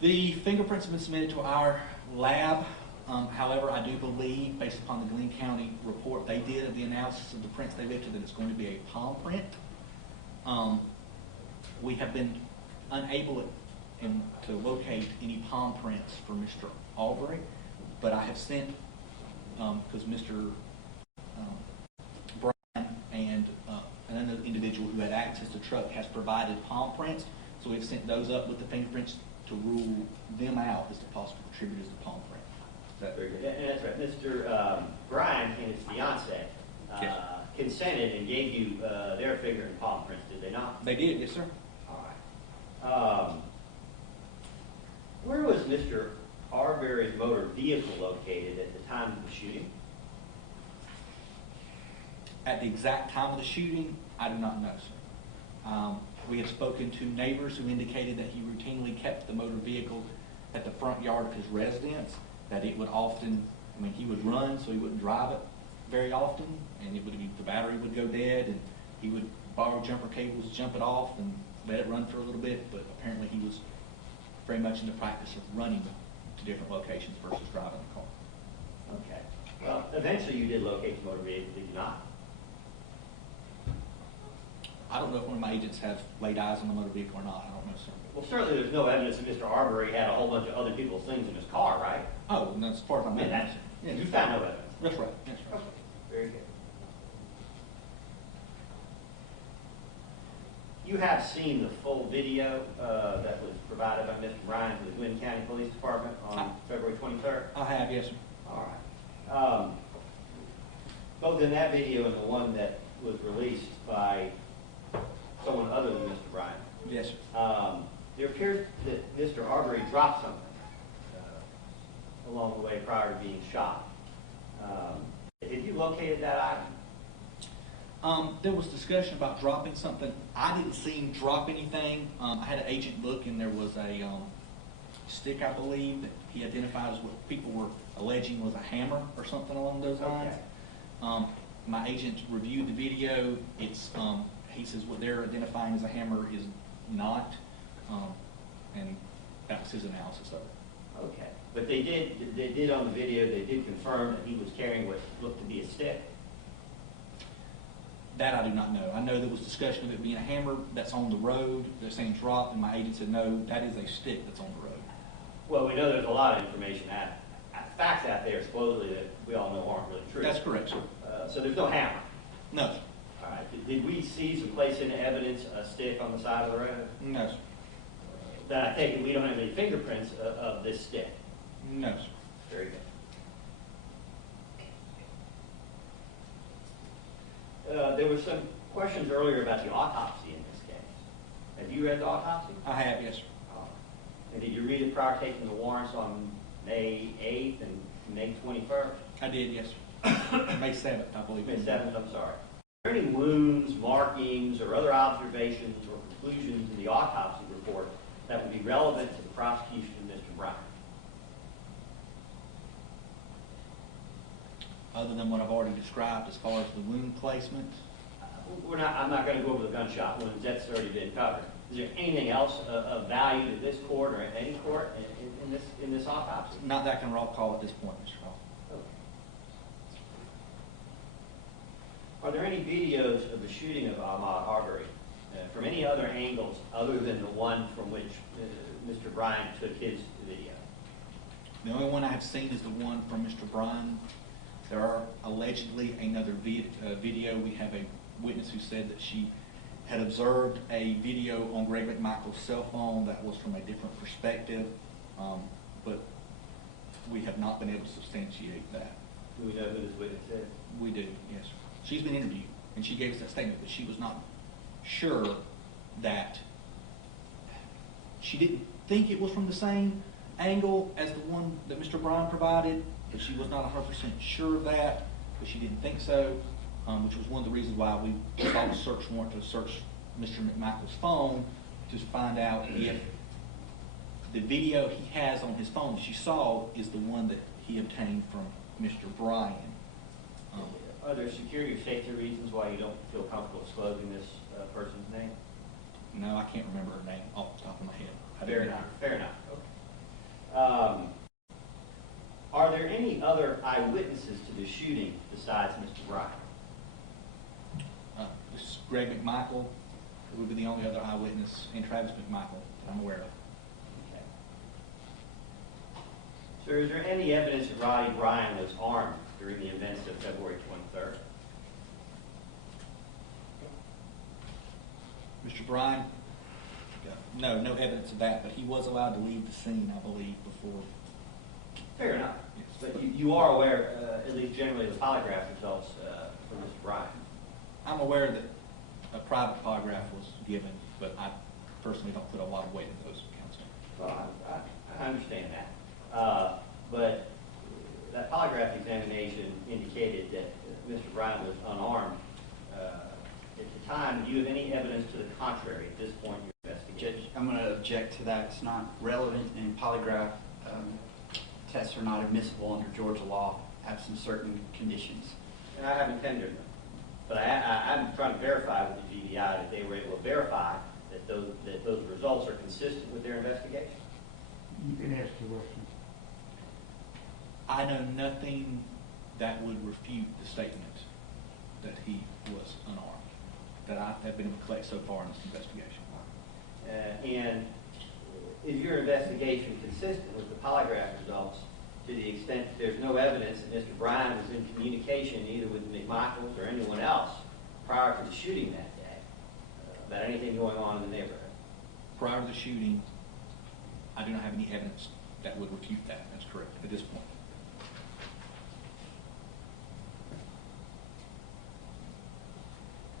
The fingerprints have been submitted to our lab. However, I do believe, based upon the Glynn County report they did of the analysis of the prints they lifted, that it's going to be a palm print. We have been unable to locate any palm prints for Mr. Arbery, but I have sent, because Mr. Bryan and another individual who had access to the truck has provided palm prints, so we've sent those up with the fingerprints to rule them out as the possible contributors to palm print. Very good. And that's right. Mr. Bryan and his fiance Yes. consented and gave you their finger and palm prints, did they not? They did, yes, sir. All right. Where was Mr. Arbery's motor vehicle located at the time of the shooting? At the exact time of the shooting, I do not know, sir. We have spoken to neighbors who indicated that he routinely kept the motor vehicle at the front yard of his residence, that it would often, he would run, so he wouldn't drive it very often, and the battery would go dead, and he would borrow jumper cables, jump it off, and let it run for a little bit, but apparently he was very much in the practice of running to different locations versus driving the car. Okay. Well, eventually you did locate the motor vehicle, did you not? I don't know if one of my agents have laid eyes on the motor vehicle or not. I don't know, sir. Well, certainly there's no evidence that Mr. Arbery had a whole bunch of other people's things in his car, right? Oh, and that's part of my And evidence. that's, you found no evidence. That's right. That's right. Okay. Very good. You have seen the full video that was provided by Mr. Bryan to the Glynn County Police Department on February 23rd? I have, yes, sir. All right. Both in that video and the one that was released by someone other than Mr. Bryan, Yes, sir. there appears that Mr. Arbery dropped something along the way prior to being shot. Have you located that item? There was discussion about dropping something. I didn't see him drop anything. I had an agent look, and there was a stick, I believe, that he identified as what people were alleging was a hammer or something along those lines. Okay. My agent reviewed the video. It's he says what they're identifying as a hammer is not, and that was his analysis of it. Okay. But they did on the video, they did confirm that he was carrying what looked to be a stick. That I do not know. I know there was discussion of it being a hammer that's on the road. They're saying drop, and my agent said, no, that is a stick that's on the road. Well, we know there's a lot of information, facts out there supposedly that we all know aren't really true. That's correct, sir. So there's no hammer. No, sir. All right. Did we seize and place into evidence a stick on the side of the road? No, sir. That I take it we don't have any fingerprints of this stick. No, sir. Very good. There were some questions earlier about the autopsy in this case. Have you read the autopsy? I have, yes, sir. And did you read it prior to taking the warrants on May 8th and May 21st? I did, yes, sir. May 7th, I believe. May 7th, I'm sorry. Are there any wounds, markings, or other observations or conclusions in the autopsy report that would be relevant to the prosecution of Mr. Bryan? Other than what I've already described as far as the wound placement. I'm not going to go over the gunshot wounds. That's already been covered. Is there anything else of value to this court or any court in this autopsy? Not that I can recall at this point, Mr. Hall. Are there any videos of the shooting of Ahmaud Arbery from any other angles other than the one from which Mr. Bryan took his video? The only one I have seen is the one from Mr. Bryan. There are allegedly another video. We have a witness who said that she had observed a video on Greg McMichael's cell phone that was from a different perspective, but we have not been able to substantiate that. Do we know who this witness is? We do, yes. She's been interviewed, and she gave us that statement, but she was not sure that she didn't think it was from the same angle as the one that Mr. Bryan provided, but she was not 100% sure of that, but she didn't think so, which was one of the reasons why we sought a search warrant to search Mr. McMichael's phone to find out if the video he has on his phone that she saw is the one that he obtained from Mr. Bryan. Are there security or safety reasons why you don't feel comfortable disclosing this person's name? No, I can't remember her name off the top of my head. Fair enough. Fair enough. Okay. Are there any other eyewitnesses to the shooting besides Mr. Bryan? This is Greg McMichael, who would be the only other eyewitness, and Travis McMichael that I'm aware of. Okay. So is there any evidence that Roddy Bryan was armed during the events of February 23rd? Mr. Bryan, no evidence of that, but he was allowed to leave the scene, I believe, before. Fair enough. Yes. But you are aware, at least generally, of the polygraph results from Mr. Bryan? I'm aware that a private polygraph was given, but I personally don't put a lot of weight in those accounts. Well, I understand that. But that polygraph examination indicated that Mr. Bryan was unarmed. At the time, do you have any evidence to the contrary at this point in your investigation? Judge, I'm going to object to that. It's not relevant, and polygraph tests are not admissible under Georgia law, absent certain conditions. And I haven't tendered them. But I'm trying to verify with the GBI that they were able to verify that those results are consistent with their investigation. You can ask the question. I know nothing that would refute the statement that he was unarmed that I have been able to collect so far in this investigation. And is your investigation consistent with the polygraph results to the extent that there's no evidence that Mr. Bryan was in communication either with McMichaels or anyone else prior to the shooting that day about anything going on in the neighborhood? Prior to the shooting, I do not have any evidence that would refute that. That's correct at this point.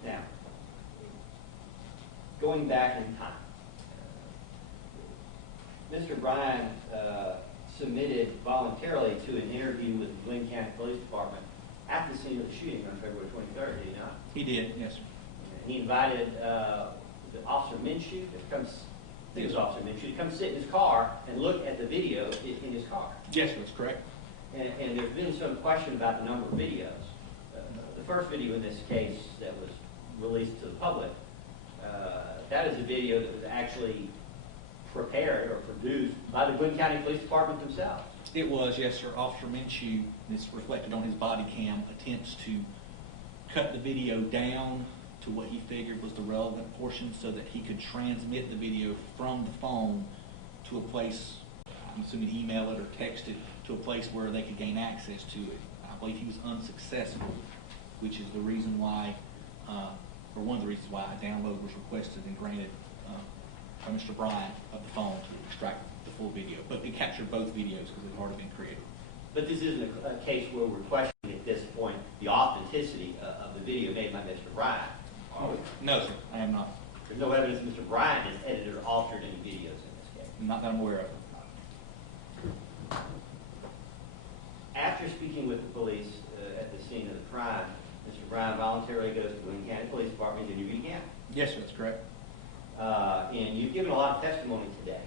Now, going back in time, Mr. Bryan submitted voluntarily to an interview with the Glenn County Police Department at the scene of the shooting on February 23rd, did he not? He did, yes, sir. And he invited Officer Minshew, I think it was Officer Minshew, to come sit in his car and look at the video in his car. Yes, sir, that's correct. And there's been some question about the number of videos. The first video in this case that was released to the public, that is a video that was actually prepared or produced by the Glenn County Police Department themselves. It was, yes, sir. Officer Minshew, it's reflected on his body cam, attempts to cut the video down to what he figured was the relevant portion so that he could transmit the video from the phone to a place, I'm assuming email it or text it, to a place where they could gain access to it. I believe he was unsuccessful, which is the reason why, or one of the reasons why a download was requested and granted by Mr. Bryan of the phone to extract the full video. But it captured both videos because they've already been created. But this isn't a case where we're questioning at this point the authenticity of the video made by Mr. Bryan. No, sir, I am not. There's no evidence Mr. Bryan has edited or altered any videos in this case. Not that I'm aware of. After speaking with the police at the scene of the crime, Mr. Bryan voluntarily goes to the Glenn County Police Department to interview again. Yes, sir, that's correct. And you've given a lot of testimony today.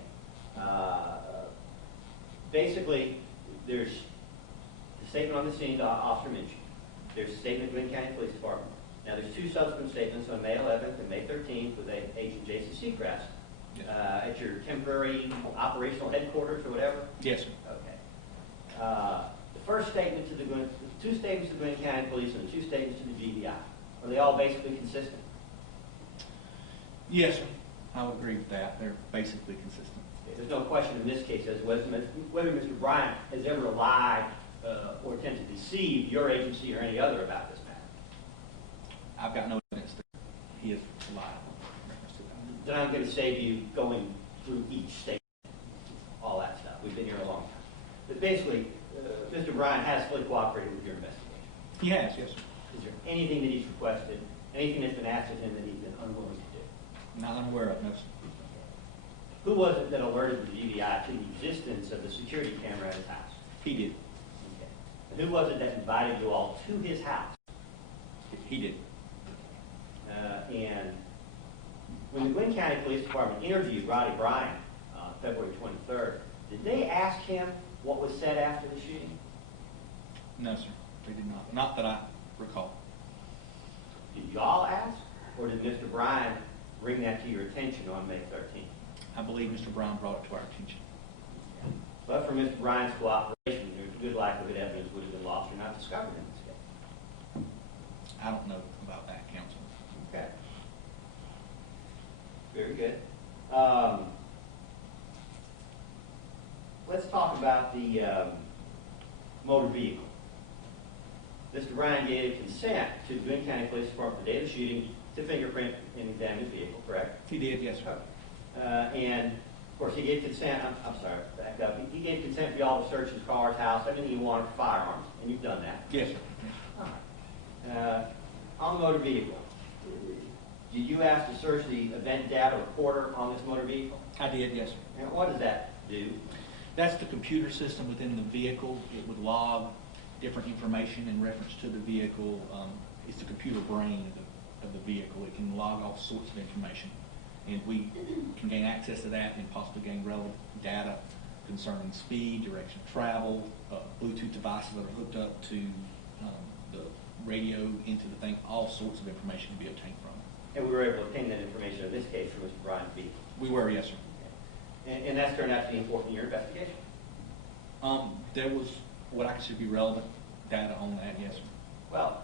Basically, there's the statement on the scene to Officer Minshew. There's a statement to the Glenn County Police Department. Now, there's two subsequent statements on May 11th and May 13th with Agent J.C. Seacrest at your temporary operational headquarters or whatever? Yes, sir. Okay. The first statement to the two statements to the Glenn County Police and the two statements to the GBI. Are they all basically consistent? Yes, sir. I would agree with that. They're basically consistent. There's no question in this case as whether Mr. Bryan has ever lied or attempted to deceive your agency or any other about this matter. I've got no evidence that he is liable in reference to that. Then I'm going to save you going through each statement, all that stuff. We've been here a long time. But basically, Mr. Bryan has fully cooperated with your investigation. He has, yes, sir. Is there anything that he's requested, anything that's been asked of him that he's been unwilling to do? Not unaware of, no, sir. Who was it that alerted the GBI to the existence of the security camera at his house? He did. Okay. And who was it that invited you all to his house? He did. And when the Glynn County Police Department interviewed Roddy Bryan February 23rd, did they ask him what was said after the shooting? No, sir. They did not. Not that I recall. Did y'all ask? Or did Mr. Bryan bring that to your attention on May 13th? I believe Mr. Bryan brought it to our attention. But for Mr. Bryan's cooperation, there's a good likelihood evidence would have been lost or not discovered in this case. I don't know about that, counsel. Okay. Very good. Let's talk about the motor vehicle. Mr. Bryan gave consent to the Glynn County Police Department the day of the shooting to fingerprint and examine his vehicle, correct? He did, yes, sir. And, of course, he gave consent, I'm sorry, back up. He gave consent for y'all to search his car, his house, everything you wanted for firearms, and you've done that. Yes, sir. All right. On the motor vehicle, did you ask to search the event data recorder on this motor vehicle? I did, yes, sir. And what does that do? That's the computer system within the vehicle. It would log different information in reference to the vehicle. It's the computer brain of the vehicle. It can log all sorts of information. And we can gain access to that and possibly gain relevant data concerning speed, direction of travel, Bluetooth devices that are hooked up to the radio into the thing. All sorts of information can be obtained from it. And we were able to obtain that information in this case from Mr. Bryan's vehicle. We were, yes, sir. And that's turned out to be important in your investigation. There was what I consider to be relevant data on that, yes, sir. Well,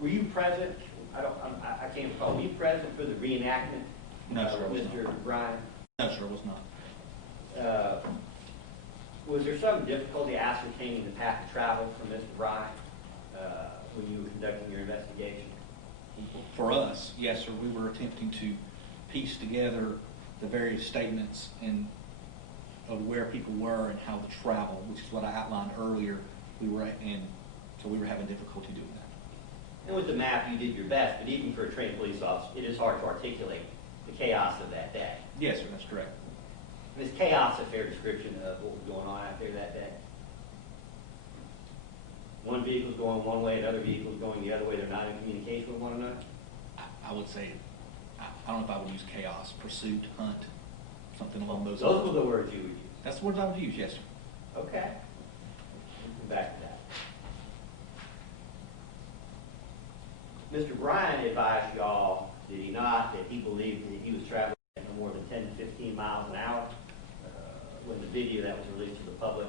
were you present? I can't recall. Were you present for the reenactment? No, sir, I was Mr. not. Bryan? No, sir, it was not. Was there some difficulty ascertaining the path of travel from Mr. Bryan when you were conducting your investigation? For us, yes, sir, we were attempting to piece together the various statements of where people were and how to travel, which is what I outlined earlier. So we were having difficulty doing that. And with the map, you did your best, but even for a trained police officer, it is hard to articulate the chaos of that day. Yes, sir, that's correct. And is chaos a fair description of what was going on out there that day? One vehicle's going one way, another vehicle's going the other way. They're not in communication with one another? I would say, I don't know if I would use chaos, pursuit, hunt, something along those Those lines. were the words you would use. That's the words I would use, yes, sir. Okay. We'll come back to that. Mr. Bryan advised y'all, did he not, that he believed that he was traveling at no more than 10 to 15 miles an hour when the video that was released to the public,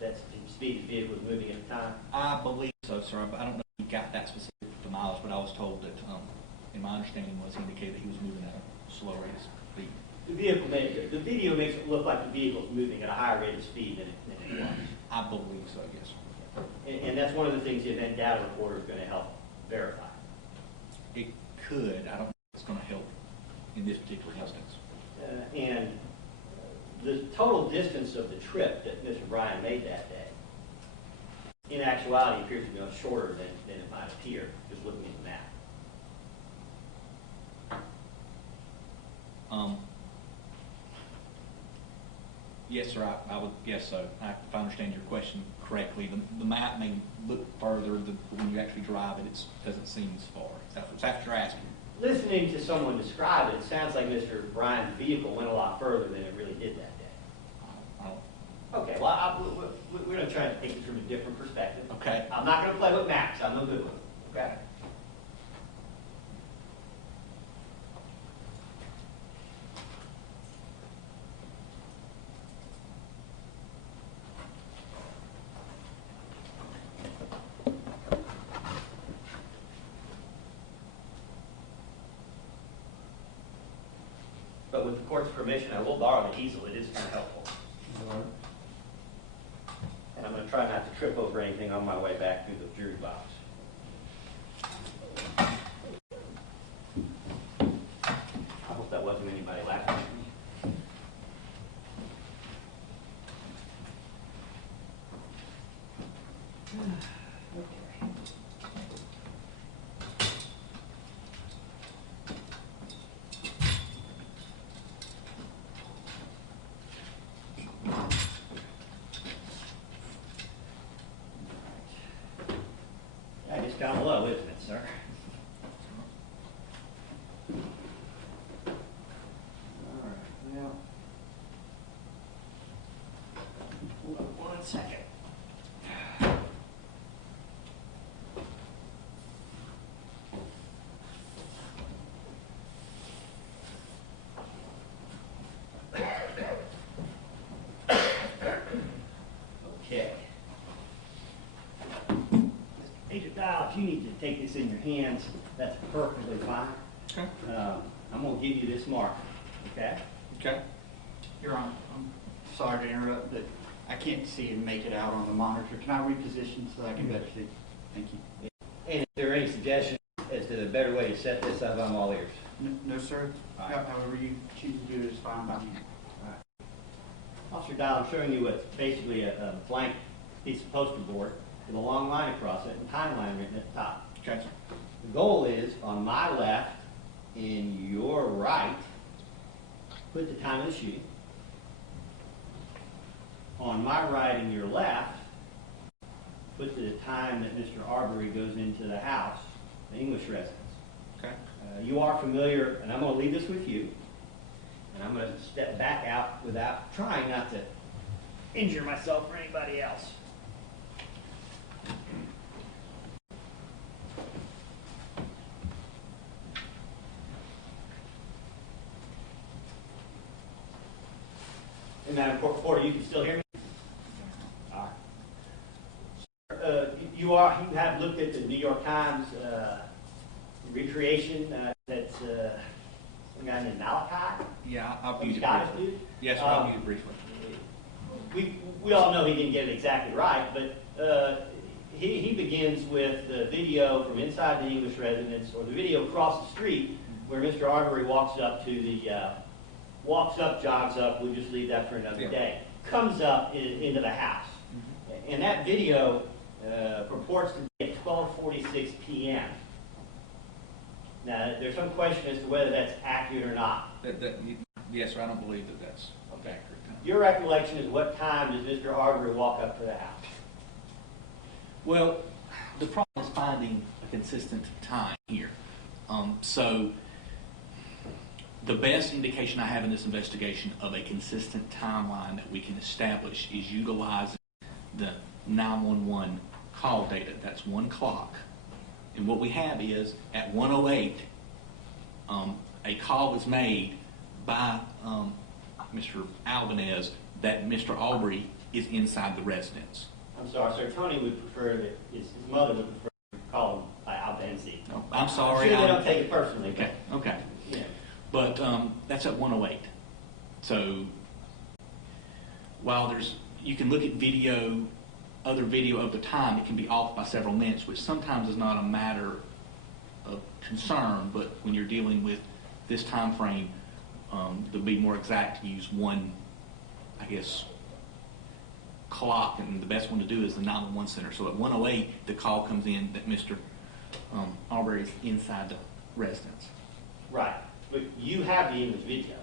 that's the speed the vehicle was moving at the time? I believe so, sir. I don't know if he got that specific to mileage, but I was told that, in my understanding was he indicated that he was moving at a slow rate of speed. The video makes it look like the vehicle's moving at a higher rate of speed than it was. I believe so, yes, sir. And that's one of the things the event data recorder is going to help verify. It could. I don't know if it's going to help in this particular instance. And the total distance of the trip that Mr. Bryan made that day, in actuality, appears to be much shorter than it might appear, just looking at the map. Yes, sir. I would guess so. If I understand your question correctly, the map may look further, but when you actually drive it, it doesn't seem as far. That's what you're asking. Listening to someone describe it, it sounds like Mr. Bryan's vehicle went a lot further than it really did that day. Okay, well, we're going to try to take this from a different perspective. Okay. I'm not going to play with maps. I'm no good with them. Okay. court's permission, I will borrow the easel. It is kind of helpful. And I'm going to try not to trip over anything on my way back through the jury box. I hope that wasn't anybody laughing at me. Okay. Yeah, just down low, isn't it, sir? All right, well, hold on 1 second. Okay. Agent Dial, if you need to take this in your hands, that's perfectly fine. Okay. I'm going to give you this marker, okay? Okay. Your Honor, I'm sorry to interrupt, but I can't see and make it out on the monitor. Can I reposition so I can better see? Thank you. And if there are any suggestions as to the better way to set this up, I'm all ears. No, sir. All right. However you choose to do it is fine by me. Officer Dial, I'm showing you what's basically a blank piece of poster board with a long line across it and timeline written at the top. Okay, sir. The goal is, on my left and your right, put the time of the shooting. On my right and your left, put the time that Mr. Arbery goes into the house, the English residence. Okay. You are familiar, and I'm going to leave this with you, and I'm going to step back out without trying not to injure myself or anybody else. And Madam Court Reporter, you can still hear me? All right. You have looked at the New York Times recreation that's some guy named Malachi? Yeah, I'll Some use it Scottish briefly. dude? Yes, sir, I'll use it briefly. We all know he didn't get it exactly right, but he begins with the video from inside the English residence, or the video across the street, where Mr. Arbery walks up to the, jogs up, we'll just leave that for another day, comes up into the house. And that video purports to be at 12:46 p.m. Now, there's some question as to whether that's accurate or not. Yes, sir, I don't believe that that's accurate. Your recollection is, what time does Mr. Arbery walk up to the house? Well, the problem is finding a consistent time here. So the best indication I have in this investigation of a consistent timeline that we can establish is utilizing the 911 call data. That's 1 clock. And what we have is at 1:08, a call was made by Mr. Albanese that Mr. Arbery is inside the residence. I'm sorry, sir. Tony would prefer that his mother would prefer to call him by Albanese. Oh, I'm sorry. I'm sure they don't take it personally. Okay, okay. Yeah. But that's at 1:08. So while you can look at other video of the time, it can be off by several minutes, which sometimes is not a matter of concern, but when you're dealing with this time frame, to be more exact, to use one, I guess, clock, and the best one to do is the 911 center. So at 1:08, the call comes in that Mr. Arbery is inside the residence. Right. But you have the English video.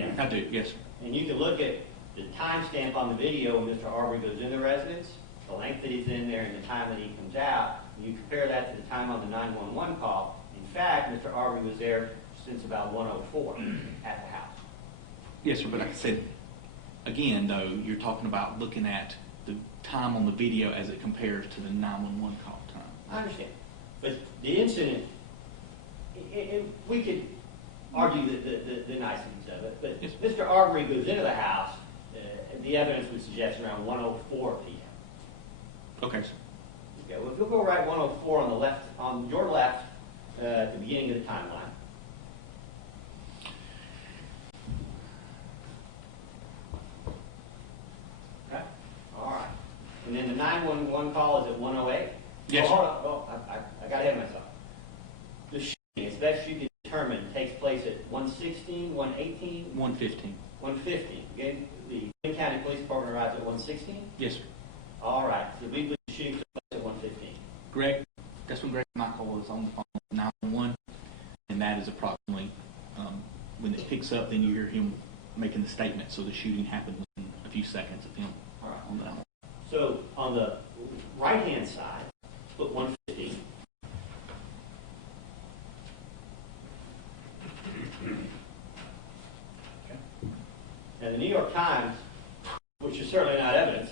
I do, yes, sir. And you can look at the timestamp on the video when Mr. Arbery goes in the residence, the length that he's in there, and the time that he comes out. And you compare that to the time on the 911 call. In fact, Mr. Arbery was there since about 1:04 at the house. Yes, sir, but like I said, again, though, you're talking about looking at the time on the video as it compares to the 911 call time. I understand. But the incident, and we could argue the niceties of it, but Yes. Mr. Arbery goes into the house, the evidence would suggest around 1:04 p.m. Okay, sir. Okay, well, if you'll go right 1:04 on the left, on your left, at the beginning of the timeline. 911 call is at 108? Yes, Hold on. Oh, I got ahead of myself. The shooting, as best you can determine, takes place at 116, 118, 115. 115. Okay? The Greene County Police Department arrives at 116? Yes, sir. All right. So we believe the shooting took place at 115. Greg, that's when Greg McMichael was on the phone with 911, and that is approximately, when it picks up, then you hear him making the statement. So the shooting happened within a few seconds of him All right. on the 911. So on the right-hand side, put 150. And the New York Times, which is certainly not evidence,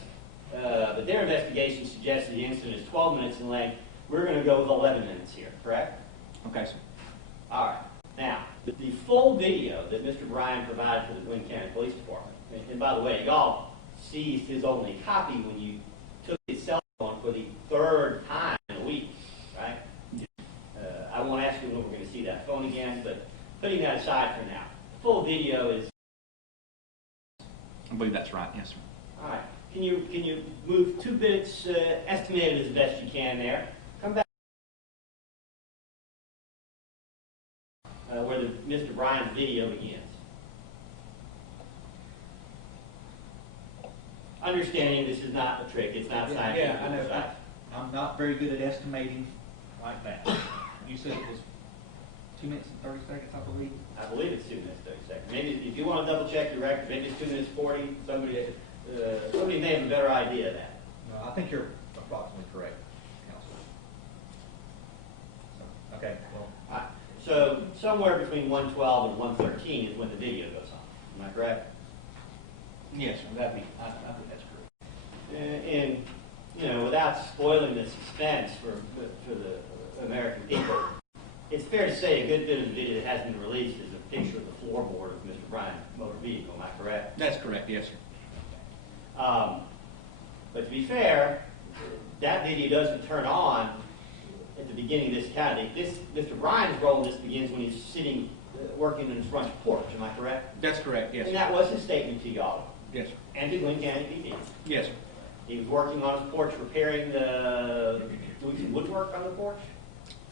but their investigation suggests the incident is 12 minutes in length. We're going to go with 11 minutes here, correct? Okay, sir. All right. Now, the full video that Mr. Bryan provided to the Greene County Police Department, and by the way, y'all seized his only copy when you took his cell phone for the third time in a week, right? I won't ask you when we're going to see that phone again, but putting that aside for now, the full video is. I believe that's right. Yes, sir. All right. Can you move 2 bits, estimated as best you can there? Come back where Mr. Bryan's video begins. Understanding this is not a trick, it's not science. Yeah, I know. I'm not very good at estimating like that. You said it was 2 minutes and 30 seconds, I believe. I believe it's 2 minutes, 30 seconds. Maybe if you want to double check your record, maybe it's 2 minutes 40. Somebody may have a better idea of that. No, I think you're approximately correct, Counselor. So, okay, well. All right. So somewhere between 112 and 113 is when the video goes on. Am I correct? Yes, sir. I think that's correct. And you know, without spoiling the suspense for the American people, it's fair to say a good bit of the video that has been released is a picture of the floorboard of Mr. Bryan's motor vehicle. Am I correct? That's correct. Yes, sir. But to be fair, that video doesn't turn on at the beginning of this county. Mr. Bryan's role in this begins when he's sitting, working in his front porch. Am I correct? That's correct. Yes, And sir. that was his statement to y'all. Yes, sir. And to Greene County PD. Yes, sir. He was working on his porch, repairing doing some woodwork on the porch.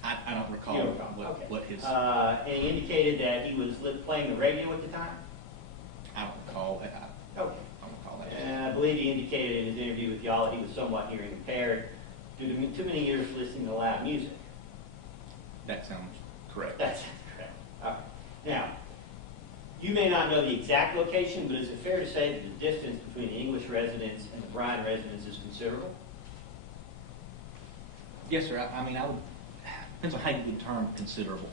I don't recall You don't recall. Okay. what his. And he indicated that he was playing the radio at the time. I don't recall that. Okay. I don't recall that. And I believe he indicated in his interview with y'all that he was somewhat hearing impaired due to too many years listening to loud music. That sounds correct. That's correct. All right. Now, you may not know the exact location, but is it fair to say that the distance between the English residence and the Bryan residence is considerable? Yes, sir. I mean, I would. Depends on how you would term considerable.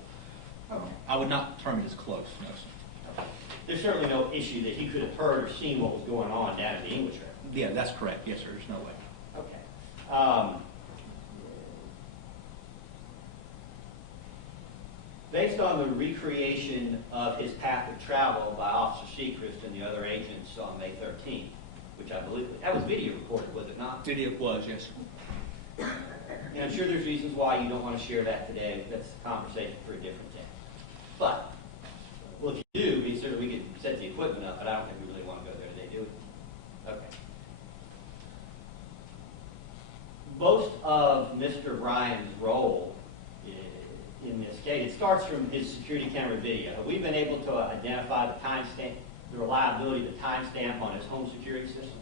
Okay. I would not term it as close. No, sir. Okay. There's certainly no issue that he could have heard or seen what was going on down at the English residence. Yeah, that's correct. Yes, sir. There's no way. Okay. Based on the recreation of his path of travel by Officer Sechrist and the other agents on May 13th, which I believe, that was video recorded, was it not? It was, yes, sir. And I'm sure there's reasons why you don't want to share that today. That's a conversation for a different day. But, well, if you do, we could set the equipment up, but I don't think we really want to go there today, do we? Okay. Most of Mr. Bryan's role in this case, it starts from his security camera video. Have we been able to identify the timestamp, the reliability of the timestamp on his home security system?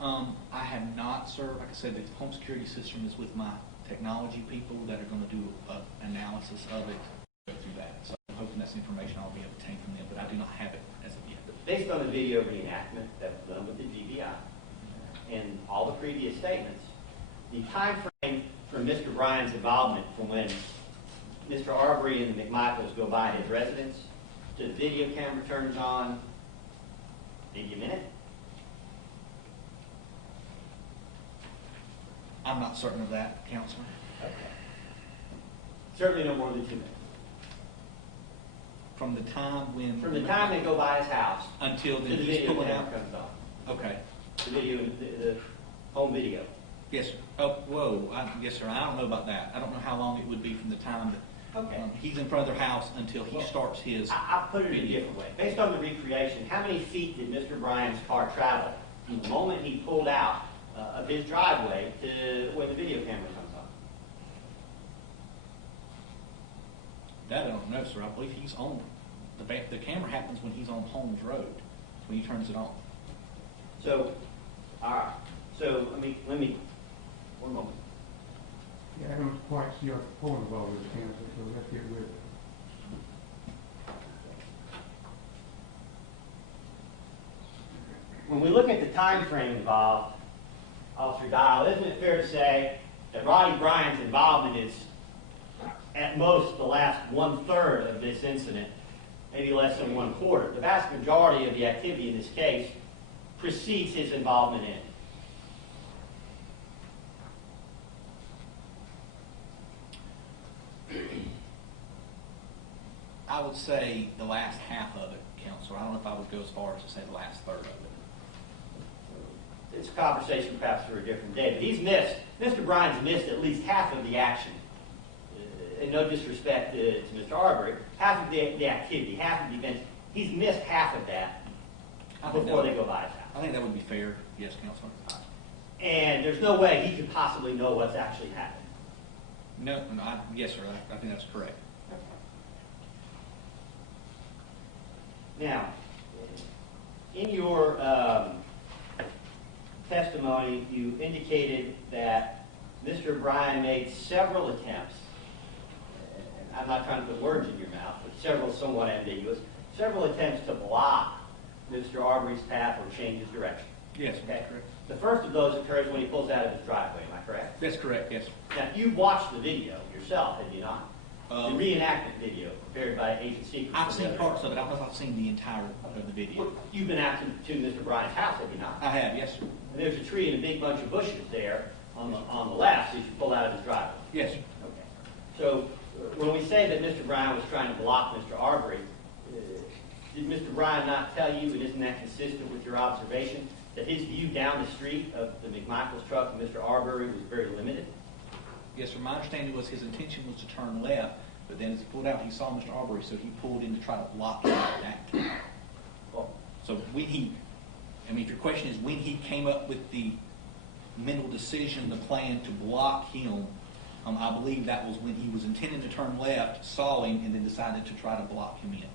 I have not, sir. Like I said, the home security system is with my technology people that are going to do an analysis of it, go through that. So I'm hoping that's information I'll be able to obtain from them, but I do not have it as of yet. Based on the video reenactment that was done with the GBI and all the previous statements, the time frame for Mr. Bryan's involvement from when Mr. Arbery and the McMichaels go by his residence to the video camera turns on, maybe a minute? I'm not certain of that, Counselor. Okay. Certainly no more than 2 minutes. From the time when... From the time they go by his house until to then the he's video pulling camera out? comes on. Okay. The video, the home video. Yes, sir. Oh, whoa. Yes, sir. I don't know about that. I don't know how long it would be from the time that he's in front of their house until he starts his... I'll put it in a different way. Based on the recreation, how many feet did Mr. Bryan's car travel from the moment he pulled out of of his driveway to where the video camera comes on? That I don't know, sir. I believe he's on, the camera happens when he's on Holmes Road, when he turns it on. So, all right. So let me, one moment. Yeah, I don't quite see the point of all this, Counsel, so let's get with it. When we look at the time frame involved, Officer Dial, isn't it fair to say that Roddy Bryan's involvement is at most the last 1/3 of this incident, maybe less than 1/4? The vast majority of the activity in this case precedes his involvement in it. I would say the last half of it, Counselor. I don't know if I would go as far as to say the last third of it. It's a conversation perhaps for a different day, but Mr. Bryan's missed at least half of the action. And no disrespect to Mr. Arbery, half of the activity, half of the events, he's missed half of that before they go by his house. I think that would be fair, yes, Counselor. And there's no way he could possibly know what's actually happened. No, yes, sir. I think that's correct. Now, in your testimony, you indicated that Mr. Bryan made several attempts, and I'm not trying to put words in your mouth, but several somewhat ambiguous, several attempts to block Mr. Arbery's path or change his direction. Yes, Okay? correct. The first of those occurs when he pulls out of his driveway, am I correct? That's correct, yes. Now, you watched the video yourself, had you not? The reenactment video prepared by Agent Secret. I've seen parts of it. I don't know if I've seen the entire of the video. Well, you've been out to Mr. Bryan's house, have you not? I have, yes, sir. And there's a tree and a big bunch of bushes there on the left as you pull out of his driveway. Yes, sir. Okay. So when we say that Mr. Bryan was trying to block Mr. Arbery, did Mr. Bryan not tell you, and isn't that consistent with your observation, that his view down the street of the McMichaels truck and Mr. Arbery was very limited? Yes, sir. My understanding was his intention was to turn left, but then as he pulled out, he saw Mr. Arbery, so he pulled in to try to block him back. Well, So when if your question is when he came up with the mental decision, the plan to block him, I believe that was when he was intending to turn left, saw him, and then decided to try to block him in.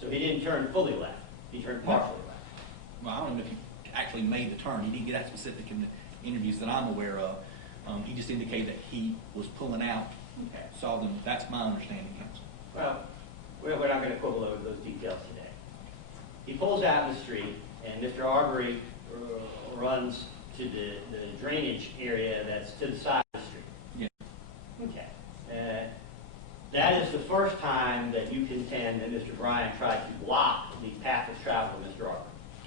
so he didn't turn fully left. He turned partially left. Well, I don't know if he actually made the turn. He didn't get that specific in the interviews that I'm aware of. He just indicated that he was pulling out, Okay. saw them. That's my understanding, Counsel. Well, we're not going to quibble over those details today. He pulls out in the street, and Mr. Arbery runs to the drainage area that's to the side of the street. Yeah. Okay. That is the first time that you contend that Mr. Bryan tried to block the path of travel of Mr. Arbery.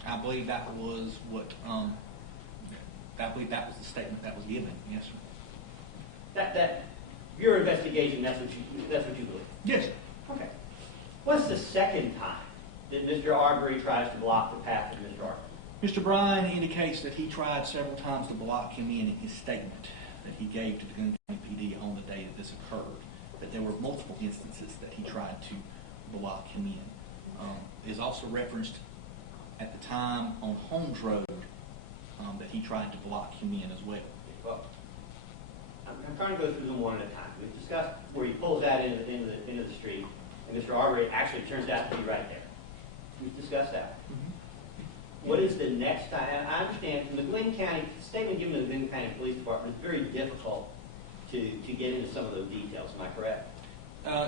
I believe that was what, I believe that was the statement that was given. Yes, sir. That your investigation, that's what you believe. Yes, sir. Okay. What's the second time that Mr. Arbery tries to block the path of Mr. Arbery? Mr. Bryan indicates that he tried several times to block him in his statement that he gave to the Glenn County PD on the day that this occurred, that there were multiple instances that he tried to block him in. Is also referenced at the time on Holmes Road that he tried to block him in as well. Well, I'm trying to go through them one at a time. We've discussed where he pulls out into the street, and Mr. Arbery actually turns out to be right there. We've discussed that. What is the next time? And I understand from the Glenn County, the statement given to the Glenn County Police Department is very difficult to get into some of those details. Am I correct?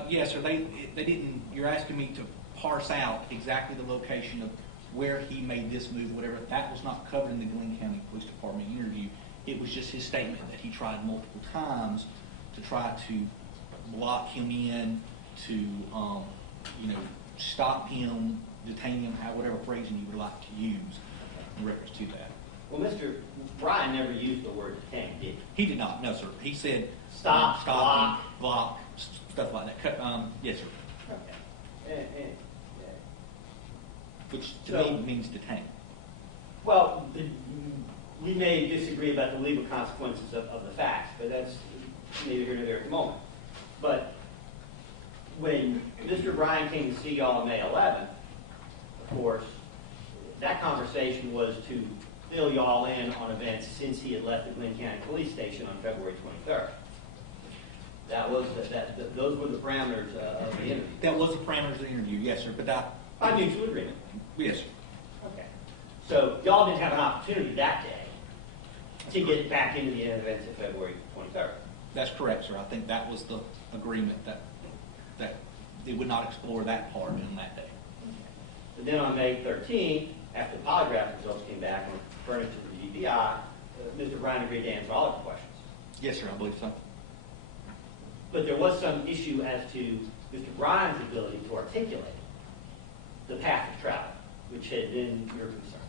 Yes, sir. They didn't. You're asking me to parse out exactly the location of where he made this move, whatever. That was not covered in the Glenn County Police Department interview. It was just his statement that he tried multiple times to try to block him in, to stop him, detain him, whatever phrasing you would like to use in reference to that. Well, Mr. Bryan never used the word detain, did he? He did not. No, sir. He said Stop, block, stuff like that. Yes, sir. Okay. Which to me means detain. Well, we may disagree about the legal consequences of the facts, but that's neither here nor there at the moment. But when Mr. Bryan came to see y'all on May 11th, of course, that conversation was to fill y'all in on events since he had left the Glenn County Police Station on February 23rd. Those were the parameters of the interview. That was the parameters of the interview, yes, sir. But that, By mutual agreement. yes, sir. Okay. So y'all didn't have an opportunity that day to get back into the events of February 23rd. That's correct, sir. I think that was the agreement that it would not explore that part in that day. But then on May 13th, after the polygraph results came back and were furnished to the GBI, Mr. Bryan agreed to answer all of the questions. Yes, sir, I believe so. But there was some issue as to Mr. Bryan's ability to articulate the path of travel, which had been your concern.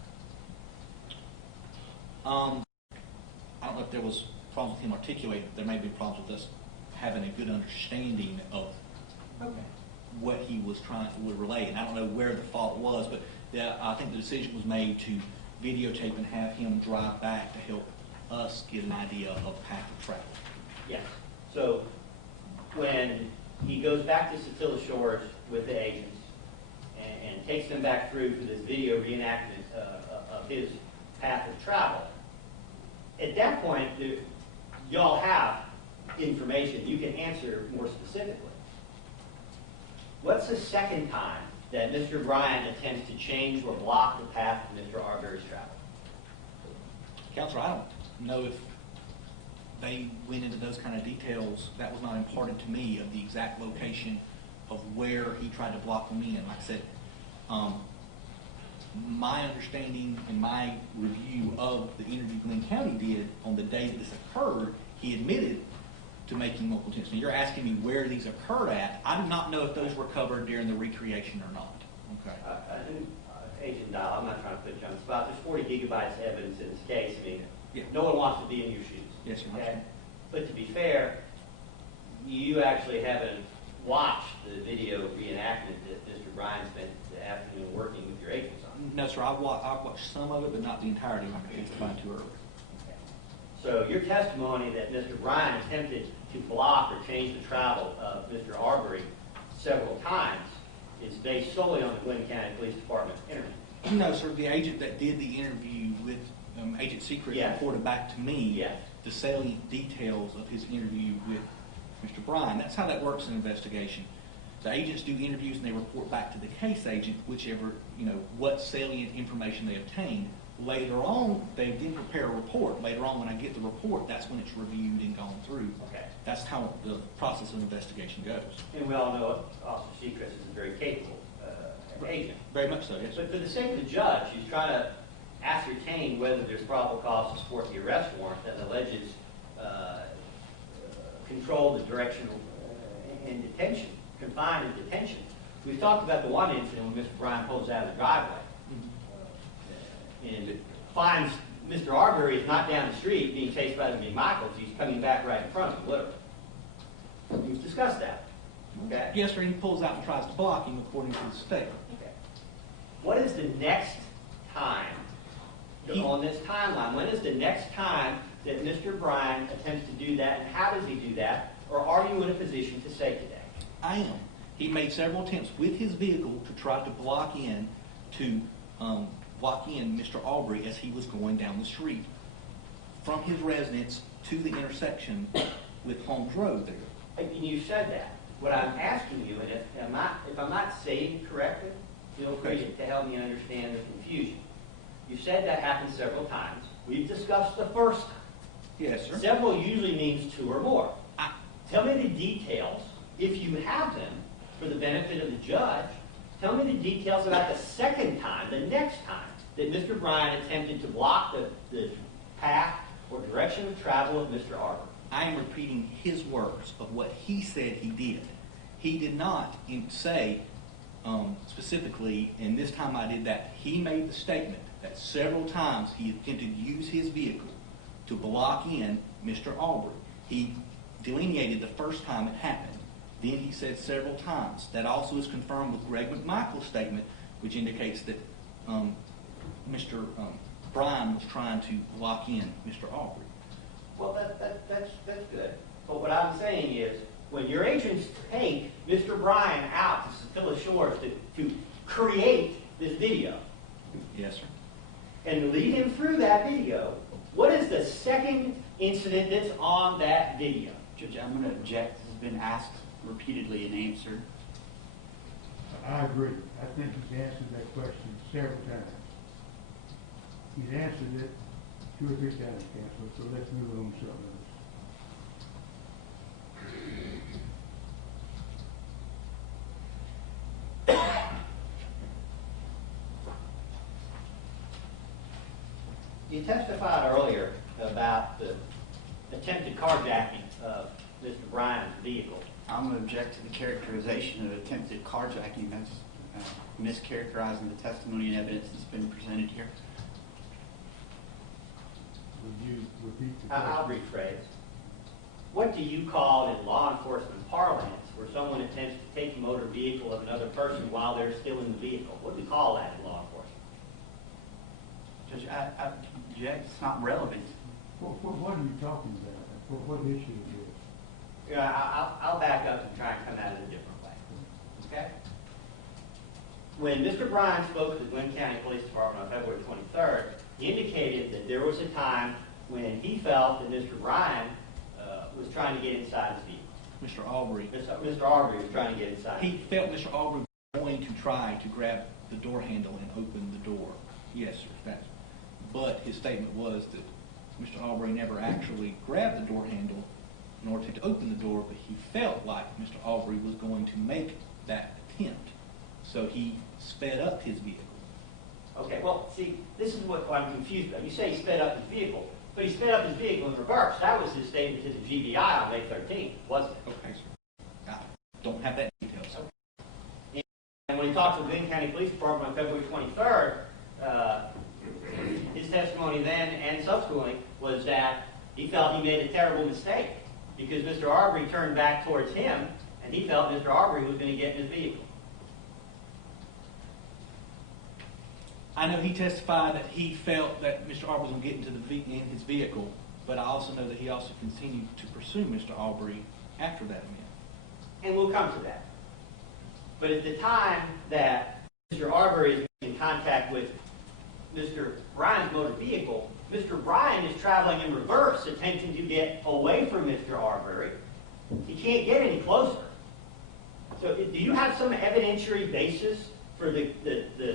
I don't know if there was problems with him articulating. There may be problems with us having a good understanding of what he was trying to relay. And I don't know where the fault was, but I think the decision was made to videotape and have him drive back to help us get an idea of path of travel. Yes. So when he goes back to Satilla Shores with the agents and takes them back through for this video reenactment of his path of travel, at that point, y'all have information. You can answer more specifically. What's the second time that Mr. Bryan attempts to change or block the path of Mr. Arbery's travel? Counselor, I don't know if they went into those kind of details. That was not imparted to me of the exact location of where he tried to block them in. Like I said, my understanding and my review of the interview Glenn County did on the day that this occurred, he admitted to making multiple attempts. Now, you're asking me where these occurred at. I do not know if those were covered during the recreation or not. Okay. Agent Dial, I'm not trying to put you on the spot. There's 40 gigabytes of evidence in this case. I mean, yeah. No one wants to be in your shoes. Yes, sir. Okay? But to be fair, you actually haven't watched the video reenactment that Mr. Bryan spent the afternoon working with your agents on. No, sir. I've watched some of it, but not the entirety. I could testify too early. Okay. So your testimony that Mr. Bryan attempted to block or change the travel of Mr. Arbery several times is based solely on the Glenn County Police Department interview. No, sir. The agent that did the interview with Agent Secret reported back to me the salient details of his interview with Mr. Bryan. That's how that works in an investigation. The agents do interviews and they report back to the case agent, whichever, what salient information they obtained. Later on, they then prepare a report. Later on, when I get the report, that's when it's reviewed and gone through. Okay. That's how the process of investigation goes. And we all know Officer Secret is a very capable agent. Very much so, yes. But for the sake of the judge, he's trying to ascertain whether there's probable cause to support the arrest warrant that alleges control the direction in detention, confined in detention. We've talked about the one incident when Mr. Bryan pulls out of the driveway and finds Mr. Arbery is not down the street being chased by the McMichaels. He's coming back right in front of him, literally. We've discussed that. Okay. Yes, sir. He pulls out and tries to block him according to the state. Okay. What is the next time on this timeline? When is the next time that Mr. Bryan attempts to do that, and how does he do that? Or are you in a position to say today? I am. He made several attempts with his vehicle to try to block in Mr. Arbery as he was going down the street from his residence to the intersection with Holmes Road there. And you said that. What I'm asking you, and if I'm not saying it correctly, feel free to help me understand the confusion. You said that happened several times. We've discussed the first time. Yes, sir. Several usually means two or more. Tell me the details, if you have them, for the benefit of the judge. Tell me the details about the second time, the next time, that Mr. Bryan attempted to block the path or direction of travel of Mr. Arbery. I am repeating his words of what he said he did. He did not say specifically, and this time I did that, he made the statement that several times he attempted to use his vehicle to block in Mr. Arbery. He delineated the first time it happened. Then he said several times. That also is confirmed with Greg McMichael's statement, which indicates that Mr. Bryan was trying to block in Mr. Arbery. Well, that's good. But what I'm saying is, when your agents take Mr. Bryan out to Satilla Shores to create this video, yes, sir, and lead him through that video, what is the second incident that's on that video? Judge, I'm going to object. This has been asked repeatedly and answered. I agree. I think he's answered that question several times. He's answered it 2 or 3 times, Counselor, so let's move on to something else. You testified earlier about the attempted carjacking of Mr. Bryan's vehicle. I'm going to object to the characterization of attempted carjacking. That's mischaracterizing the testimony and evidence that's been presented here. Would you repeat the I'll question? rephrase. What do you call in law enforcement parlance where someone attempts to take the motor vehicle of another person while they're still in the vehicle? What do we call that in law enforcement? Judge, I object. It's not relevant. What are you talking about? What issue is this? Yeah, I'll back up and try and come at it a different way. Okay? When Mr. Bryan spoke to the Glenn County Police Department on February 23rd, he indicated that there was a time when he felt that Mr. Bryan was trying to get inside his vehicle. Mr. Arbery. Mr. Arbery was trying to get inside. He felt Mr. Arbery was going to try to grab the door handle and open the door. Yes, sir. But his statement was that Mr. Arbery never actually grabbed the door handle in order to open the door, but he felt like Mr. Arbery was going to make that attempt. So he sped up his vehicle. Okay, well, see, this is what I'm confused about. You say he sped up his vehicle, but he sped up his vehicle in reverse. That was his statement to the GBI on May 13th, wasn't it? Okay, sir. I don't have that detail, sir. Okay. And when he talked to the Glenn County Police Department on February 23rd, his testimony then and subsequently was that he felt he made a terrible mistake because Mr. Arbery turned back towards him and he felt Mr. Arbery was going to get in his vehicle. I know he testified that he felt that Mr. Arbery was going to get in his vehicle, but I also know that he also continued to pursue Mr. Arbery after that event. And we'll come to that. But at the time that Mr. Arbery is in contact with Mr. Bryan's motor vehicle, Mr. Bryan is traveling in reverse, attempting to get away from Mr. Arbery. He can't get any closer. So do you have some evidentiary basis for the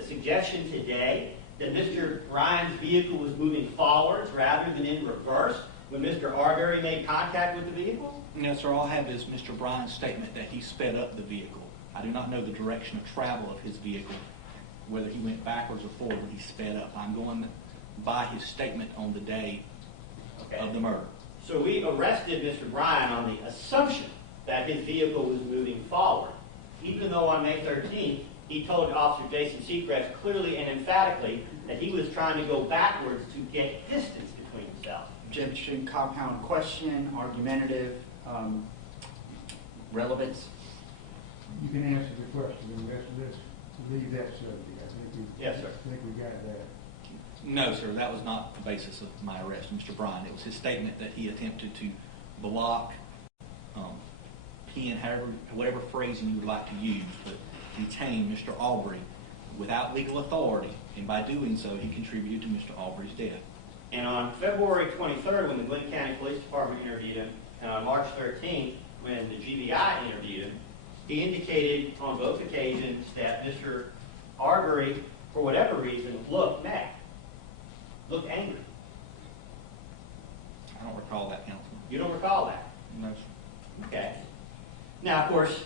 suggestion today that Mr. Bryan's vehicle was moving forwards rather than in reverse when Mr. Arbery made contact with the vehicle? No, sir. All I have is Mr. Bryan's statement that he sped up the vehicle. I do not know the direction of travel of his vehicle, whether he went backwards or forward when he sped up. I'm going by his statement on the day of the murder. So we arrested Mr. Bryan on the assumption that his vehicle was moving forward, even though on May 13th he told Officer Jason Seacrest clearly and emphatically that he was trying to go backwards to get distance between himself. Objection, compound question, argumentative, relevance. You can answer the question, and let's leave that subject. Yes, sir. I think we got that. No, sir. That was not the basis of my arrest, Mr. Bryan. It was his statement that he attempted to block, pin, whatever phrasing you would like to use, but detain Mr. Arbery without legal authority, and by doing so, he contributed to Mr. Arbery's death. And on February 23rd, when the Glenn County Police Department interviewed him, and on March 13th, when the GBI interviewed him, he indicated on both occasions that Mr. Arbery, for whatever reason, looked mad, looked angry. I don't recall that, Councilman. You don't recall that? No, sir. Okay. Now, of course,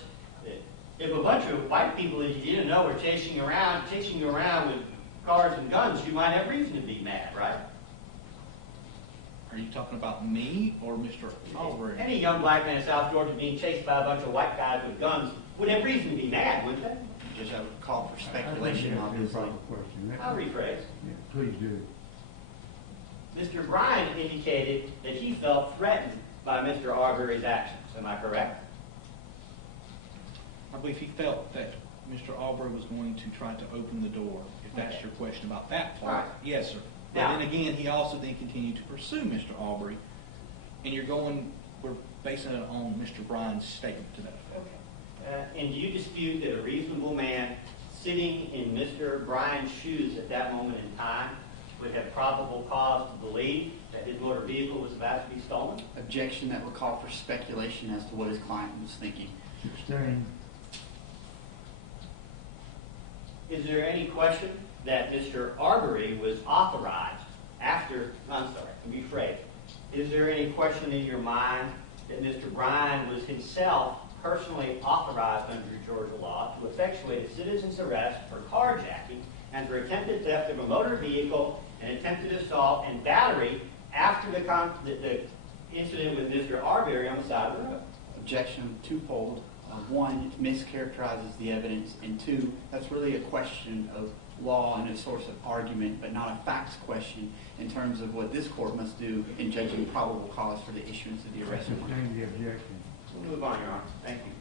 if a bunch of white people that you didn't know were chasing you around with cars and guns, you might have reason to be mad, right? Are you talking about me or Mr. Arbery? Any young black man in South Georgia being chased by a bunch of white guys with guns would have reason to be mad, wouldn't they? Just a call for speculation, obviously. I'll rephrase. Yeah, please do. Mr. Bryan indicated that he felt threatened by Mr. Arbery's actions. Am I correct? I believe he felt that Mr. Arbery was going to try to open the door, if that's your question about that part. Right. Yes, sir. But Now, then again, he also then continued to pursue Mr. Arbery, and we're basing it on Mr. Bryan's statement to that effect. And do you dispute that a reasonable man sitting in Mr. Bryan's shoes at that moment in time would have probable cause to believe that his motor vehicle was about to be stolen? Objection. That would call for speculation as to what his client was thinking. Sustained. Is there any question that Mr. Arbery was authorized after, I'm sorry, let me rephrase. Is there any question in your mind that Mr. Bryan was himself personally authorized under Georgia law to effectuate a citizen's arrest for carjacking and for attempted theft of a motor vehicle and attempted assault and battery after the incident with Mr. Arbery on the side of the road? Objection twofold. One, it mischaracterizes the evidence, and two, that's really a question of law and a source of argument, but not a facts question in terms of what this court must do in judging probable cause for the issuance of the arrest warrant. Sustain the objection. We'll move on, Your Honor. Thank you.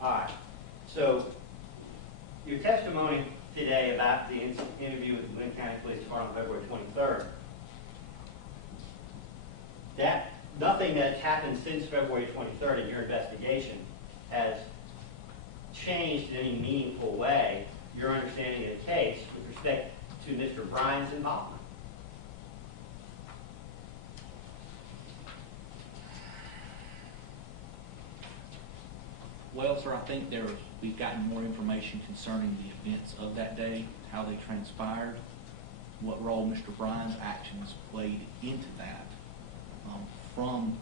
All right. So, your testimony today about the interview with the Glenn County Police Department on February 23rd, nothing that's happened since February 23rd in your investigation has changed in any meaningful way your understanding of the case with respect to Mr. Bryan's involvement. Well, sir, I think we've gotten more information concerning the events of that day, how they transpired, what role Mr. Bryan's actions played into that, from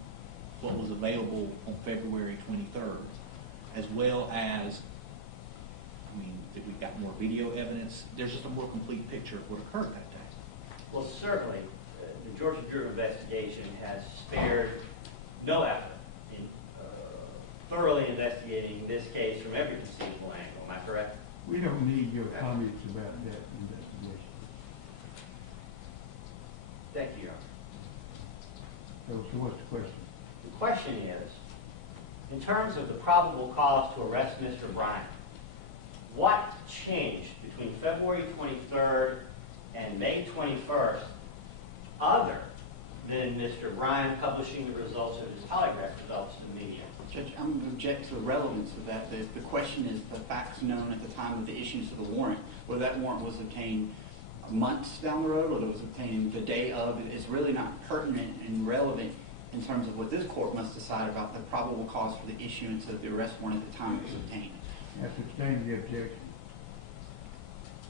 what was available on February 23rd, as well as, that we've got more video evidence. There's just a more complete picture of what occurred that day. Well, certainly, the Georgia Bureau of Investigation has spared no effort in thoroughly investigating this case from every conceivable angle. Am I correct? We don't need your comments about that investigation. Thank you, Your Honor. So what's the question? The question is, in terms of the probable cause to arrest Mr. Bryan, what changed between February 23rd and May 21st other than Mr. Bryan publishing the results of his polygraph results to the media? Judge, I'm going to object to the relevance of that. The question is the facts known at the time of the issuance of the warrant. Whether that warrant was obtained months down the road, whether it was obtained the day of, is really not pertinent and relevant in terms of what this court must decide about the probable cause for the issuance of the arrest warrant at the time it was obtained. I sustain the objection.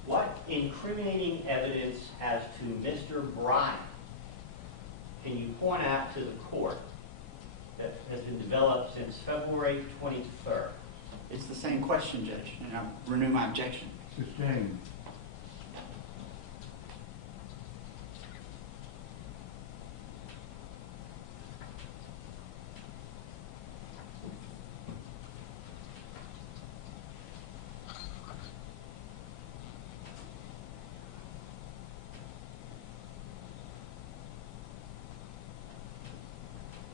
What incriminating evidence as to Mr. Bryan can you point out to the court that has been developed since February 23rd? It's the same question, Judge, and I renew my objection. Sustained.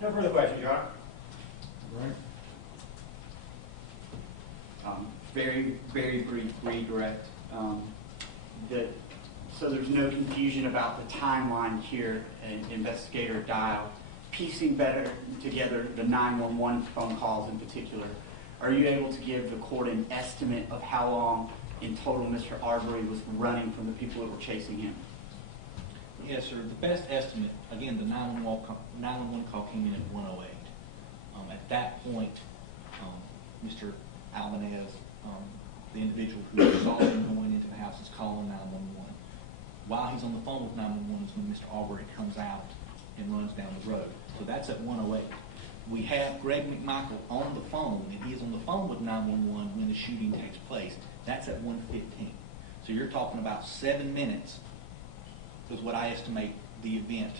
No further questions, Your Honor. Right? Very, very brief redirect. So there's no confusion about the timeline here, investigator dial, piecing better together the 911 phone calls in particular. Are you able to give the court an estimate of how long in total Mr. Arbery was running from the people that were chasing him? Yes, sir. The best estimate, again, the 911 call came in at 1:08. At that point, Mr. Albanez, the individual who saw him going into the house, is calling 911. While he's on the phone with 911 is when Mr. Arbery comes out and runs down the road. So that's at 1:08. We have Greg McMichael on the phone, and he is on the phone with 911 when the shooting takes place. That's at 1:15. So you're talking about 7 minutes is what I estimate the event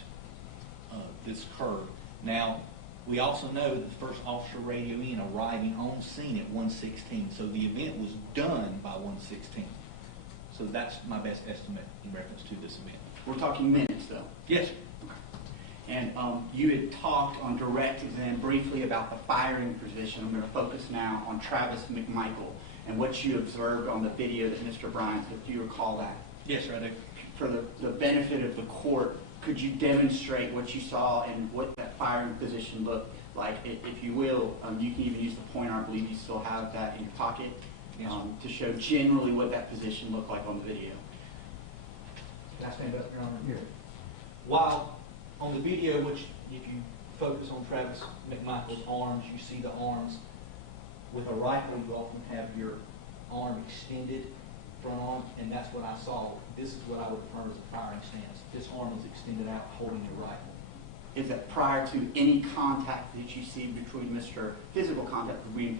this occurred. Now, we also know that the first officer radio in arriving on scene at 1:16. So the event was done by 1:16. So that's my best estimate in reference to this event. We're talking minutes, though. Yes, sir. And you had talked on direct exam briefly about the firing position. I'm going to focus now on Travis McMichael and what you observed on the video that Mr. Bryan, if you recall that. Yes, sir, I do. For the benefit of the court, could you demonstrate what you saw and what that firing position looked like? If you will, you can even use the pointer. I believe you still have that in your pocket, to show generally what that position looked like on the video. Can I stand up, Your Honor? Yes. While on the video, which if you focus on Travis McMichael's arms, you see the arms. With a rifle, you often have your arm extended, front arm, and that's what I saw. This is what I would refer as a firing stance. This arm is extended out, holding your rifle. Is that prior to any contact that you see between physical contact between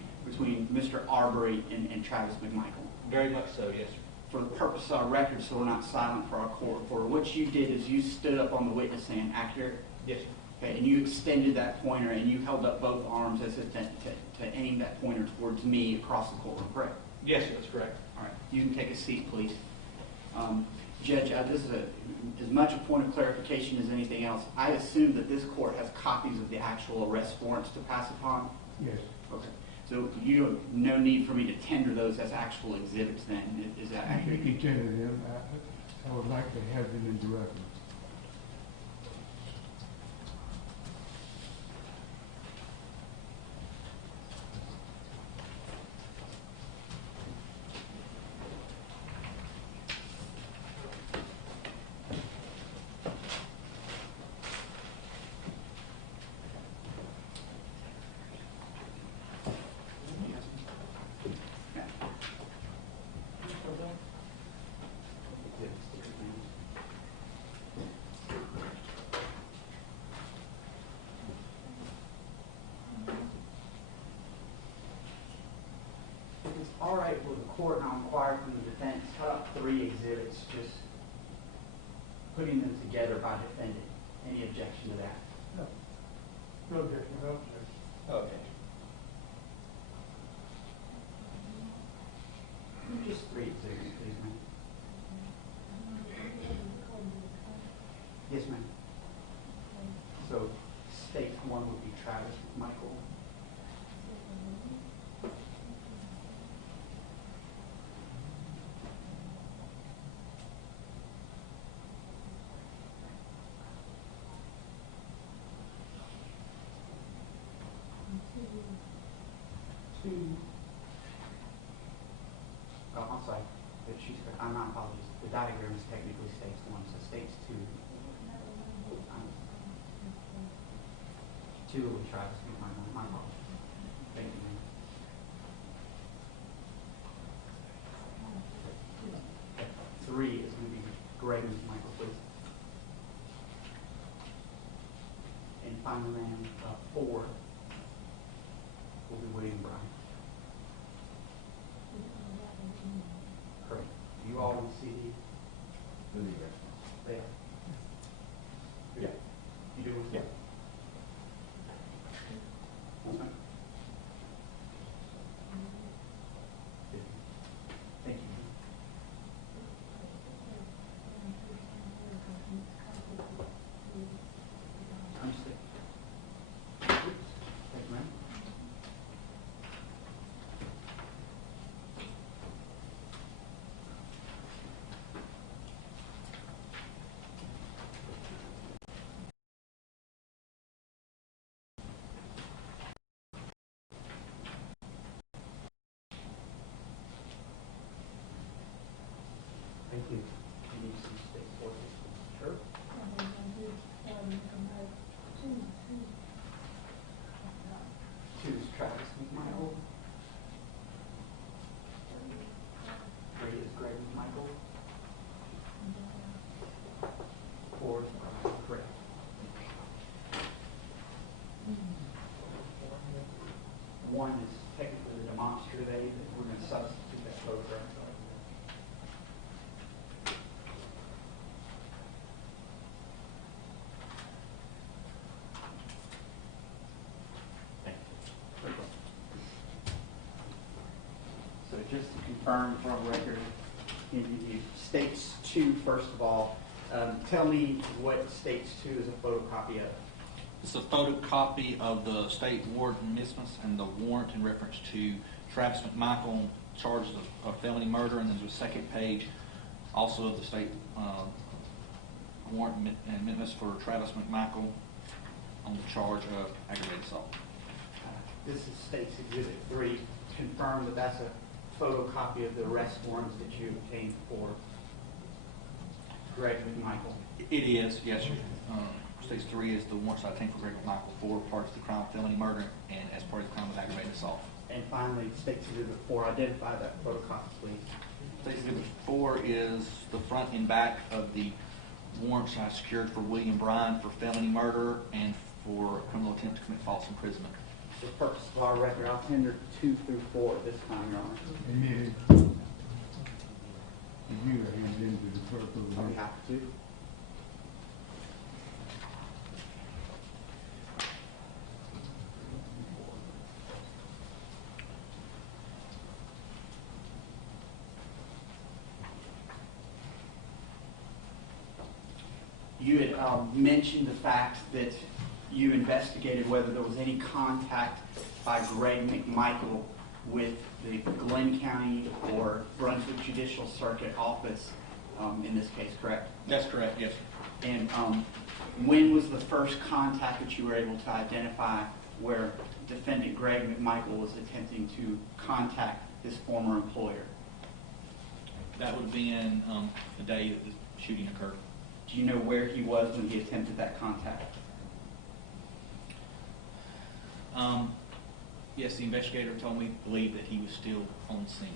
Mr. Arbery and Travis McMichael? Very much so, yes, sir. For the purpose of our record, so we're not silent for our court, for what you did is you stood up on the witness stand, accurate? Yes, sir. Okay, and you extended that pointer and you held up both arms as if to aim that pointer towards me across the courtroom, correct? Yes, sir, that's correct. All right, you can take a seat, please. Judge, this is as much a point of clarification as anything else. I assume that this court has copies of the actual arrest warrants to pass upon? Yes. Okay. So you have no need for me to tender those as actual exhibits then? Is that accurate? You can tender them. I would like to have them in the record. All right, well, the court now inquired from the defense, how about 3 exhibits, just putting them together by defendant? Any objection to that? No. No objection, no objection. Okay. Just 3 exhibits, please, ma'am. Yes, ma'am. So, state 1 would be Travis McMichael. Oh, I'm sorry. I'm not apologies. The diagram is technically states 1, so states 2. 2 will be Travis McMichael. My apologies. Thank you, ma'am. Okay. 3 is going to be Gregory McMichael, please. And finally, ma'am, 4 will be William Bryan. Correct. You all want to see these? They are. Yeah. You do? Yeah. That's fine. Thank you. Understood. Thank you, ma'am. Thank you. You need some state forces. Sure. 2 is Travis McMichael. 3 is Greg McMichael. 4 is Bryan. Correct. One is technically the demonstrative aid, but we're going to substitute that photograph. So just to confirm for our record, in states 2, first of all, tell me what states 2 is a photocopy of. It's a photocopy of the state warrant and dismiss and the warrant in reference to Travis McMichael on charges of felony murder, and there's a second page also of the state warrant and amendments for Travis McMichael on the charge of aggravated assault. This is State's Exhibit 3. Confirm that that's a photocopy of the arrest warrants that you obtained for Greg McMichael. It is, yes, sir. Stage 3 is the warrants I obtained for Greg McMichael for parts of the crime of felony murder and as part of the crime of aggravated assault. And finally, State's Exhibit 4. Identify that photocopy, please. Stage Exhibit 4 is the front and back of the warrants I secured for William Bryan for felony murder and for criminal attempt to commit false imprisonment. For the purpose of our record, I'll tender 2 through 4 this time, Your Honor. Admitted. Did you hand into the clerk of the I'll be happy to. You had mentioned the fact that you investigated whether there was any contact by Greg McMichael with the Glenn County or Brunswick Judicial Circuit office in this case, correct? That's correct, yes. And when was the first contact that you were able to identify where defendant Greg McMichael was attempting to contact his former employer? That would have been the day that the shooting occurred. Do you know where he was when he attempted that contact? Yes, the investigator told me to believe that he was still on scene.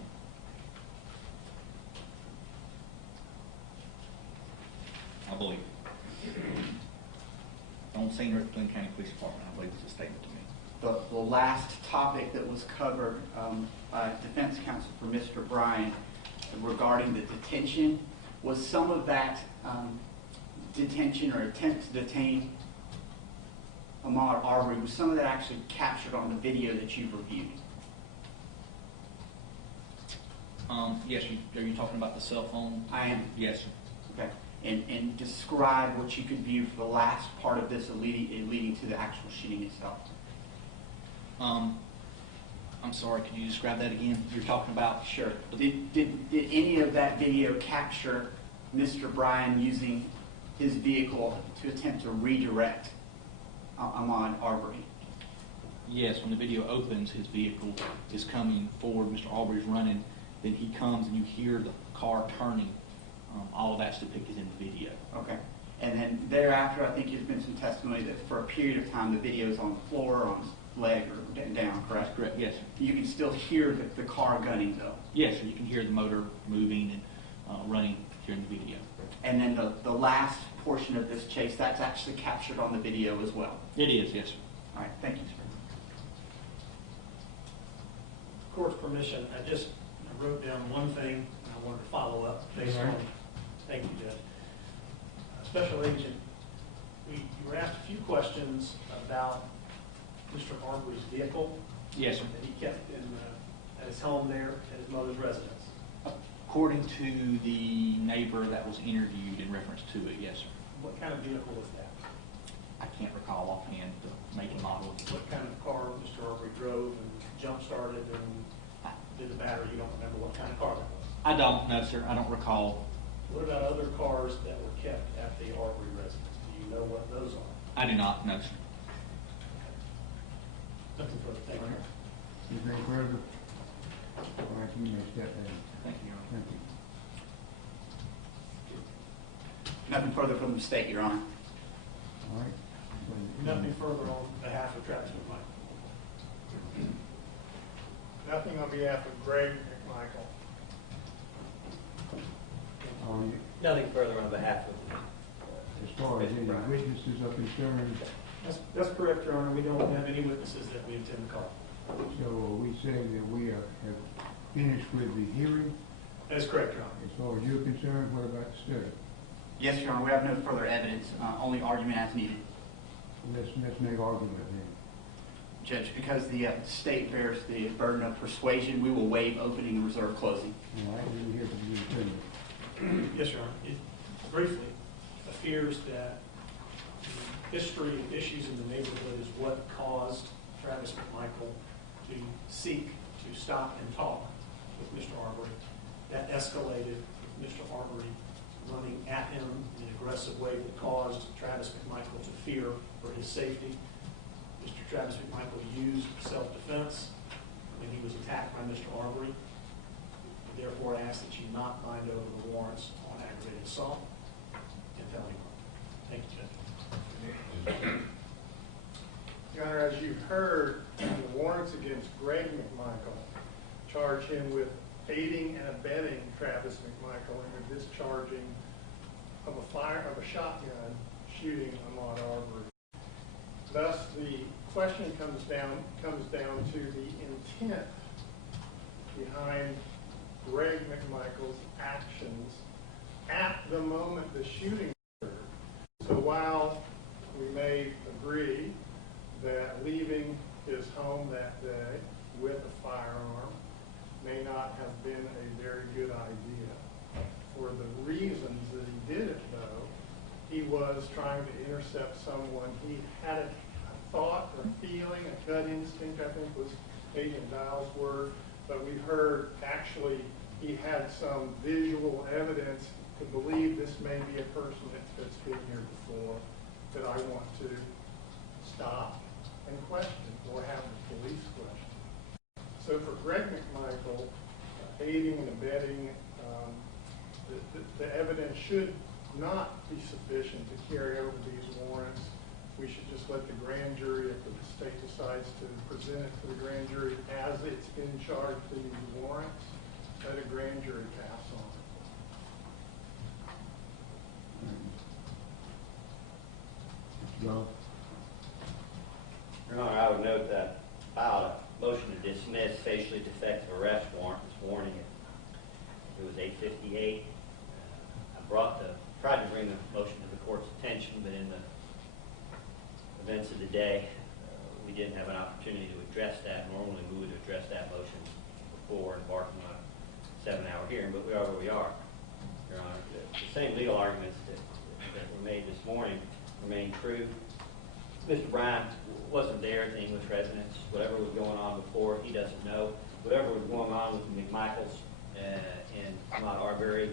I believe. On scene at the Glenn County Police Department, I believe was a statement to me. The last topic that was covered by defense counsel for Mr. Bryan regarding the detention was some of that detention or attempt to detain Ahmaud Arbery, was some of that actually captured on the video that you've reviewed? Yes, are you talking about the cell phone? I am. Yes, sir. Okay. And describe what you could view for the last part of this leading to the actual shooting itself. I'm sorry, could you describe that again? You're talking about? Sure. Did any of that video capture Mr. Bryan using his vehicle to attempt to redirect Ahmaud Arbery? Yes, when the video opens, his vehicle is coming forward, Mr. Arbery's running, then he comes and you hear the car turning. All of that's depicted in the video. Okay. And then thereafter, I think there's been some testimony that for a period of time, the video is on the floor, on his leg, or down, correct? That's correct, yes, sir. You can still hear the car gunning, though? Yes, sir. You can hear the motor moving and running here in the video. And then the last portion of this chase, that's actually captured on the video as well? It is, yes, sir. All right, thank you, sir. Court's permission, I wrote down one thing, and I wanted to follow up based on, thank you, Judge. Special Agent, you were asked a few questions about Mr. Arbery's vehicle. Yes, sir. That he kept at his home there, at his mother's residence. According to the neighbor that was interviewed in reference to it, yes, sir. What kind of vehicle was that? I can't recall offhand the make and model. What kind of car Mr. Arbery drove and jump-started and did the battery? You don't remember what kind of car that was? I don't, no, sir. I don't recall. What about other cars that were kept at the Arbery residence? Do you know what those are? I do not, no, sir. Nothing further. Thank you. Anything further? All right, you may step down. Thank you, Your Honor. Thank you. Nothing further from the state, Your Honor. All right. Nothing further on behalf of Travis McMichael. Nothing on behalf of Greg McMichael. Nothing further on behalf of. As far as any witnesses are concerned, That's correct, Your Honor. We don't have any witnesses that we intend to call. so are we saying that we have finished with the hearing? That is correct, Your Honor. As far as you're concerned, what about the state? Yes, Your Honor, we have no further evidence, only argument as needed. Let's make argument then. Judge, because the state bears the burden of persuasion, we will waive opening and reserve closing. All right, we'll hear from the attorney. Yes, Your Honor. It briefly appears that the history of issues in the neighborhood is what caused Travis McMichael to seek to stop and talk with Mr. Arbery. That escalated with Mr. Arbery running at him in an aggressive way that caused Travis McMichael to fear for his safety. Mr. Travis McMichael used self-defense when he was attacked by Mr. Arbery. Therefore, I ask that you not bind over the warrants on aggravated assault and felony murder. Thank you, Judge. Your Honor, as you've heard, the warrants against Greg McMichael charge him with aiding and abetting Travis McMichael in the discharging of a shotgun shooting Ahmaud Arbery. Thus, the question comes down to the intent behind Greg McMichael's actions at the moment the shooting occurred. So while we may agree that leaving his home that day with a firearm may not have been a very good idea, for the reasons that he did it, though, he was trying to intercept someone. He had a thought or feeling, a gut instinct, I think was Agent Dial's word, but we heard actually he had some visual evidence to believe this may be a person that's been here before that I want to stop and question or have the police question. So for Greg McMichael, aiding and abetting, the evidence should not be sufficient to carry over these warrants. We should just let the grand jury, if the state decides to present it to the grand jury as it's been charged in these warrants, let a grand jury pass on it. No. Your Honor, I would note that I filed a motion to dismiss facially defective arrest warrant this morning. It was 8:58. Tried to bring the motion to the court's attention, but in the events of the day, we didn't have an opportunity to address that. Normally, we would address that motion before embarking on a 7-hour hearing, but we are where we are, Your Honor. The same legal arguments that were made this morning remain true. Mr. Bryan wasn't there at the English residence. Whatever was going on before, he doesn't know. Whatever was going on with the McMichaels and Ahmaud Arbery,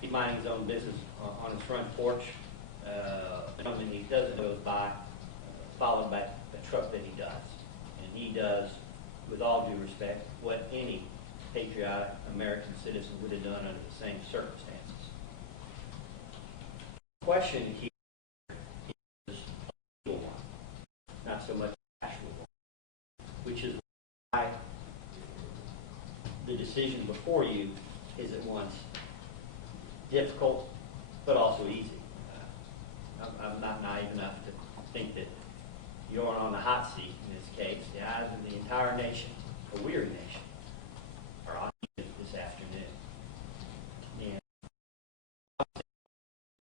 he's minding his own business on his front porch. Something he doesn't know is followed by a truck that he does. And he does, with all due respect, what any patriotic American citizen would have done under the same circumstances. The question here is a legal one, not so much an actual one, which is why the decision before you is at once difficult but also easy. I'm not naive enough to think that you're on the hot seat in this case. The eyes of the entire nation, a weary nation, are on you this afternoon. And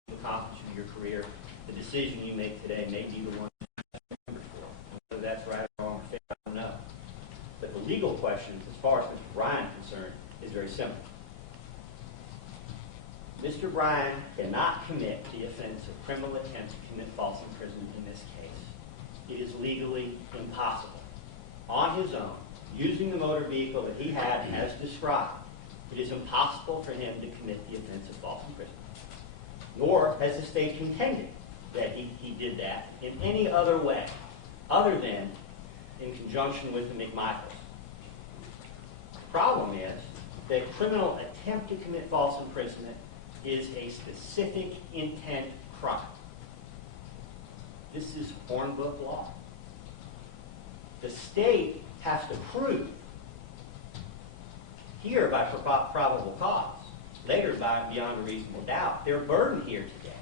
the accomplishment of your career, the decision you make today may be the one you're remembered for. Whether that's right or wrong, I don't know. But the legal questions, as far as Mr. Bryan is concerned, is very simple. Mr. Bryan cannot commit the offense of criminal attempt to commit false imprisonment in this case. It is legally impossible. On his own, using the motor vehicle that he had as described, it is impossible for him to commit the offense of false imprisonment. Nor has the state contended that he did that in any other way, other than in conjunction with the McMichaels. The problem is that criminal attempt to commit false imprisonment is a specific intent crime. This is Hornbook law. The state has to prove, here by probable cause, later by beyond a reasonable doubt. Their burden here today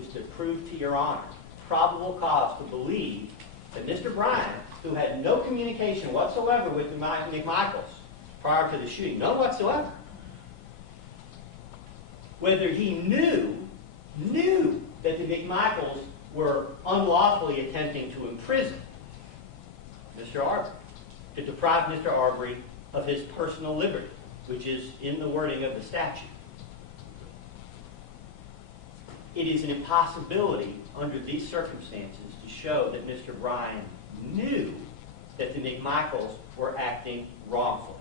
is to prove to Your Honor probable cause to believe that Mr. Bryan, who had no communication whatsoever with the McMichaels prior to the shooting, none whatsoever, whether he knew that the McMichaels were unlawfully attempting to imprison Mr. Arbery, to deprive Mr. Arbery of his personal liberty, which is in the wording of the statute. It is an impossibility under these circumstances to show that Mr. Bryan knew that the McMichaels were acting wrongfully.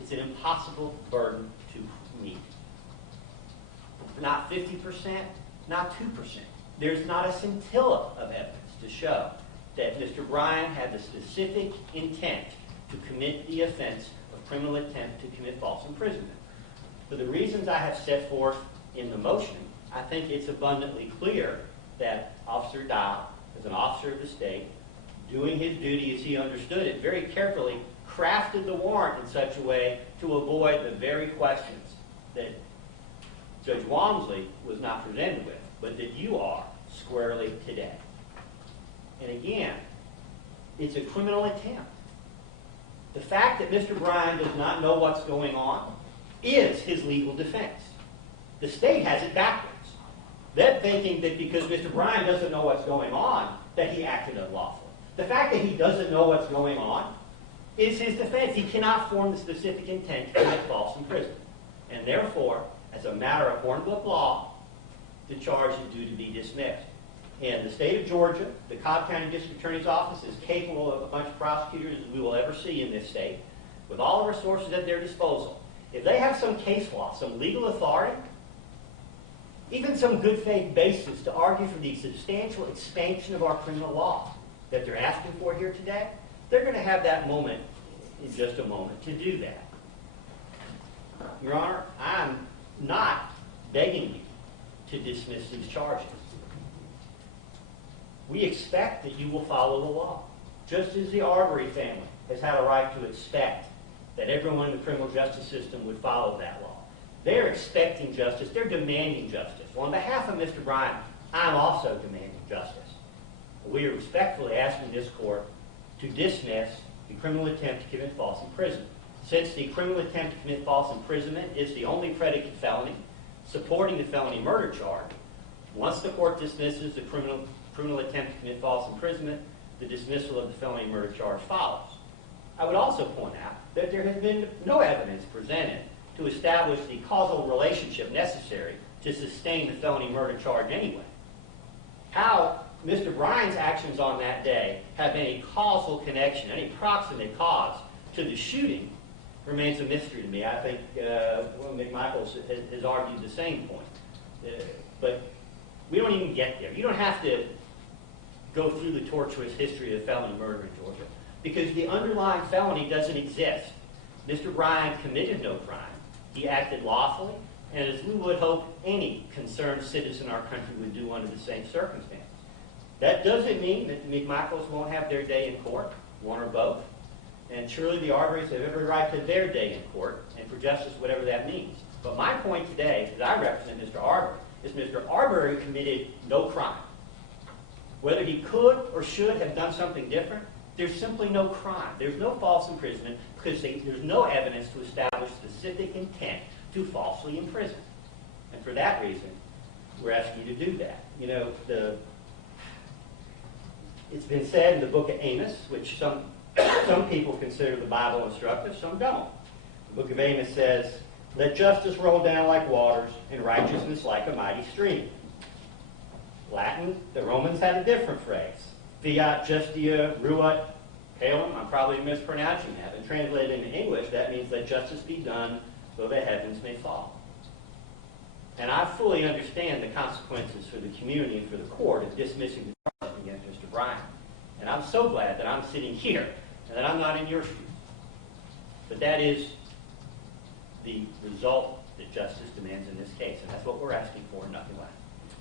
It's an impossible burden to meet. not 50%, not 2%. There's not a scintilla of evidence to show that Mr. Bryan had the specific intent to commit the offense of criminal attempt to commit false imprisonment. For the reasons I have set forth in the motion, I think it's abundantly clear that Officer Dial, as an officer of the state, doing his duty as he understood it, very carefully crafted the warrant in such a way to avoid the very questions that Judge Walmsley was not presented with, but that you are squarely today. And again, it's a criminal attempt. The fact that Mr. Bryan does not know what's going on is his legal defense. The state has it backwards. They're thinking that because Mr. Bryan doesn't know what's going on, that he acted unlawfully. The fact that he doesn't know what's going on is his defense. He cannot form the specific intent to commit false imprisonment. And therefore, as a matter of Hornbook law, the charge is due to be dismissed. And the state of Georgia, the Cobb County District Attorney's Office, is capable of a bunch of prosecutors as we will ever see in this state, with all the resources at their disposal. If they have some case law, some legal authority, even some good faith basis to argue for the substantial expansion of our criminal law that they're asking for here today, they're going to have that moment in just a moment to do that. Your Honor, I'm not begging you to dismiss these charges. We expect that you will follow the law, just as the Arbery family has had a right to expect that everyone in the criminal justice system would follow that law. They're expecting justice. They're demanding justice. Well, on behalf of Mr. Bryan, I'm also demanding justice. We are respectfully asking this court to dismiss the criminal attempt to commit false imprisonment. Since the criminal attempt to commit false imprisonment is the only predicate felony supporting the felony murder charge, once the court dismisses the criminal attempt to commit false imprisonment, the dismissal of the felony murder charge follows. I would also point out that there has been no evidence presented to establish the causal relationship necessary to sustain the felony murder charge anyway. How Mr. Bryan's actions on that day have any causal connection, any proximate cause to the shooting remains a mystery to me. I think McMichaels has argued the same point. But we don't even get there. You don't have to go through the tortuous history of felony murder in Georgia because the underlying felony doesn't exist. Mr. Bryan committed no crime. He acted lawfully, and as we would hope any concerned citizen in our country would do under the same circumstances. That doesn't mean that the McMichaels won't have their day in court, one or both. And surely the Arbery's have every right to their day in court and for justice, whatever that means. But my point today, as I represent Mr. Arbery, is Mr. Arbery committed no crime. Whether he could or should have done something different, there's simply no crime. There's no false imprisonment because there's no evidence to establish specific intent to falsely imprison. And for that reason, we're asking you to do that. You know, it's been said in the book of Amos, which some people consider the Bible instructive, some don't. The book of Amos says, "Let justice roll down like waters and righteousness like a mighty stream." Latin, the Romans had a different phrase. Fiat justia ruat caelum. I'm probably mispronouncing that. And translated into English, that means let justice be done though the heavens may fall. And I fully understand the consequences for the community and for the court of dismissing the charge against Mr. Bryan. And I'm so glad that I'm sitting here and that I'm not in your shoes. But that is the result that justice demands in this case. And that's what we're asking for, nothing less.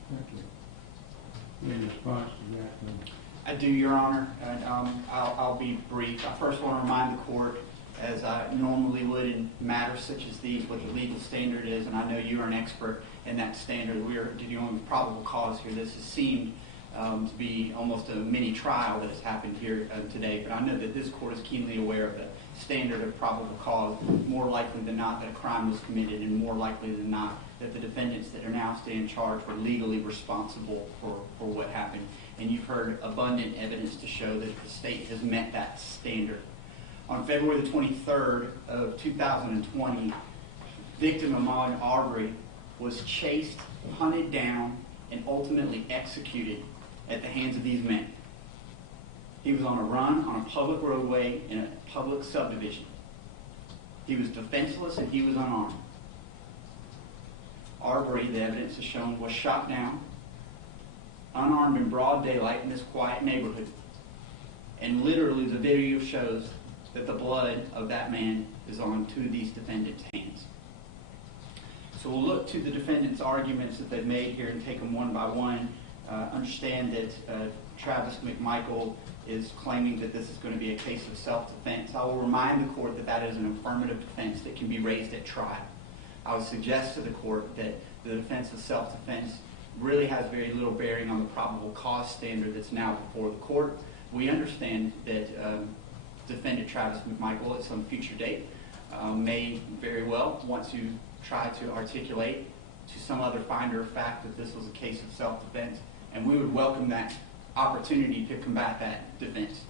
Thank you. In response to that, I do, Your Honor, and I'll be brief. I first want to remind the court, as I normally would in matters such as these, what the legal standard is, and I know you are an expert in that standard. We are dealing with probable cause here. This has seemed to be almost a mini trial that has happened here today, but I know that this court is keenly aware of the standard of probable cause, more likely than not that a crime was committed, and more likely than not that the defendants that are now stand charged were legally responsible for what happened. And you've heard abundant evidence to show that the state has met that standard. On February the 23rd of 2020, victim Ahmaud Arbery was chased, hunted down, and ultimately executed at the hands of these men. He was on a run on a public roadway in a public subdivision. He was defenseless and he was unarmed. Arbery, the evidence has shown, was shot down, unarmed in broad daylight in this quiet neighborhood. And literally the video shows that the blood of that man is on two of these defendants' hands. So we'll look to the defendants' arguments that they've made here and take them one by one. Understand that Travis McMichael is claiming that this is going to be a case of self-defense. I will remind the court that that is an affirmative defense that can be raised at trial. I would suggest to the court that the defense of self-defense really has very little bearing on the probable cause standard that's now before the court. We understand that defendant Travis McMichael at some future date may very well want to try to articulate to some other finder of fact that this was a case of self-defense, and we would welcome that opportunity to combat that defense.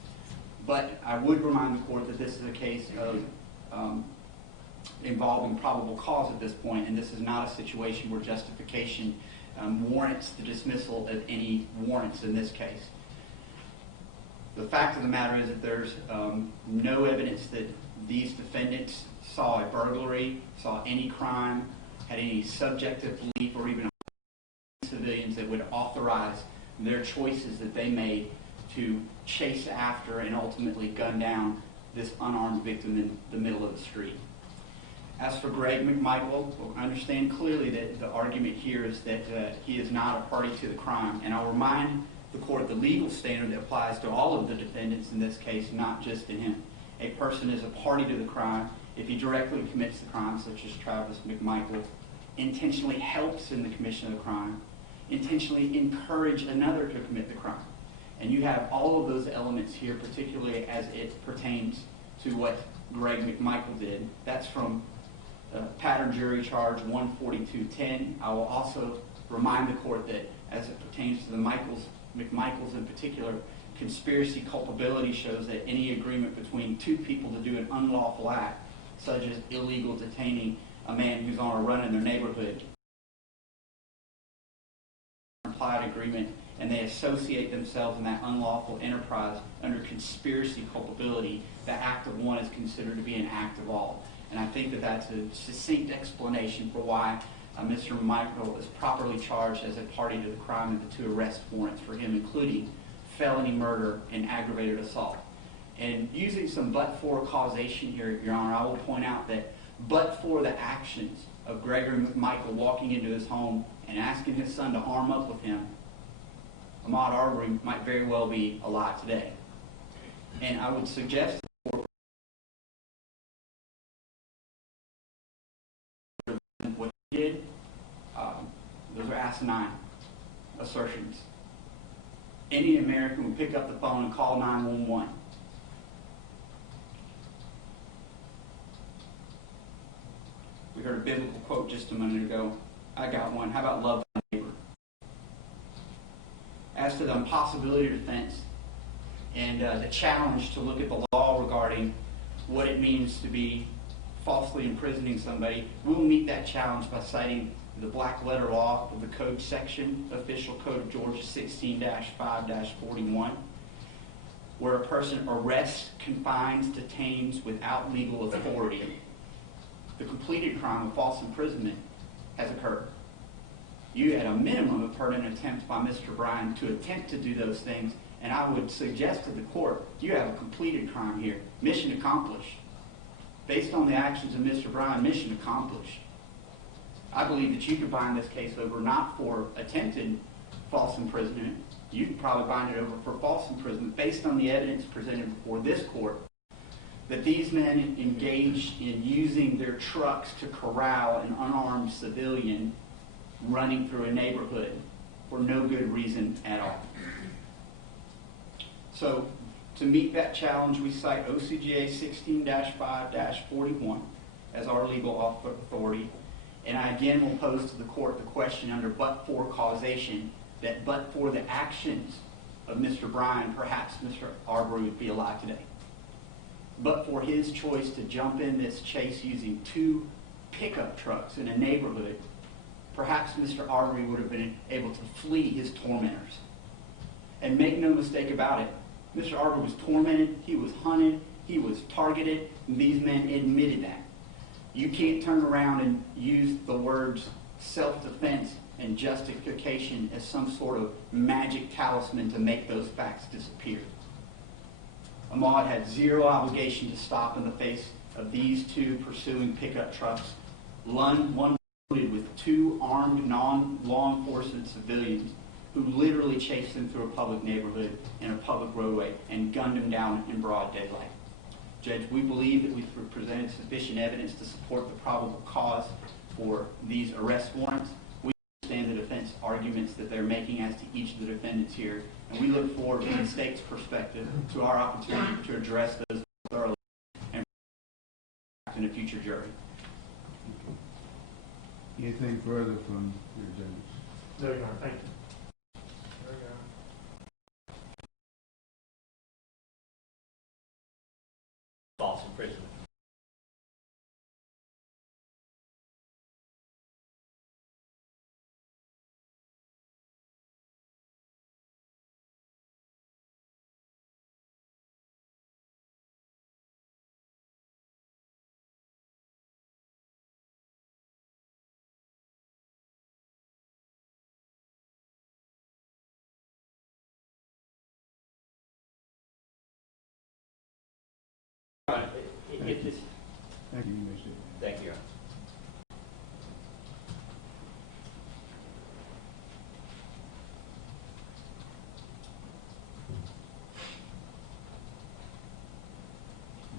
But I would remind the court that this is a case of involving probable cause at this point, and this is not a situation where justification warrants the dismissal of any warrants in this case. The fact of the matter is that there's no evidence that these defendants saw a burglary, saw any crime, had any subjective belief, or even civilians that would authorize their choices that they made to chase after and ultimately gun down this unarmed victim in the middle of the street. As for Greg McMichael, I understand clearly that the argument here is that he is not a party to the crime, and I'll remind the court the legal standard that applies to all of the defendants in this case, not just to him. A person is a party to the crime if he directly commits the crime, such as Travis McMichael, intentionally helps in the commission of the crime, intentionally encourage another to commit the crime. And you have all of those elements here, particularly as it pertains to what Greg McMichael did. That's from pattern jury charge 14210. I will also remind the court that as it pertains to the McMichaels in particular, conspiracy culpability shows that any agreement between two people to do an unlawful act, such as illegal detaining a man who's on a run in their neighborhood, implied agreement, and they associate themselves in that unlawful enterprise under conspiracy culpability, the act of one is considered to be an act of all. And I think that that's a succinct explanation for why Mr. McMichael is properly charged as a party to the crime and the two arrest warrants for him, including felony murder and aggravated assault. And using some but-for causation here, Your Honor, I will point out that but for the actions of Gregory McMichael walking into his home and asking his son to arm up with him, Ahmaud Arbery might very well be alive today. And I would suggest what he did, those are asinine assertions. Any American would pick up the phone and call 911. We heard a biblical quote just a minute ago. I got one. How about love thy neighbor? As to the impossibility of defense and the challenge to look at the law regarding what it means to be falsely imprisoning somebody, we'll meet that challenge by citing the black letter law of the code section, Official Code of Georgia 16-5-41, where a person arrests, confines, detains without legal authority. The completed crime of false imprisonment has occurred. You, at a minimum, have heard an attempt by Mr. Bryan to attempt to do those things, and I would suggest to the court, you have a completed crime here. Mission accomplished. Based on the actions of Mr. Bryan, mission accomplished. I believe that you could bind this case over not for attempted false imprisonment. You could probably bind it over for false imprisonment based on the evidence presented before this court that these men engaged in using their trucks to corral an unarmed civilian running through a neighborhood for no good reason at all. So, to meet that challenge, we cite OCGA 16-5-41 as our legal authority. And I again will pose to the court the question under but-for causation, that but for the actions of Mr. Bryan, perhaps Mr. Arbery would be alive today. But for his choice to jump in this chase using two pickup trucks in a neighborhood, perhaps Mr. Arbery would have been able to flee his tormentors. And make no mistake about it, Mr. Arbery was tormented, he was hunted, he was targeted, and these men admitted that. You can't turn around and use the words self-defense and justification as some sort of magic talisman to make those facts disappear. Ahmaud had zero obligation to stop in the face of these two pursuing pickup trucks, one loaded with two armed non-law enforcement civilians who literally chased him through a public neighborhood and a public roadway and gunned him down in broad daylight. Judge, we believe that we've presented sufficient evidence to support the probable cause for these arrest warrants. We understand the defense arguments that they're making as to each of the defendants here, and we look forward from the state's perspective to our opportunity to address those thoroughly and in a future jury. Anything further from your judges? No, Your Honor, thank you. False imprisonment. If this, Thank you, you may sit. thank you, Your Honor.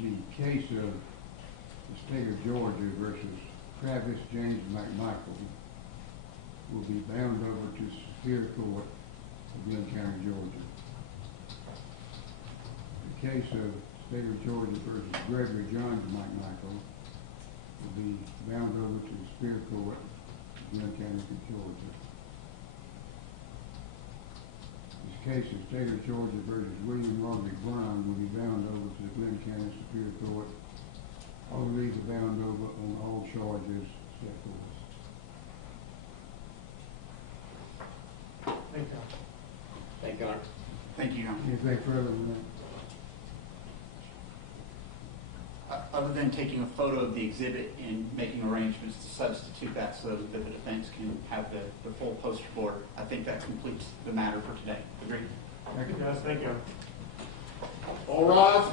The case of the state of Georgia versus Travis James McMichael will be bound over to Superior Court of Glenn County, Georgia. The case of state of Georgia versus Gregory Johns McMichael will be bound over to the Superior Court of Glenn County, Georgia. This case of state of Georgia versus William Roderick Bryan will be bound over to the Glenn County Superior Court. All of these are bound over on all charges set forth. Thank you. Thank you, Your Honor. Thank you, Your Honor. Anything further than that? Other than taking a photo of the exhibit and making arrangements to substitute that so that the defense can have the full poster board, I think that completes the matter for today. Agreed? Thank you, guys. Thank you. All rise.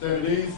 Stand at ease.